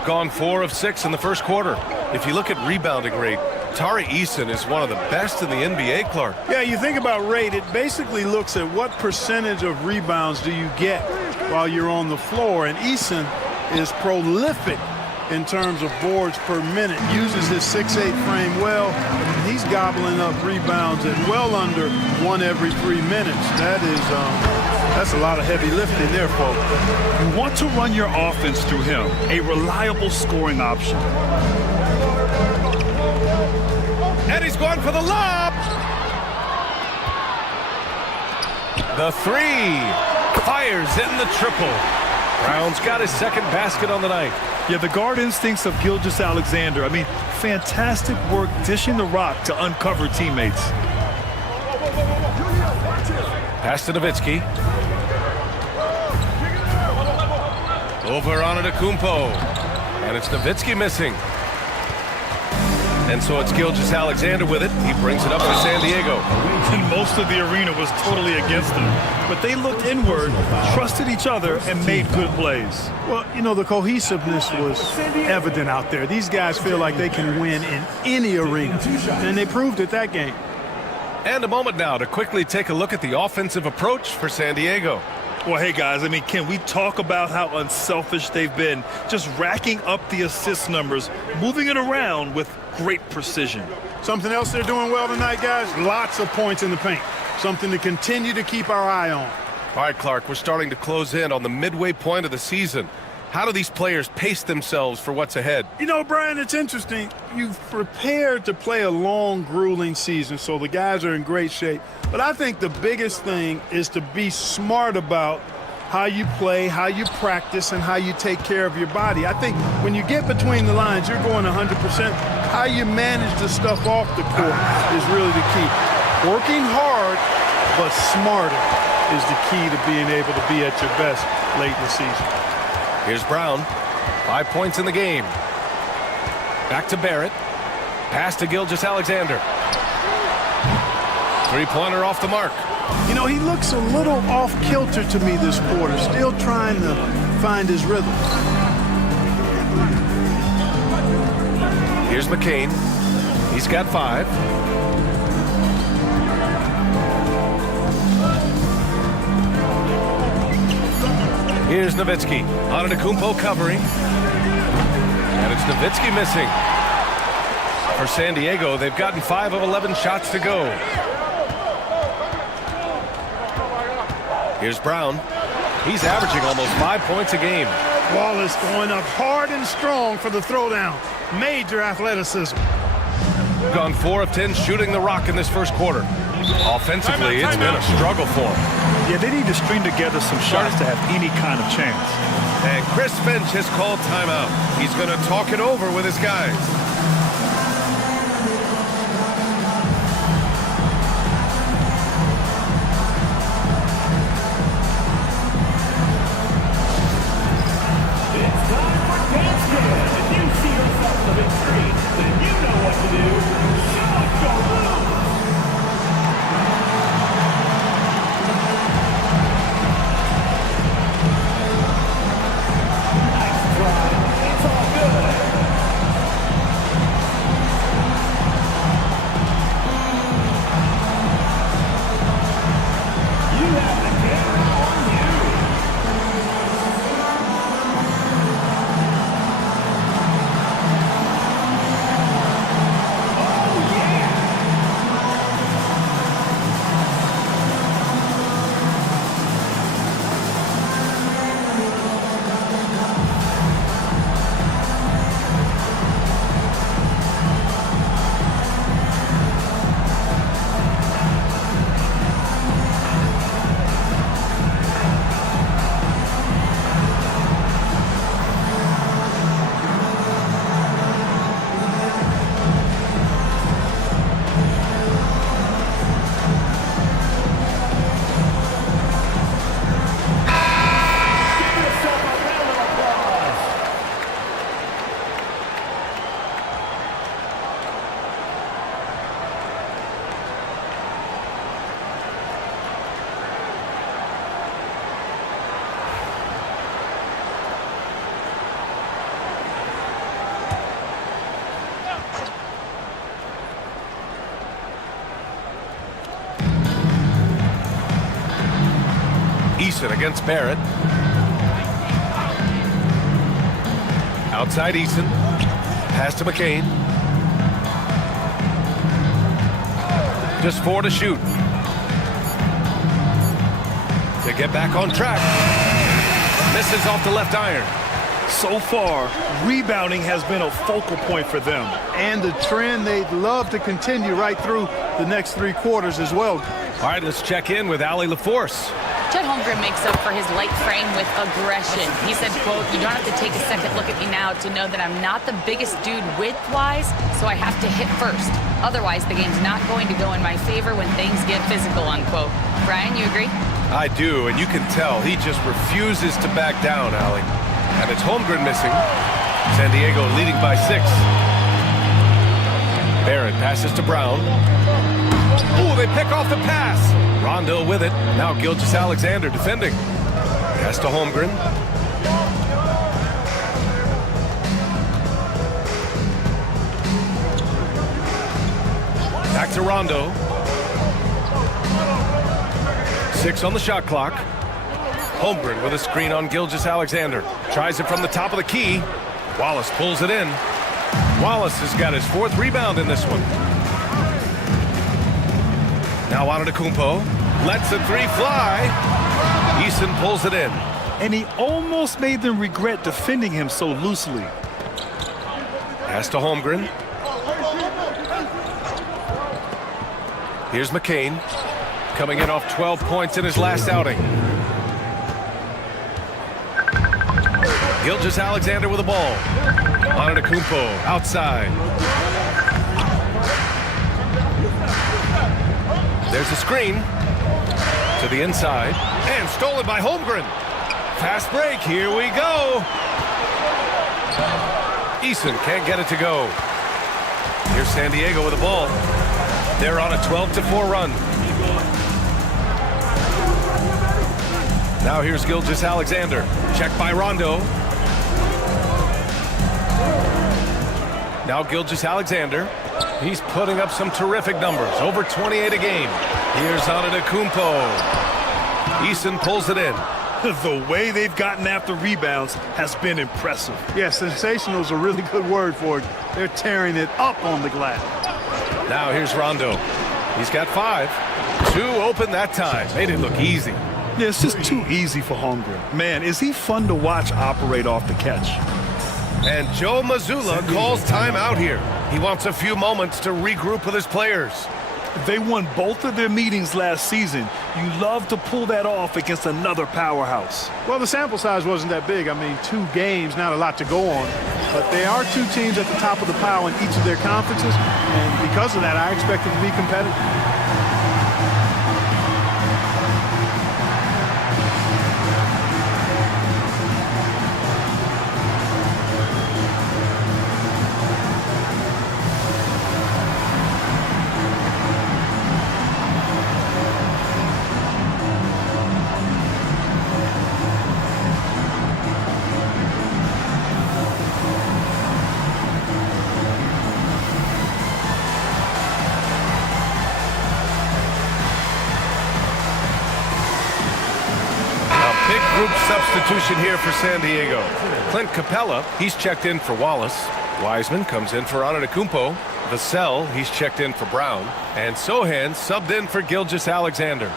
Gone 4 of 6 in the first quarter. If you look at rebounding rate, Tari Eason is one of the best in the NBA, Clark. Yeah, you think about rate, it basically looks at what percentage of rebounds do you get while you're on the floor, and Eason is prolific in terms of boards per minute, uses his 6'8" frame well. He's gobbling up rebounds at well under 1 every 3 minutes. That's a lot of heavy lifting there, folks. You want to run your offense through him, a reliable scoring option. And he's going for the lob. The 3 fires in the triple. Brown's got his second basket on the night. Yeah, the guard instincts of Gilgeous-Alexander. I mean, fantastic work dishing the rock to uncover teammates. Pass to Nowitzki. Over Antetokounmpo. And it's Nowitzki missing. And so it's Gilgeous-Alexander with it. He brings it up for San Diego. And most of the arena was totally against them. But they looked inward, trusted each other, and made good plays. Well, you know, the cohesiveness was evident out there. These guys feel like they can win in any arena, and they proved it that game. And a moment now to quickly take a look at the offensive approach for San Diego. Well, hey, guys, I mean, can we talk about how unselfish they've been? Just racking up the assist numbers, moving it around with great precision. Something else they're doing well tonight, guys, lots of points in the paint. Something to continue to keep our eye on. All right, Clark, we're starting to close in on the midway point of the season. How do these players pace themselves for what's ahead? You know, Brian, it's interesting. You've prepared to play a long, grueling season, so the guys are in great shape. But I think the biggest thing is to be smart about how you play, how you practice, and how you take care of your body. I think when you get between the lines, you're going 100%. How you manage the stuff off the court is really the key. Working hard, but smarter is the key to being able to be at your best late in the season. Here's Brown. 5 points in the game. Back to Barrett. Pass to Gilgeous-Alexander. Three-pointer off the mark. You know, he looks a little off-kilter to me this quarter, still trying to find his rhythm. Here's McCain. He's got 5. Here's Nowitzki. Antetokounmpo covering. And it's Nowitzki missing. For San Diego, they've gotten 5 of 11 shots to go. Here's Brown. He's averaging almost 5 points a game. Wallace going up hard and strong for the throwdown. Major athleticism. Gone 4 of 10 shooting the rock in this first quarter. Offensively, it's been a struggle for him. Yeah, they need to string together some shots to have any kind of chance. And Chris Finch has called timeout. He's going to talk it over with his guys. It's time for dance game. If you see yourself on the big screen, then you know what to do. Show us your moves. Nice try. It's all good. You have the camera on you. Eason against Barrett. Outside Eason. Pass to McCain. Just 4 to shoot. To get back on track. Misses off the left iron. So far, rebounding has been a focal point for them. And the trend they'd love to continue right through the next 3 quarters as well. All right, let's check in with Allie LaForce. Chet Holmgren makes up for his light frame with aggression. He said, quote, "You don't have to take a second look at me now to know that I'm not the biggest dude width-wise, so I have to hit first. Otherwise, the game's not going to go in my favor when things get physical," unquote. Brian, you agree? I do, and you can tell he just refuses to back down, Allie. And it's Holmgren missing. San Diego leading by 6. Barrett passes to Brown. Oh, they pick off the pass. Rondo with it. Now Gilgeous-Alexander defending. Pass to Holmgren. Back to Rondo. 6 on the shot clock. Holmgren with a screen on Gilgeous-Alexander. Tries it from the top of the key. Wallace pulls it in. Wallace has got his 4th rebound in this one. Now Antetokounmpo lets the 3 fly. Eason pulls it in. And he almost made them regret defending him so loosely. Pass to Holmgren. Here's McCain, coming in off 12 points in his last outing. Gilgeous-Alexander with the ball. Antetokounmpo outside. There's a screen to the inside and stolen by Holmgren. Fast break, here we go. Eason can't get it to go. Here's San Diego with the ball. They're on a 12-4 run. Now here's Gilgeous-Alexander. Checked by Rondo. Now Gilgeous-Alexander. He's putting up some terrific numbers. Over 28 a game. Here's Antetokounmpo. Eason pulls it in. The way they've gotten after rebounds has been impressive. Yeah, sensational is a really good word for it. They're tearing it up on the glass. Now here's Rondo. He's got 5. 2 open that time. Made it look easy. Yeah, it's just too easy for Holmgren. Man, is he fun to watch operate off the catch. And Joe Mazzulla calls timeout here. He wants a few moments to regroup with his players. They won both of their meetings last season. You love to pull that off against another powerhouse. Well, the sample size wasn't that big. I mean, 2 games, not a lot to go on. But they are 2 teams at the top of the pile in each of their conferences. And because of that, I expect them to be competitive. Substitution here for San Diego. Clint Capella, he's checked in for Wallace. Wiseman comes in for Antetokounmpo. Vassell, he's checked in for Brown. And Sohan subbed in for Gilgeous-Alexander.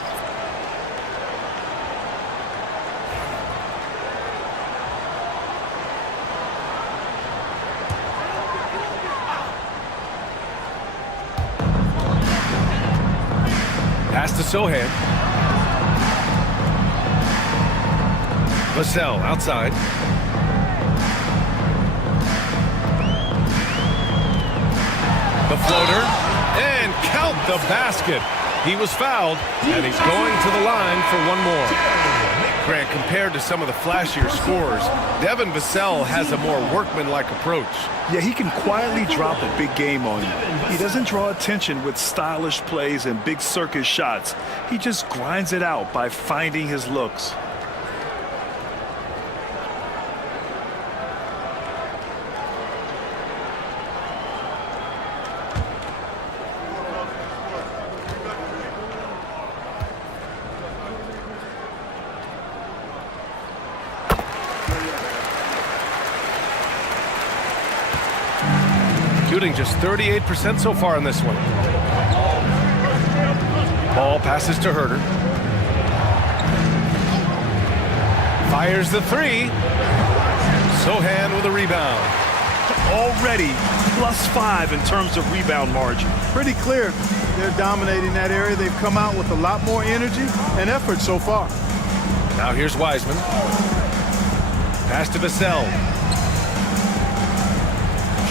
Pass to Sohan. Vassell outside. The floater. And count the basket. He was fouled, and he's going to the line for one more. Grant, compared to some of the flashier scorers, Devin Vassell has a more workmanlike approach. Yeah, he can quietly drop a big game on you. He doesn't draw attention with stylish plays and big circus shots. He just grinds it out by finding his looks. Shooting just 38% so far in this one. Ball passes to Herter. Fires the 3. Sohan with a rebound. Already +5 in terms of rebound margin. Pretty clear. They're dominating that area. They've come out with a lot more energy and effort so far. Now here's Wiseman. Pass to Vassell.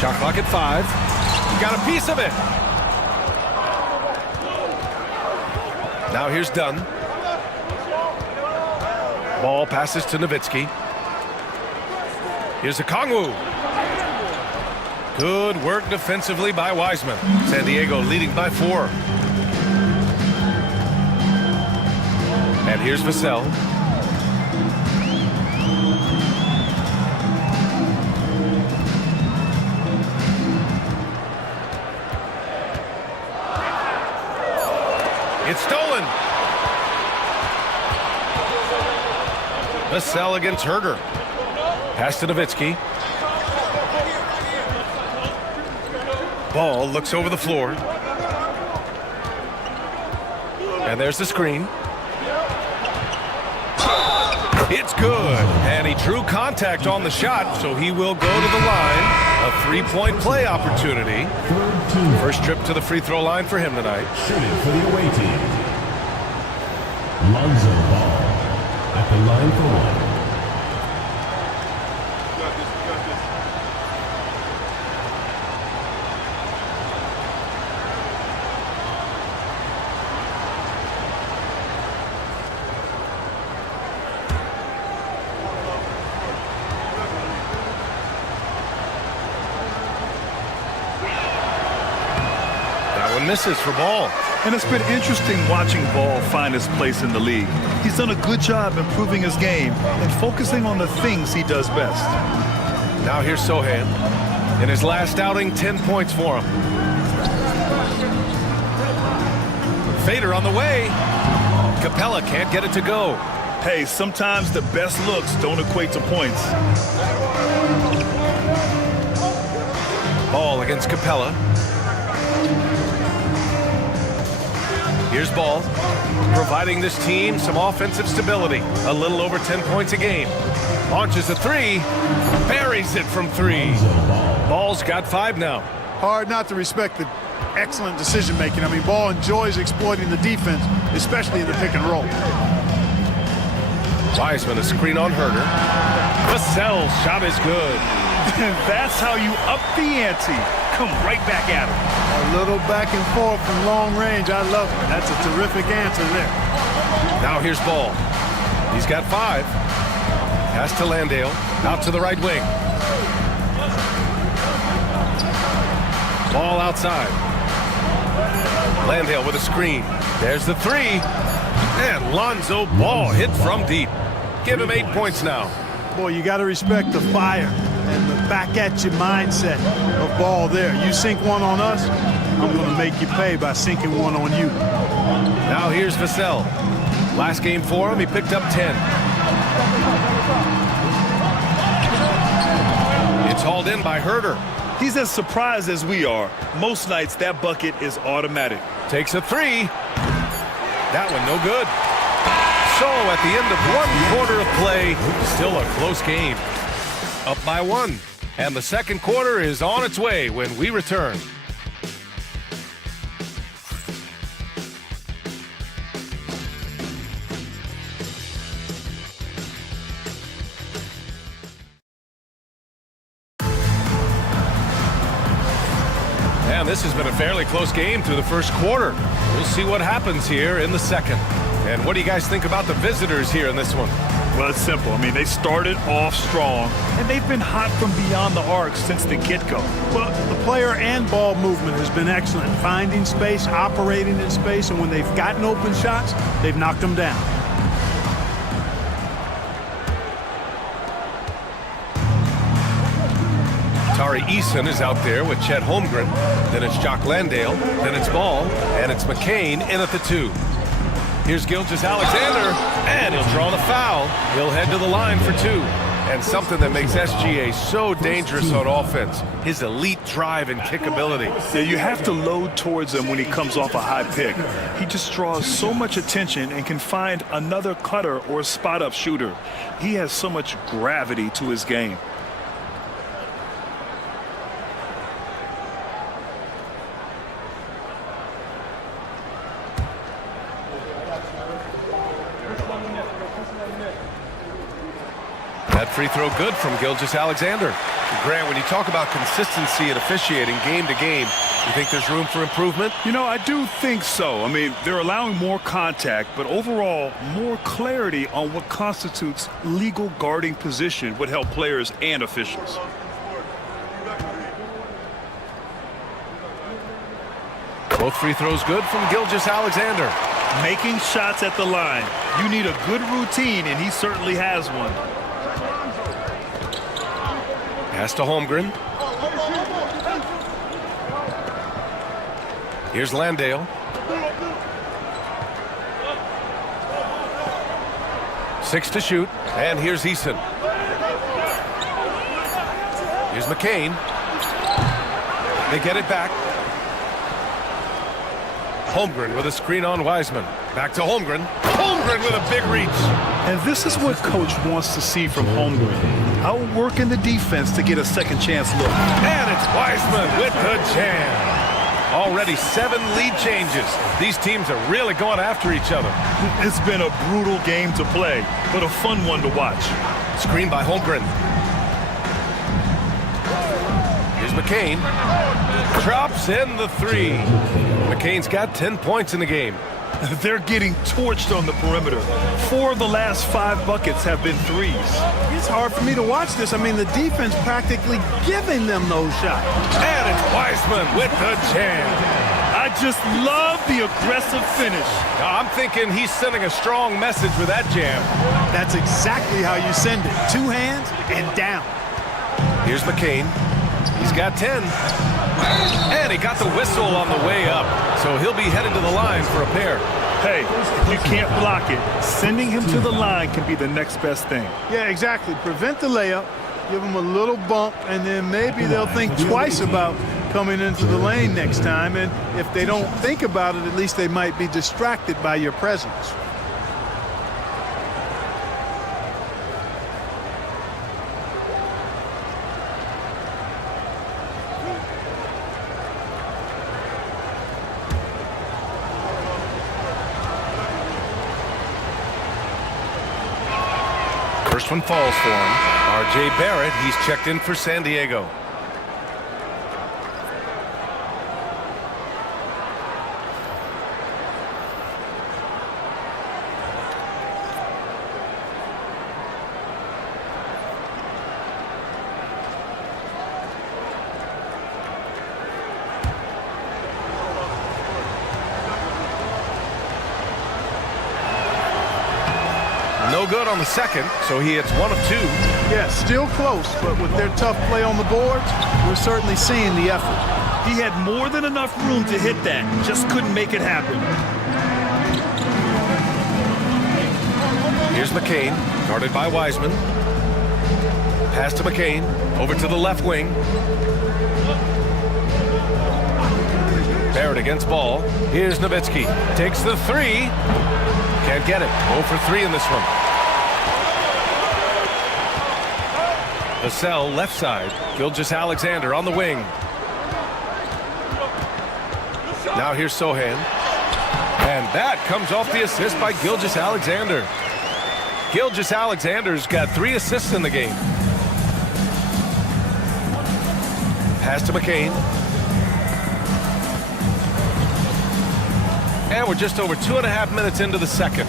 Shot clock at 5. He got a piece of it. Now here's Dunn. Ball passes to Nowitzki. Here's Okongwu. Good work defensively by Wiseman. San Diego leading by 4. And here's Vassell. It's stolen. Vassell against Herter. Pass to Nowitzki. Ball looks over the floor. And there's the screen. It's good. And he drew contact on the shot, so he will go to the line. A 3-point play opportunity. First trip to the free throw line for him tonight. Shooting for the away team. Lonzo Ball at the line for 1. and misses for Ball. And it's been interesting watching Ball find his place in the league. He's done a good job improving his game and focusing on the things he does best. Now here's Sohan. In his last outing, 10 points for him. Fader on the way. Capella can't get it to go. Hey, sometimes the best looks don't equate to points. Ball against Capella. Here's Ball, providing this team some offensive stability. A little over 10 points a game. Launches a three, buries it from three. Ball's got 5 now. Hard not to respect the excellent decision making. I mean, Ball enjoys exploiting the defense, especially in the pick and roll. Wiseman, a screen on Herder. Vassell's shot is good. And that's how you up the ante. Come right back at him. A little back and forth from long range. I love it. That's a terrific answer there. Now here's Ball. He's got 5. Pass to Landale. Out to the right wing. Ball outside. Landale with a screen. There's the 3. And Lonzo Ball hit from deep. Give him 8 points now. Boy, you got to respect the fire and the back-at-you mindset of Ball there. You sink one on us, I'm going to make you pay by sinking one on you. Now here's Vassell. Last game for him, he picked up 10. It's hauled in by Herder. He's as surprised as we are. Most nights, that bucket is automatic. Takes a 3. That one no good. So at the end of 1 quarter of play, still a close game. Up by 1. And the second quarter is on its way when we return. And this has been a fairly close game through the first quarter. We'll see what happens here in the second. And what do you guys think about the visitors here in this one? Well, it's simple. I mean, they started off strong, and they've been hot from beyond the arc since the get-go. Well, the player and ball movement has been excellent. Finding space, operating in space, and when they've gotten open shots, they've knocked them down. Tari Eason is out there with Chet Holmgren. Then it's Jock Landale. Then it's Ball. And it's McCain in at the 2. Here's Gilgeous-Alexander, and he'll draw the foul. He'll head to the line for 2. And something that makes SGA so dangerous on offense, his elite drive and kick ability. Yeah, you have to load towards him when he comes off a high pick. He just draws so much attention and can find another cutter or spot-up shooter. He has so much gravity to his game. That free throw good from Gilgeous-Alexander. Grant, when you talk about consistency and officiating game to game, you think there's room for improvement? You know, I do think so. I mean, they're allowing more contact, but overall, more clarity on what constitutes legal guarding position would help players and officials. Both free throws good from Gilgeous-Alexander. Making shots at the line. You need a good routine, and he certainly has one. Pass to Holmgren. Here's Landale. 6 to shoot. And here's Eason. Here's McCain. They get it back. Holmgren with a screen on Wiseman. Back to Holmgren. Holmgren with a big reach. And this is what coach wants to see from Holmgren. Outworking the defense to get a second chance look. And it's Wiseman with the jam. Already 7 lead changes. These teams are really going after each other. It's been a brutal game to play, but a fun one to watch. Screen by Holmgren. Here's McCain. Drops in the 3. McCain's got 10 points in the game. They're getting torched on the perimeter. 4 of the last 5 buckets have been threes. It's hard for me to watch this. I mean, the defense practically giving them those shots. And it's Wiseman with the jam. I just love the aggressive finish. I'm thinking he's sending a strong message with that jam. That's exactly how you send it. 2 hands and down. Here's McCain. He's got 10. And he got the whistle on the way up. So he'll be headed to the line for a pair. Hey, if you can't block it, sending him to the line can be the next best thing. Yeah, exactly. Prevent the layup, give them a little bump, and then maybe they'll think twice about coming into the lane next time. And if they don't think about it, at least they might be distracted by your presence. First one falls for him. R.J. Barrett, he's checked in for San Diego. No good on the second, so he hits 1 of 2. Yeah, still close, but with their tough play on the boards, we're certainly seeing the effort. He had more than enough room to hit that, just couldn't make it happen. Here's McCain, guarded by Wiseman. Pass to McCain, over to the left wing. Barrett against ball. Here's Nowitzki, takes the 3. Can't get it. 0 for 3 in this one. Vassell left side. Gilgeous-Alexander on the wing. Now here's Sohan. And that comes off the assist by Gilgeous-Alexander. Gilgeous-Alexander's got 3 assists in the game. Pass to McCain. And we're just over 2.5 minutes into the second.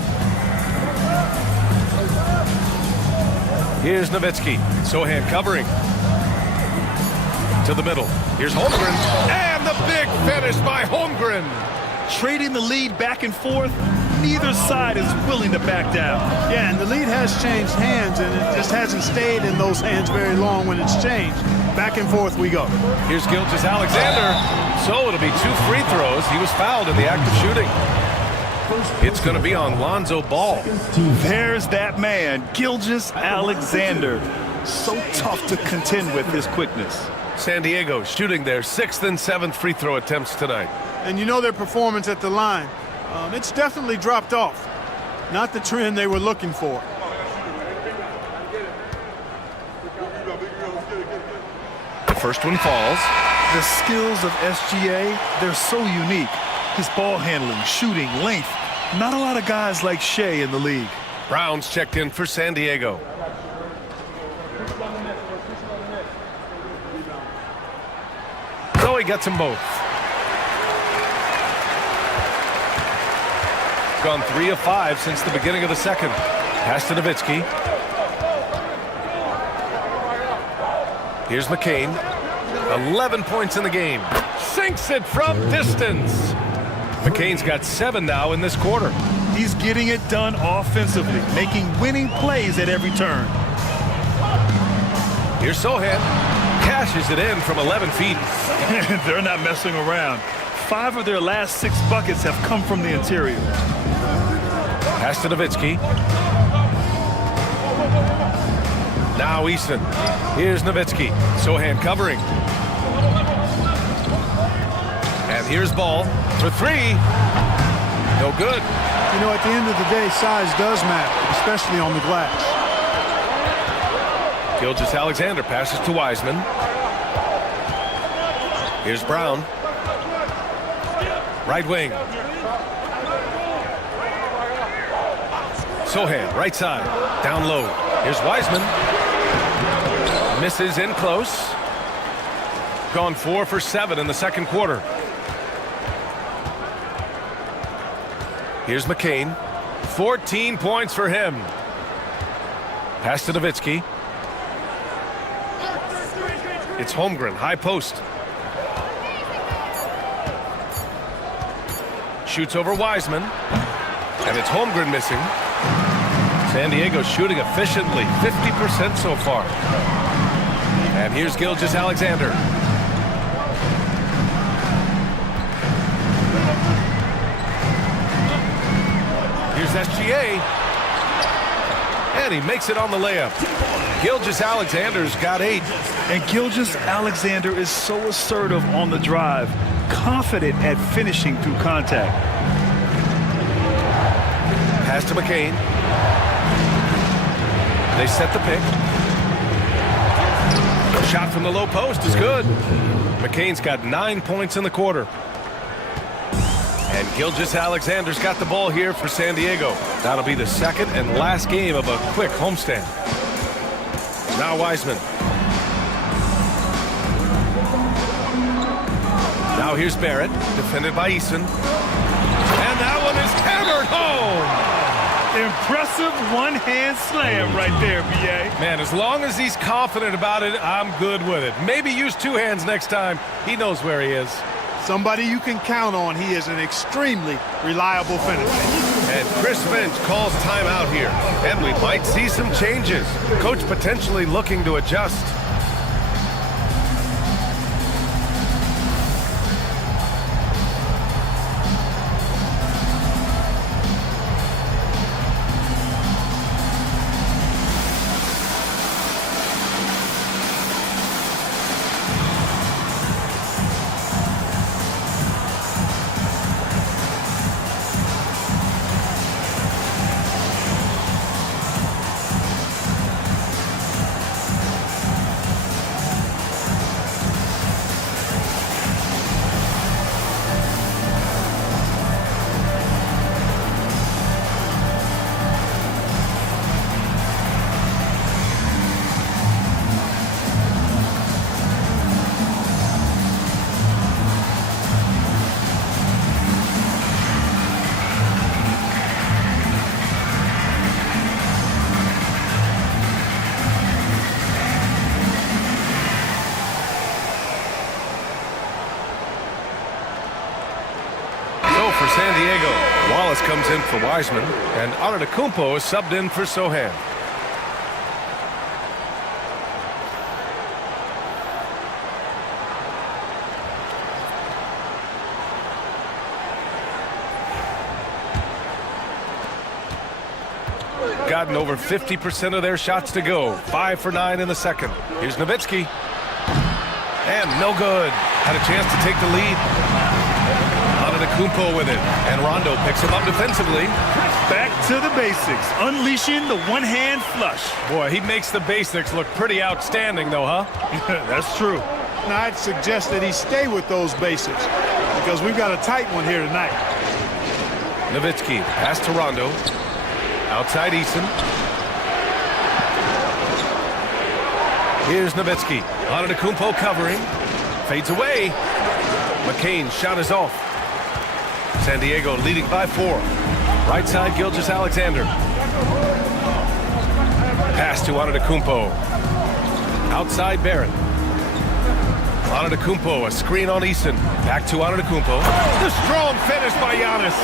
Here's Nowitzki. Sohan covering. To the middle. Here's Holmgren. And the big finish by Holmgren. Trading the lead back and forth, neither side is willing to back down. Yeah, and the lead has changed hands, and it just hasn't stayed in those hands very long when it's changed. Back and forth we go. Here's Gilgeous-Alexander. So it'll be 2 free throws. He was fouled in the act of shooting. It's going to be on Lonzo Ball. There's that man, Gilgeous-Alexander. So tough to contend with his quickness. San Diego shooting their 6th and 7th free throw attempts tonight. And you know their performance at the line. It's definitely dropped off. Not the trend they were looking for. The first one falls. The skills of SGA, they're so unique. His ball handling, shooting, length. Not a lot of guys like Shea in the league. Brown's checked in for San Diego. So he gets them both. Gone 3 of 5 since the beginning of the second. Pass to Nowitzki. Here's McCain. 11 points in the game. Sinks it from distance. McCain's got 7 now in this quarter. He's getting it done offensively, making winning plays at every turn. Here's Sohan. Cashes it in from 11 feet. They're not messing around. 5 of their last 6 buckets have come from the interior. Pass to Nowitzki. Now Easton. Here's Nowitzki. Sohan covering. And here's Ball for 3. No good. You know, at the end of the day, size does matter, especially on the glass. Gilgeous-Alexander passes to Wiseman. Here's Brown. Right wing. Sohan, right side. Down low. Here's Wiseman. Misses in close. Gone 4 for 7 in the second quarter. Here's McCain. 14 points for him. Pass to Nowitzki. It's Holmgren, high post. Shoots over Wiseman. And it's Holmgren missing. San Diego shooting efficiently, 50% so far. And here's Gilgeous-Alexander. Here's SGA. And he makes it on the layup. Gilgeous-Alexander's got 8. And Gilgeous-Alexander is so assertive on the drive, confident at finishing through contact. Pass to McCain. They set the pick. Shot from the low post is good. McCain's got 9 points in the quarter. And Gilgeous-Alexander's got the ball here for San Diego. That'll be the second and last game of a quick homestand. Now Wiseman. Now here's Barrett, defended by Eason. And that one is hammered home. Impressive one-hand slam right there, B.A. Man, as long as he's confident about it, I'm good with it. Maybe use 2 hands next time. He knows where he is. Somebody you can count on. He is an extremely reliable finisher. And Chris Finch calls timeout here. And we might see some changes. Coach potentially looking to adjust. For San Diego, Wallace comes in for Wiseman, and Antetokounmpo is subbed in for Sohan. Gotten over 50% of their shots to go. 5 for 9 in the second. Here's Nowitzki. And no good. Had a chance to take the lead. Antetokounmpo with it, and Rondo picks him up defensively. Back to the basics, unleashing the one-hand flush. Boy, he makes the basics look pretty outstanding, though, huh? That's true. Now, I'd suggest that he stay with those basics because we've got a tight one here tonight. Nowitzki, pass to Rondo. Outside Eason. Here's Nowitzki. Antetokounmpo covering. Fades away. McCain's shot is off. San Diego leading by 4. Right side, Gilgeous-Alexander. Pass to Antetokounmpo. Outside, Barrett. Antetokounmpo, a screen on Eason. Back to Antetokounmpo. The strong finish by Giannis.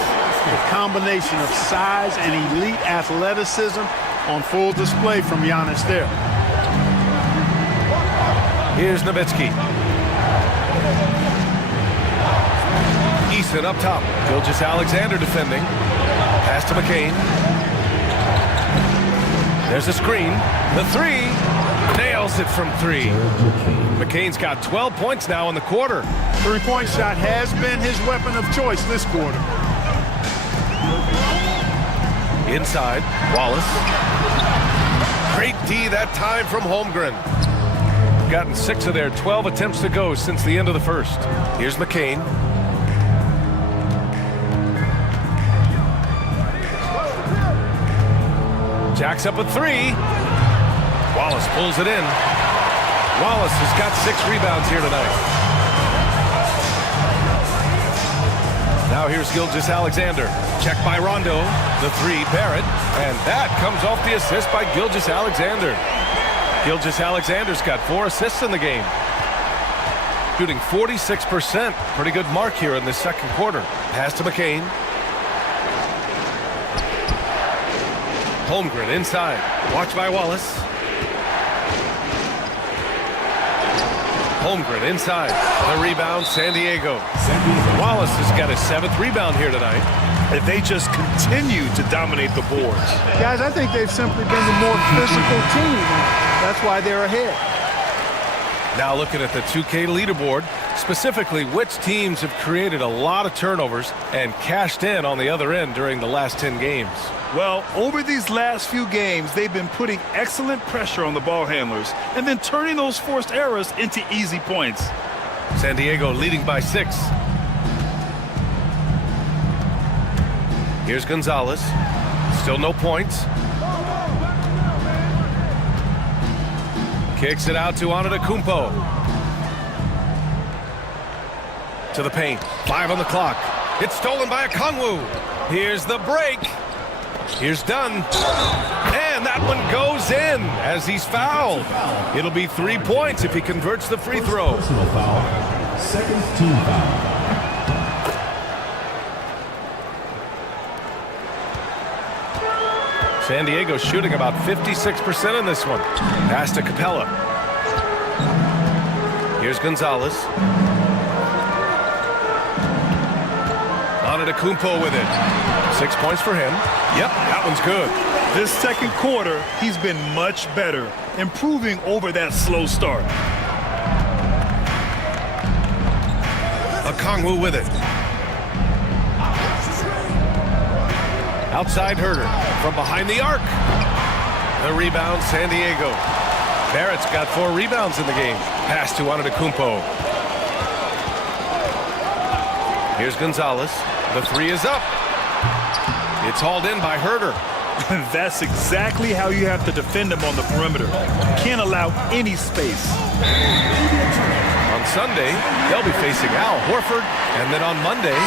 The combination of size and elite athleticism on full display from Giannis there. Here's Nowitzki. Eason up top. Gilgeous-Alexander defending. Pass to McCain. There's a screen. The 3. Nails it from 3. McCain's got 12 points now in the quarter. Three-point shot has been his weapon of choice this quarter. Inside, Wallace. Great D that time from Holmgren. Gotten 6 of their 12 attempts to go since the end of the first. Here's McCain. Jacks up a 3. Wallace pulls it in. Wallace has got 6 rebounds here tonight. Now here's Gilgeous-Alexander. Check by Rondo. The 3, Barrett. And that comes off the assist by Gilgeous-Alexander. Gilgeous-Alexander's got 4 assists in the game. shooting 46%. Pretty good mark here in the second quarter. Pass to McCain. Holmgren inside. Watch by Wallace. Holmgren inside. The rebound, San Diego. Wallace has got his 7th rebound here tonight. If they just continue to dominate the boards. Guys, I think they've simply been the more physical team. That's why they're ahead. Now looking at the 2K leaderboard, specifically which teams have created a lot of turnovers and cashed in on the other end during the last 10 games. Well, over these last few games, they've been putting excellent pressure on the ball handlers and then turning those forced errors into easy points. San Diego leading by 6. Here's Gonzalez. Still no points. Kicks it out to Antetokounmpo. To the paint. 5 on the clock. It's stolen by Okongwu. Here's the break. Here's Dunn. And that one goes in as he's fouled. It'll be 3 points if he converts the free throw. Personal foul. Second team foul. San Diego shooting about 56% in this one. Pass to Capella. Here's Gonzalez. Antetokounmpo with it. 6 points for him. Yep, that one's good. This second quarter, he's been much better, improving over that slow start. Okongwu with it. Outside Herter from behind the arc. The rebound, San Diego. Barrett's got 4 rebounds in the game. Pass to Antetokounmpo. Here's Gonzalez. The 3 is up. It's hauled in by Herter. That's exactly how you have to defend him on the perimeter. Can't allow any space. On Sunday, they'll be facing Al Horford, and then on Monday,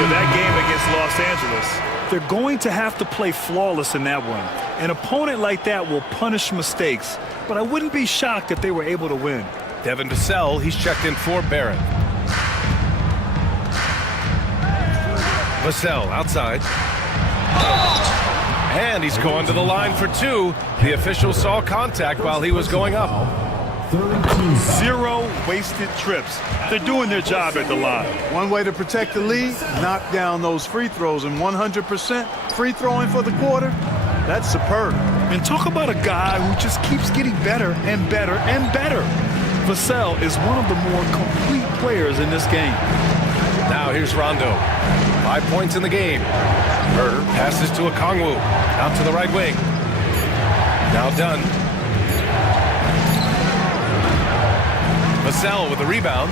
for that game against Los Angeles, they're going to have to play flawless in that one. An opponent like that will punish mistakes, but I wouldn't be shocked if they were able to win. Devin Vassell, he's checked in for Barrett. Vassell outside. And he's going to the line for 2. The official saw contact while he was going up. 0 wasted trips. They're doing their job at the line. One way to protect the lead, knock down those free throws, and 100% free throwing for the quarter, that's superb. And talk about a guy who just keeps getting better and better and better. Vassell is one of the more complete players in this game. Now here's Rondo. 5 points in the game. Herter passes to Okongwu. Out to the right wing. Now Dunn. Vassell with the rebound.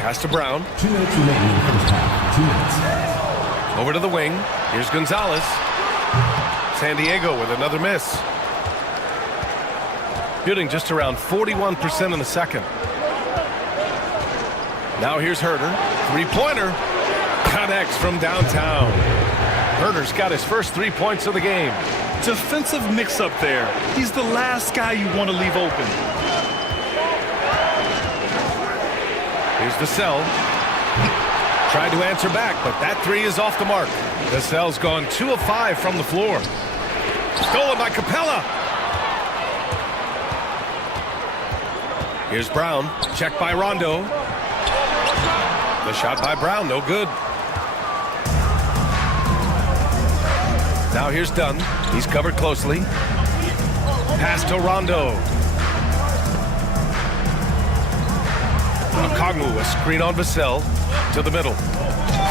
Pass to Brown. 2 minutes remaining in the first half. 2 minutes. Over to the wing. Here's Gonzalez. San Diego with another miss. Shooting just around 41% in the second. Now here's Herter. 3-pointer. Connects from downtown. Herter's got his first 3 points of the game. Defensive mix-up there. He's the last guy you want to leave open. Here's Vassell. Tried to answer back, but that 3 is off the mark. Vassell's gone 2 of 5 from the floor. Stolen by Capella. Here's Brown. Checked by Rondo. The shot by Brown, no good. Now here's Dunn. He's covered closely. Pass to Rondo. Okongwu, a screen on Vassell. To the middle.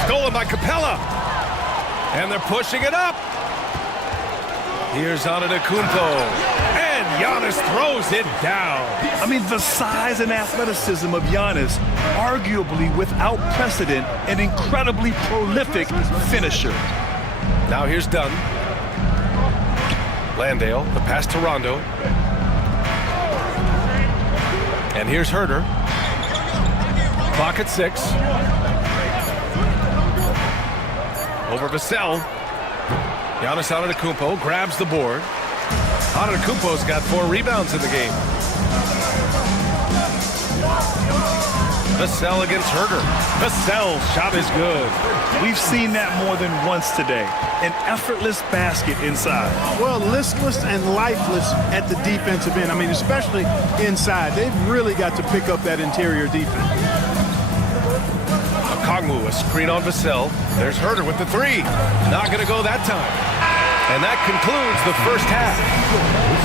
Stolen by Capella. And they're pushing it up. Here's Antetokounmpo. And Giannis throws it down. I mean, the size and athleticism of Giannis, arguably without precedent, an incredibly prolific finisher. Now here's Dunn. Landale, the pass to Rondo. And here's Herter. Clock at 6. Over Vassell. Giannis Antetokounmpo grabs the board. Antetokounmpo's got 4 rebounds in the game. Vassell against Herder. Vassell's shot is good. We've seen that more than once today. An effortless basket inside. Well, listless and lifeless at the defensive end. I mean, especially inside. They've really got to pick up that interior defense. Okongwu, a screen on Vassell. There's Herder with the three. Not going to go that time. And that concludes the first half.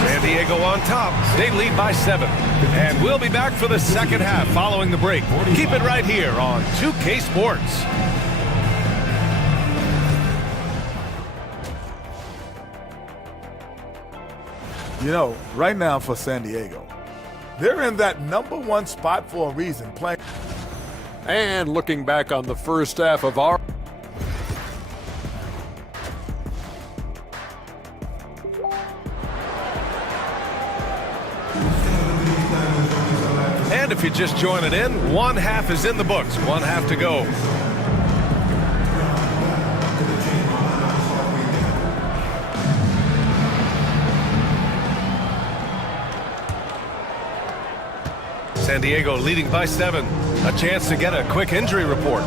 San Diego on top. They lead by 7. And we'll be back for the second half following the break. Keep it right here on 2K Sports. You know, right now for San Diego, they're in that #1 spot for a reason, playing. And looking back on the first half of our And if you're just joining in, one half is in the books. One half to go. San Diego leading by 7. A chance to get a quick injury report.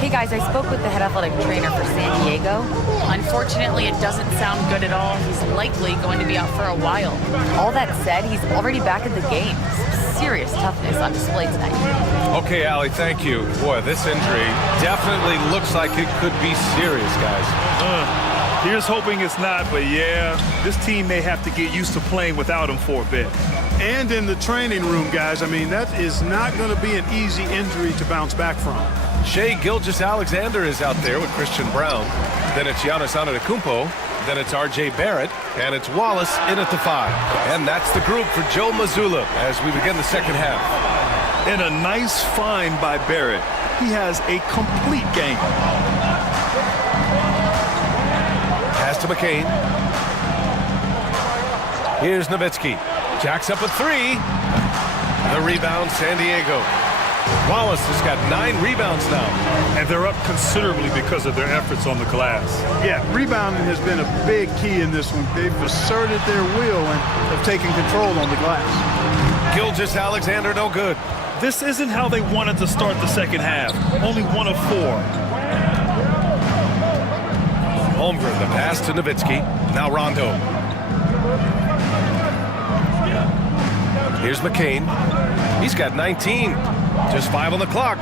Hey guys, I spoke with the head athletic trainer for San Diego. Unfortunately, it doesn't sound good at all. He's likely going to be out for a while. All that said, he's already back at the game. Serious toughness on display tonight. Okay, Allie, thank you. Boy, this injury definitely looks like it could be serious, guys. Here's hoping it's not, but yeah, this team may have to get used to playing without him for a bit. And in the training room, guys, I mean, that is not going to be an easy injury to bounce back from. Shai Gilgeous-Alexander is out there with Christian Brown. Then it's Giannis Antetokounmpo. Then it's R.J. Barrett. And it's Wallace in at the 5. And that's the group for Joe Mazzulla as we begin the second half. And a nice find by Barrett. He has a complete game. Pass to McCain. Here's Nowitzki. Jacks up a 3. The rebound, San Diego. Wallace has got 9 rebounds now. And they're up considerably because of their efforts on the glass. Yeah, rebounding has been a big key in this one. They've asserted their will and have taken control on the glass. Gilgeous-Alexander no good. This isn't how they wanted to start the second half. Only 1 of 4. Holmgren, the pass to Nowitzki. Now Rondo. Here's McCain. He's got 19. Just 5 on the clock.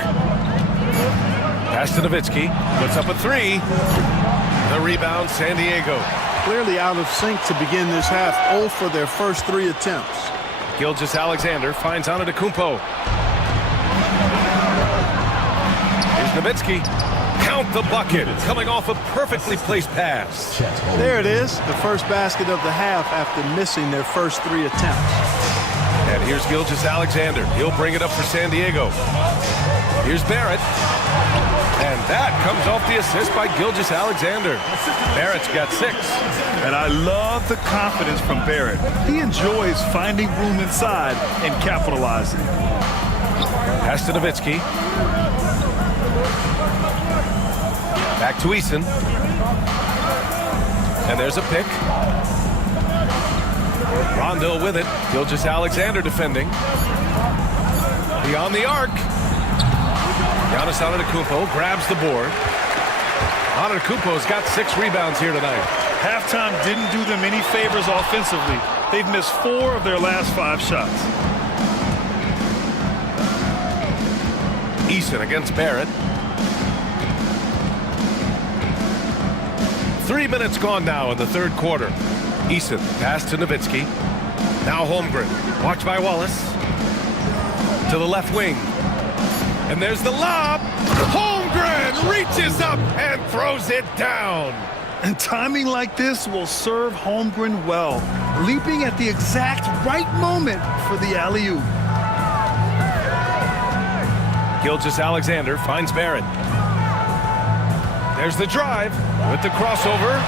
Pass to Nowitzki. Puts up a 3. The rebound, San Diego. Clearly out of sync to begin this half. 0 for their first 3 attempts. Gilgeous-Alexander finds Antetokounmpo. Here's Nowitzki. Count the bucket. Coming off a perfectly placed pass. There it is. The first basket of the half after missing their first 3 attempts. And here's Gilgeous-Alexander. He'll bring it up for San Diego. Here's Barrett. And that comes off the assist by Gilgeous-Alexander. Barrett's got 6. And I love the confidence from Barrett. He enjoys finding room inside and capitalizing. Pass to Nowitzki. Back to Eason. And there's a pick. Rondo with it. Gilgeous-Alexander defending. Beyond the arc. Giannis Antetokounmpo grabs the board. Antetokounmpo's got 6 rebounds here tonight. Halftime didn't do them any favors offensively. They've missed 4 of their last 5 shots. Eason against Barrett. 3 minutes gone now in the third quarter. Eason, pass to Nowitzki. Now Holmgren, watched by Wallace. To the left wing. And there's the lob. Holmgren reaches up and throws it down. And timing like this will serve Holmgren well. Leaping at the exact right moment for the alley-oop. Gilgeous-Alexander finds Barrett. There's the drive with the crossover.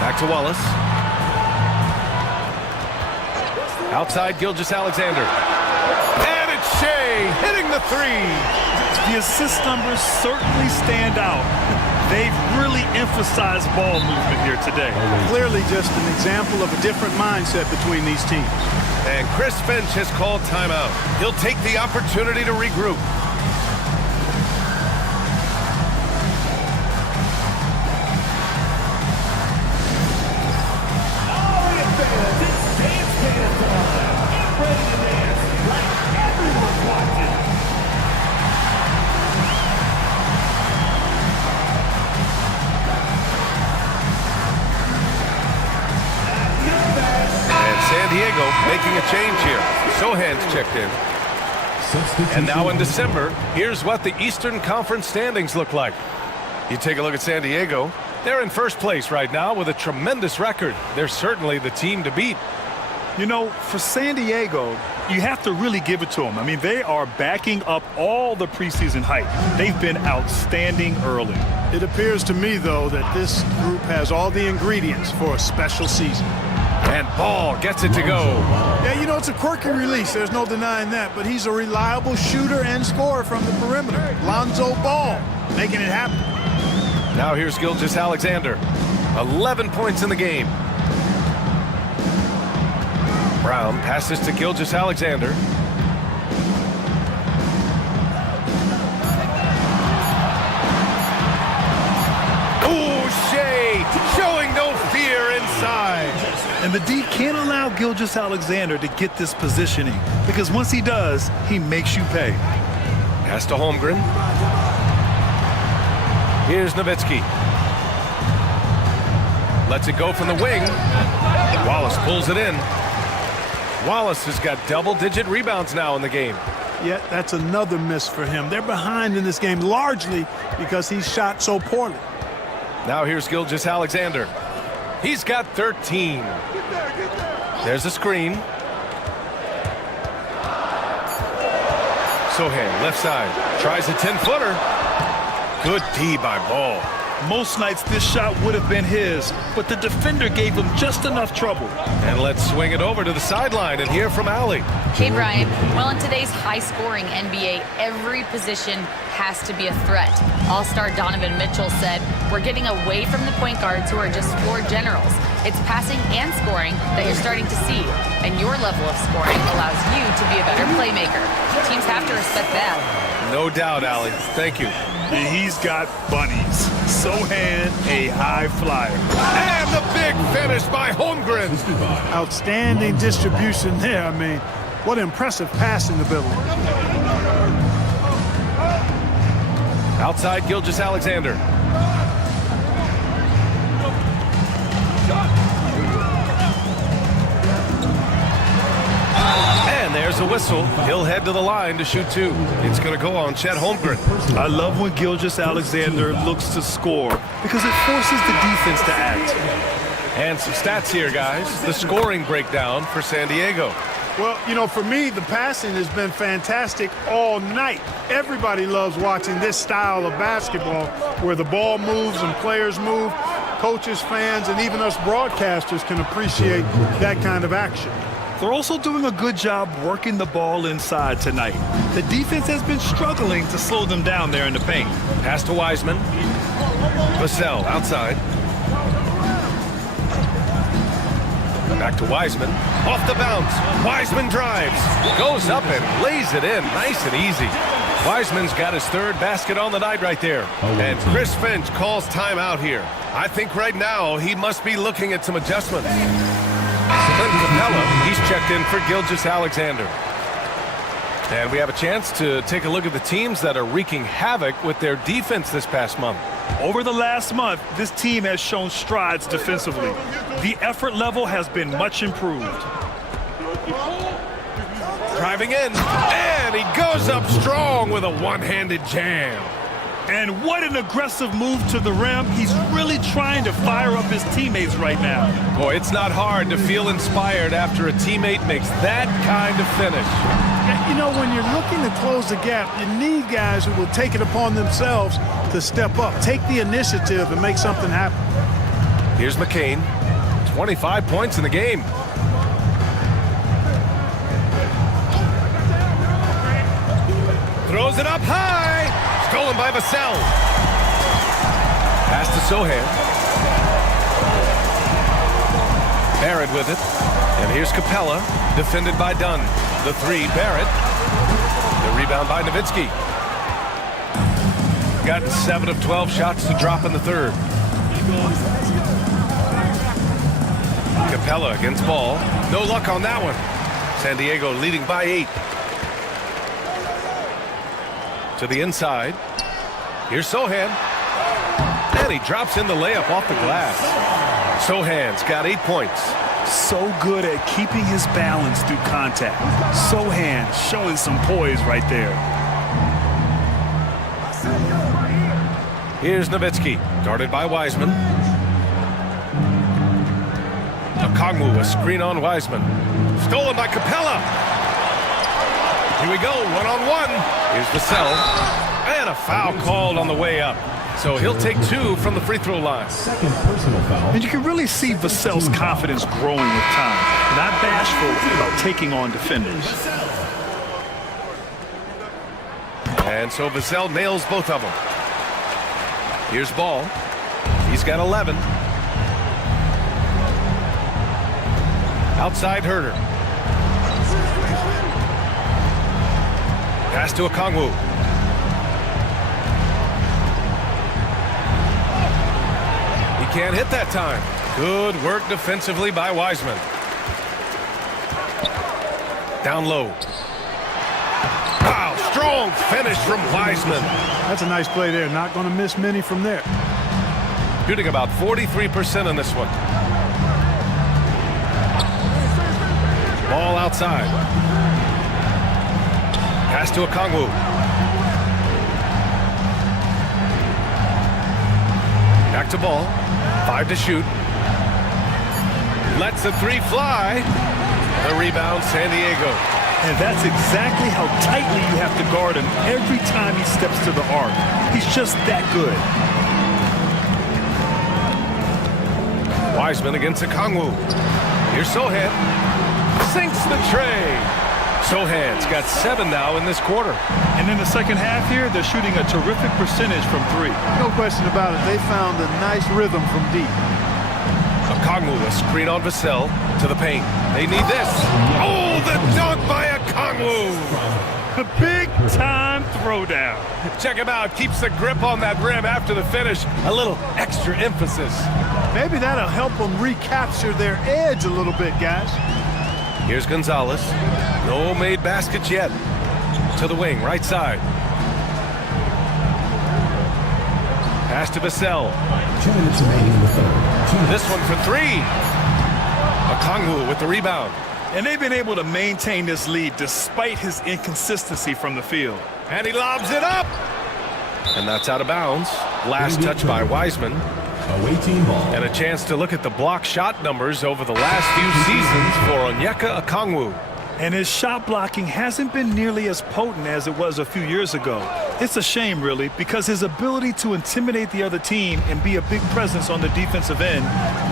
Back to Wallace. Outside Gilgeous-Alexander. And it's Shai hitting the 3. The assist numbers certainly stand out. They've really emphasized ball movement here today. Clearly just an example of a different mindset between these teams. And Chris Finch has called timeout. He'll take the opportunity to regroup. Diego making a change here. Sohan's checked in. And now in December, here's what the Eastern Conference standings look like. You take a look at San Diego. They're in first place right now with a tremendous record. They're certainly the team to beat. You know, for San Diego, you have to really give it to them. I mean, they are backing up all the preseason hype. They've been outstanding early. It appears to me, though, that this group has all the ingredients for a special season. And Ball gets it to go. Yeah, you know, it's a quirky release. There's no denying that. But he's a reliable shooter and scorer from the perimeter. Lonzo Ball making it happen. Now here's Gilgeous-Alexander. 11 points in the game. Brown passes to Gilgeous-Alexander. Showing no fear inside. And the D can't allow Gilgeous-Alexander to get this positioning, because once he does, he makes you pay. Pass to Holmgren. Here's Nowitzki. Lets it go from the wing. Wallace pulls it in. Wallace has got double-digit rebounds now in the game. Yeah, that's another miss for him. They're behind in this game largely because he shot so poorly. Now here's Gilgeous-Alexander. He's got 13. There's a screen. Sohan, left side. Tries a 10-footer. Good D by Ball. Most nights this shot would have been his, but the defender gave him just enough trouble. And let's swing it over to the sideline and hear from Allie. Hey, Brian. Well, in today's high-scoring NBA, every position has to be a threat. All-star Donovan Mitchell said, "We're getting away from the point guards who are just floor generals. It's passing and scoring that you're starting to see, and your level of scoring allows you to be a better playmaker. Teams have to respect that." No doubt, Allie. Thank you. And he's got bunnies. Sohan, a high flyer. And the big finish by Holmgren. Outstanding distribution there. I mean, what impressive passing ability. Outside Gilgeous-Alexander. And there's a whistle. He'll head to the line to shoot two. It's going to go on Chet Holmgren. I love when Gilgeous-Alexander looks to score because it forces the defense to act. And some stats here, guys. The scoring breakdown for San Diego. Well, you know, for me, the passing has been fantastic all night. Everybody loves watching this style of basketball where the ball moves and players move. Coaches, fans, and even us broadcasters can appreciate that kind of action. They're also doing a good job working the ball inside tonight. The defense has been struggling to slow them down there in the paint. Pass to Wiseman. Vassell outside. Back to Wiseman. Off the bounce. Wiseman drives. Goes up and lays it in. Nice and easy. Wiseman's got his third basket on the night right there. And Chris Finch calls timeout here. I think right now he must be looking at some adjustments. Clint Capella, he's checked in for Gilgeous-Alexander. And we have a chance to take a look at the teams that are wreaking havoc with their defense this past month. Over the last month, this team has shown strides defensively. The effort level has been much improved. Driving in, and he goes up strong with a one-handed jam. And what an aggressive move to the rim. He's really trying to fire up his teammates right now. Boy, it's not hard to feel inspired after a teammate makes that kind of finish. You know, when you're looking to close the gap, you need guys who will take it upon themselves to step up, take the initiative, and make something happen. Here's McCain. 25 points in the game. Throws it up high. Stolen by Vassell. Pass to Sohan. Barrett with it. And here's Capella, defended by Dunn. The three, Barrett. The rebound by Nowitzki. Gotten 7 of 12 shots to drop in the third. Capella against Ball. No luck on that one. San Diego leading by 8. To the inside. Here's Sohan. And he drops in the layup off the glass. Sohan's got 8 points. So good at keeping his balance through contact. Sohan showing some poise right there. Here's Nowitzki, guarded by Wiseman. Okongwu, a screen on Wiseman. Stolen by Capella. Here we go, one-on-one. Here's Vassell. And a foul called on the way up. So he'll take 2 from the free throw line. Second personal foul. And you can really see Vassell's confidence growing with time. Not bashful about taking on defenders. And so Vassell nails both of them. Here's Ball. He's got 11. Outside Herter. Pass to Okongwu. He can't hit that time. Good work defensively by Wiseman. Down low. Wow, strong finish from Wiseman. That's a nice play there. Not going to miss many from there. Shooting about 43% on this one. Ball outside. Pass to Okongwu. Back to Ball. 5 to shoot. Lets the 3 fly. The rebound, San Diego. And that's exactly how tightly you have to guard him every time he steps to the arc. He's just that good. Wiseman against Okongwu. Here's Sohan. Sinks the tray. Sohan's got 7 now in this quarter. And in the second half here, they're shooting a terrific percentage from 3. No question about it. They found a nice rhythm from deep. Okongwu, a screen on Vassell to the paint. They need this. Oh, the dunk by Okongwu. A big-time throwdown. Check him out. Keeps the grip on that rim after the finish. A little extra emphasis. Maybe that'll help them recapture their edge a little bit, guys. Here's Gonzalez. No made baskets yet. To the wing, right side. Pass to Vassell. 2 minutes remaining in the third. This one for 3. Okongwu with the rebound. And they've been able to maintain this lead despite his inconsistency from the field. And he lobs it up. And that's out of bounds. Last touch by Wiseman. Away team ball. And a chance to look at the block shot numbers over the last few seasons for Onyeka Okongwu. And his shot blocking hasn't been nearly as potent as it was a few years ago. It's a shame, really, because his ability to intimidate the other team and be a big presence on the defensive end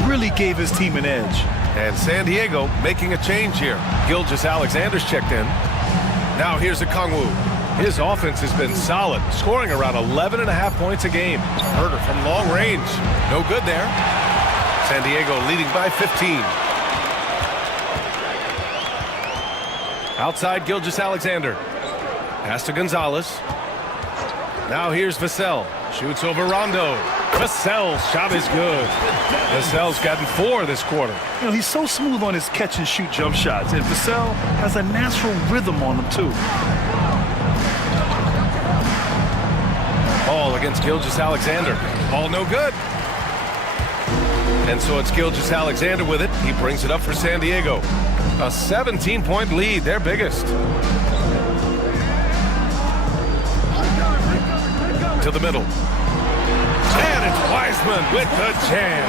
really gave his team an edge. And San Diego making a change here. Gilgeous-Alexander's checked in. Now here's Okongwu. His offense has been solid, scoring around 11.5 points a game. Herter from long range. No good there. San Diego leading by 15. Outside Gilgeous-Alexander. Pass to Gonzalez. Now here's Vassell. Shoots over Rondo. Vassell's shot is good. Vassell's gotten 4 this quarter. You know, he's so smooth on his catch and shoot jump shots, and Vassell has a natural rhythm on him too. Ball against Gilgeous-Alexander. Ball no good. And so it's Gilgeous-Alexander with it. He brings it up for San Diego. A 17-point lead, their biggest. To the middle. And it's Wiseman with the jam.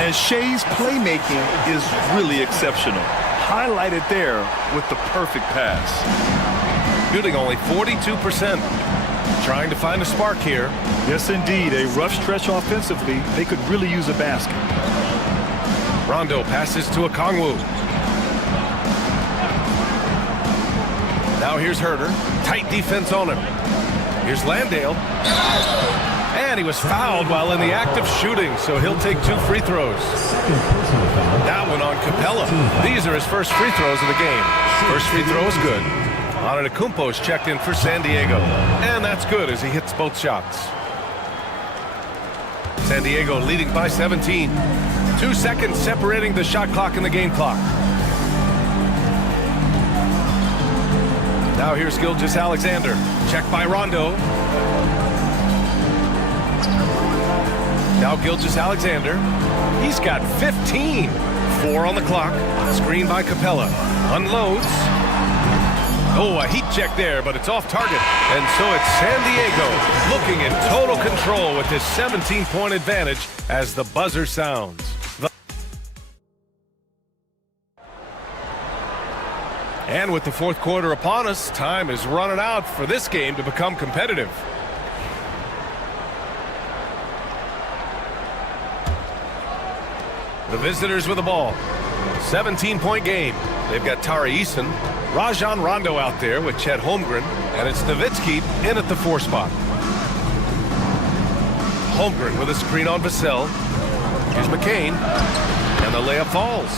And Shea's playmaking is really exceptional. Highlighted there with the perfect pass. Shooting only 42%. Trying to find a spark here. Yes, indeed. A rough stretch offensively. They could really use a basket. Rondo passes to Okongwu. Now here's Herter. Tight defense on him. Here's Landale. And he was fouled while in the act of shooting, so he'll take 2 free throws. That one on Capella. These are his first free throws of the game. First free throw is good. Antetokounmpo's checked in for San Diego. And that's good as he hits both shots. San Diego leading by 17. 2 seconds separating the shot clock and the game clock. Now here's Gilgeous-Alexander. Checked by Rondo. Now Gilgeous-Alexander. He's got 15. 4 on the clock. Screen by Capella. Unloads. Oh, a heat check there, but it's off target. And so it's San Diego looking in total control with this 17-point advantage as the buzzer sounds. And with the fourth quarter upon us, time is running out for this game to become competitive. The visitors with the ball. 17-point game. They've got Tari Eason, Rajon Rondo out there with Chet Holmgren, and it's Nowitzki in at the 4 spot. Holmgren with a screen on Vassell. Here's McCain, and the layup falls.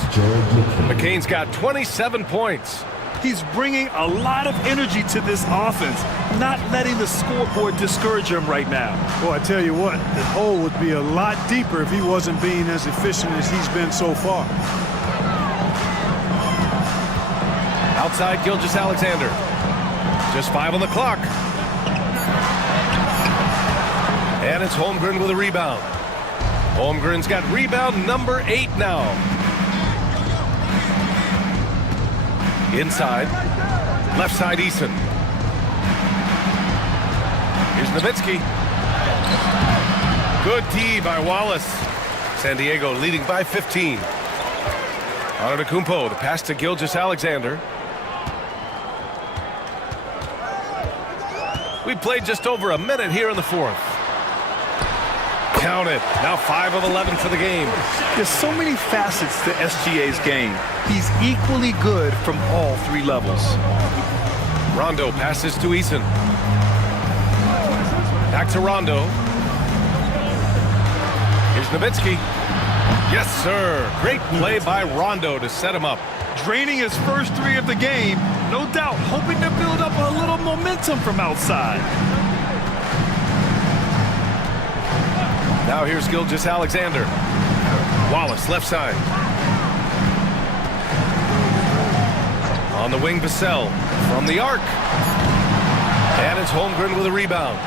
McCain's got 27 points. He's bringing a lot of energy to this offense, not letting the scoreboard discourage him right now. Well, I tell you what, the hole would be a lot deeper if he wasn't being as efficient as he's been so far. Outside Gilgeous-Alexander. Just 5 on the clock. And it's Holmgren with a rebound. Holmgren's got rebound number 8 now. Inside. Left side Eason. Here's Nowitzki. Good D by Wallace. San Diego leading by 15. Antetokounmpo, the pass to Gilgeous-Alexander. We played just over a minute here in the fourth. Count it. Now 5 of 11 for the game. There's so many facets to SGA's game. He's equally good from all 3 levels. Rondo passes to Eason. Back to Rondo. Here's Nowitzki. Yes, sir. Great play by Rondo to set him up. Draining his first 3 of the game, no doubt hoping to build up a little momentum from outside. Now here's Gilgeous-Alexander. Wallace, left side. On the wing, Vassell from the arc. And it's Holmgren with a rebound.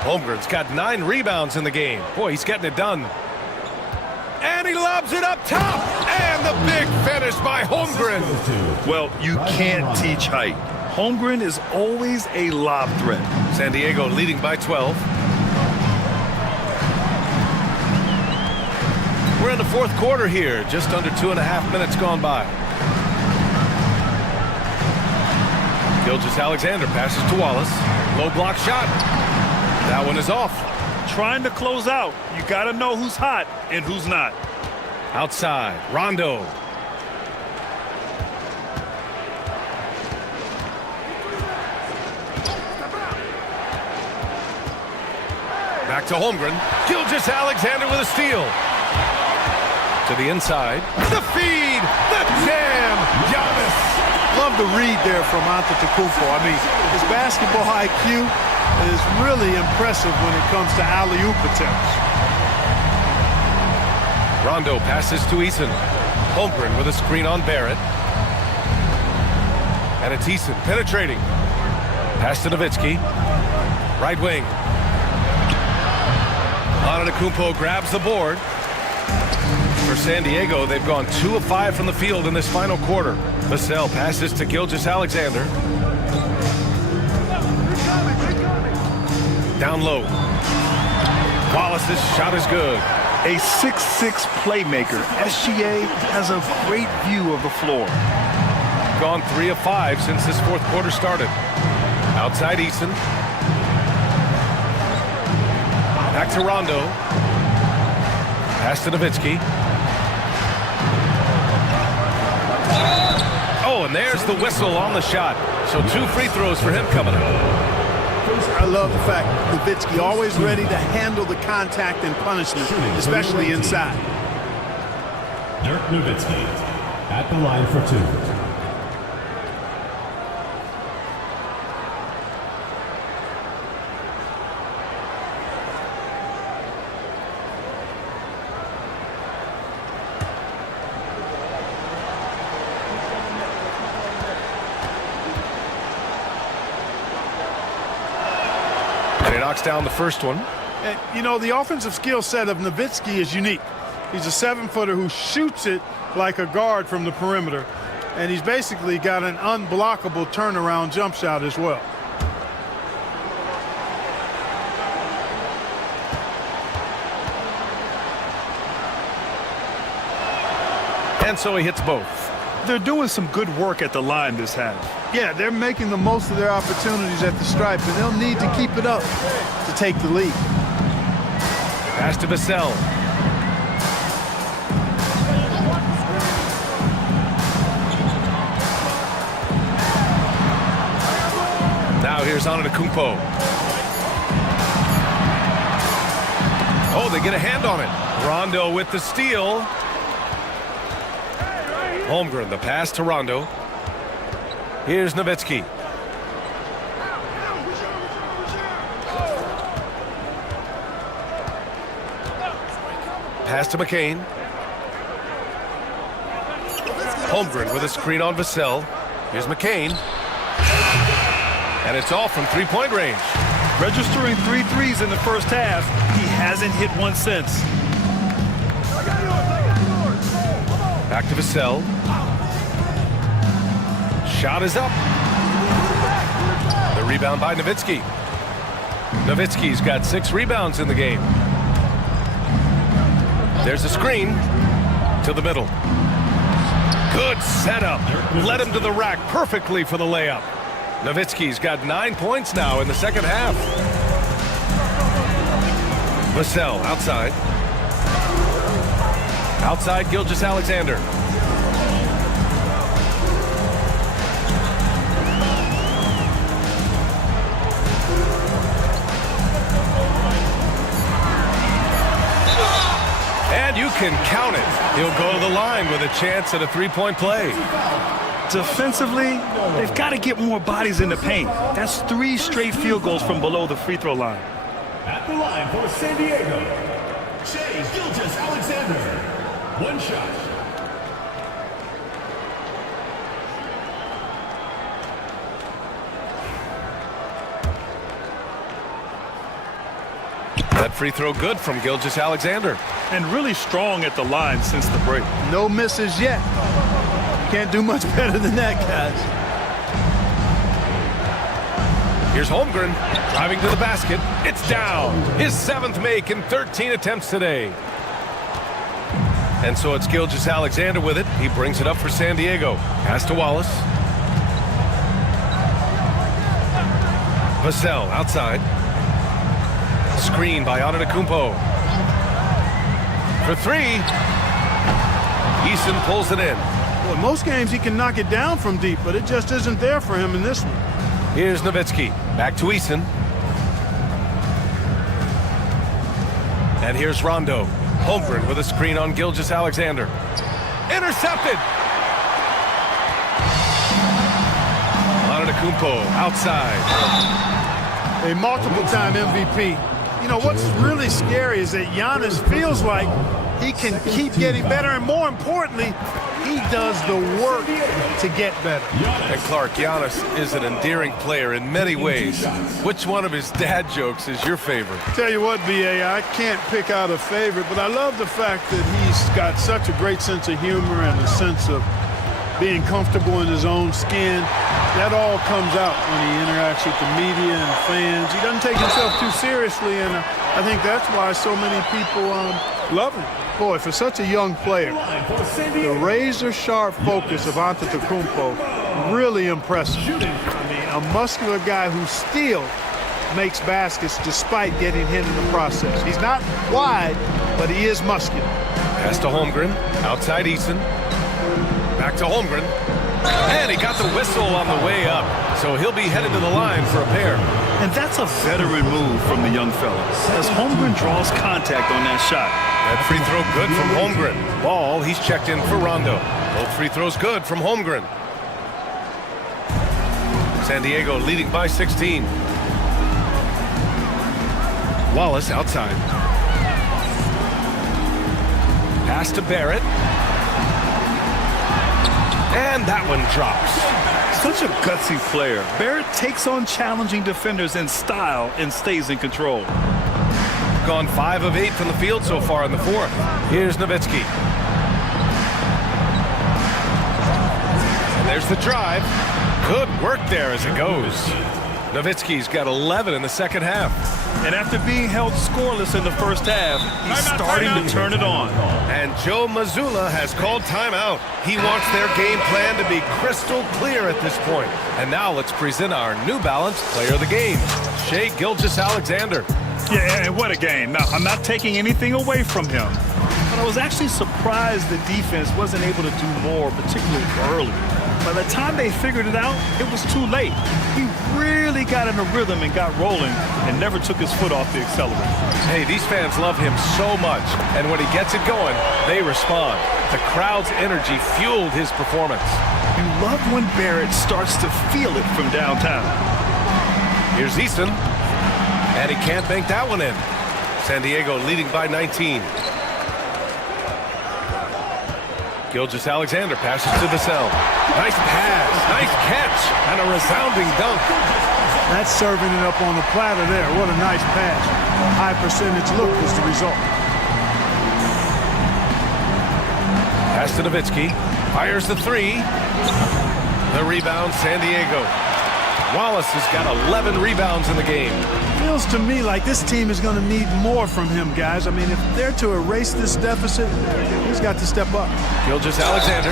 Holmgren's got 9 rebounds in the game. Boy, he's getting it done. And he lobs it up top. And the big finish by Holmgren. Well, you can't teach height. Holmgren is always a lob threat. San Diego leading by 12. We're in the fourth quarter here. Just under 2.5 minutes gone by. Gilgeous-Alexander passes to Wallace. Low block shot. That one is off. Trying to close out. You got to know who's hot and who's not. Outside, Rondo. Back to Holmgren. Gilgeous-Alexander with a steal. To the inside. The feed. The jam. Giannis. Love the read there from Antetokounmpo. I mean, his basketball IQ is really impressive when it comes to alley-oop attempts. Rondo passes to Eason. Holmgren with a screen on Barrett. And it's Eason penetrating. Pass to Nowitzki. Right wing. Antetokounmpo grabs the board. For San Diego, they've gone 2 of 5 from the field in this final quarter. Vassell passes to Gilgeous-Alexander. Down low. Wallace's shot is good. A 6'6" playmaker. SGA has a great view of the floor. Gone 3 of 5 since this fourth quarter started. Outside Eason. Back to Rondo. Pass to Nowitzki. Oh, and there's the whistle on the shot. So 2 free throws for him coming up. I love the fact Nowitzki always ready to handle the contact and punishment, especially inside. Dirk Nowitzki at the line for 2. And he knocks down the first one. And, you know, the offensive skill set of Nowitzki is unique. He's a 7-footer who shoots it like a guard from the perimeter. And he's basically got an unblockable turnaround jump shot as well. And so he hits both. They're doing some good work at the line this half. Yeah, they're making the most of their opportunities at the stripe, and they'll need to keep it up to take the lead. Pass to Vassell. Now here's Antetokounmpo. Oh, they get a hand on it. Rondo with the steal. Holmgren, the pass to Rondo. Here's Nowitzki. Pass to McCain. Holmgren with a screen on Vassell. Here's McCain. And it's all from three-point range. Registering 3 threes in the first half. He hasn't hit one since. Back to Vassell. Shot is up. The rebound by Nowitzki. Nowitzki's got 6 rebounds in the game. There's a screen to the middle. Good setup. Led him to the rack perfectly for the layup. Nowitzki's got 9 points now in the second half. Vassell outside. Outside Gilgeous-Alexander. And you can count it. He'll go to the line with a chance at a three-point play. Defensively, they've got to get more bodies in the paint. That's 3 straight field goals from below the free throw line. At the line for San Diego, Shai Gilgeous-Alexander. 1 shot. That free throw good from Gilgeous-Alexander. And really strong at the line since the break. No misses yet. Can't do much better than that, guys. Here's Holmgren driving to the basket. It's down. His 7th make in 13 attempts today. And so it's Gilgeous-Alexander with it. He brings it up for San Diego. Pass to Wallace. Vassell outside. Screen by Antetokounmpo. For 3. Eason pulls it in. Well, in most games he can knock it down from deep, but it just isn't there for him in this one. Here's Nowitzki. Back to Eason. And here's Rondo. Holmgren with a screen on Gilgeous-Alexander. Intercepted! Antetokounmpo outside. A multiple-time MVP. You know, what's really scary is that Giannis feels like he can keep getting better, and more importantly, he does the work to get better. And Clark, Giannis is an endearing player in many ways. Which one of his dad jokes is your favorite? Tell you what, B.A., I can't pick out a favorite, but I love the fact that he's got such a great sense of humor and a sense of being comfortable in his own skin. That all comes out when he interacts with the media and fans. He doesn't take himself too seriously, and I think that's why so many people love him. Boy, for such a young player, the razor-sharp focus of Antetokounmpo, really impressive. I mean, a muscular guy who still makes baskets despite getting hit in the process. He's not wide, but he is muscular. Pass to Holmgren, outside Eason. Back to Holmgren. And he got the whistle on the way up. So he'll be headed to the line for a pair. And that's a veteran move from the young fella, as Holmgren draws contact on that shot. That free throw good from Holmgren. Ball, he's checked in for Rondo. Both free throws good from Holmgren. San Diego leading by 16. Wallace outside. Pass to Barrett. And that one drops. Such a gutsy player. Barrett takes on challenging defenders in style and stays in control. Gone 5 of 8 from the field so far in the fourth. Here's Nowitzki. And there's the drive. Good work there as it goes. Nowitzki's got 11 in the second half. And after being held scoreless in the first half, he's starting to turn it on. And Joe Mazzulla has called timeout. He wants their game plan to be crystal clear at this point. And now let's present our New Balance player of the game, Shai Gilgeous-Alexander. Yeah, and what a game. Now, I'm not taking anything away from him, but I was actually surprised the defense wasn't able to do more, particularly early. By the time they figured it out, it was too late. He really got in a rhythm and got rolling and never took his foot off the accelerator. Hey, these fans love him so much, and when he gets it going, they respond. The crowd's energy fueled his performance. You love when Barrett starts to feel it from downtown. Here's Easton, and he can't bank that one in. San Diego leading by 19. Gilgeous-Alexander passes to Vassell. Nice pass, nice catch, and a resounding dunk. That's serving it up on the platter there. What a nice pass. High percentage look was the result. Pass to Nowitzki. Fires the three. The rebound, San Diego. Wallace has got 11 rebounds in the game. Feels to me like this team is going to need more from him, guys. I mean, if they're to erase this deficit, he's got to step up. Gilgeous-Alexander.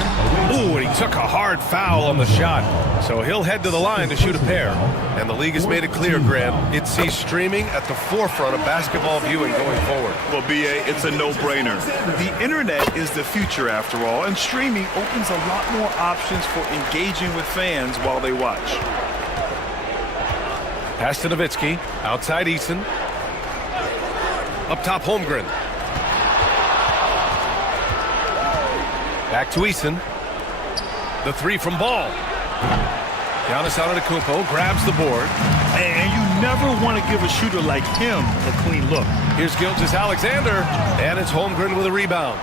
Ooh, and he took a hard foul on the shot. So he'll head to the line to shoot a pair. And the league has made it clear, Grant, it sees streaming at the forefront of basketball viewing going forward. Well, B.A., it's a no-brainer. The internet is the future, after all, and streaming opens a lot more options for engaging with fans while they watch. Pass to Nowitzki. Outside Eason. Up top Holmgren. Back to Eason. The three from Ball. Giannis Antetokounmpo grabs the board. And you never want to give a shooter like him a clean look. Here's Gilgeous-Alexander. And it's Holmgren with a rebound.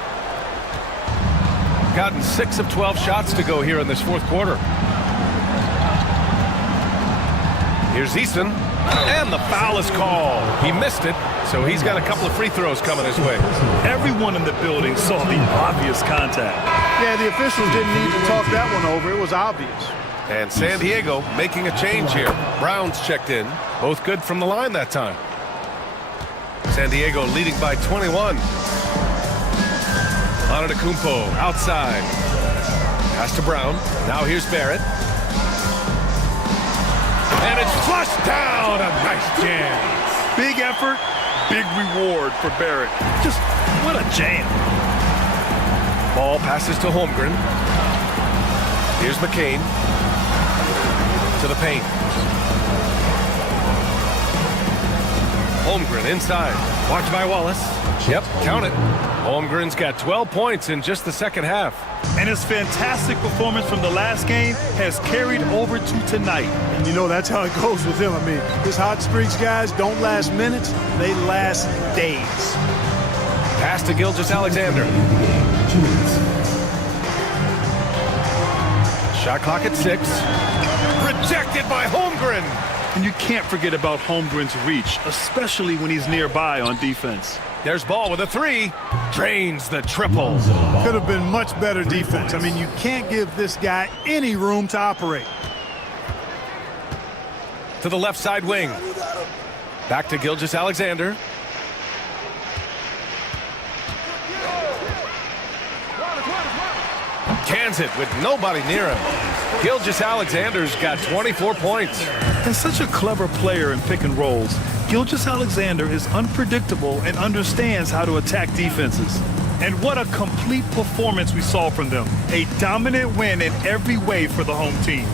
Gotten 6 of 12 shots to go here in this fourth quarter. Here's Easton, and the foul is called. He missed it, so he's got a couple of free throws coming his way. Everyone in the building saw the obvious contact. Yeah, the officials didn't need to talk that one over. It was obvious. And San Diego making a change here. Brown's checked in. Both good from the line that time. San Diego leading by 21. Antetokounmpo outside. Pass to Brown. Now here's Barrett. And it's flushed down. A nice jam. Big effort, big reward for Barrett. Just what a jam. Ball passes to Holmgren. Here's McCain. To the paint. Holmgren inside. Watched by Wallace. Yep, count it. Holmgren's got 12 points in just the second half. And his fantastic performance from the last game has carried over to tonight. And you know, that's how it goes with him. I mean, his hot streaks, guys, don't last minutes. They last days. Pass to Gilgeous-Alexander. Shot clock at 6. Rejected by Holmgren. And you can't forget about Holmgren's reach, especially when he's nearby on defense. There's Ball with a 3. Drains the triple. Could have been much better defense. I mean, you can't give this guy any room to operate. To the left side wing. Back to Gilgeous-Alexander. Cans it with nobody near him. Gilgeous-Alexander's got 24 points. And such a clever player in pick and rolls, Gilgeous-Alexander is unpredictable and understands how to attack defenses. And what a complete performance we saw from them. A dominant win in every way for the home team.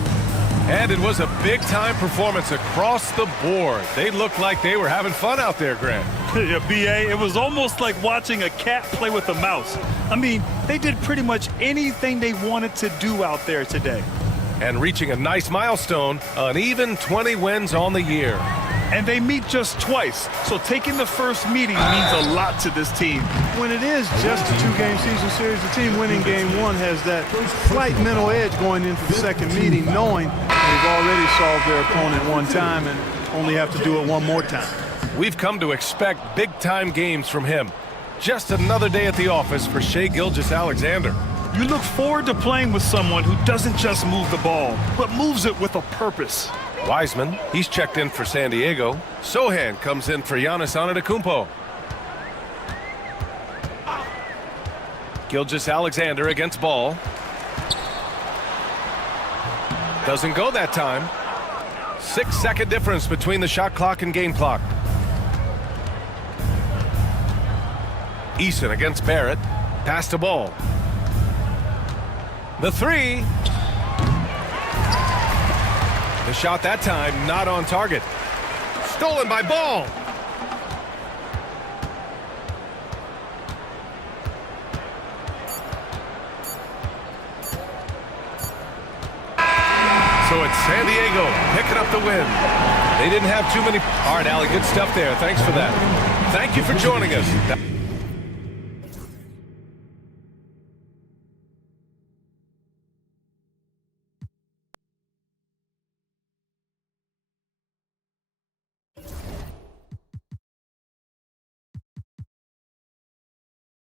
And it was a big-time performance across the board. They looked like they were having fun out there, Grant. Yeah, B.A., it was almost like watching a cat play with a mouse. I mean, they did pretty much anything they wanted to do out there today. And reaching a nice milestone, an even 20 wins on the year. And they meet just twice, so taking the first meeting means a lot to this team. When it is just a two-game season series, the team winning game one has that slight mental edge going into the second meeting, knowing they've already solved their opponent one time and only have to do it one more time. We've come to expect big-time games from him. Just another day at the office for Shai Gilgeous-Alexander. You look forward to playing with someone who doesn't just move the ball, but moves it with a purpose. Wiseman, he's checked in for San Diego. Sohan comes in for Giannis Antetokounmpo. Gilgeous-Alexander against Ball. Doesn't go that time. 6-second difference between the shot clock and game clock. Eason against Barrett. Pass to Ball. The three. The shot that time not on target. Stolen by Ball. So it's San Diego picking up the win. They didn't have too many. All right, Allie, good stuff there. Thanks for that. Thank you for joining us.